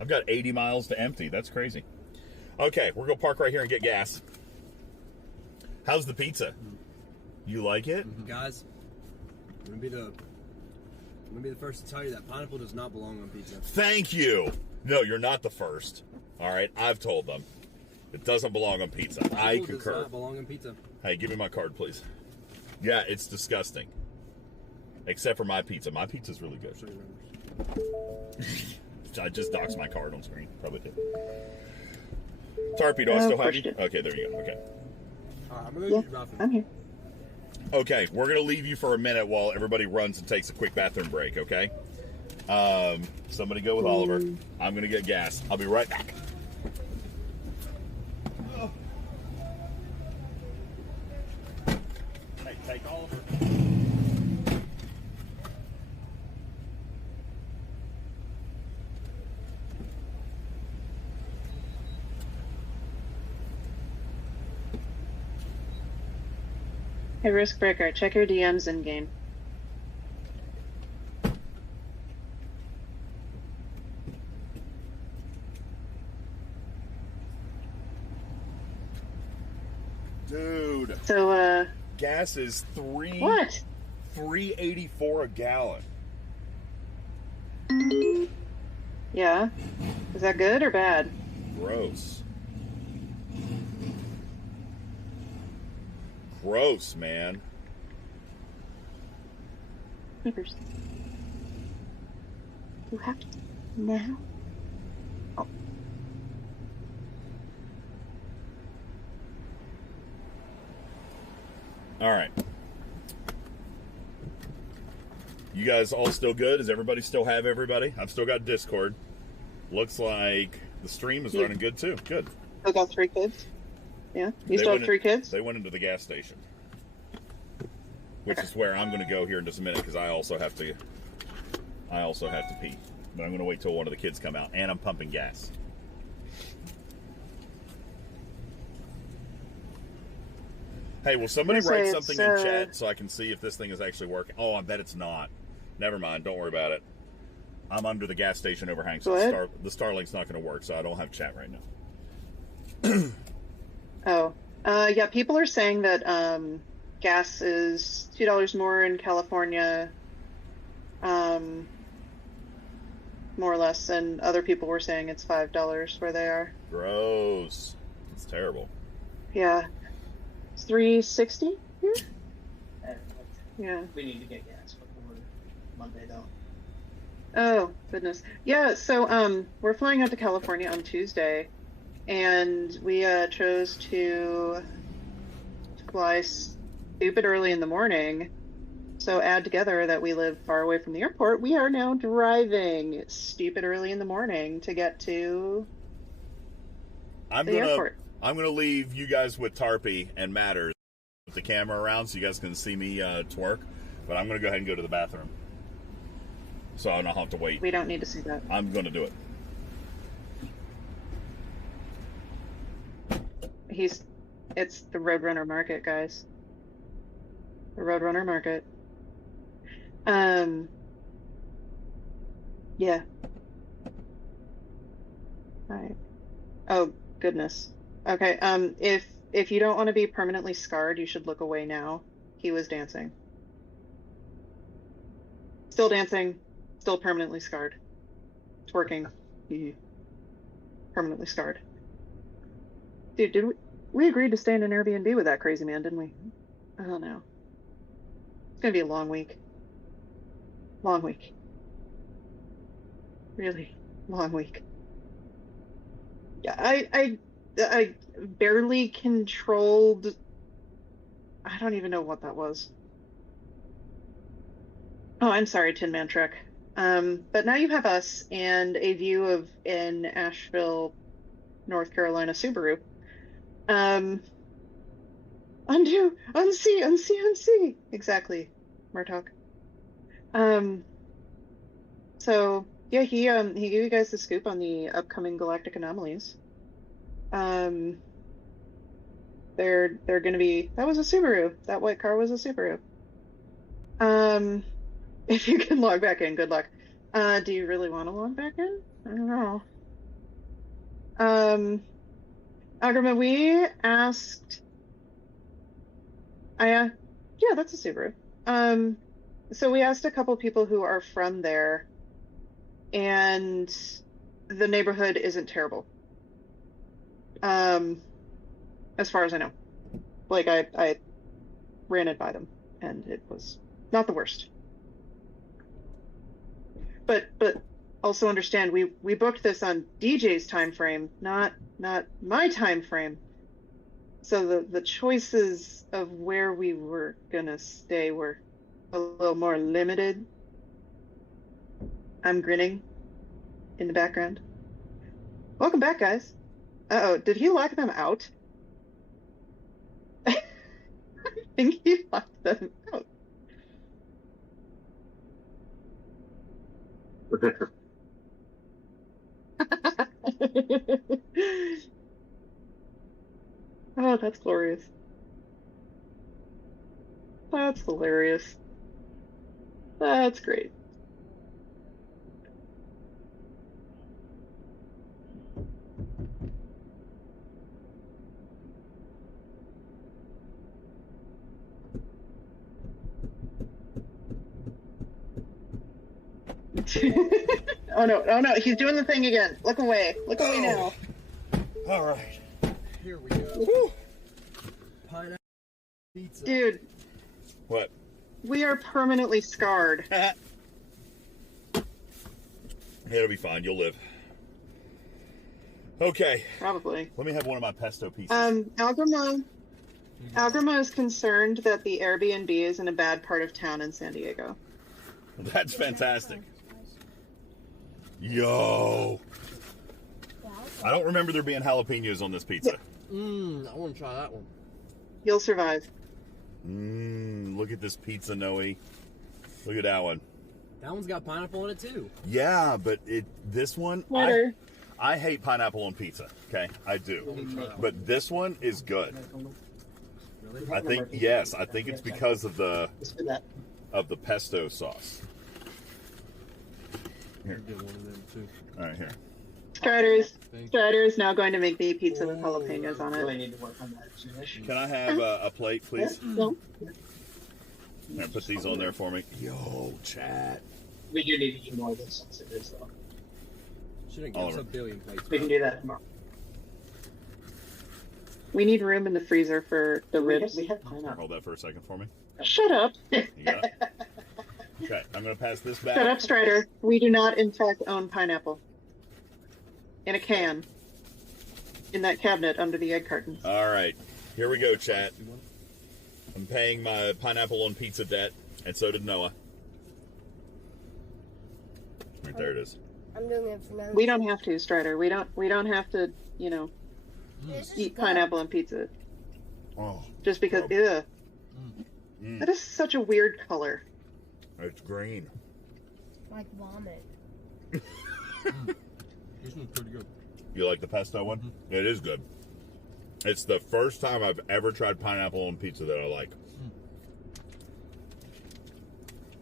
I've got 80 miles to empty. That's crazy. Okay, we're gonna park right here and get gas. How's the pizza? You like it? Guys, I'm gonna be the first to tell you that pineapple does not belong on pizza. Thank you. No, you're not the first. All right, I've told them it doesn't belong on pizza. I concur. Does not belong on pizza. Hey, give me my card, please. Yeah, it's disgusting. Except for my pizza. My pizza's really good. I just doxed my card on screen. Probably did. Tarpy, do I still have you? Okay, there you go. Okay. I'm gonna leave you, I'm here. Okay, we're gonna leave you for a minute while everybody runs and takes a quick bathroom break. Okay. Somebody go with Oliver. I'm gonna get gas. I'll be right back. Hey, take Oliver. Hey, Risk Breaker, check your DMs in game. Dude. So, gas is What? $3.84 a gallon. Yeah. Is that good or bad? Gross. Gross, man. Neighbors. You have to now. Oh. All right. You guys all still good? Does everybody still have everybody? I've still got Discord. Looks like the stream is running good too. Good. I got 3 kids. Yeah. You still have 3 kids? They went into the gas station, which is where I'm going to go here in just a minute because I also have to pee. But I'm going to wait till one of the kids come out, and I'm pumping gas. Hey, will somebody write something in chat so I can see if this thing is actually working? Oh, I bet it's not. Never mind. Don't worry about it. I'm under the gas station overhang, so the Starlink's not going to work, so I don't have chat right now. Yeah, people are saying that gas is $2 more in California, more or less, and other people were saying it's $5 where they are. Gross. It's terrible. Yeah. It's $3.60 here? Yeah. We need to get gas before Monday, though. Oh, goodness. Yeah, so we're flying out to California on Tuesday, and we chose to fly stupid early in the morning. So add together that we live far away from the airport, we are now driving stupid early in the morning to get to the airport. I'm gonna leave you guys with Tarpy and Matters with the camera around so you guys can see me twerk, but I'm gonna go ahead and go to the bathroom. So I don't have to wait. We don't need to see that. I'm gonna do it. It's the Roadrunner Market, guys. The Roadrunner Market. Yeah. Alright. Oh, goodness. Okay, if you don't want to be permanently scarred, you should look away now. He was dancing. Still dancing. Still permanently scarred. Twerking. Permanently scarred. Dude, did we agreed to stay in an Airbnb with that crazy man, didn't we? I don't know. It's gonna be a long week. Long week. Really. long week. Yeah, I barely controlled. I don't even know what that was. Oh, I'm sorry, Tin Man Truck. But now you have us and a view of an Asheville, North Carolina Subaru. Undo, unsee. Exactly, Murtok. So yeah, he gave you guys the scoop on the upcoming galactic anomalies. They're gonna be. That was a Subaru. That white car was a Subaru. If you can log back in, good luck. Do you really want to log back in? I don't know. Agrima, we asked. Yeah, that's a Subaru. So we asked a couple people who are from there, and the neighborhood isn't terrible. As far as I know. Like I ran it by them, and it was not the worst. But also understand we booked this on DJ's time frame, not my time frame. So the choices of where we were gonna stay were a little more limited. I'm grinning in the background. Welcome back, guys. Uh-oh, did he lock them out? I think he locked them out. Oh, that's glorious. That's hilarious. That's great. Oh no, he's doing the thing again. Look away now. All right. Here we go. Pineapple pizza. Dude. What? We are permanently scarred. It'll be fine. You'll live. Okay. Probably. Let me have one of my pesto pieces. Algrima is concerned that the Airbnb is in a bad part of town in San Diego. That's fantastic. Yo. I don't remember there being jalapenos on this pizza. I want to try that one. You'll survive. Look at this pizza, Noe. Look at that one. That one's got pineapple in it too. Yeah, but this one, I hate pineapple on pizza. Okay, I do. But this one is good. I think it's because of the pesto sauce. Here. All right, here. Strider is now going to make me pizza with jalapenos on it. Really need to work on that. Can I have a plate, please? No. Here, put these on there for me. Yo, chat. We do need to eat more of this since it is though. Shouldn't give us a billion plates. We can do that tomorrow. We need room in the freezer for the ribs. We have pineapple. Hold that for a second for me. Shut up. Yeah. Okay, I'm going to pass this back. Shut up, Strider. We do not, in fact, own pineapple. In a can. In that cabinet under the egg cartons. All right, here we go, chat. I'm paying my pineapple on pizza debt, and so did Noah. Right there it is. I'm doing it for no. We don't have to, Strider. We don't have to, eat pineapple on pizza. Oh. Just because, ugh. That is such a weird color. It's green. Like vomit. This one's pretty good. You like the pesto one? It is good. It's the first time I've ever tried pineapple on pizza that I like.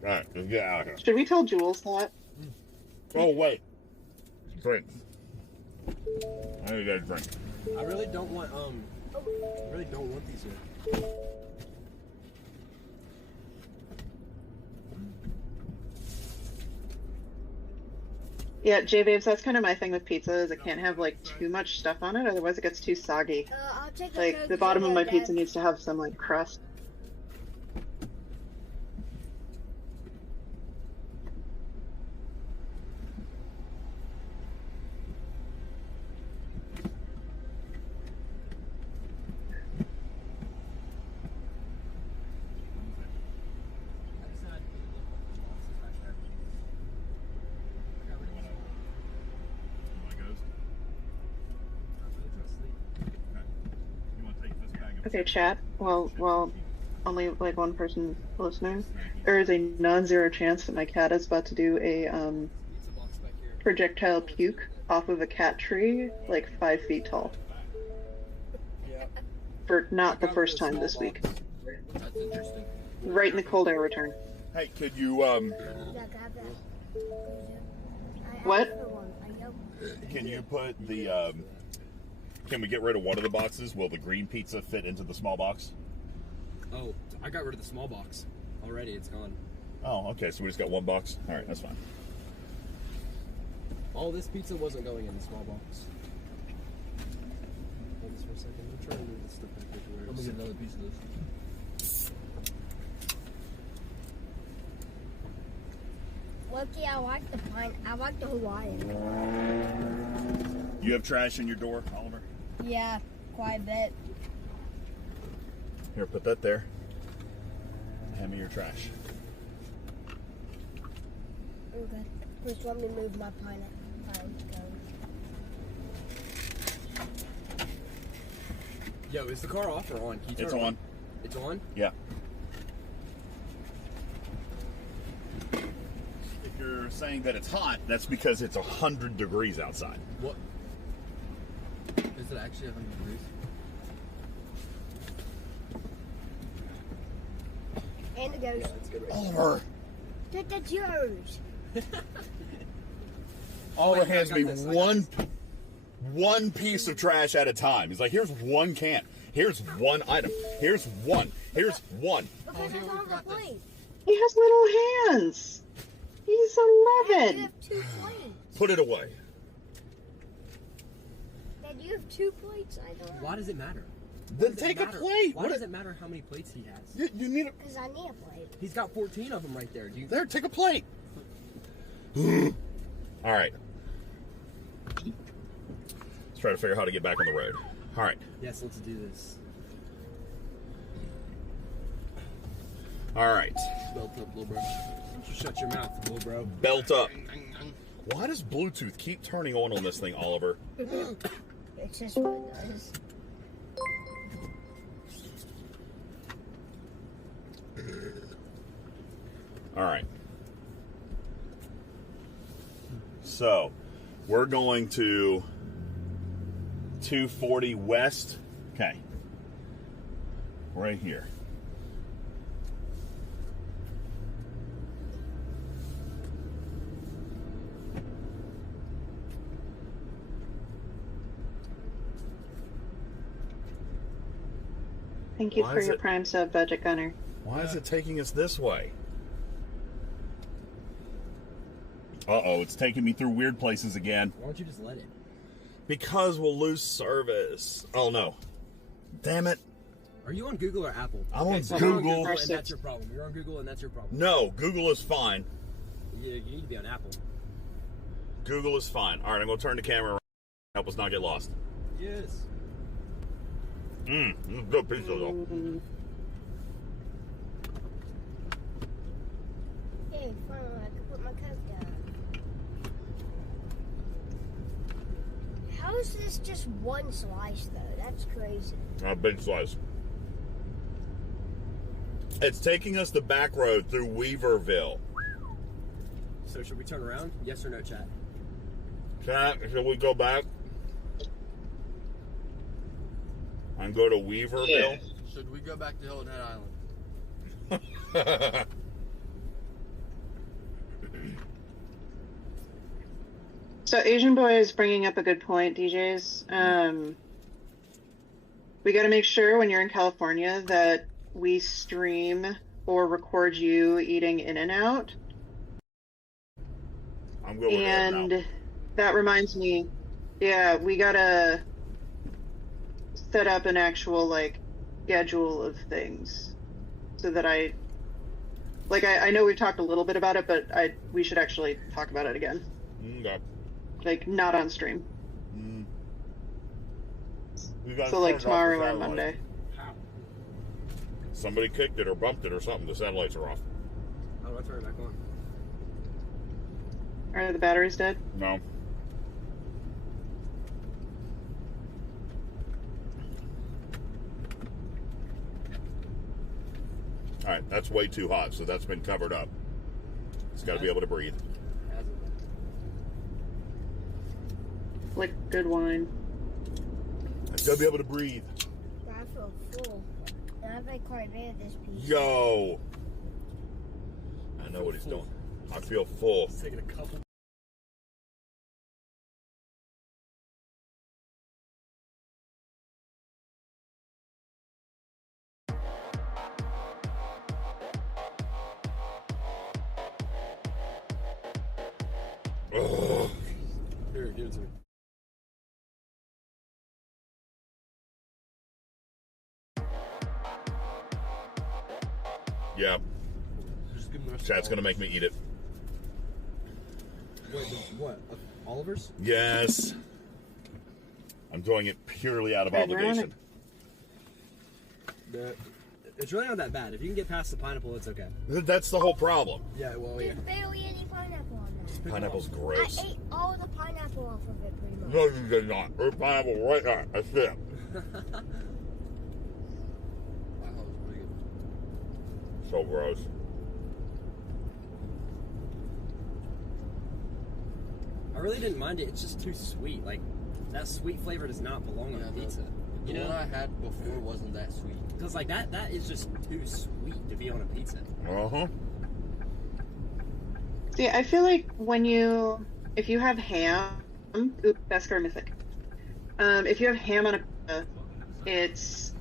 All right, let's get out of here. Should we tell Jules that? Oh, wait. Drink. I need to get a drink. I really don't want these here. Yeah, J-Babes, that's kind of my thing with pizza, is it can't have, too much stuff on it, otherwise it gets too soggy. I'll take The bottom of my pizza needs to have some, crust. Okay, chat. Well, only like one person listening. There is a non-zero chance that my cat is about to do a projectile puke off of a cat tree, like 5 feet tall. Yeah. For not the first time this week. That's interesting. Right in the cold air return. Hey, could you What? can you put the can we get rid of one of the boxes? Will the green pizza fit into the small box? Oh, I got rid of the small box already. It's gone. Oh, okay. So we just got one box. All right, that's fine. All this pizza wasn't going in the small box. Hold this for a second. I'm trying to move this stuff back into where I'm gonna get another piece of this. Loki, I like the pine. I like the Hawaiian. You have trash in your door, Oliver? Yeah, quite a bit. Here, put that there. Hand me your trash. Okay. Just let me move my pine cone. Yo, is the car off or on? Can you turn It's it on. It's on? Yeah. If you're saying that it's hot, that's because it's 100 degrees outside. What? Is it actually 100 degrees? And it goes. Yeah, it's good right Oliver! That's yours. Oliver Wait, I hands got me this, I got one piece of trash at a time. He's like, here's one can. Here's one item. Here's one. Here's one. Because it's on the plate. He has little hands. He's You 11. have 2 plates. Put it away. Dad, you have 2 plates. I don't. Why does it matter? Then take a plate. Why does it matter how many plates he has? You need a... Because I need a plate. He's got 14 of them right there. Do you... There, take a plate. All right. Let's try to figure out how to get back on the road. All right. Yes, let's do this. All right. Belt up, little bro. Don't you shut your mouth, little bro. Belt up. Why does Bluetooth keep turning on this thing, Oliver? It's just what it does. All right. So, we're going to 240 West. Okay. Right here. Thank you Why for is your it- prime sub, Budget Gunner. Why is it taking us this way? Uh-oh, it's taking me through weird places again. Why don't you just let it? Because we'll lose service. Oh, no. Damn it. Are you on Google or Apple? I'm on so Google. You're on Google, and that's your problem. You're on Google, and that's your problem. No, Google is fine. You need to be on Apple. Google is fine. All right, I'm going to turn the camera around. Help us not get lost. Yes. This is a good pizza, though. Hey, finally, I can put my coat down. How is this just one slice, though? That's crazy. A big slice. It's taking us the back road through Weaverville. So should we turn around? Yes or no, chat? Chat, should we go back? And go to Weaverville? Yeah. Should we go back to Hilton Head Island? So Asian Boy is bringing up a good point, DJs. We got to make sure when you're in California that we stream or record you eating In-N-Out. I'm good with In-N-Out. And that reminds me, yeah, we gotta set up an actual like schedule of things so that I know we've talked a little bit about it, but we should actually talk about it again. Okay. Like not on stream. We gotta So like turn it off the tomorrow or satellite. Monday. Somebody kicked it or bumped it or something. The satellites are off. How do I turn it back on? Are the batteries dead? No. All right, that's way too hot, so that's been covered up. It's got to be able to breathe. Like good wine. It's got to be able to breathe. I feel full. And I've had quite a bit of this piece. Yo! I know what he's doing. I feel full. It's taking a couple. Ugh. Here, give it to me. Yeah. Just give me the rest of Chad's going to make me eat it. Wait, what? Oliver's? Yes. I'm doing it purely out of obligation. It's really not that bad. If you can get past the pineapple, it's okay. That's the whole problem. Yeah, well, yeah. There's barely any pineapple on that. Pineapple's gross. I ate all the pineapple off of it pretty much. No, you did not. There's pineapple right there. That's it. So gross. I really didn't mind it. It's just too sweet. Like, that sweet flavor does not belong on a pizza. The one I had before wasn't that sweet. Because, like, that is just too sweet to be on a pizza. Uh-huh. See, I feel like if you have ham, that's very mythic. If you have ham on a pizza,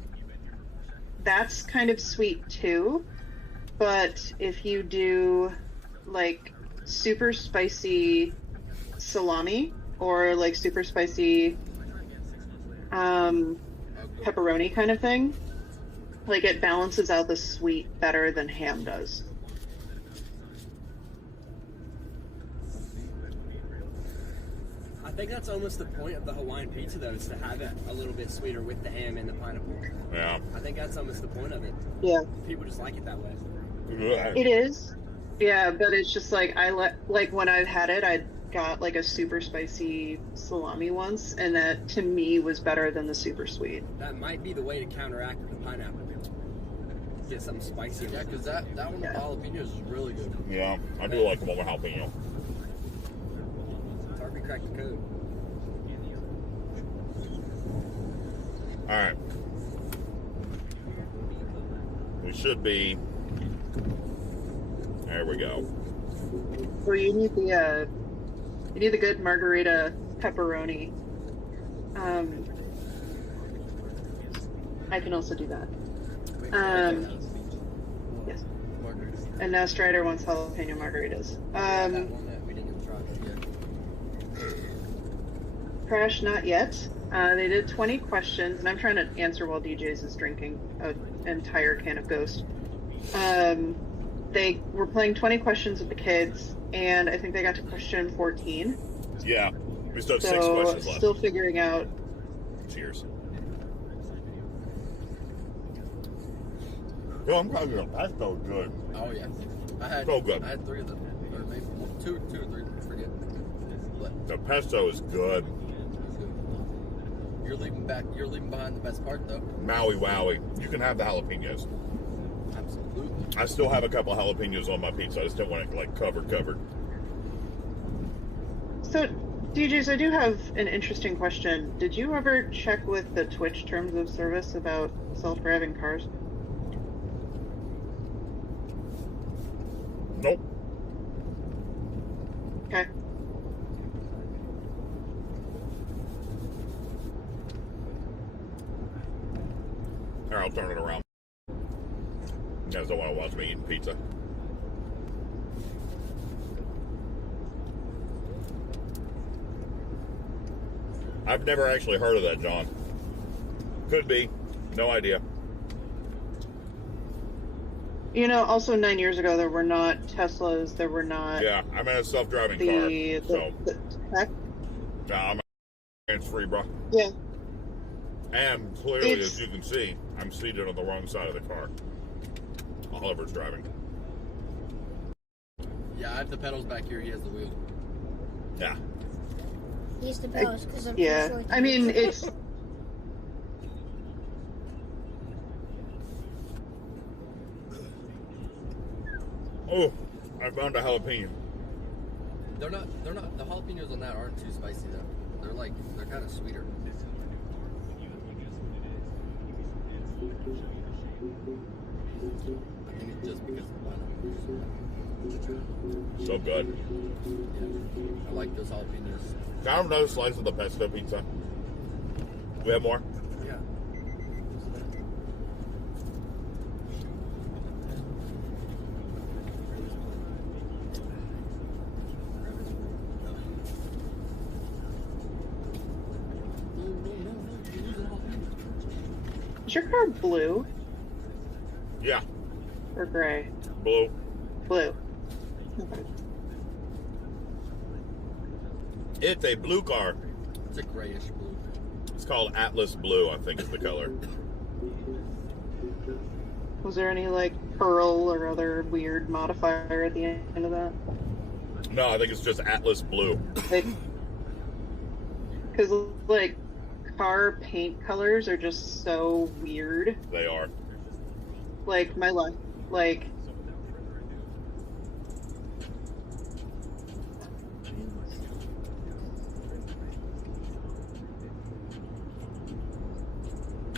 that's kind of sweet too. But if you do like super spicy salami or like super spicy pepperoni kind of thing, like it balances out the sweet better than ham does. I think that's almost the point of the Hawaiian pizza, though, is to have it a little bit sweeter with the ham and the pineapple. Yeah. I think that's almost the point of it. Yeah. People just like it that way. It is. Yeah, but it's just like like when I've had it, I got like a super spicy salami once, and that to me was better than the super sweet. That might be the way to counteract the pineapple. Get something spicy. Yeah, because that one with jalapenos is really good. Yeah, I do like the one with jalapeno. It's hard to crack the code. All right. We should be. There we go. Well, you need the good margarita pepperoni. I can also do that. Yes. And now Strider wants jalapeno margaritas. Crash, not yet. They did 20 questions, and I'm trying to answer while DJz is drinking an entire can of Ghost. They were playing 20 questions with the kids, and I think they got to question 14. Yeah, we still have 6 questions left. Still figuring out. Cheers. Yo, I'm probably gonna pesto good. Oh yeah, so good. I had 3 of them, or maybe 2 or 3. I forget. But the pesto is good. You're leaving behind the best part though. Maui wowie. You can have the jalapenos. Absolutely. I still have a couple of jalapenos on my pizza. I just don't want it like covered. So, DJz, I do have an interesting question. Did you ever check with the Twitch terms of service about self-driving cars? Nope. Okay. Here, I'll turn it around. You guys don't want to watch me eating pizza. I've never actually heard of that, John. Could be. No idea. You know, also 9 years ago, there were not Teslas, there were not... Yeah, I'm in a self-driving car, so... Nah, I'm hands-free, bro. Yeah. And clearly, as you can see, I'm seated on the wrong side of the car. Oliver's driving. Yeah, I have the pedals back here. He has the wheel. Yeah. He's the pedals because I'm yeah. sure I mean, it's... Oh, I found a jalapeno. They're not, the jalapenos on that aren't too spicy though. They're kind of sweeter. I think it's just because of the pineapple. So good. Yeah, I like those jalapenos. Can I have another slice of the pesto pizza? We have more? Yeah. Is your car blue Yeah. or gray? Blue. Blue. Okay. It's a blue car. It's a grayish blue. It's called Atlas Blue, I think is the color. Was there any like pearl or other weird modifier at the end of that? No, I think it's just Atlas Blue. Because like car paint colors are just so weird. They are. Like my life, like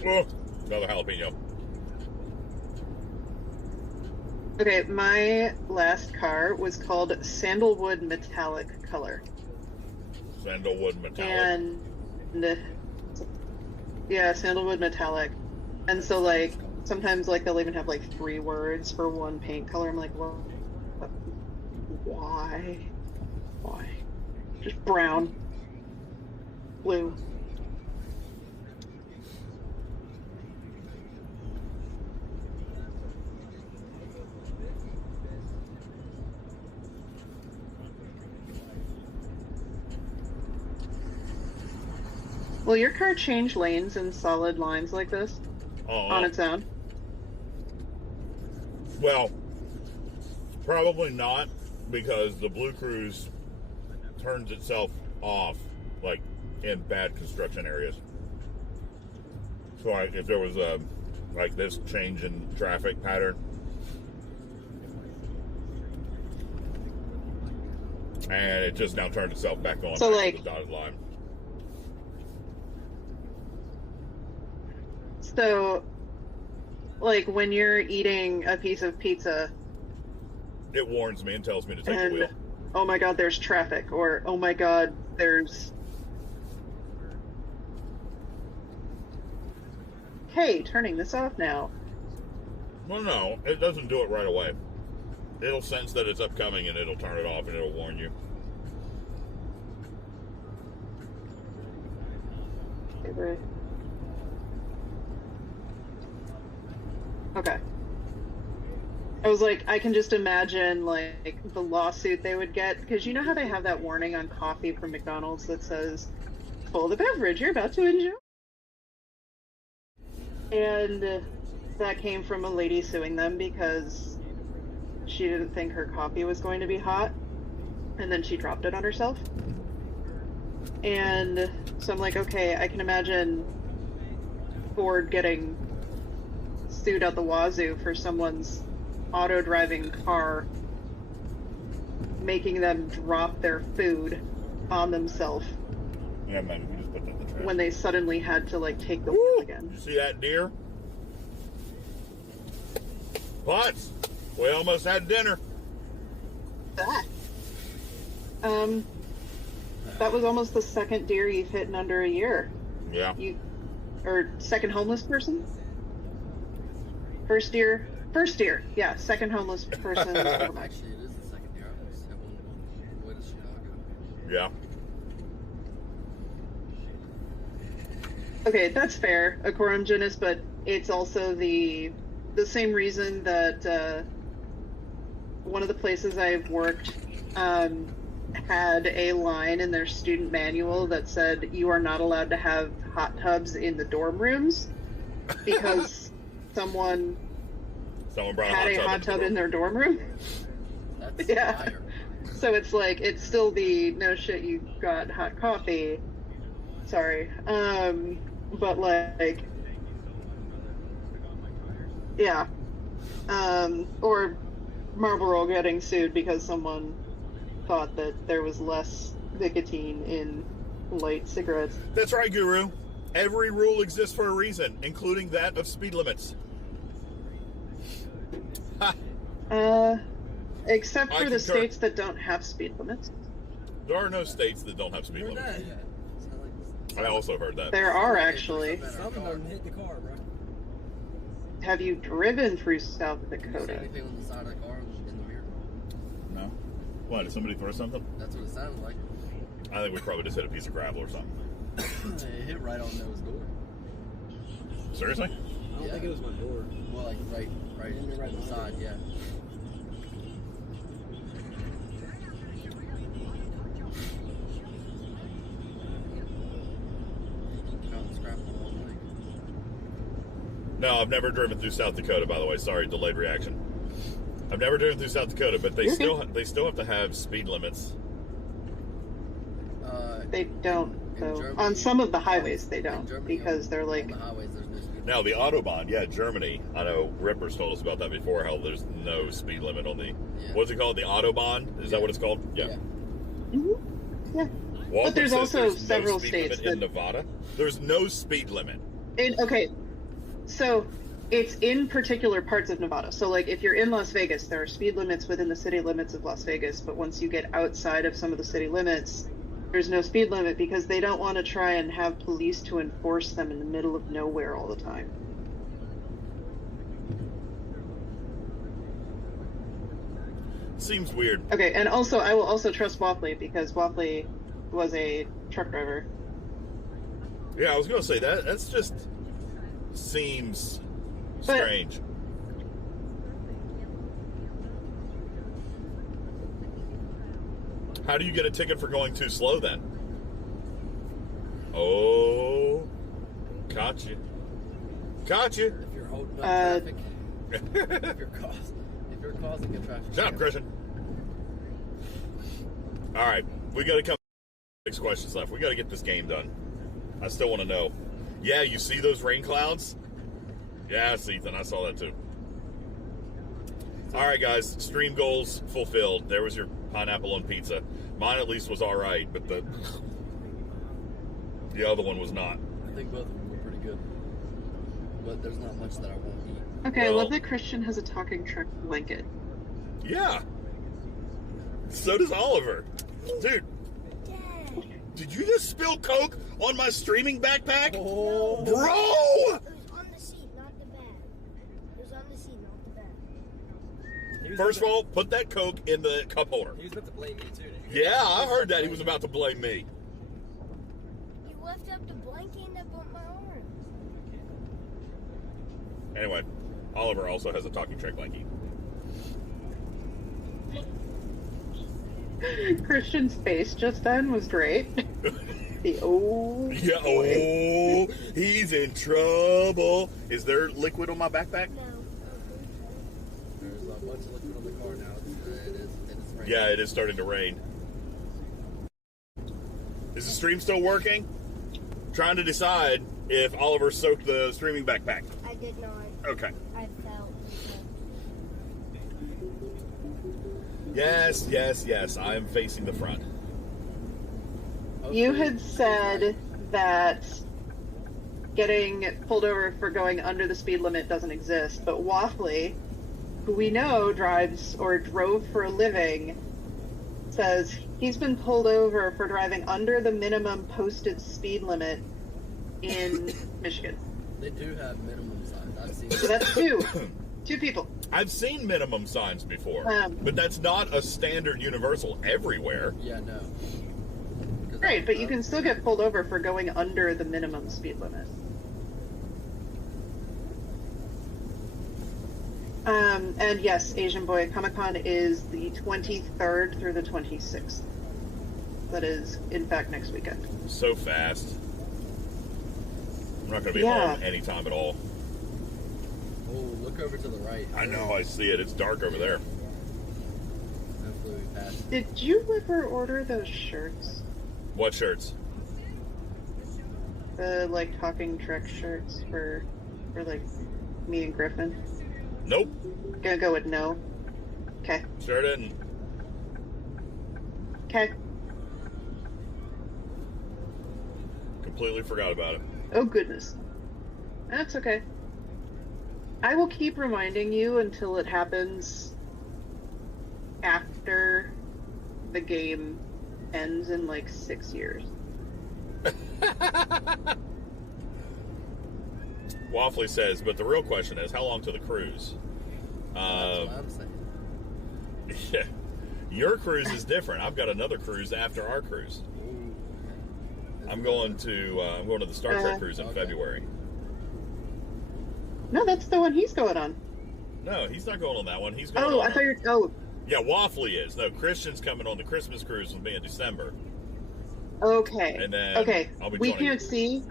oh, another jalapeno. okay, my last car was called Sandalwood Metallic Color. Sandalwood Metallic. And yeah, Sandalwood Metallic. And so like sometimes like they'll even have like 3 words for one paint color. I'm like, well, why? Just brown, blue. Will your car change lanes in solid lines like this on its own? Well, probably not, because the Blue Cruise turns itself off, like, in bad construction areas. So, like, if there was a, like, this change in traffic pattern, and it just now turned itself back on, so back like to the dotted line. So, like, when you're eating a piece of pizza, It warns me and tells me to take the and wheel. oh my god, there's traffic, or oh my god, there's. Hey, turning this off now. Well, no, it doesn't do it right away. It'll sense that it's upcoming and it'll turn it off and it'll warn you. Okay. I was like, I can just imagine, like, the lawsuit they would get, because you know how they have that warning on coffee from McDonald's that says, pull the beverage you're about to enjoy? And that came from a lady suing them because she didn't think her coffee was going to be hot, and then she dropped it on herself. And so I'm like, okay, I can imagine Ford getting sued out the wazoo for someone's auto-driving car making them drop their food on themselves. Yeah, man, we just put that in the trash. When they suddenly had to like take the wheel again. You see that deer? Potts, we almost had dinner. That. That was almost the second deer you've hit in under a year. Yeah. Or second homeless person? First deer, yeah, second homeless person. Actually, it is the second deer. I just hit one on the way to Chicago. Yeah. Okay, that's fair, a quorum genus, but it's also the same reason that one of the places I've worked had a line in their student manual that said you are not allowed to have hot tubs in the dorm rooms because someone brought had a hot tub in their dorm room. That's Yeah. fire. So it's like, it's still the no shit, you got hot coffee. Sorry. But like, yeah. Or Marlboro getting sued because someone thought that there was less nicotine in light cigarettes. That's right, Guru. Every rule exists for a reason, including that of speed limits. Ha! Except I for the concur. states that don't have speed limits. There are no states that don't have speed limits. I also heard that. There are actually. Some of them hit the car, bro. Have you driven through South Did you see Dakota? anything on the side of the car in the mirror? No. What, did somebody throw something? That's what it sounded like. I think we probably just hit a piece of gravel or something. It hit right on Noah's door. Seriously? I don't think it was my door. Well, like right on the side, yeah. No, I've never driven through South Dakota, by the way. Sorry, delayed reaction. I've never driven through South Dakota, but they still have to have speed limits. They don't, though. On some of the highways, they don't, because they're like. On the highways, there's no speed. Now, the Autobahn, yeah, Germany. I know Ripper's told us about that before, how there's no speed limit on the... What's it called? The Autobahn? Is that what it's called? Yeah. Yeah. Walker But there's says also there's several no speed states limit in Nevada. There's no speed limit. Okay, so it's in particular parts of Nevada. So, like, if you're in Las Vegas, there are speed limits within the city limits of Las Vegas. But once you get outside of some of the city limits, there's no speed limit because they don't want to try and have police to enforce them in the middle of nowhere all the time. Seems weird. Okay, and also I will also trust Waffley because Waffley was a truck driver. Yeah, I was going to say that. That's just seems strange. How do you get a ticket for going too slow then? Oh, caught you. Caught you. If you're holding up traffic, if you're causing a traffic. Shut up, Christian. All right, we got to come. 6 questions left. We got to get this game done. I still want to know. Yeah, you see those rain clouds? Yes, Ethan, I saw that too. All right, guys, stream goals fulfilled. There was your pineapple on pizza. Mine at least was all right, but the other one was not. I think both of them were pretty good, but there's not much that I won't eat. Okay, I love that Christian has a talking truck blanket. Yeah. So does Oliver. Dude, did you just spill Coke on my streaming backpack? Oh. Bro! It was on the seat, not the bag. It was on the seat, not the bag. First of all, put that Coke in the cup holder. He was about to blame me too. Didn't he? Yeah, I heard that he was about to blame me. You left up the blanket and I put my arm. Anyway, Oliver also has a talking track blankie. Christian's face just then was great. The Yeah, oh, he's in trouble. Is there liquid on my backpack? There's a bunch of liquid on the car now. It is raining. Yeah, it is starting to rain. Is the stream still working? Trying to decide if Oliver soaked the streaming backpack. I did not. Okay. I felt. Yes, yes, yes. I am facing the front. You had said that getting pulled over for going under the speed limit doesn't exist, but Waffley, who we know drives or drove for a living, says he's been pulled over for driving under the minimum posted speed limit in Michigan. They do have minimum signs. I've seen. So that's two people. I've seen minimum signs before, but that's not a standard universal everywhere. Yeah, no. Right, but you can still get pulled over for going under the minimum speed limit. And yes, Asian Boy, Comic-Con is the 23rd through the 26th. That is, in fact, next weekend. So fast. I'm not going to be home anytime at all. Oh, look over to the right. I know, I see it. It's dark over there. Hopefully we pass. Did you ever order those shirts? What shirts? The, like, talking Trek shirts for like, me and Griffin? Nope. Gonna go with no. Okay. Sure didn't. Okay. Completely forgot about it. Oh, goodness. That's okay. I will keep reminding you until it happens after the game ends in like 6 years. Waffley says, but the real question is, how long to the cruise? That's what I'm saying. Yeah, your cruise is different. I've got another cruise after our cruise. I'm going to the Star Trek cruise in February. No, that's the one he's going on. No, he's not going on that one. He's going. Oh, on I thought you were. Oh. Yeah, Waffley is. No, Christian's coming on the Christmas cruise with me in December. Okay. And then I'll be we joining can't see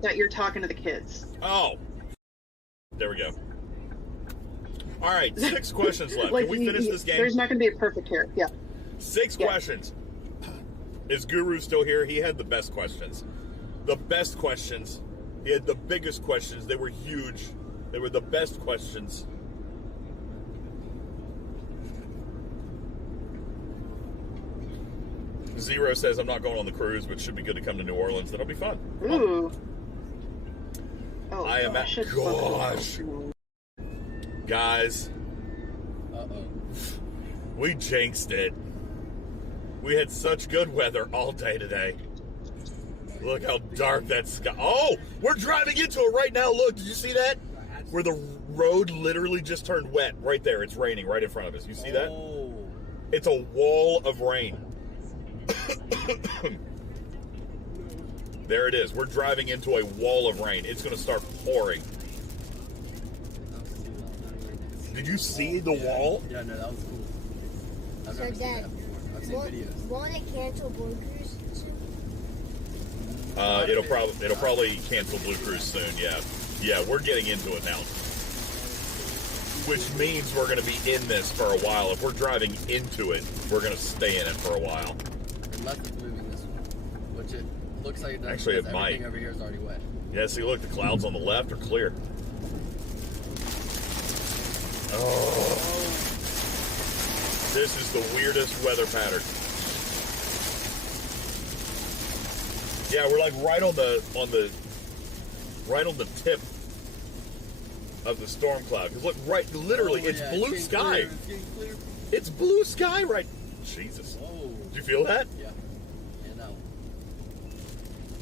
that you're talking to the kids. Oh, there we go. All right, 6 questions left. Like, Can we finish this game? There's not going to be a perfect here. Yeah. 6 questions. Is Guru still here? He had the best questions. The best questions. He had the biggest questions. They were huge. They were the best questions. Zero says, I'm not going on the cruise, but should be good to come to New Orleans. That'll be fun. Ooh. Oh, I am at... Gosh. Guys. Uh-oh. We jinxed it. We had such good weather all day today. Look how dark that sky... Oh! We're driving into it right now. Look, did you see that? Where the road literally just turned wet. Right there. It's raining right in front of us. You see that? Oh. It's a wall of rain. There it is. We're driving into a wall of rain. It's going to start pouring. Did you see the wall? Yeah, no, that was cool. I've So, never seen Dad, that before. I've seen videos. Want to cancel Blue Cruise soon? It'll probably cancel Blue Cruise soon. Yeah, we're getting into it now. Which means we're going to be in this for a while. If we're driving into it, we're going to stay in it for a while. Unless it's moving this way, which it looks like it does. Actually, it because might. everything over here is already wet. Yeah, see, look, the clouds on the left are clear. Oh. This is the weirdest weather pattern. Yeah, we're like right on the tip of the storm cloud. Because look, literally, it's blue sky. It's blue sky right. Jesus. Whoa. Did you feel that? Yeah. Yeah, no.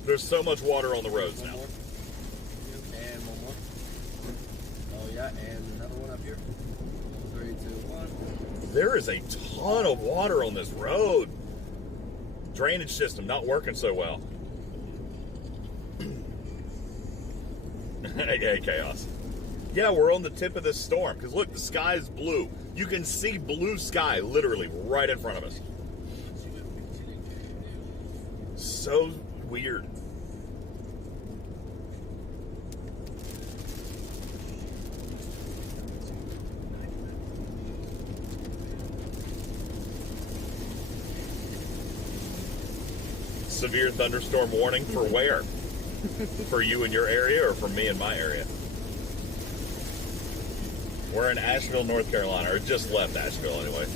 There's so much water on the roads now. More. And one more. Oh yeah, and another one up here. 3, 2, 1. There is a ton of water on this road. Drainage system not working so well. Hey, chaos. Yeah, we're on the tip of this storm. Because look, the sky is blue. You can see blue sky literally right in front of us. So weird. Severe thunderstorm warning for where? For you in your area or for me in my area? We're in Asheville, North Carolina, or just left Asheville anyway.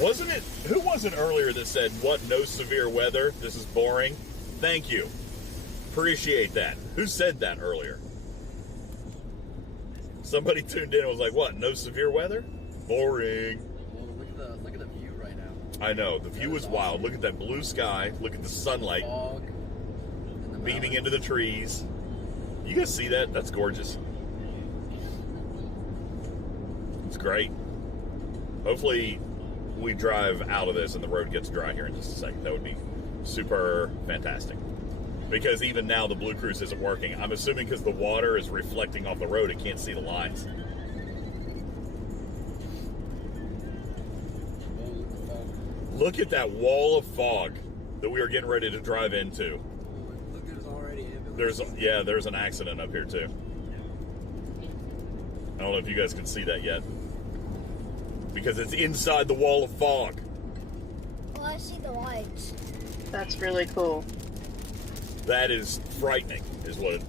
Wasn't it, who was it earlier that said, what, no severe weather? This is boring? Thank you. Appreciate that. Who said that earlier? Somebody tuned in and was like, what, no severe weather? Boring. Well, look at the view right now. I know, the view is wild. Look at that blue sky. Look at the sunlight Fog beaming into the trees. You guys see that? That's gorgeous. It's great. Hopefully we drive out of this and the road gets dry here in just a second. That would be super fantastic. Because even now the Blue Cruise isn't working. I'm assuming because the water is reflecting off the road, it can't see the lines. Look at that wall of fog that we are getting ready to drive into. Look, there's already ambulance. There's an accident up here too. I don't know if you guys can see that yet. Because it's inside the wall of fog. Oh, I see the lights. That's really cool. That is frightening, is what it...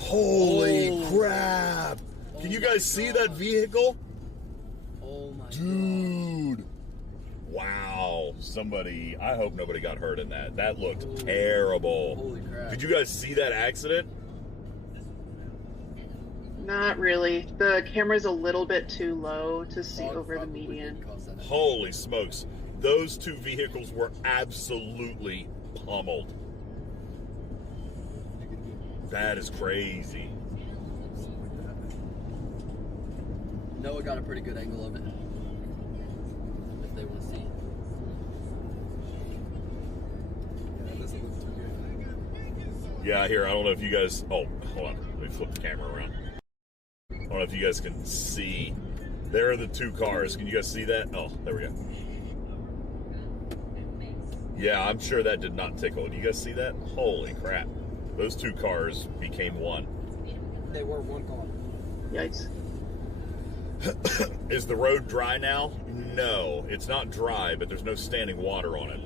Holy crap! Can you guys see that vehicle? Oh my Dude. Wow. Somebody, I hope nobody got hurt in that. That looked terrible. Holy crap. Did you guys see that accident? Not really. The camera's a little bit too low to see over the median. Holy smokes. Those two vehicles were absolutely pummeled. That is crazy. Noah got a pretty good angle of it. If they want to see. Yeah, it doesn't look too good. Yeah, here, I don't know if you guys... Oh, hold on. Let me flip the camera around. I don't know if you guys can see. There are the two cars. Can you guys see that? Oh, there we go. Yeah, I'm sure that did not tickle. Do you guys see that? Holy crap. Those two cars became one. They were one car. Yikes. Is the road dry now? No, it's not dry, but there's no standing water on it.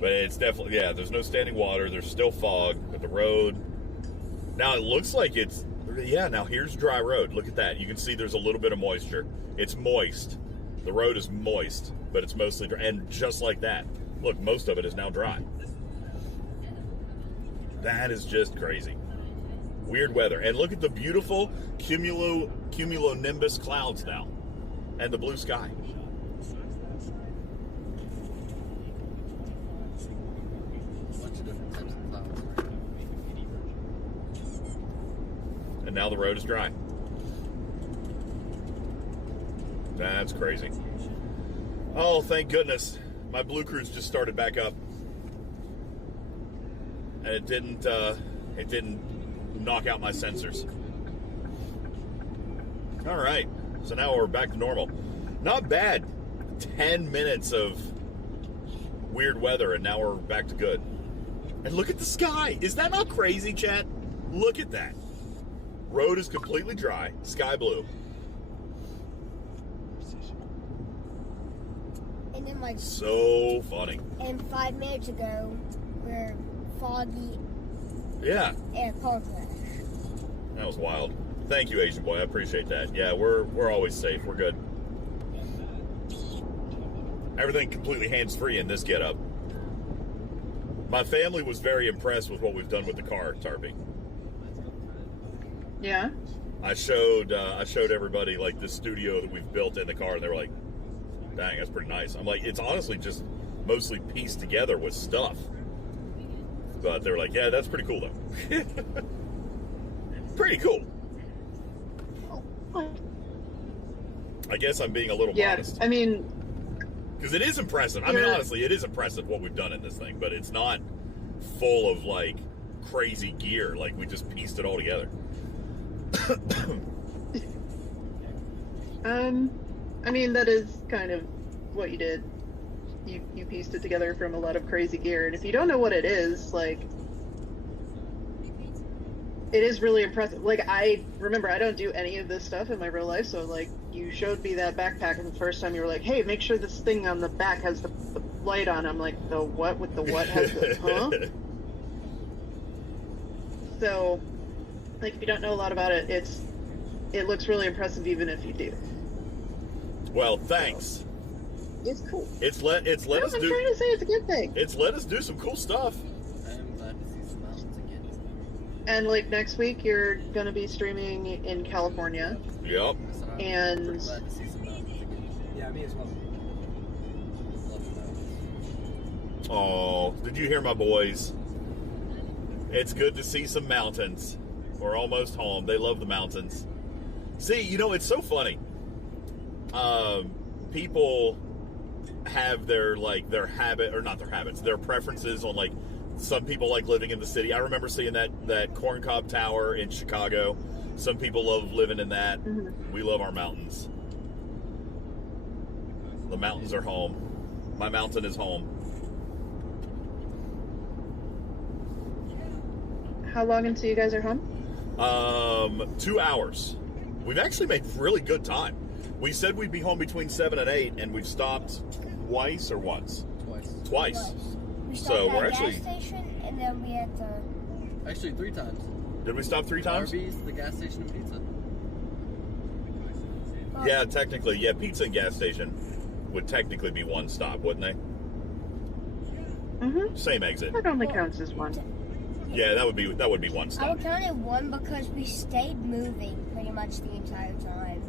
But it's definitely, yeah, there's no standing water. There's still fog, but the road... Now it looks like it's... Yeah, now here's dry road. Look at that. You can see there's a little bit of moisture. It's moist. The road is moist, but it's mostly dry. And just like that, look, most of it is now dry. That is just crazy. Weird weather. And look at the beautiful cumulonimbus clouds now. And the blue sky. Bunch of different types of clouds. And now the road is dry. That's crazy. Oh, thank goodness. My Blue Cruise just started back up. And it didn't knock out my sensors. All right. So now we're back to normal. Not bad. 10 minutes of weird weather, and now we're back to good. And look at the sky. Is that not crazy, chat? Look at that. Road is completely dry. Sky blue. And then like So funny. and 5 minutes ago, we're foggy. Yeah. And a car crash. That was wild. Thank you, Asian boy. I appreciate that. Yeah, we're always safe. We're good. Everything completely hands-free in this getup. My family was very impressed with what we've done with the car, Tarpy. Yeah. I showed everybody like the studio that we've built in the car, and they were like, "Dang, that's pretty nice." I'm like, "It's honestly just mostly pieced together with stuff." But they were like, "Yeah, that's pretty cool, though." Pretty cool. I guess I'm being a little modest. I mean, because it is impressive. I mean, honestly, it is impressive what we've done in this thing, but it's not full of like crazy gear. Like we just pieced it all together. I mean, that is kind of what you did. You pieced it together from a lot of crazy gear, and if you don't know what it is, like, it is really impressive. Like, I remember I don't do any of this stuff in my real life, so like, you showed me that backpack, and the first time you were like, "Hey, make sure this thing on the back has the light on." I'm like, "The what with the what has the huh?" So, like, if you don't know a lot about it, it looks really impressive even if you do. Well, thanks. So, it's cool. It's let us do. I'm trying to say it's a good thing. It's let us do some cool stuff. I'm glad to see some mountains again. And like next week, you're gonna be streaming in California. Yep. And Glad to see some mountains again. Yeah, me as well. Love the mountains. Oh, did you hear my boys? It's good to see some mountains. We're almost home. They love the mountains. See, you know, it's so funny. People have their habit, or not their habits, their preferences on, like, some people like living in the city. I remember seeing that corncob tower in Chicago. Some people love living in that. Mm-hmm. We love our mountains. The mountains are home. My mountain is home. how long until you guys are home? 2 hours. We've actually made really good time. We said we'd be home between 7 and 8, and we've stopped twice or once? We Twice. stopped So at we're a gas actually... station, and then we had to... Actually, 3 times. Did we stop 3 times? Arby's, the gas station, and pizza. Yeah, technically. Yeah, pizza and gas station would technically be one stop, wouldn't they? Mm-hmm. Same exit. That only counts as one. Yeah, that would be one I stop. would count it one because we stayed moving pretty much the entire time.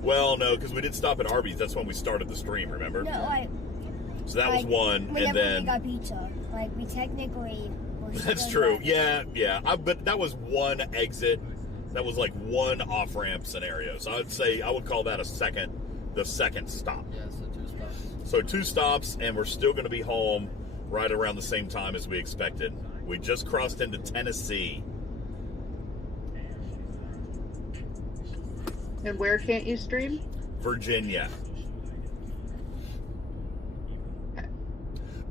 Well, no, because we did stop at Arby's. That's when we started the stream, remember? No, So that was one, and whenever then... we got pizza. Like, we technically were That's still true. left. Yeah. But that was one exit. That was like one off-ramp scenario. So I would call that the second stop. Yeah, so 2 stops. So 2 stops, and we're still going to be home right around the same time as we expected. We just crossed into Tennessee. And where can't you stream? Virginia.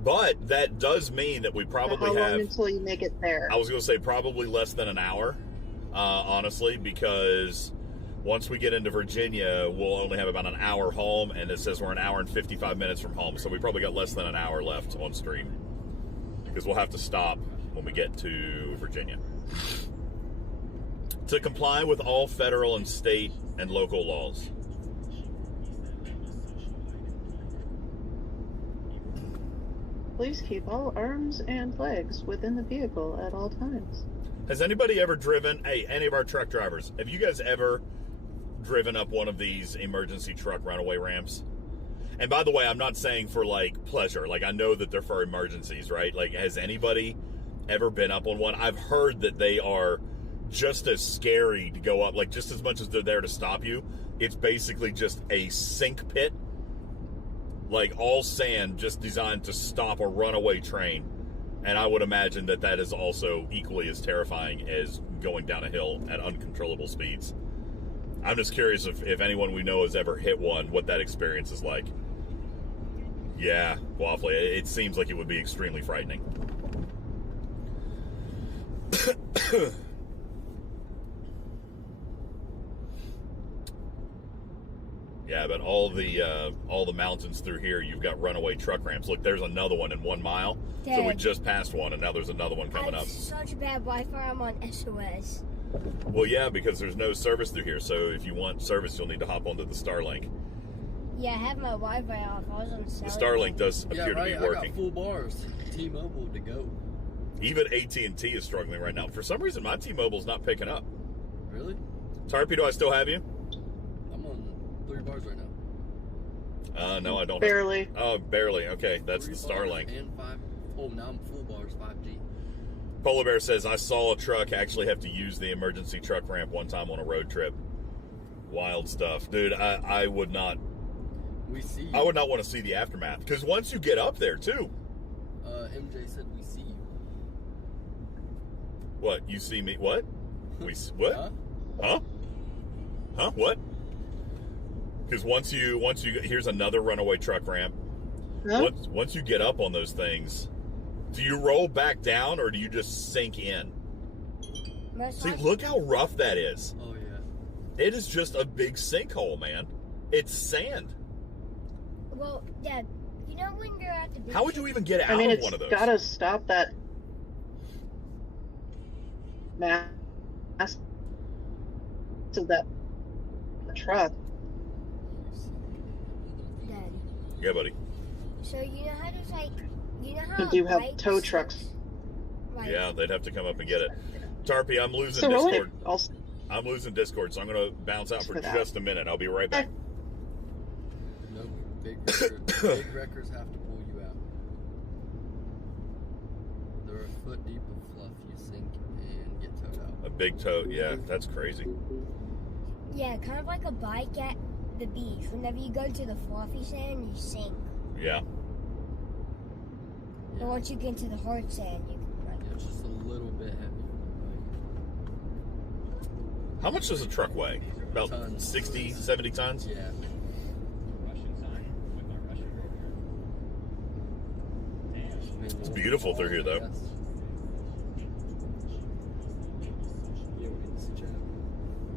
But that does mean that we probably How long have... until you make it there? I was going to say probably less than an hour, honestly, because once we get into Virginia, we'll only have about an hour home, and it says we're an hour and 55 minutes from home, so we probably got less than an hour left on stream, because we'll have to stop when we get to Virginia. To comply with all federal and state and local laws. Please keep all arms and legs within the vehicle at all times. Has anybody ever driven, any of our truck drivers, have you guys ever driven up one of these emergency truck runaway ramps? And by the way, I'm not saying for like pleasure. Like, I know that they're for emergencies, right? Like, has anybody ever been up on one? I've heard that they are just as scary to go up, like just as much as they're there to stop you. It's basically just a sink pit, like all sand, just designed to stop a runaway train. And I would imagine that that is also equally as terrifying as going down a hill at uncontrollable speeds. I'm just curious if anyone we know has ever hit one, what that experience is like. Yeah, Waffly, it seems like it would be extremely frightening. Yeah, but all the mountains through here, you've got runaway truck ramps. Look, there's another one in 1 mile. Dad, So we just passed one, and now there's another one coming up. Such bad Wi-Fi. I'm on SOS. Well, yeah, because there's no service through here. So if you want service, you'll need to hop onto the Starlink. Yeah, I have my Wi-Fi off. I was on The cellular. Starlink does appear to be working. I got full bars. T-Mobile to go. Even AT&T is struggling right now. For some reason, my T-Mobile's not picking up. Really? Tarpy, do I still have you? I'm on 3 bars right now. No, I don't. Barely. Oh, barely. Okay, that's the 3 Starlink. bars and 5. Oh, now I'm full bars, 5G. Polar Bear says, I saw a truck actually have to use the emergency truck ramp one time on a road trip. Wild stuff. Dude, I would not... We see you. I would not want to see the aftermath. Because once you get up there, too... MJ said we see you. What? You see me? What? What? Huh? What? Because once you... Here's another runaway truck ramp. Huh? Once you get up on those things, do you roll back down or do you just sink in? See, look how rough that is. Oh, yeah. It is just a big sinkhole, man. It's sand. Well, Dad, you know when you're at the beach... How would you even get out I mean, of it's one of those? gotta stop that mass to that truck. Dad, Yeah, buddy. so you know how there's like... You know how You do have bikes- tow trucks. Like, Yeah, they'd have to come up and get it. Tarpy, I'm losing So really, Discord. also, I'm losing Discord, so I'm going to bounce out for For that. just a minute. I'll be right back. No, big wreckers have to pull you out. They're a foot deep of fluff. You sink and get towed out. A big tow. Yeah, that's crazy. yeah, kind of like a bike at the beach. Whenever you go to the fluffy sand, you sink. Yeah. But once you get into the hard sand, you can like... Yeah, it's just a little bit heavy. How much does a truck weigh? About Tons. 60, 70 tons? Yeah. It's beautiful through here, though. Yeah, we need to see Chad.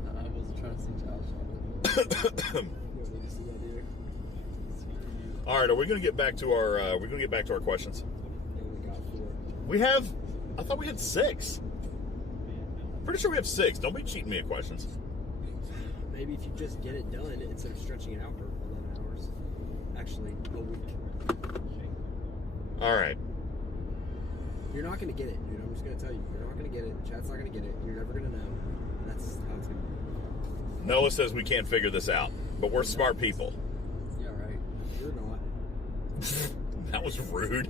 I wasn't trying to see Chad. All right, are we going to get back to our questions? We have, I thought we had 6. Pretty sure we have 6. Don't be cheating me at questions. Maybe if you just get it done instead of stretching it out for 11 hours. Actually, a week. All right. You're not going to get it, dude. I'm just going to tell you. You're not going to get it. Chat's not going to get it. You're never going to know. And that's how it's going to be. Noah says we can't figure this out, but we're smart people. Yeah, right. You're not. That was rude.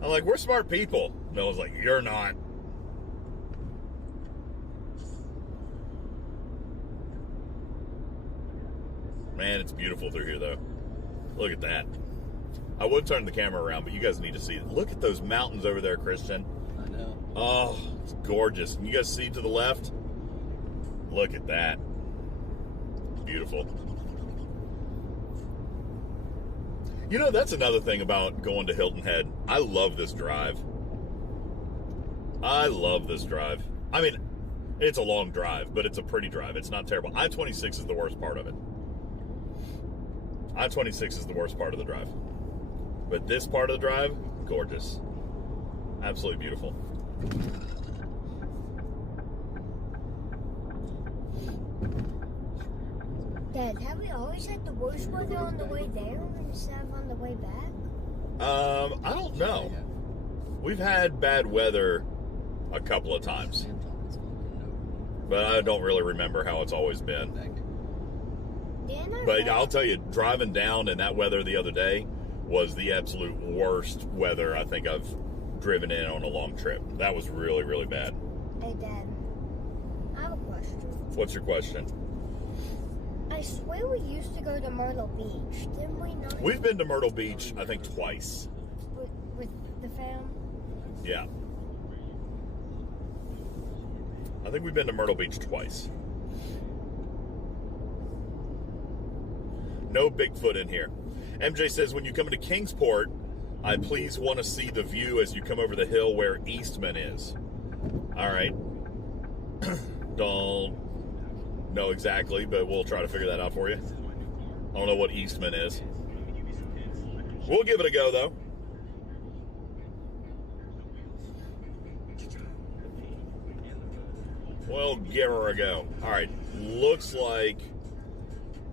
I'm like, we're smart people. Noah's like, you're not. Man, it's beautiful through here, though. Look at that. I would turn the camera around, but you guys need to see it. Look at those mountains over there, Christian. I know. Oh, it's gorgeous. And you guys see to the left? Look at that. Beautiful. You know, that's another thing about going to Hilton Head. I love this drive. I love this drive. I mean, it's a long drive, but it's a pretty drive. It's not terrible. I-26 is the worst part of it. I-26 is the worst part of the drive. But this part of the drive, gorgeous. Absolutely beautiful. Dad, have we always had the worst weather on the way there instead of on the way back? I don't know. We've had bad weather a couple of times. But I don't really remember how it's always been. But I'll tell you, driving down in that weather the other day was the absolute worst weather I think I've driven in on a long trip. That was really, really bad. Hey, Dad, I have a question. What's your question? I swear we used to go to Myrtle Beach, didn't we not? We've been to Myrtle Beach, I think, twice. With the fam? Yeah. I think we've been to Myrtle Beach twice. No Bigfoot in here. MJ says, when you come into Kingsport, I please want to see the view as you come over the hill where Eastman is. All right. Don't know exactly, but we'll try to figure that out for you. I don't know what Eastman is. We'll give it a go, though. We'll give her a go. All right. Looks like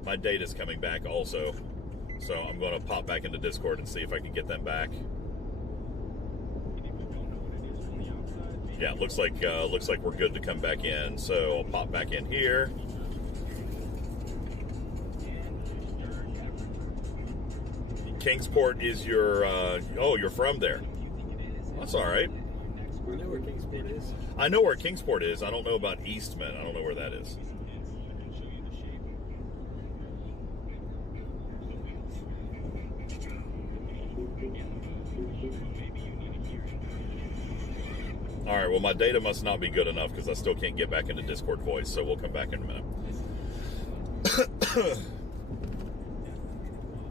my data's coming back also. So I'm going to pop back into Discord and see if I can get them back. Yeah, looks like we're good to come back in. So I'll pop back in here. Kingsport is your oh, you're from there. That's all right. I know where Kingsport is. I know where Kingsport is. I don't know about Eastman. I don't know where that is. All right, well, my data must not be good enough because I still can't get back into Discord voice, so we'll come back in a minute.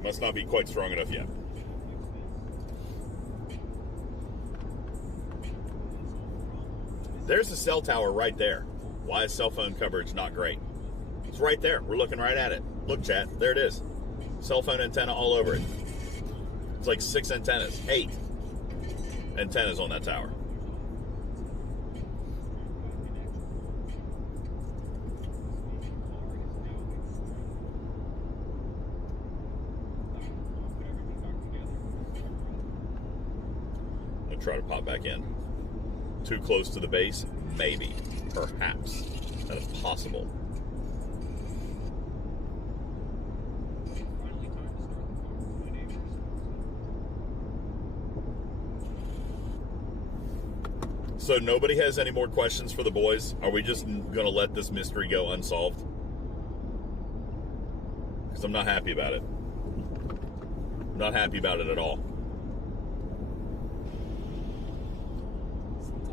Must not be quite strong enough yet. There's a cell tower right there. Why is cell phone coverage not great? It's right there. We're looking right at it. Look, chat. There it is. Cell phone antenna all over it. It's like 6 antennas. 8 antennas on that tower. Try to pop back in. Too close to the base? Maybe. Perhaps. That is possible. So nobody has any more questions for the boys? Are we just going to let this mystery go unsolved? Because I'm not happy about it. I'm not happy about it at all.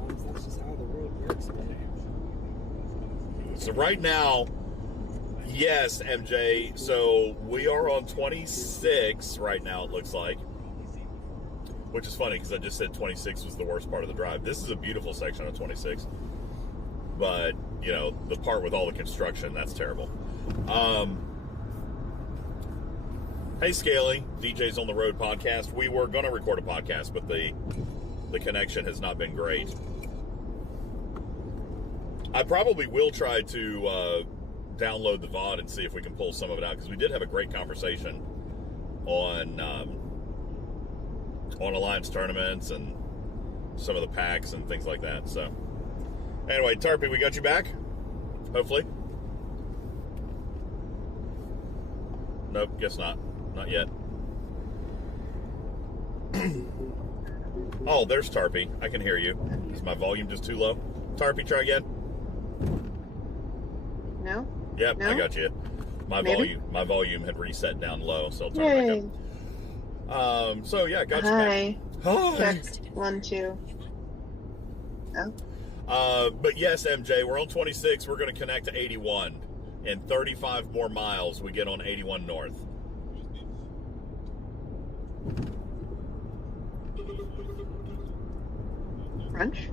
That's just how the world works, man. So right now, yes, MJ. So we are on 26 right now, it looks like. Which is funny because I just said 26 was the worst part of the drive. This is a beautiful section of 26. But, you know, the part with all the construction, that's terrible. Hey, Scaly, DJz on the Road podcast. We were going to record a podcast, but the connection has not been great. I probably will try to download the VOD and see if we can pull some of it out, because we did have a great conversation on Alliance tournaments and some of the packs and things like that. So anyway, Tarpy, we got you back? Hopefully. Nope, guess not. Not yet. Oh, there's Tarpy. I can hear you. Is my volume just too low? Tarpy, try again. No? Yep, No? I got you. Maybe? My volume had reset down low, so I'll turn it back up. So yeah, got you Hi. back. Hi. Check 1, 2. Oh. But yes, MJ, we're on 26. We're going to connect to 81. In 35 more miles, we get on 81 North. Crunch?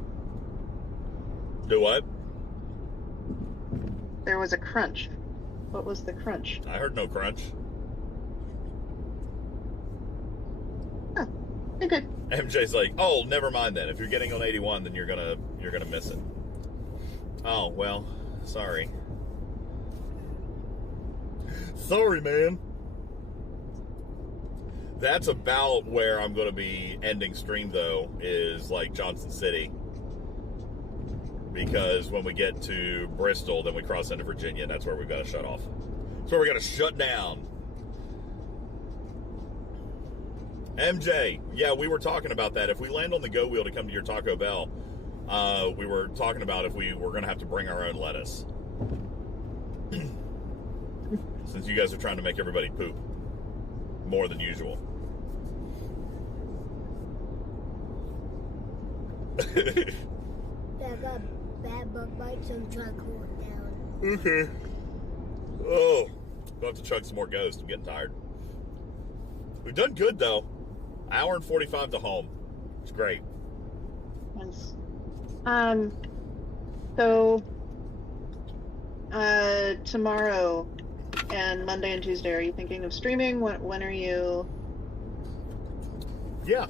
Do what? There was a crunch. What was the crunch? I heard no crunch. Oh, okay. MJ's like, oh, never mind then. If you're getting on 81, then you're gonna miss it. Oh well, sorry. Sorry, man. That's about where I'm going to be ending stream, though, is like Johnson City. Because when we get to Bristol, then we cross into Virginia, and that's where we've got to shut off. That's where we got to shut down. MJ, yeah, we were talking about that. If we land on the Go Wheel to come to your Taco Bell, we were talking about if we were going to have to bring our own lettuce. Since you guys are trying to make everybody poop more than usual. I got bad bug bites, so I'm trying to cool it down. Okay. Oh, we'll have to chug some more Ghost. I'm getting tired. We've done good, though. Hour and 45 to home. It's great. Thanks. So, tomorrow and Monday and Tuesday, are you thinking of streaming? When are you? Yeah.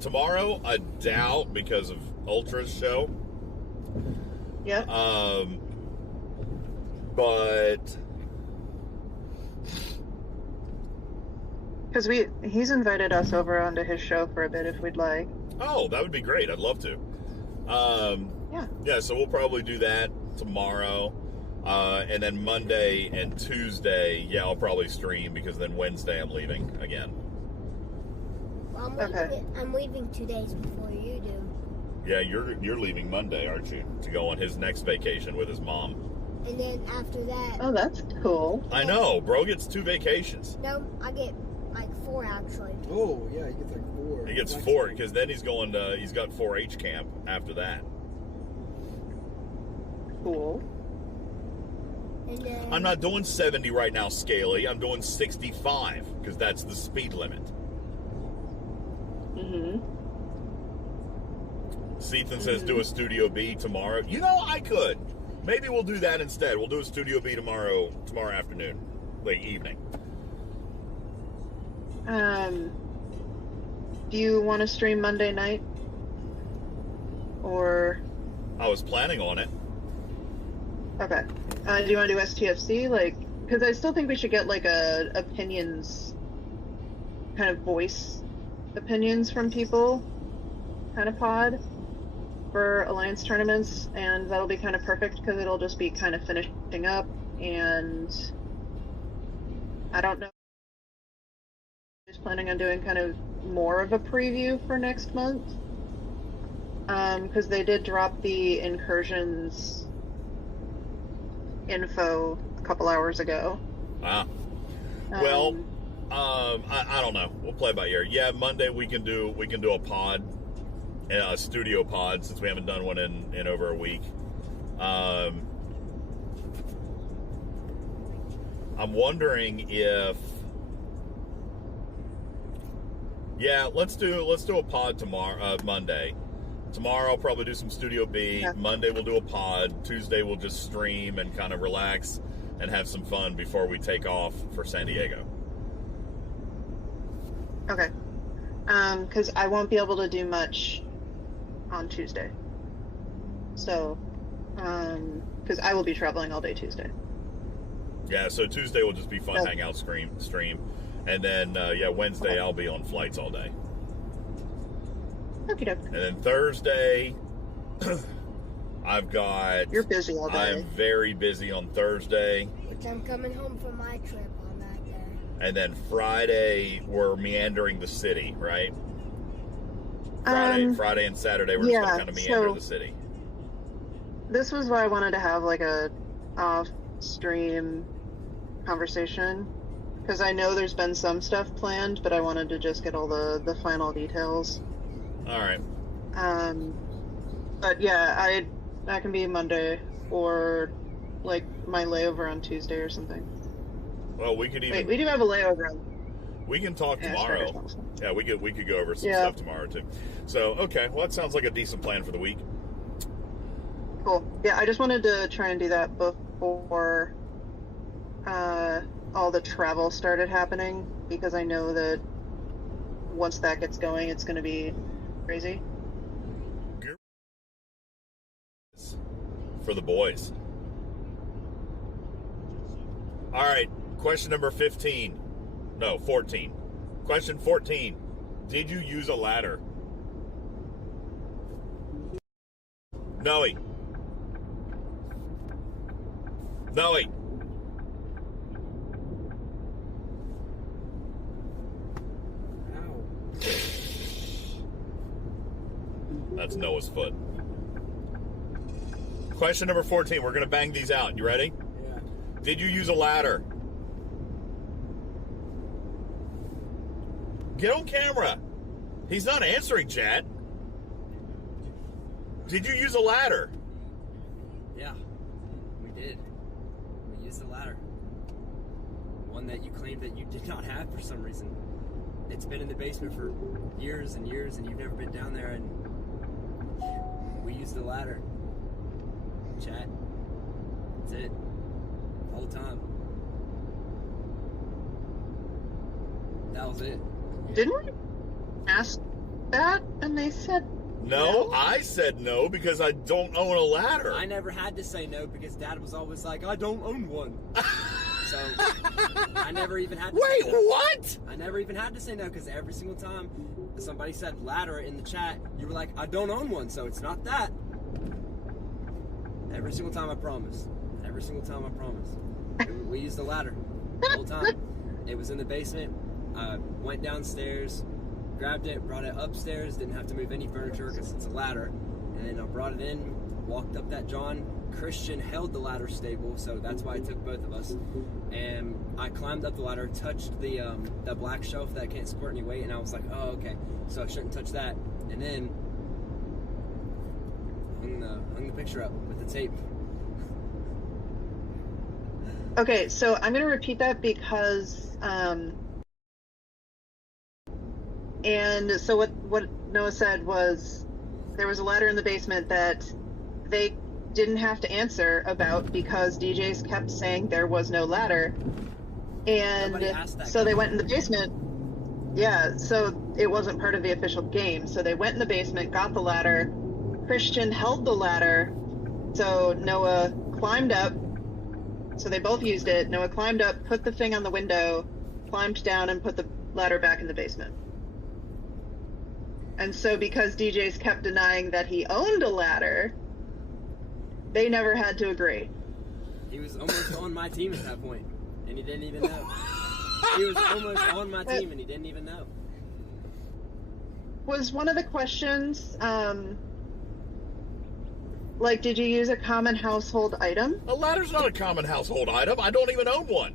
Tomorrow, I doubt because of Ultra's show. Yeah. But because he's invited us over onto his show for a bit if we'd like. Oh, that would be great. I'd love to. Yeah, so we'll probably do that tomorrow. And then Monday and Tuesday, yeah, I'll probably stream because then Wednesday I'm leaving again. Well, I'm leaving 2 days before you do. Yeah, you're leaving Monday, aren't you? To go on his next vacation with his mom. And then after that... Oh, that's cool. I know. Bro gets 2 vacations. No, I get like 4 actually. Oh, yeah, he gets like 4. He gets 4 because then he's going to... He's got 4-H camp after that. Cool. And then... I'm not doing 70 right now, Scaly. I'm doing 65 because that's the speed limit. Mm-hmm. Sethan says do a Studio B tomorrow. You know, I could. Maybe we'll do that instead. We'll do a Studio B tomorrow afternoon, late evening. Do you want to stream Monday night? Or... I was planning on it. Okay. Do you want to do STFC? Like, because I still think we should get like a opinions, kind of voice opinions from people kind of pod for Alliance tournaments, and that'll be kind of perfect because it'll just be kind of finishing up, and I don't know. Just planning on doing kind of more of a preview for next month, because they did drop the incursions info a couple hours ago. Wow. Well, I don't know. We'll play by ear. Yeah, Monday we can do a pod, a studio pod, since we haven't done one in over a week. I'm wondering if, yeah, let's do a pod tomorrow, Monday. Tomorrow I'll probably do some Studio B. Yeah. Monday we'll do a pod. Tuesday we'll just stream and kind of relax and have some fun before we take off for San Diego. Okay. Because I won't be able to do much on Tuesday. So Because I will be traveling all day Tuesday. Yeah, so Tuesday will just be fun hangout stream. And then, Wednesday I'll be on flights all day. Okay. And then Thursday, I've got... You're busy all day. I'm very busy on Thursday. Which I'm coming home from my trip on that day. And then Friday, we're meandering the city, right? Friday and Saturday, we're just going to kind of meander the city. This was why I wanted to have like a off-stream conversation. Because I know there's been some stuff planned, but I wanted to just get all the final details. All right. But yeah, that can be Monday or like my layover on Tuesday or something. Well, we could even. Wait, we do have a layover on. We can talk tomorrow. Yeah, we could go over some stuff tomorrow too. So okay, well that sounds like a decent plan for the week. Cool. Yeah, I just wanted to try and do that before all the travel started happening, because I know that once that gets going, it's going to be crazy. For the boys. All right, question number 15. No, 14. Question 14. Did you use a ladder? Noe. Noe. That's Noah's foot. Question number 14. We're going to bang these out. You ready? Yeah. Did you use a ladder? Get on camera. He's not answering, chat. Did you use a ladder? Yeah, we did. We used a ladder. One that you claimed that you did not have for some reason. It's been in the basement for years and years, and you've never been down there, and we used the ladder. Chat. That's it. All the time. That was it. Didn't we ask that and they said no? I said no because I don't own a ladder. I never had to say no because Dad was always like, I don't own one. So I never even had to Wait, say no. what? I never even had to say no because every single time somebody said ladder in the chat, you were like, I don't own one, so it's not that. Every single time, I promise. Every single time, I promise. We used the ladder the whole time. It was in the basement. I went downstairs, grabbed it, brought it upstairs, didn't have to move any furniture because it's a ladder. And then I brought it in, walked up that John. Christian held the ladder stable, so that's why it took both of us. And I climbed up the ladder, touched the black shelf that can't support any weight, and I was like, oh, okay, so I shouldn't touch that. And then hung the picture up with the tape. Okay, so I'm going to repeat that because, and so what Noah said was there was a ladder in the basement that they didn't have to answer about because DJs kept saying there was no ladder. And so they went in the basement. Yeah, so it wasn't part of the official game. So they went in the basement, got the ladder. Christian held the ladder. So Noah climbed up. So they both used it. Noah climbed up, put the thing on the window, climbed down, and put the ladder back in the basement. And so because DJs kept denying that he owned a ladder, they never had to agree. He was almost on my team at that point, and he didn't even know. He was almost on my team, and he didn't even know. Was one of the questions, like, did you use a common household item? A ladder's not a common household item. I don't even own one.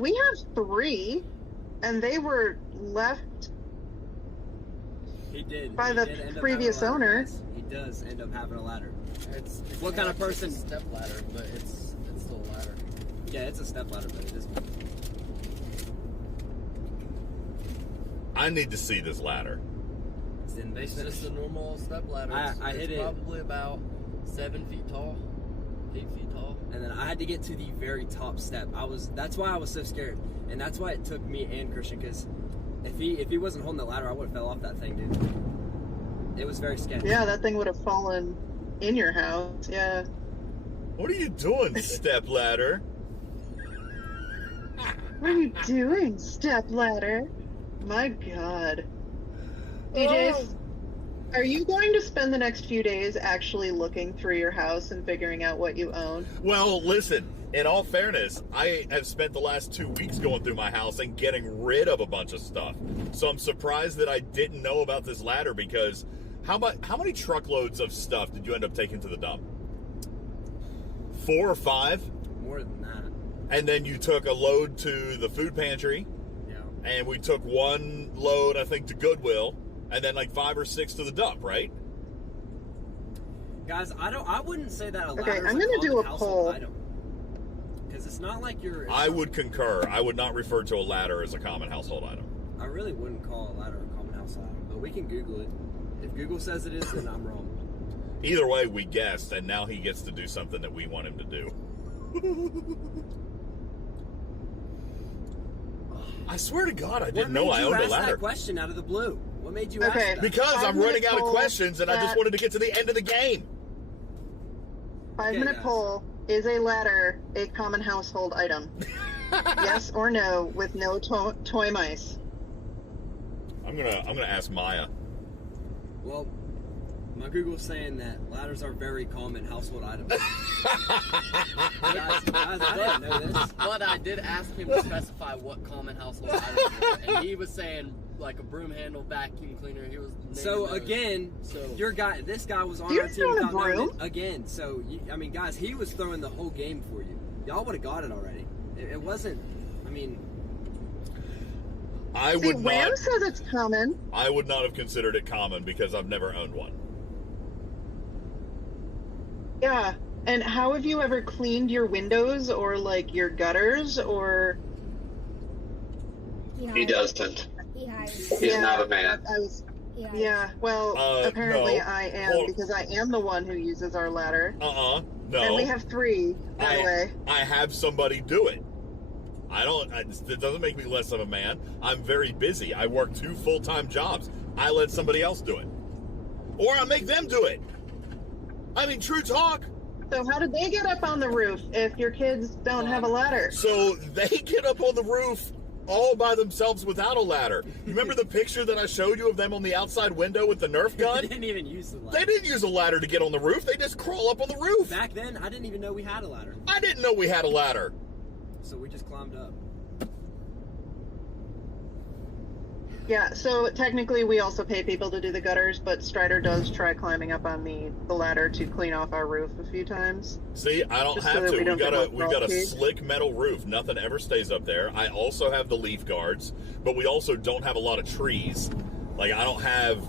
We have 3, and they were left by the previous owner. He does end up having a ladder. It's what kind of person? It's a step ladder, but it's still a ladder. Yeah, it's a step ladder, but it is. I need to see this ladder. It's in the basement. It's just a normal step ladder. I hit it. Probably about 7 feet tall, 8 feet tall. And then I had to get to the very top step. That's why I was so scared, and that's why it took me and Christian. Because if he wasn't holding the ladder, I would have fell off that thing, dude. It was very sketchy. Yeah, that thing would have fallen in your house. Yeah. What are you doing, stepladder? What are you doing, stepladder? My God. DJs, are you going to spend the next few days actually looking through your house and figuring out what you own? Well, listen, in all fairness, I have spent the last 2 weeks going through my house and getting rid of a bunch of stuff. So I'm surprised that I didn't know about this ladder, because how many truckloads of stuff did you end up taking to the dump? 4 or 5? More than that. And then you took a load to the food pantry. Yeah. And we took 1 load, I think, to Goodwill, and then like 5 or 6 to the dump, right? Guys, I wouldn't say that a ladder Okay, is I'm a gonna do a common poll. household item. Because it's not like you're... I would concur. I would not refer to a ladder as a common household item. I really wouldn't call a ladder a common household item, but we can Google it. If Google says it is, then I'm wrong. Either way, we guessed, and now he gets to do something that we want him to do. I swear to God, I didn't know I owned a What made you ask ladder. that question out of the blue? What made you ask Okay. that? Because I'm running out of poll questions, and I just that- wanted to get to the end of the game. 5-minute guys. poll. Is a ladder a common household item? Yes or no, with no toy mice? I'm gonna ask Maya. Well, my Google's saying that ladders are very common household items. guys, I didn't know this. But I did ask him to specify what common household items were, and he was saying like a broom handle, vacuum cleaner. He was naming So those. again, So- this guy was on You're our team throwing a without knowing broom? it again. So I mean, guys, he was throwing the whole game for you. Y'all would have got it already. It wasn't. I mean, I See, would Ram not. says it's common. I would not have considered it common because I've never owned one. Yeah. And how have you ever cleaned your windows or like your gutters or? He doesn't. He hires. He's Yeah, not a man. I was. He hires. Yeah. Well, apparently no. I am Hold- because I am the one who uses our ladder. No. And we have 3, by the way. I have somebody do it. It doesn't make me less of a man. I'm very busy. I work 2 full-time jobs. I let somebody else do it. Or I make them do it. I mean, true talk. So how did they get up on the roof if your kids don't have a ladder? So they get up on the roof all by themselves without a ladder. You remember the picture that I showed you of them on the outside window with the Nerf they gun? didn't even use the ladder. They didn't use a ladder to get on the roof. They just crawl up on the roof. Back then, I didn't even know we had a ladder. I didn't know we had a ladder. So we just climbed up. Yeah, so technically we also pay people to do the gutters, but Strider does try climbing up on the ladder to clean off our roof a few times. See, I don't Just so have that to. we don't get We've got a rocky. slick metal roof. Nothing ever stays up there. I also have the leaf guards, but we also don't have a lot of trees. Like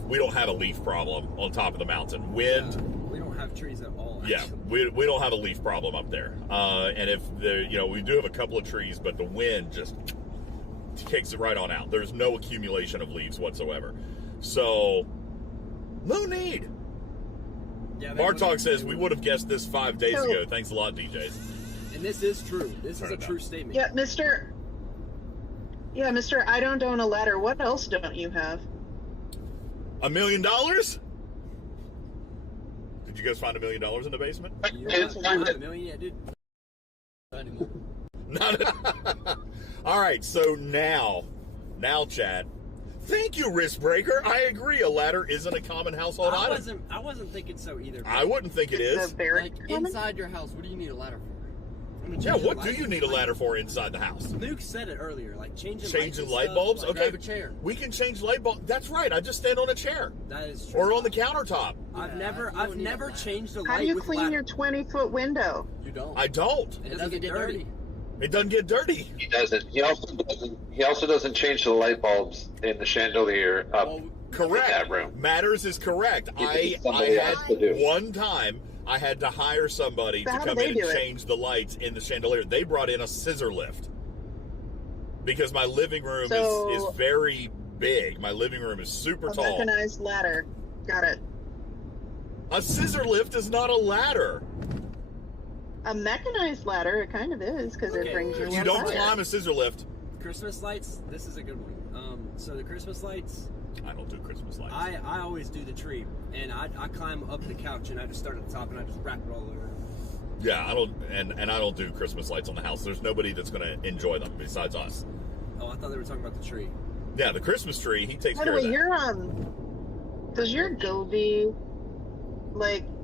we don't have a leaf problem on top of the mountain. Wind. We don't have trees at all. Yeah, Actually. we don't have a leaf problem up there. And if we do have a couple of trees, but the wind just kicks it right on out. There's no accumulation of leaves whatsoever. So, no need. Yeah, Bartok says we would have guessed this 5 days So- ago. Thanks a lot, DJs. And this is true. This is Turn a it true down. statement. Yeah, Mr. I don't own a ladder. What else don't you have? $1 million? Did you guys find $1 million in the basement? You It's don't fine. have a million yet, dude. Not anymore. All right, so now, chat. Thank you, Risk Breaker. I agree. A ladder isn't a common household item. I wasn't thinking so either. I wouldn't think it It's is. a very Like common. inside your house, what do you need a ladder for? I mean, Yeah, changing what do lights- you need a ladder for inside the house? Nuke said it earlier, like changing Changing and light stuff, bulbs? like, Okay. Grab a chair. We can change light bulbs. That's right. I just stand on a chair That is true. or on the countertop. I've Yeah, never you don't need a ladder. changed a light How do you with clean ladder. your 20-foot window? You don't. I don't. It doesn't get dirty. It doesn't get dirty. He doesn't. He also doesn't change the light bulbs in the chandelier up Well, in Correct. that room. Matters is correct. You I need somebody had else to do it. one time I had to hire somebody So to how come do they in and do it? change the lights in the chandelier. They brought in a scissor lift because my living room So- is very big. My living room is super A tall. mechanized ladder. Got it. A scissor lift is not a ladder. A mechanized ladder, it kind of is, because Okay. it brings you You up don't higher. climb a scissor lift. Christmas lights. This is a good one. So the Christmas lights, I don't do Christmas lights. I always do the tree, and I climb up the couch, and I just start at the top, and I just wrap it all over. Yeah, I don't, and I don't do Christmas lights on the house. There's nobody that's going to enjoy them besides us. Oh, I thought they were talking about the tree. Yeah, the Christmas tree, he takes By care the way, of that. does your Govee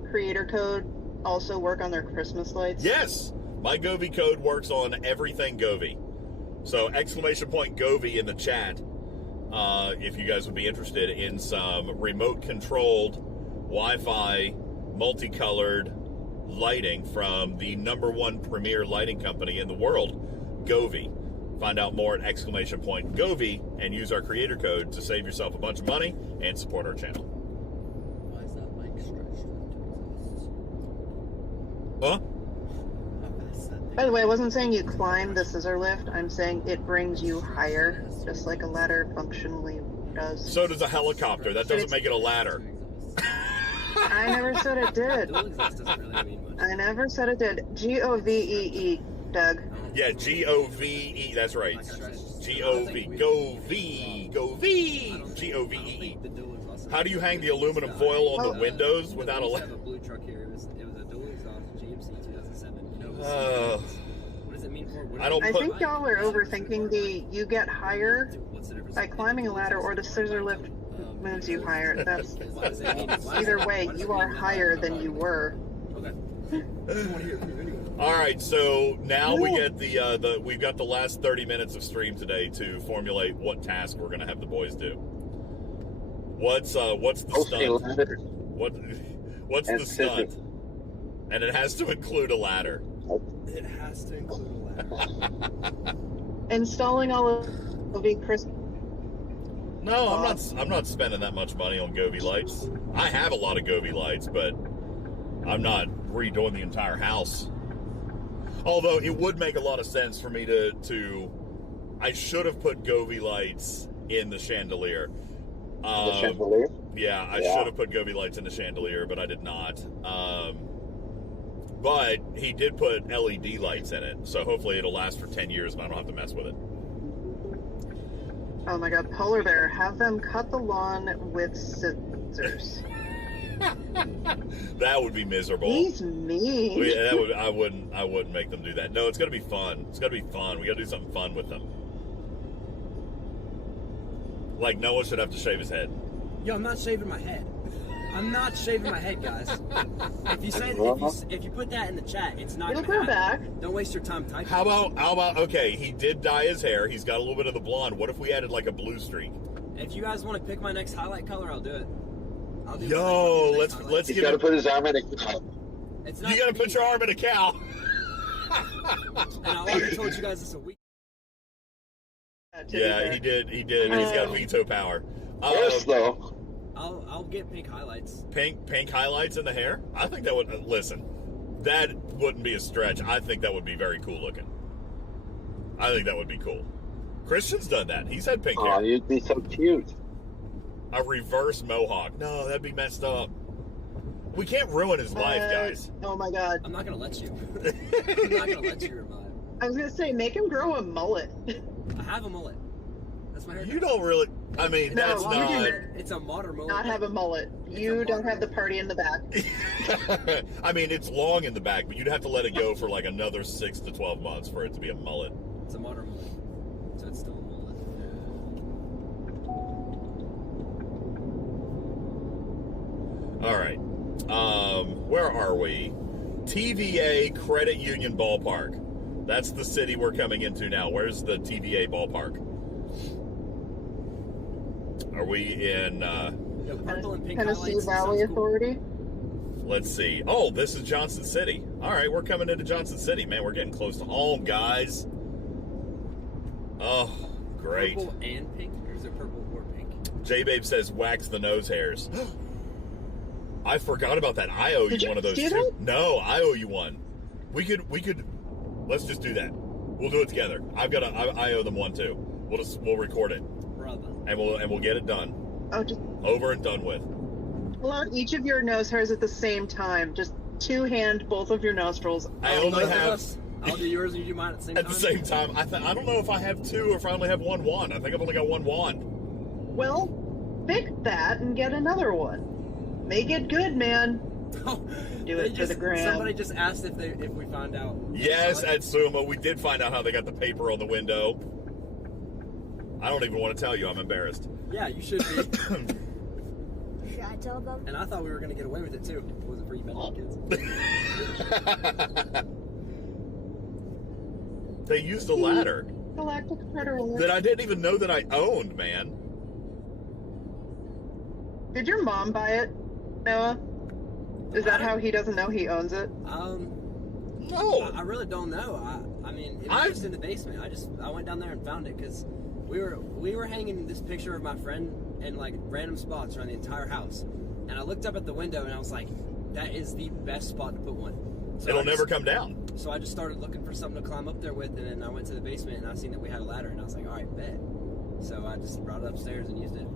creator code also work on their Christmas lights? Yes, my Govee code works on everything Govee. So exclamation point Govee in the chat. If you guys would be interested in some remote-controlled, Wi-Fi, multicolored lighting from the #1 premier lighting company in the world, Govee. Find out more at exclamation point Govee and use our creator code to save yourself a bunch of money and support our channel. Why is that mic stretched? Huh? By the way, I wasn't saying you climb the scissor lift. I'm saying it brings you higher, just like a ladder functionally does. So does a helicopter. That doesn't make it a ladder. I never said it did. I never said it did. Govee, Doug. Yeah, Govee. That's right. Govee. Govee. Govee. Govee. How do you hang the aluminum foil on the windows without a? We have a blue truck here. It was a dual exhaust GMC 2007. You know, what does it mean for? I think y'all are overthinking you get higher by climbing a ladder, or the scissor lift moves you higher. That's either way, you are higher than you were. All right, so now we get we've got the last 30 minutes of stream today to formulate what task we're going to have the boys do. What's the stunt? What's the stunt? And it has to include a ladder. It has to include a ladder. Installing all of the Christmas. No, I'm not spending that much money on Govee lights. I have a lot of Govee lights, but I'm not redoing the entire house. Although it would make a lot of sense for me to I should have put Govee lights in the chandelier. The chandelier? Yeah, I should have put Govee lights in the chandelier, but I did not. But he did put LED lights in it, so hopefully it'll last for 10 years and I don't have to mess with it. Oh my god, Polar Bear, have them cut the lawn with scissors. That would be miserable. He's mean. I wouldn't make them do that. No, it's gonna be fun. It's gonna be fun. We gotta do something fun with them. Like Noah should have to shave his head. Yo, I'm not shaving my head. I'm not shaving my head, guys. If you put that in the chat, it's not It'll gonna grow happen. back. Don't waste your time typing. How about okay, he did dye his hair. He's got a little bit of the blonde. What if we added like a blue streak? If you guys want to pick my next highlight color, I'll do it. I'll do Yo, my let's highlight. He's got to put his arm in a cow. It's not You gotta put your arm in a cow. And I already told you guys this a week. Yeah, he did. He's got veto power. Yes, though. I'll get pink highlights. Pink highlights in the hair? I think that would listen. That wouldn't be a stretch. I think that would be very cool looking. I think that would be cool. Christian's done that. He's had pink hair. Oh, you'd be so cute. A reverse mohawk. No, that'd be messed up. We can't ruin his life, guys. Oh my god. I'm not gonna let you. I'm not gonna let you revive. I was gonna say, make him grow a mullet. I have a mullet. That's my haircut. You don't really. I mean, No, that's you not. do It's a modern mullet. Not have a mullet. You don't have the party in the back. I mean, it's long in the back, but you'd have to let it go for like another 6 to 12 months for it to be a mullet. It's a modern mullet, so it's still a mullet. All right. Where are we? TVA Credit Union Ballpark. That's the city we're coming into now. Where's the TVA ballpark? Are we in Purple and pink Tennessee highlights. Valley Sounds cool. Authority. let's see. Oh, this is Johnson City. All right, we're coming into Johnson City. Man, we're getting close to home, guys. Oh, great. Purple and pink, or is it purple or pink? J-Babe says wax the nose hairs. I forgot about that. I owe you one of those do too. that? No, I owe you one. We could let's just do that. We'll do it together. I owe them one too. We'll record it. Brother. And we'll get it done. Oh, just Over and done with. pull out each of your nose hairs at the same time. Just two-hand both of your nostrils. I only have I'll do yours and you do mine at the same at time. the same time. I don't know if I have two or if I only have one wand. I think I've only got one wand. Well, fix that and get another one. Make it good, man. Do it for the gram. Somebody just asked if we found out. Yes, at Sumo, we did find out how they got the paper on the window. I don't even want to tell you. I'm embarrassed. Yeah, you should be. Should I tell them? And I thought we were going to get away with it, too. It was for you mental kids. They used a ladder Galactic Predator. that I didn't even know that I owned, man. Did your mom buy it, Noah? Is that how he doesn't know he owns it? No. I really don't know. I mean, it was just in the basement. I went down there and found it because we were hanging this picture of my friend in like random spots around the entire house, and I looked up at the window and I was like, that is the best spot to put one. So It'll never come down. So I just started looking for something to climb up there with, and then I went to the basement and I seen that we had a ladder, and I was like, all right, bet. So I just brought it upstairs and used it.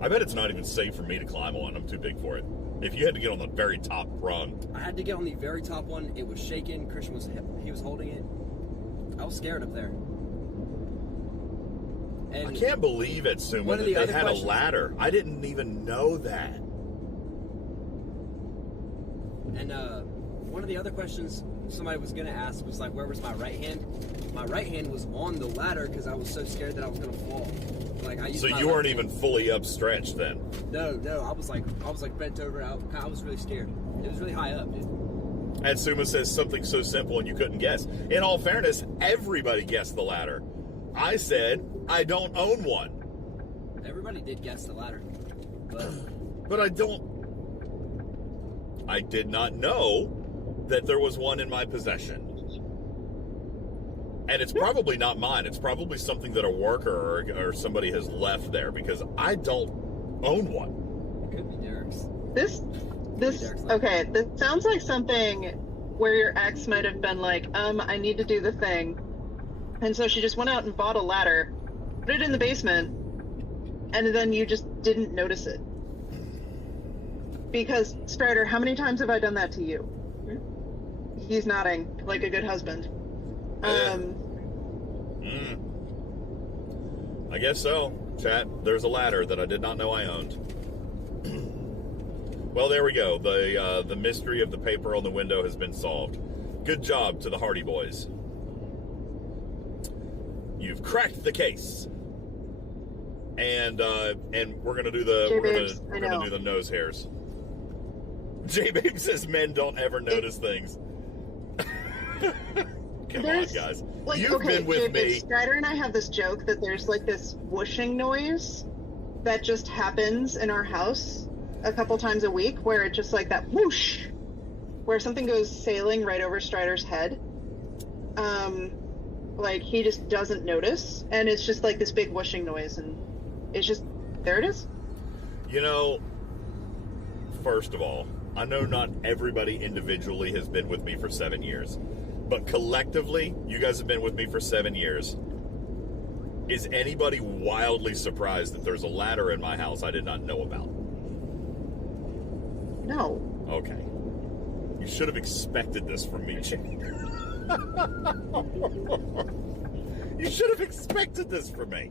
I bet it's not even safe for me to climb on. I'm too big for it. If you had to get on the very top rung. I had to get on the very top one. It was shaking. Christian was holding it. I was scared up there. And I can't believe at Sumo that they had a ladder. I didn't even know that. And one of the other questions somebody was going to ask was like, where was my right hand? My right hand was on the ladder because I was so scared that I was going to fall. Like I used So you weren't even fully upstretched then? No. I was like bent over. I was really scared. It was really high up, dude. And Suma says something so simple and you couldn't guess. In all fairness, everybody guessed the ladder. I said, I don't own one. Everybody did guess the ladder. But I did not know that there was one in my possession. And it's probably not mine. It's probably something that a worker or somebody has left there because I don't own one. It could be Derek's. This sounds like something where your ex might have been like, I need to do the thing. And so she just went out and bought a ladder, put it in the basement, and then you just didn't notice it. Because, Strider, how many times have I done that to you? He's nodding, like a good husband. I guess so. Chat, there's a ladder that I did not know I owned. Well, there we go. The mystery of the paper on the window has been solved. Good job to the Hardy Boys. You've cracked the case. And we're gonna do the nose hairs. J-Babe says men don't ever notice things. Come on, guys. You've been with me. Strider and I have this joke that there's like this whooshing noise that just happens in our house a couple times a week, where it just like that whoosh, where something goes sailing right over Strider's head. Like he just doesn't notice, and it's just like this big whooshing noise, and it's just, there it is. You know, first of all, I know not everybody individually has been with me for 7 years, but collectively, you guys have been with me for 7 years. Is anybody wildly surprised that there's a ladder in my house I did not know about? No. Okay. You should have expected this from me, Jane. You should have expected this from me.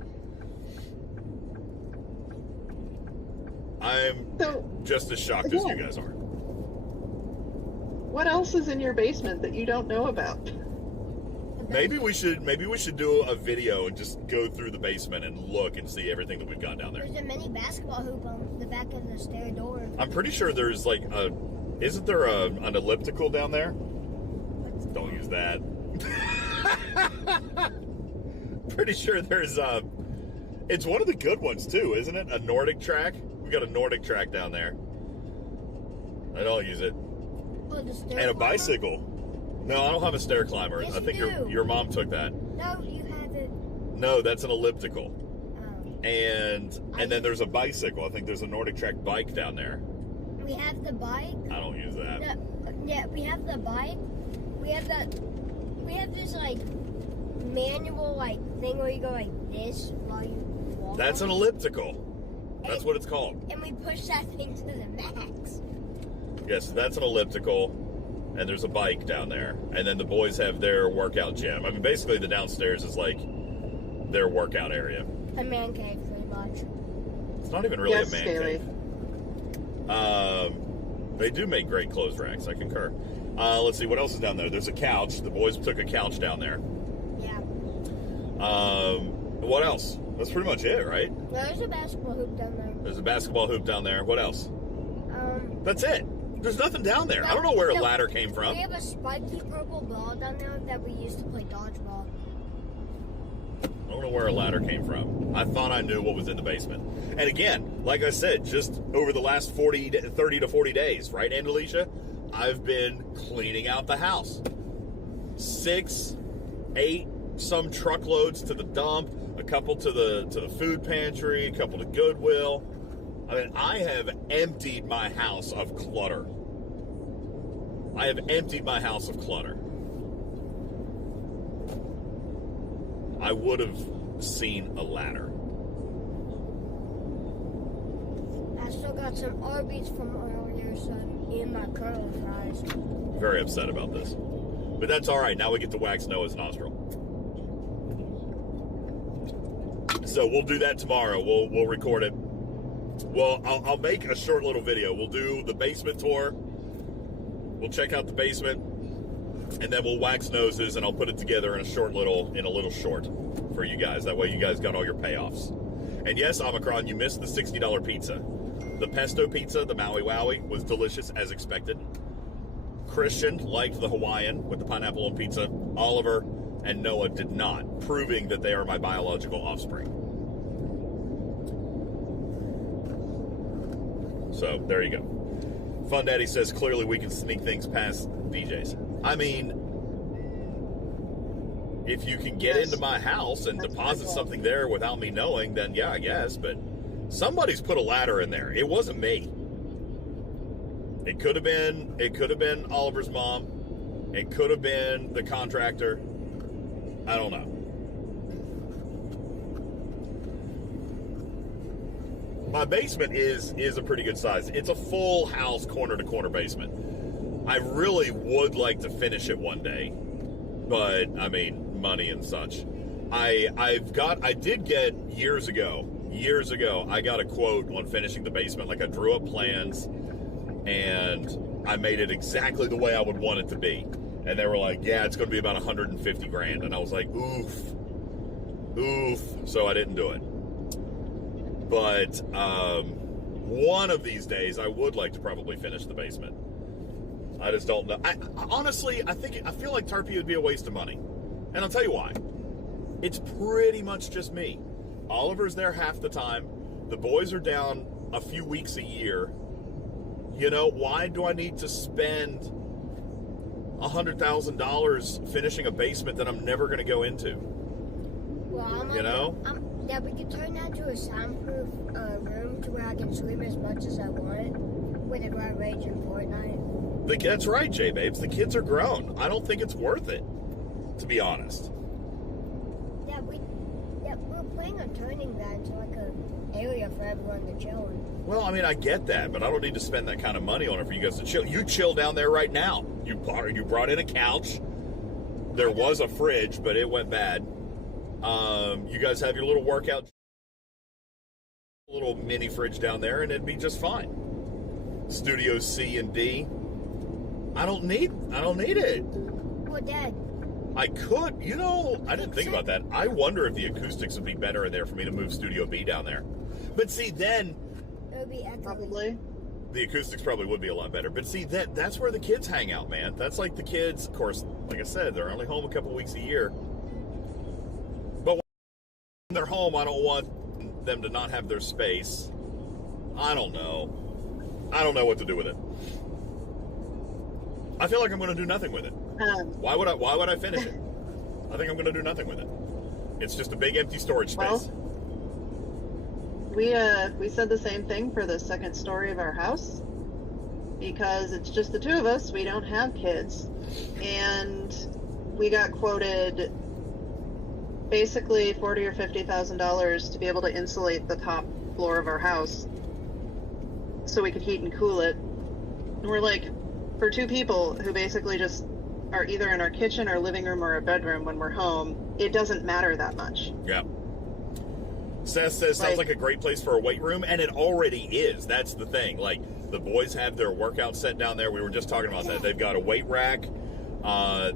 I'm just as shocked as you guys are. What else is in your basement that you don't know about? Maybe we should do a video and just go through the basement and look and see everything that we've got down there. There's a mini basketball hoop on the back of the stair door. I'm pretty sure there's like isn't there an elliptical down there? Don't use that. Pretty sure there's it's one of the good ones too, isn't it? A Nordic track. We got a Nordic track down there. I don't use it. And a bicycle. No, I don't have a stair climber. Yes, I think you do. your mom took that. No, you have it. No, that's an elliptical. And then there's a bicycle. I think there's a Nordic track bike down there. We have the bike. I don't use that. No, yeah, we have the bike. We have this like manual like thing where you go like this while you walk. That's an elliptical. That's what it's called. And we push that thing to the max. Yes, that's an elliptical. And there's a bike down there. And then the boys have their workout gym. I mean, basically the downstairs is like their workout area. A man cave, pretty much. It's not even really Yes, a man Staley. cave. They do make great clothes racks. I concur. Let's see what else is down there. There's a couch. The boys took a couch down there. Yeah. What else? That's pretty much it, right? There's a basketball hoop down there. There's a basketball hoop down there. What else? That's it. There's nothing down there. I don't know where a ladder came from. We have a spiky purple ball down there that we used to play dodgeball. I don't know where a ladder came from. I thought I knew what was in the basement. And again, like I said, just over the last 30 to 40 days, right, Andalicia? I've been cleaning out the house. 6, 8, some truckloads to the dump, a couple to the food pantry, a couple to Goodwill. I mean, I have emptied my house of clutter. I have emptied my house of clutter. I would have seen a ladder. I still got some Arby's from earlier, so in my curly fries. Very upset about this. But that's all right. Now we get to wax Noah's nostril. So we'll do that tomorrow. We'll record it. Well, I'll make a short little video. We'll do the basement tour. We'll check out the basement, and then we'll wax noses, and I'll put it together in a little short for you guys. That way you guys got all your payoffs. And yes, Omicron, you missed the $60 pizza. The pesto pizza, the Maui Wowie, was delicious as expected. Christian liked the Hawaiian with the pineapple on pizza. Oliver and Noah did not, proving that they are my biological offspring. So, there you go. Fun Daddy says, clearly we can sneak things past DJs. I mean, if you can get into my house and deposit something there without me knowing, then yeah, I guess. But somebody's put a ladder in there. It wasn't me. It could have been Oliver's mom. It could have been the contractor. I don't know. My basement is a pretty good size. It's a full house, corner to corner basement. I really would like to finish it one day, but I mean, money and such. I did get years ago, I got a quote on finishing the basement. Like, I drew up plans and I made it exactly the way I would want it to be. And they were like, yeah, it's going to be about 150 grand. And I was like, oof. So I didn't do it. But one of these days, I would like to probably finish the basement. I just don't know. Honestly, I feel like Tarpey would be a waste of money. And I'll tell you why. It's pretty much just me. Oliver's there half the time. The boys are down a few weeks a year. You know, why do I need to spend $100,000 finishing a basement that I'm never going to go into? Well, you know? Yeah, we could turn that to a soundproof room to where I can scream as much as I want whenever I rage in Fortnite. That's right, J-Babes. The kids are grown. I don't think it's worth it, to be honest. Yeah, we're planning on turning that into like an area for everyone to chill in. Well, I mean, I get that, but I don't need to spend that kind of money on it for you guys to chill. You chill down there right now. You brought in a couch. There was a fridge, but it went bad. You guys have your little workout, little mini fridge down there, and it'd be just fine. Studios C and D. I don't need it. Well, Dad. I could, I didn't think about that. I wonder if the acoustics would be better in there for me to move Studio B down there. But see, then It would be Probably. the acoustics probably would be a lot better. But see, that's where the kids hang out, man. That's like the kids, of course, like I said, they're only home a couple weeks a year. But when they're home, I don't want them to not have their space. I don't know. I don't know what to do with it. I feel like I'm going to do nothing with it. Why would I finish it? I think I'm going to do nothing with it. It's just a big empty storage space. Well, we said the same thing for the second story of our house because it's just the two of us. We don't have kids, and we got quoted basically $40,000 or $50,000 to be able to insulate the top floor of our house so we could heat and cool it. And we're like, for two people who basically just are either in our kitchen or living room or a bedroom when we're home, it doesn't matter that much. Yeah. Seth says, sounds like a great place for a weight room, and it already is. That's the thing. Like, the boys have their workout set down there. We were just talking about that. They've got a weight rack.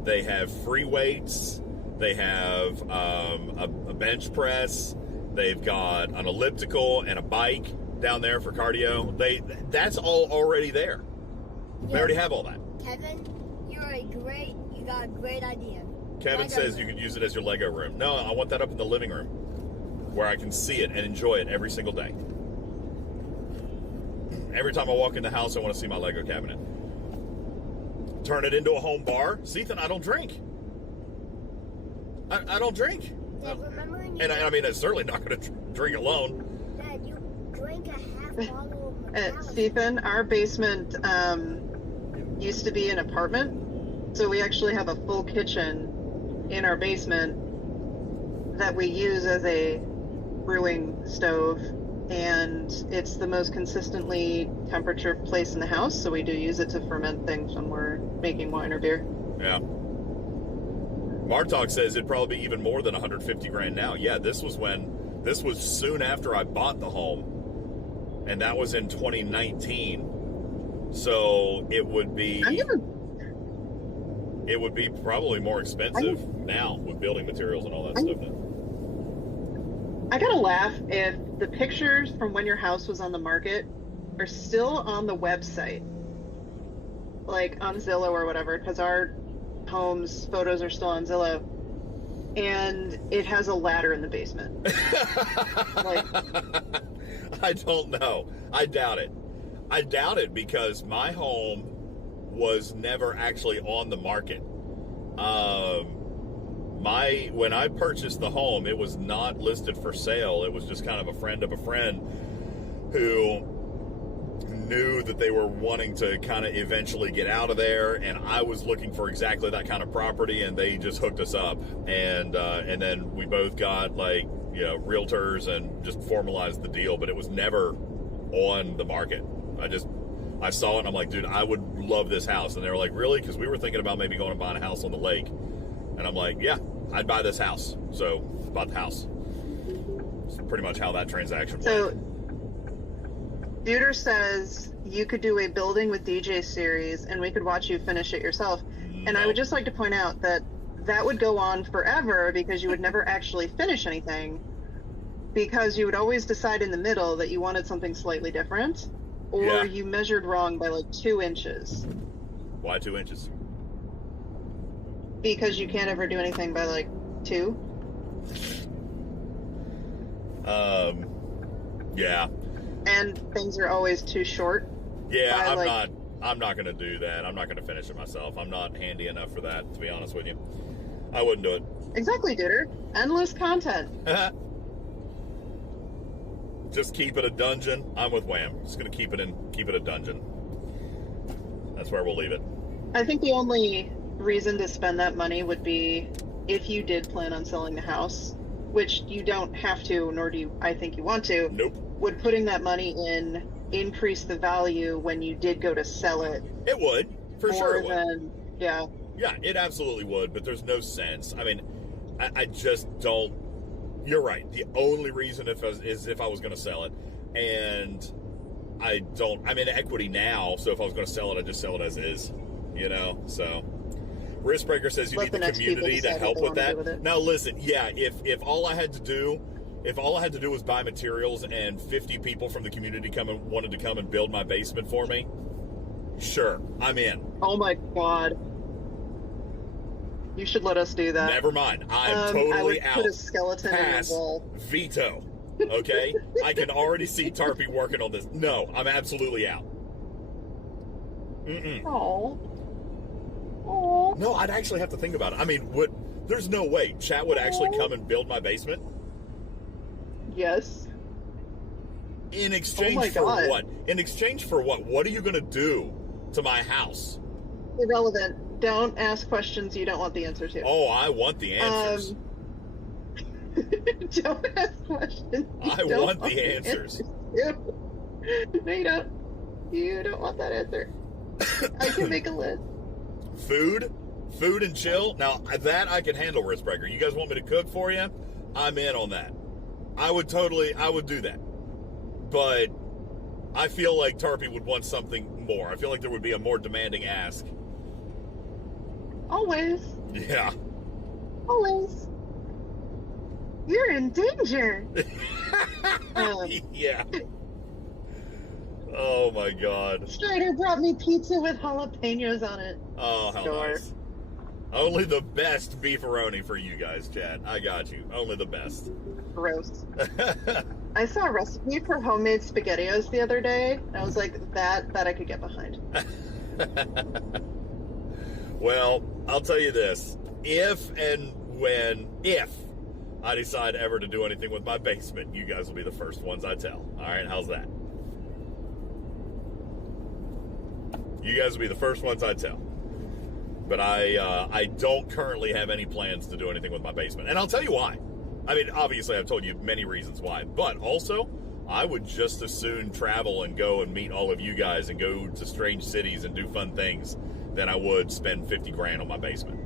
They have free weights. They have a bench press. They've got an elliptical and a bike down there for cardio. That's all already there. They already have all that. Kevin, you got a great idea. Kevin says you could use it as your Lego room. No, I want that up in the living room where I can see it and enjoy it every single day. Every time I walk in the house, I want to see my Lego cabinet. Turn it into a home bar. Ethan, I don't drink. I don't drink. Dad, remember when you And I mean, I'm certainly not going to drink alone. Dad, you drank a half bottle of Stephen, our basement used to be an apartment, so we actually have a full kitchen in our basement that we use as a brewing stove, and it's the most consistently temperature place in the house, so we do use it to ferment things when we're making wine or beer. Yeah. Martok says it'd probably be even more than 150 grand now. Yeah, this was soon after I bought the home, and that was in 2019. So it would be probably more expensive now with building materials and all that stuff now. I gotta laugh if the pictures from when your house was on the market are still on the website, like on Zillow or whatever, because our home's photos are still on Zillow, and it has a ladder in the basement. Like, I don't know. I doubt it. I doubt it because my home was never actually on the market. When I purchased the home, it was not listed for sale. It was just kind of a friend of a friend who knew that they were wanting to kind of eventually get out of there, and I was looking for exactly that kind of property, and they just hooked us up, and then we both got realtors and just formalized the deal, but it was never on the market. I saw it and I'm like, dude, I would love this house. And they were like, really? Because we were thinking about maybe going and buying a house on the lake. And I'm like, yeah, I'd buy this house. So bought the house. It's pretty much how that transaction went. So Buter says you could do a building with DJ series and we could watch you finish it yourself. And I would just like to point out that would go on forever because you would never actually finish anything, because you would always decide in the middle that you wanted something slightly different, or you measured wrong by like 2 inches. Why 2 inches? Because you can't ever do anything by like 2. Yeah. And things are always too short. Yeah, I'm not going to do that. I'm not going to finish it myself. I'm not handy enough for that, to be honest with you. I wouldn't do it. Exactly, Duder. Endless content. Just keep it a dungeon. I'm with Wham. Just going to keep it a dungeon. That's where we'll leave it. I think the only reason to spend that money would be if you did plan on selling the house, which you don't have to, nor do I think you want to. Nope. Would putting that money in increase the value when you did go to sell it? It would, for sure. It would. Yeah, it absolutely would, but there's no sense. I mean, I just don't. You're right. The only reason is if I was going to sell it, and I'm in equity now, so if I was going to sell it, I'd just sell it as is, so. Riskbreaker says you need the community to help with that. Now listen, if all I had to do was buy materials and 50 people from the community wanted to come and build my basement for me, sure, I'm in. Oh my God. You should let us do that. Never mind. I'm totally I would out. Put a skeleton Pass. in your wall. Veto. Okay? I can already see Tarpy working on this. No, I'm absolutely out. Mm-mm. Oh. No, I'd actually have to think about it. I mean, there's no way Chat would actually come and build my basement? Yes. In exchange for what? In exchange for what? What are you going to do to my house? Irrelevant. Don't ask questions you don't want the answer to. Oh, I want the answers. Don't ask questions. I want the answers. No, you don't. You don't want that answer. I can make a list. Food and chill. Now, that I can handle, Riskbreaker. You guys want me to cook for you? I'm in on that. I would do that. But I feel like Tarpey would want something more. I feel like there would be a more demanding ask. Always. Yeah. Always. You're in danger. Yeah. Oh my God. Strider brought me pizza with jalapenos on it. Oh, how nice. Only the best beefaroni for you guys, Chad. I got you. Only the best. Gross. I saw a recipe for homemade SpaghettiOs the other day. I was like, that I could get behind. Well, I'll tell you this. If I decide ever to do anything with my basement, you guys will be the first ones I tell. All right, how's that? You guys will be the first ones I tell. But I don't currently have any plans to do anything with my basement. And I'll tell you why. I mean, obviously, I've told you many reasons why. But also, I would just as soon travel and go and meet all of you guys and go to strange cities and do fun things than I would spend 50 grand on my basement.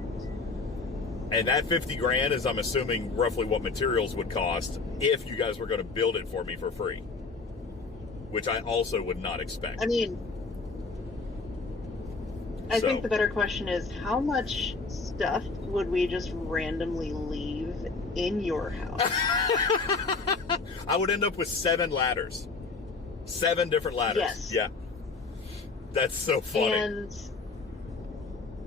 And that 50 grand is, I'm assuming, roughly what materials would cost if you guys were going to build it for me for free. Which I also would not expect. I mean, I think the better question is, how much stuff would we just randomly leave in your house? I would end up with 7 ladders. 7 different ladders. Yes. Yeah. That's so funny. And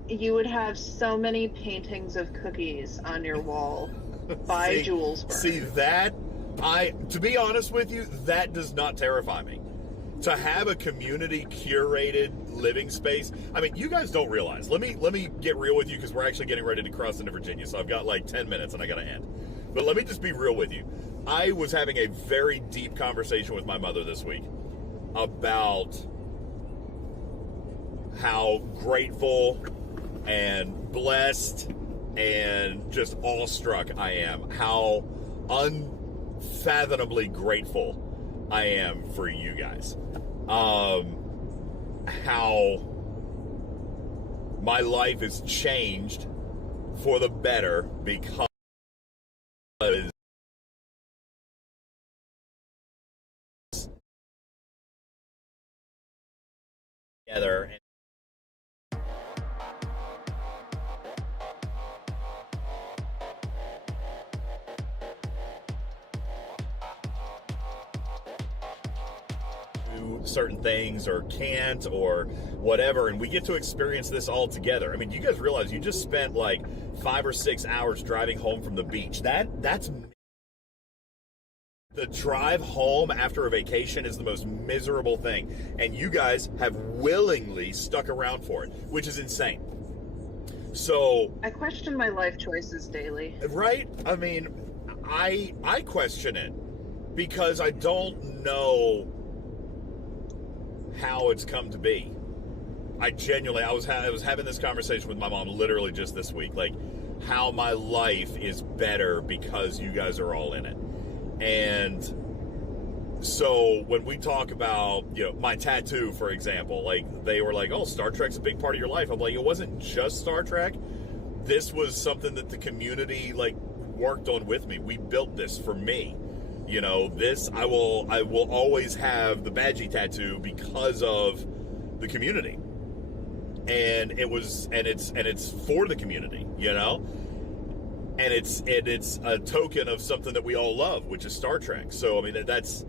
you would have so many paintings of cookies on your wall by Jules Verne. See, that, to be honest with you, that does not terrify me. To have a community curated living space. I mean, you guys don't realize. Let me get real with you, because we're actually getting ready to cross into Virginia, so I've got like 10 minutes and I got to end. But let me just be real with you. I was having a very deep conversation with my mother this week about how grateful and blessed and just awestruck I am. How unfathomably grateful I am for you guys. How my life has changed for the better because together. Certain things or can't or whatever, and we get to experience this all together. I mean, you guys realize you just spent like 5 or 6 hours driving home from the beach. That's the drive home after a vacation is the most miserable thing, and you guys have willingly stuck around for it, which is insane. So I question my life choices daily. Right? I mean, I question it because I don't know how it's come to be. I was having this conversation with my mom literally just this week, like how my life is better because you guys are all in it. And so when we talk about, you know, my tattoo, for example, like they were like, oh, Star Trek's a big part of your life. I'm like, it wasn't just Star Trek. This was something that the community like worked on with me. We built this for me. You know, this, I will always have the Badgie tattoo because of the community. And it's for the community, you know? And it's a token of something that we all love, which is Star Trek. So, I mean, that's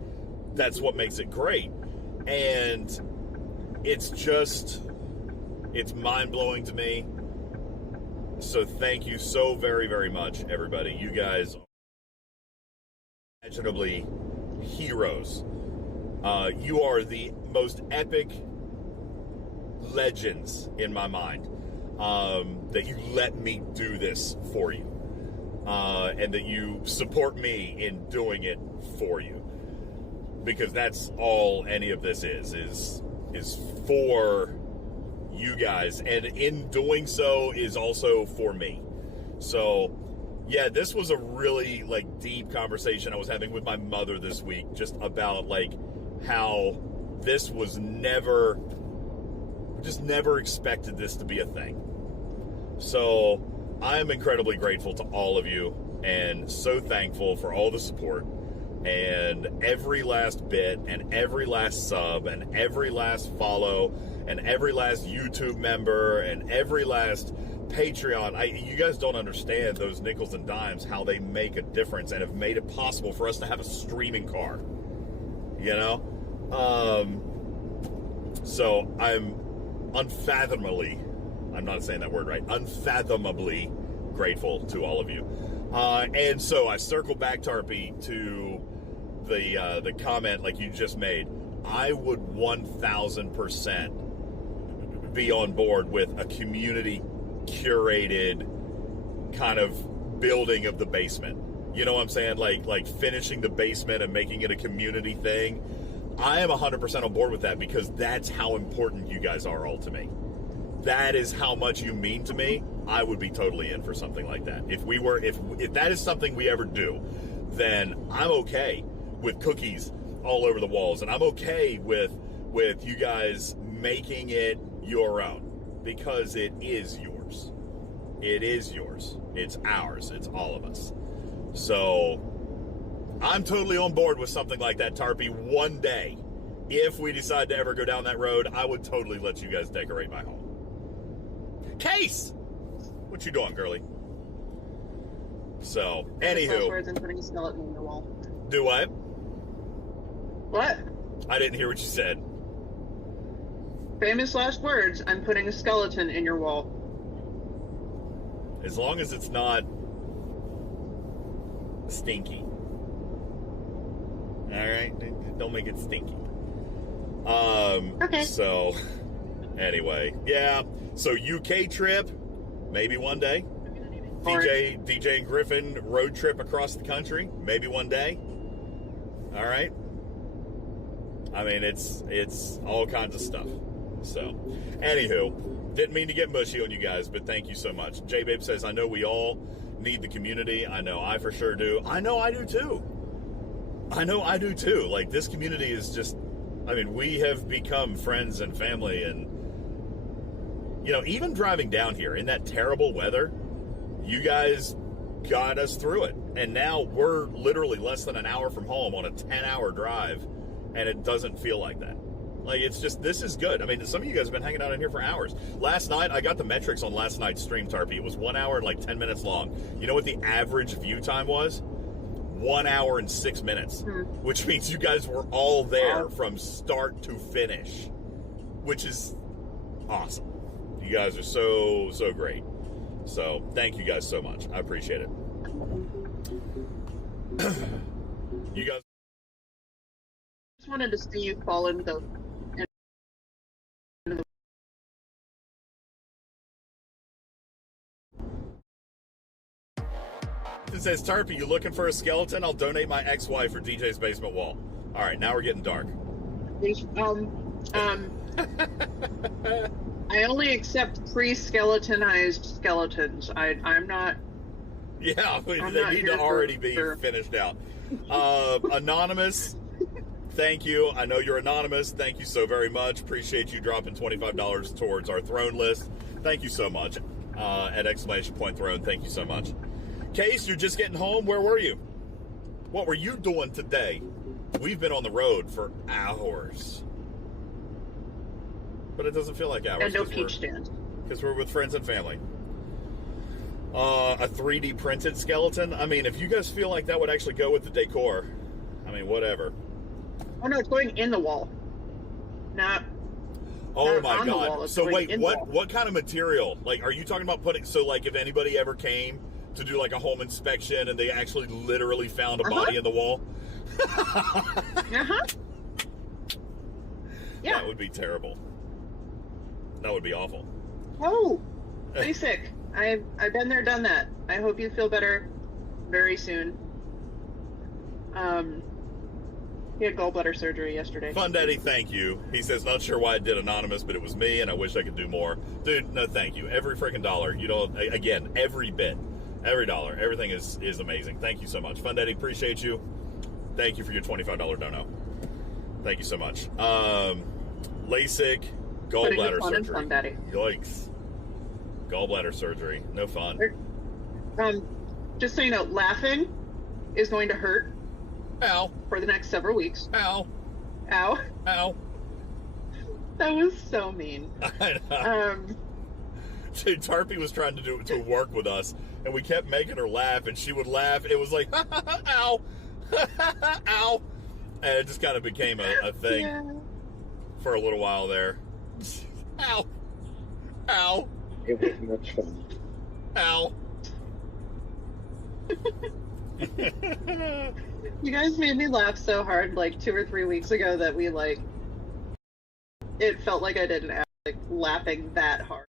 what makes it great. And it's mind-blowing to me. So thank you so very, very much, everybody. You guys imaginably heroes. You are the most epic legends in my mind, that you let me do this for you, and that you support me in doing it for you, because that's all any of this is for you guys, and in doing so is also for me. So yeah, this was a really like deep conversation I was having with my mother this week, just about like how this was never expected this to be a thing. So I am incredibly grateful to all of you and so thankful for all the support. And every last bit and every last sub and every last follow and every last YouTube member and every last Patreon, you guys don't understand those nickels and dimes, how they make a difference and have made it possible for us to have a streaming car. You know? So I'm unfathomably, I'm not saying that word right, unfathomably grateful to all of you. And so I circle back, Tarpy, to the comment like you just made. I would 1,000% be on board with a community curated kind of building of the basement. You know what I'm saying? Like finishing the basement and making it a community thing. I am 100% on board with that because that's how important you guys are all to me. That is how much you mean to me. I would be totally in for something like that. If that is something we ever do, then I'm okay with cookies all over the walls, and I'm okay with you guys making it your own, because it is yours. It is yours. It's ours. It's all of us. So I'm totally on board with something like that, Tarpy. One day, if we decide to ever go down that road, I would totally let you guys decorate my home. Case! What you doing, girly? So, anywho. Words and putting a skeleton in the wall. Do what? What? I didn't hear what you said. Famous last words, I'm putting a skeleton in your wall. As long as it's not stinky. Alright? Don't make it stinky. Okay. So, anyway. Yeah. So, UK trip, maybe one day. DJ and Griffin road trip across the country, maybe one day. Alright? I mean, it's all kinds of stuff. So, anywho, didn't mean to get mushy on you guys, but thank you so much. J-Babe says, I know we all need the community. I know I for sure do. I know I do too. Like, this community is just, I mean, we have become friends and family, and, you know, even driving down here in that terrible weather, you guys got us through it. And now we're literally less than an hour from home on a 10-hour drive, and it doesn't feel like that. Like, it's just, this is good. I mean, some of you guys have been hanging out in here for hours. Last night, I got the metrics on last night's stream, Tarpy. It was 1 hour and like 10 minutes long. You know what the average view time was? 1 hour and 6 minutes, which means you guys were all there from start to finish, which is awesome. You guys are so, so great. So, thank you guys so much. I appreciate it. You guys. Just wanted to see you fall into the. It says, Tarpy, you looking for a skeleton? I'll donate my ex-wife for DJ's basement wall. All right, now we're getting dark. I only accept pre-skeletonized skeletons. I'm not. Yeah, they need to already be finished out. Anonymous, thank you. I know you're anonymous. Thank you so very much. Appreciate you dropping $25 towards our throne list. Thank you so much. At !throne, thank you so much. Case, you're just getting home. Where were you? What were you doing today? We've been on the road for hours. But it doesn't feel like hours. And no peach stand. Because we're with friends and family. A 3D printed skeleton. I mean, if you guys feel like that would actually go with the decor, I mean, whatever. Oh no, it's going in the wall. Not. Oh not my on the god! wall, So wait, what kind of material? Like, are you talking about putting? So like, if anybody ever came to do like a home inspection and they actually literally found a body in the wall. Yeah. That would be terrible. That would be awful. Oh, basic. I've been there, done that. I hope you feel better very soon. He had gallbladder surgery yesterday. Fun Daddy, thank you. He says, not sure why I did anonymous, but it was me, and I wish I could do more. Dude, no, thank you. Every freaking dollar. You know, again, every bit, every dollar, everything is amazing. Thank you so much. Fun Daddy, appreciate you. Thank you for your $25 dono. Thank you so much. LASIK, gallbladder surgery. Fun, Daddy. Yikes. Gallbladder surgery. No fun. Just so you know, laughing is going to hurt. Ow. For the next several weeks. Ow. Ow. Ow. That was so mean. I know. Dude, Tarpy was trying to work with us, and we kept making her laugh, and she would laugh. It was like, ow, ow. And it just kind of became a thing for a little while there. Ow. Ow. It was much fun. Ow. You guys made me laugh so hard like 2 or 3 weeks ago that we like, it felt like I didn't act like laughing that hard.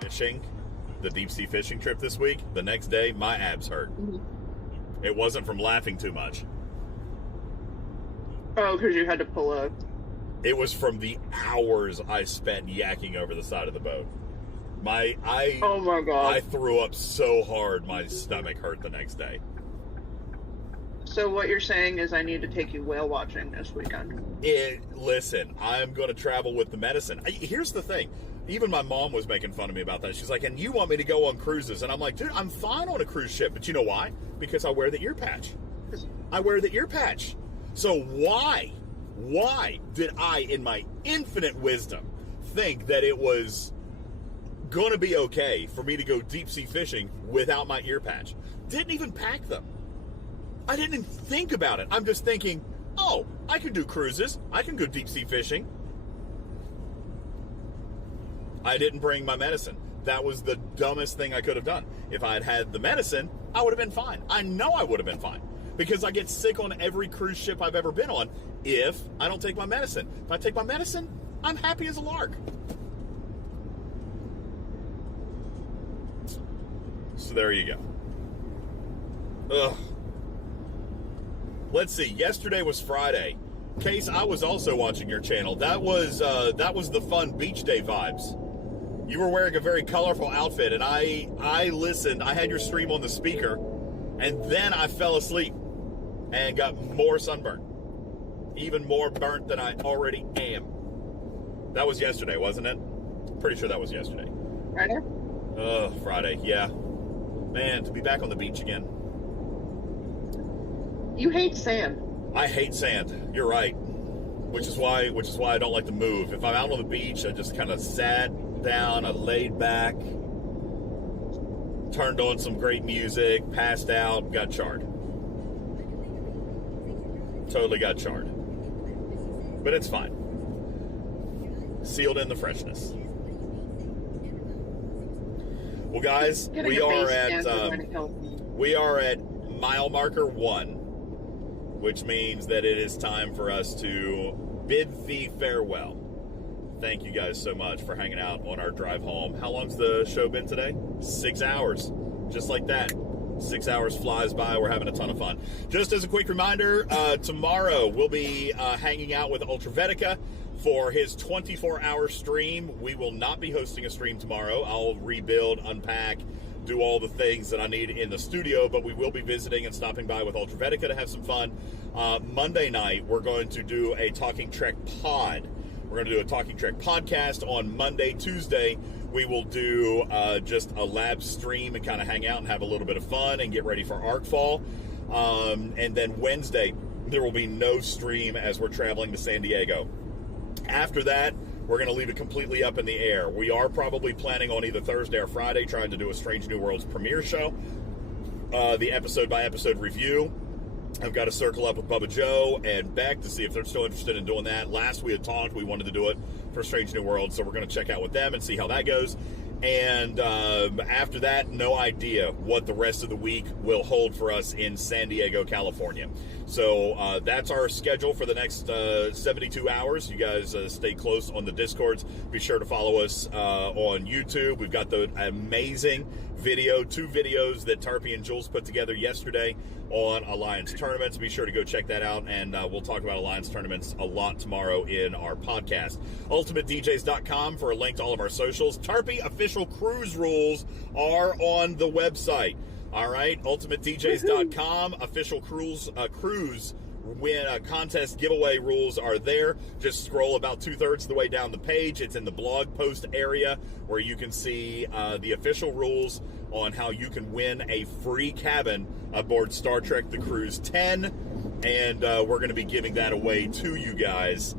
Fishing, the deep sea fishing trip this week, the next day my abs hurt. It wasn't from laughing too much. Oh, because you had to pull a... It was from the hours I spent yakking over the side of the boat. Oh my God. I threw up so hard my stomach hurt the next day. So what you're saying is I need to take you whale watching this weekend. Listen, I'm going to travel with the medicine. Here's the thing. Even my mom was making fun of me about that. She's like, and you want me to go on cruises? And I'm like, dude, I'm fine on a cruise ship. But you know why? Because I wear the ear patch. I wear the ear patch. So why did I, in my infinite wisdom, think that it was going to be okay for me to go deep sea fishing without my ear patch? Didn't even pack them. I didn't even think about it. I'm just thinking, oh, I can do cruises. I can go deep sea fishing. I didn't bring my medicine. That was the dumbest thing I could have done. If I had had the medicine, I would have been fine. I know I would have been fine. Because I get sick on every cruise ship I've ever been on if I don't take my medicine. If I take my medicine, I'm happy as a lark. So there you go. Ugh. Let's see. Yesterday was Friday. Case, I was also watching your channel. That was the fun beach day vibes. You were wearing a very colorful outfit, and I listened. I had your stream on the speaker, and then I fell asleep and got more sunburned. Even more burnt than I already am. That was yesterday, wasn't it? Pretty sure that was yesterday. Friday? Friday, yeah. Man, to be back on the beach again. You hate sand. I hate sand. You're right. Which is why I don't like to move. If I'm out on the beach, I just kind of sat down, I laid back, turned on some great music, passed out, got charred. Totally got charred. But it's fine. Sealed in the freshness. Well, guys, we are at mile marker 1, which means that it is time for us to bid thee farewell. Thank you guys so much for hanging out on our drive home. How long's the show been today? 6 hours. Just like that. 6 hours flies by. We're having a ton of fun. Just as a quick reminder, tomorrow we'll be hanging out with UltimatDJz for his 24-hour stream. We will not be hosting a stream tomorrow. I'll rebuild, unpack, do all the things that I need in the studio, but we will be visiting and stopping by with UltimatDJz to have some fun. Monday night, we're going to do a Talking Trek pod. We're going to do a Talking Trek podcast on Monday. Tuesday, we will do just a lab stream and kind of hang out and have a little bit of fun and get ready for ArcFall. And then Wednesday, there will be no stream as we're traveling to San Diego. After that, we're going to leave it completely up in the air. We are probably planning on either Thursday or Friday trying to do a Strange New Worlds premiere show, the episode-by-episode review. I've got to circle up with Bubba Joe and Beck to see if they're still interested in doing that. Last we had talked, we wanted to do it for Strange New Worlds, so we're going to check out with them and see how that goes. And after that, no idea what the rest of the week will hold for us in San Diego, California. So that's our schedule for the next 72 hours. You guys stay close on the Discords. Be sure to follow us on YouTube. We've got the amazing two videos that Tarpy and Jules put together yesterday on Alliance tournaments. Be sure to go check that out, and we'll talk about Alliance tournaments a lot tomorrow in our podcast. UltimatDJz.com for a link to all of our socials. Tarpy official cruise rules are on the website. All right, UltimatDJz.com, official cruise contest giveaway rules are there. Just scroll about 2/3 of the way down the page. It's in the blog post area where you can see the official rules on how you can win a free cabin aboard Star Trek The Cruise 10. And we're going to be giving that away to you guys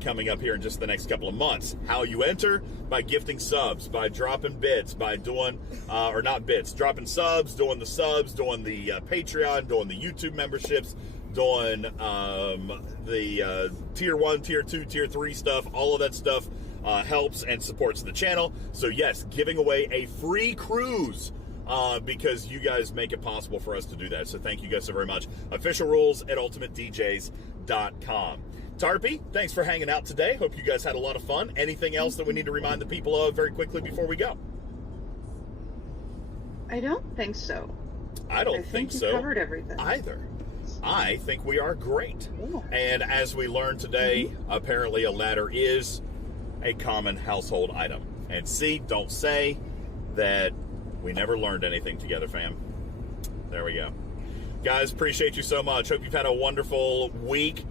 coming up here in just the next couple of months. How you enter? By gifting subs, by dropping bits, by doing, or not bits, dropping subs, doing the Patreon, doing the YouTube memberships, doing the tier 1, tier 2, tier 3 stuff. All of that stuff helps and supports the channel. So yes, giving away a free cruise because you guys make it possible for us to do that. So thank you guys so very much. Official rules at UltimatDJz.com. Tarpy, thanks for hanging out today. Hope you guys had a lot of fun. Anything else that we need to remind the people of very quickly before we go? I don't think so. I don't think you so covered everything either. I think we are great. Yeah. And as we learned today, apparently a ladder is a common household item. And see, don't say that we never learned anything together, fam. There we go. Guys, appreciate you so much. Hope you've had a wonderful week.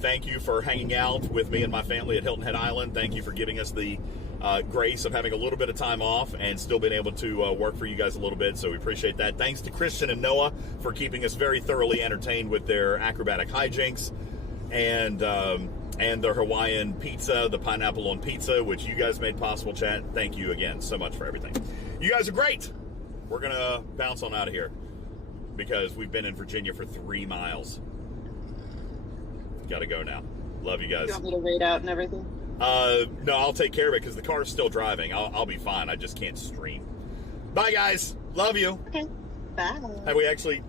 Thank you for hanging out with me and my family at Hilton Head Island. Thank you for giving us the grace of having a little bit of time off and still being able to work for you guys a little bit, so we appreciate that. Thanks to Christian and Noah for keeping us very thoroughly entertained with their acrobatic hijinks and their Hawaiian pizza, the pineapple on pizza, which you guys made possible, chat. Thank you again so much for everything. You guys are great. We're going to bounce on out of here because we've been in Virginia for 3 miles. Got to go now. Love you guys. You want me to wait out and everything? No, I'll take care of it because the car's still driving. I'll be fine. I just can't stream. Bye, guys. Love you. Okay. Bye. Have we actually...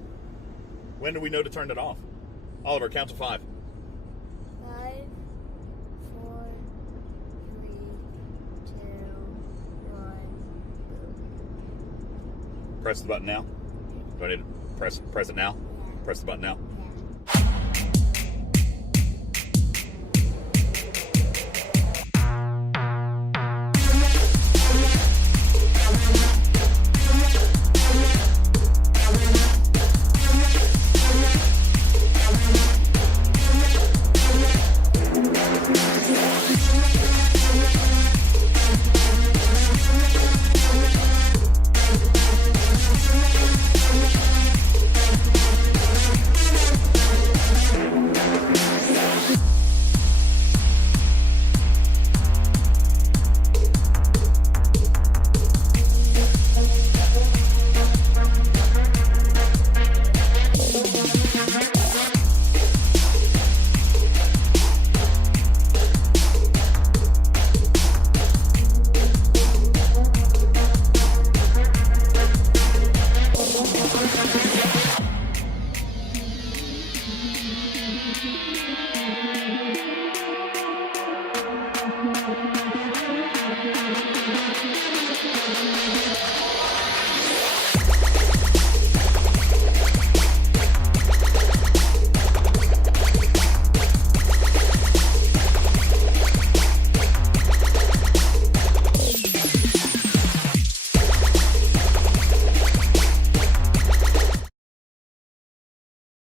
When do we know to turn it off? Oliver, count to 5. 5, 4, 3, 2, 1. Press the button now. Do I need to press it now? Press the button now. Yeah.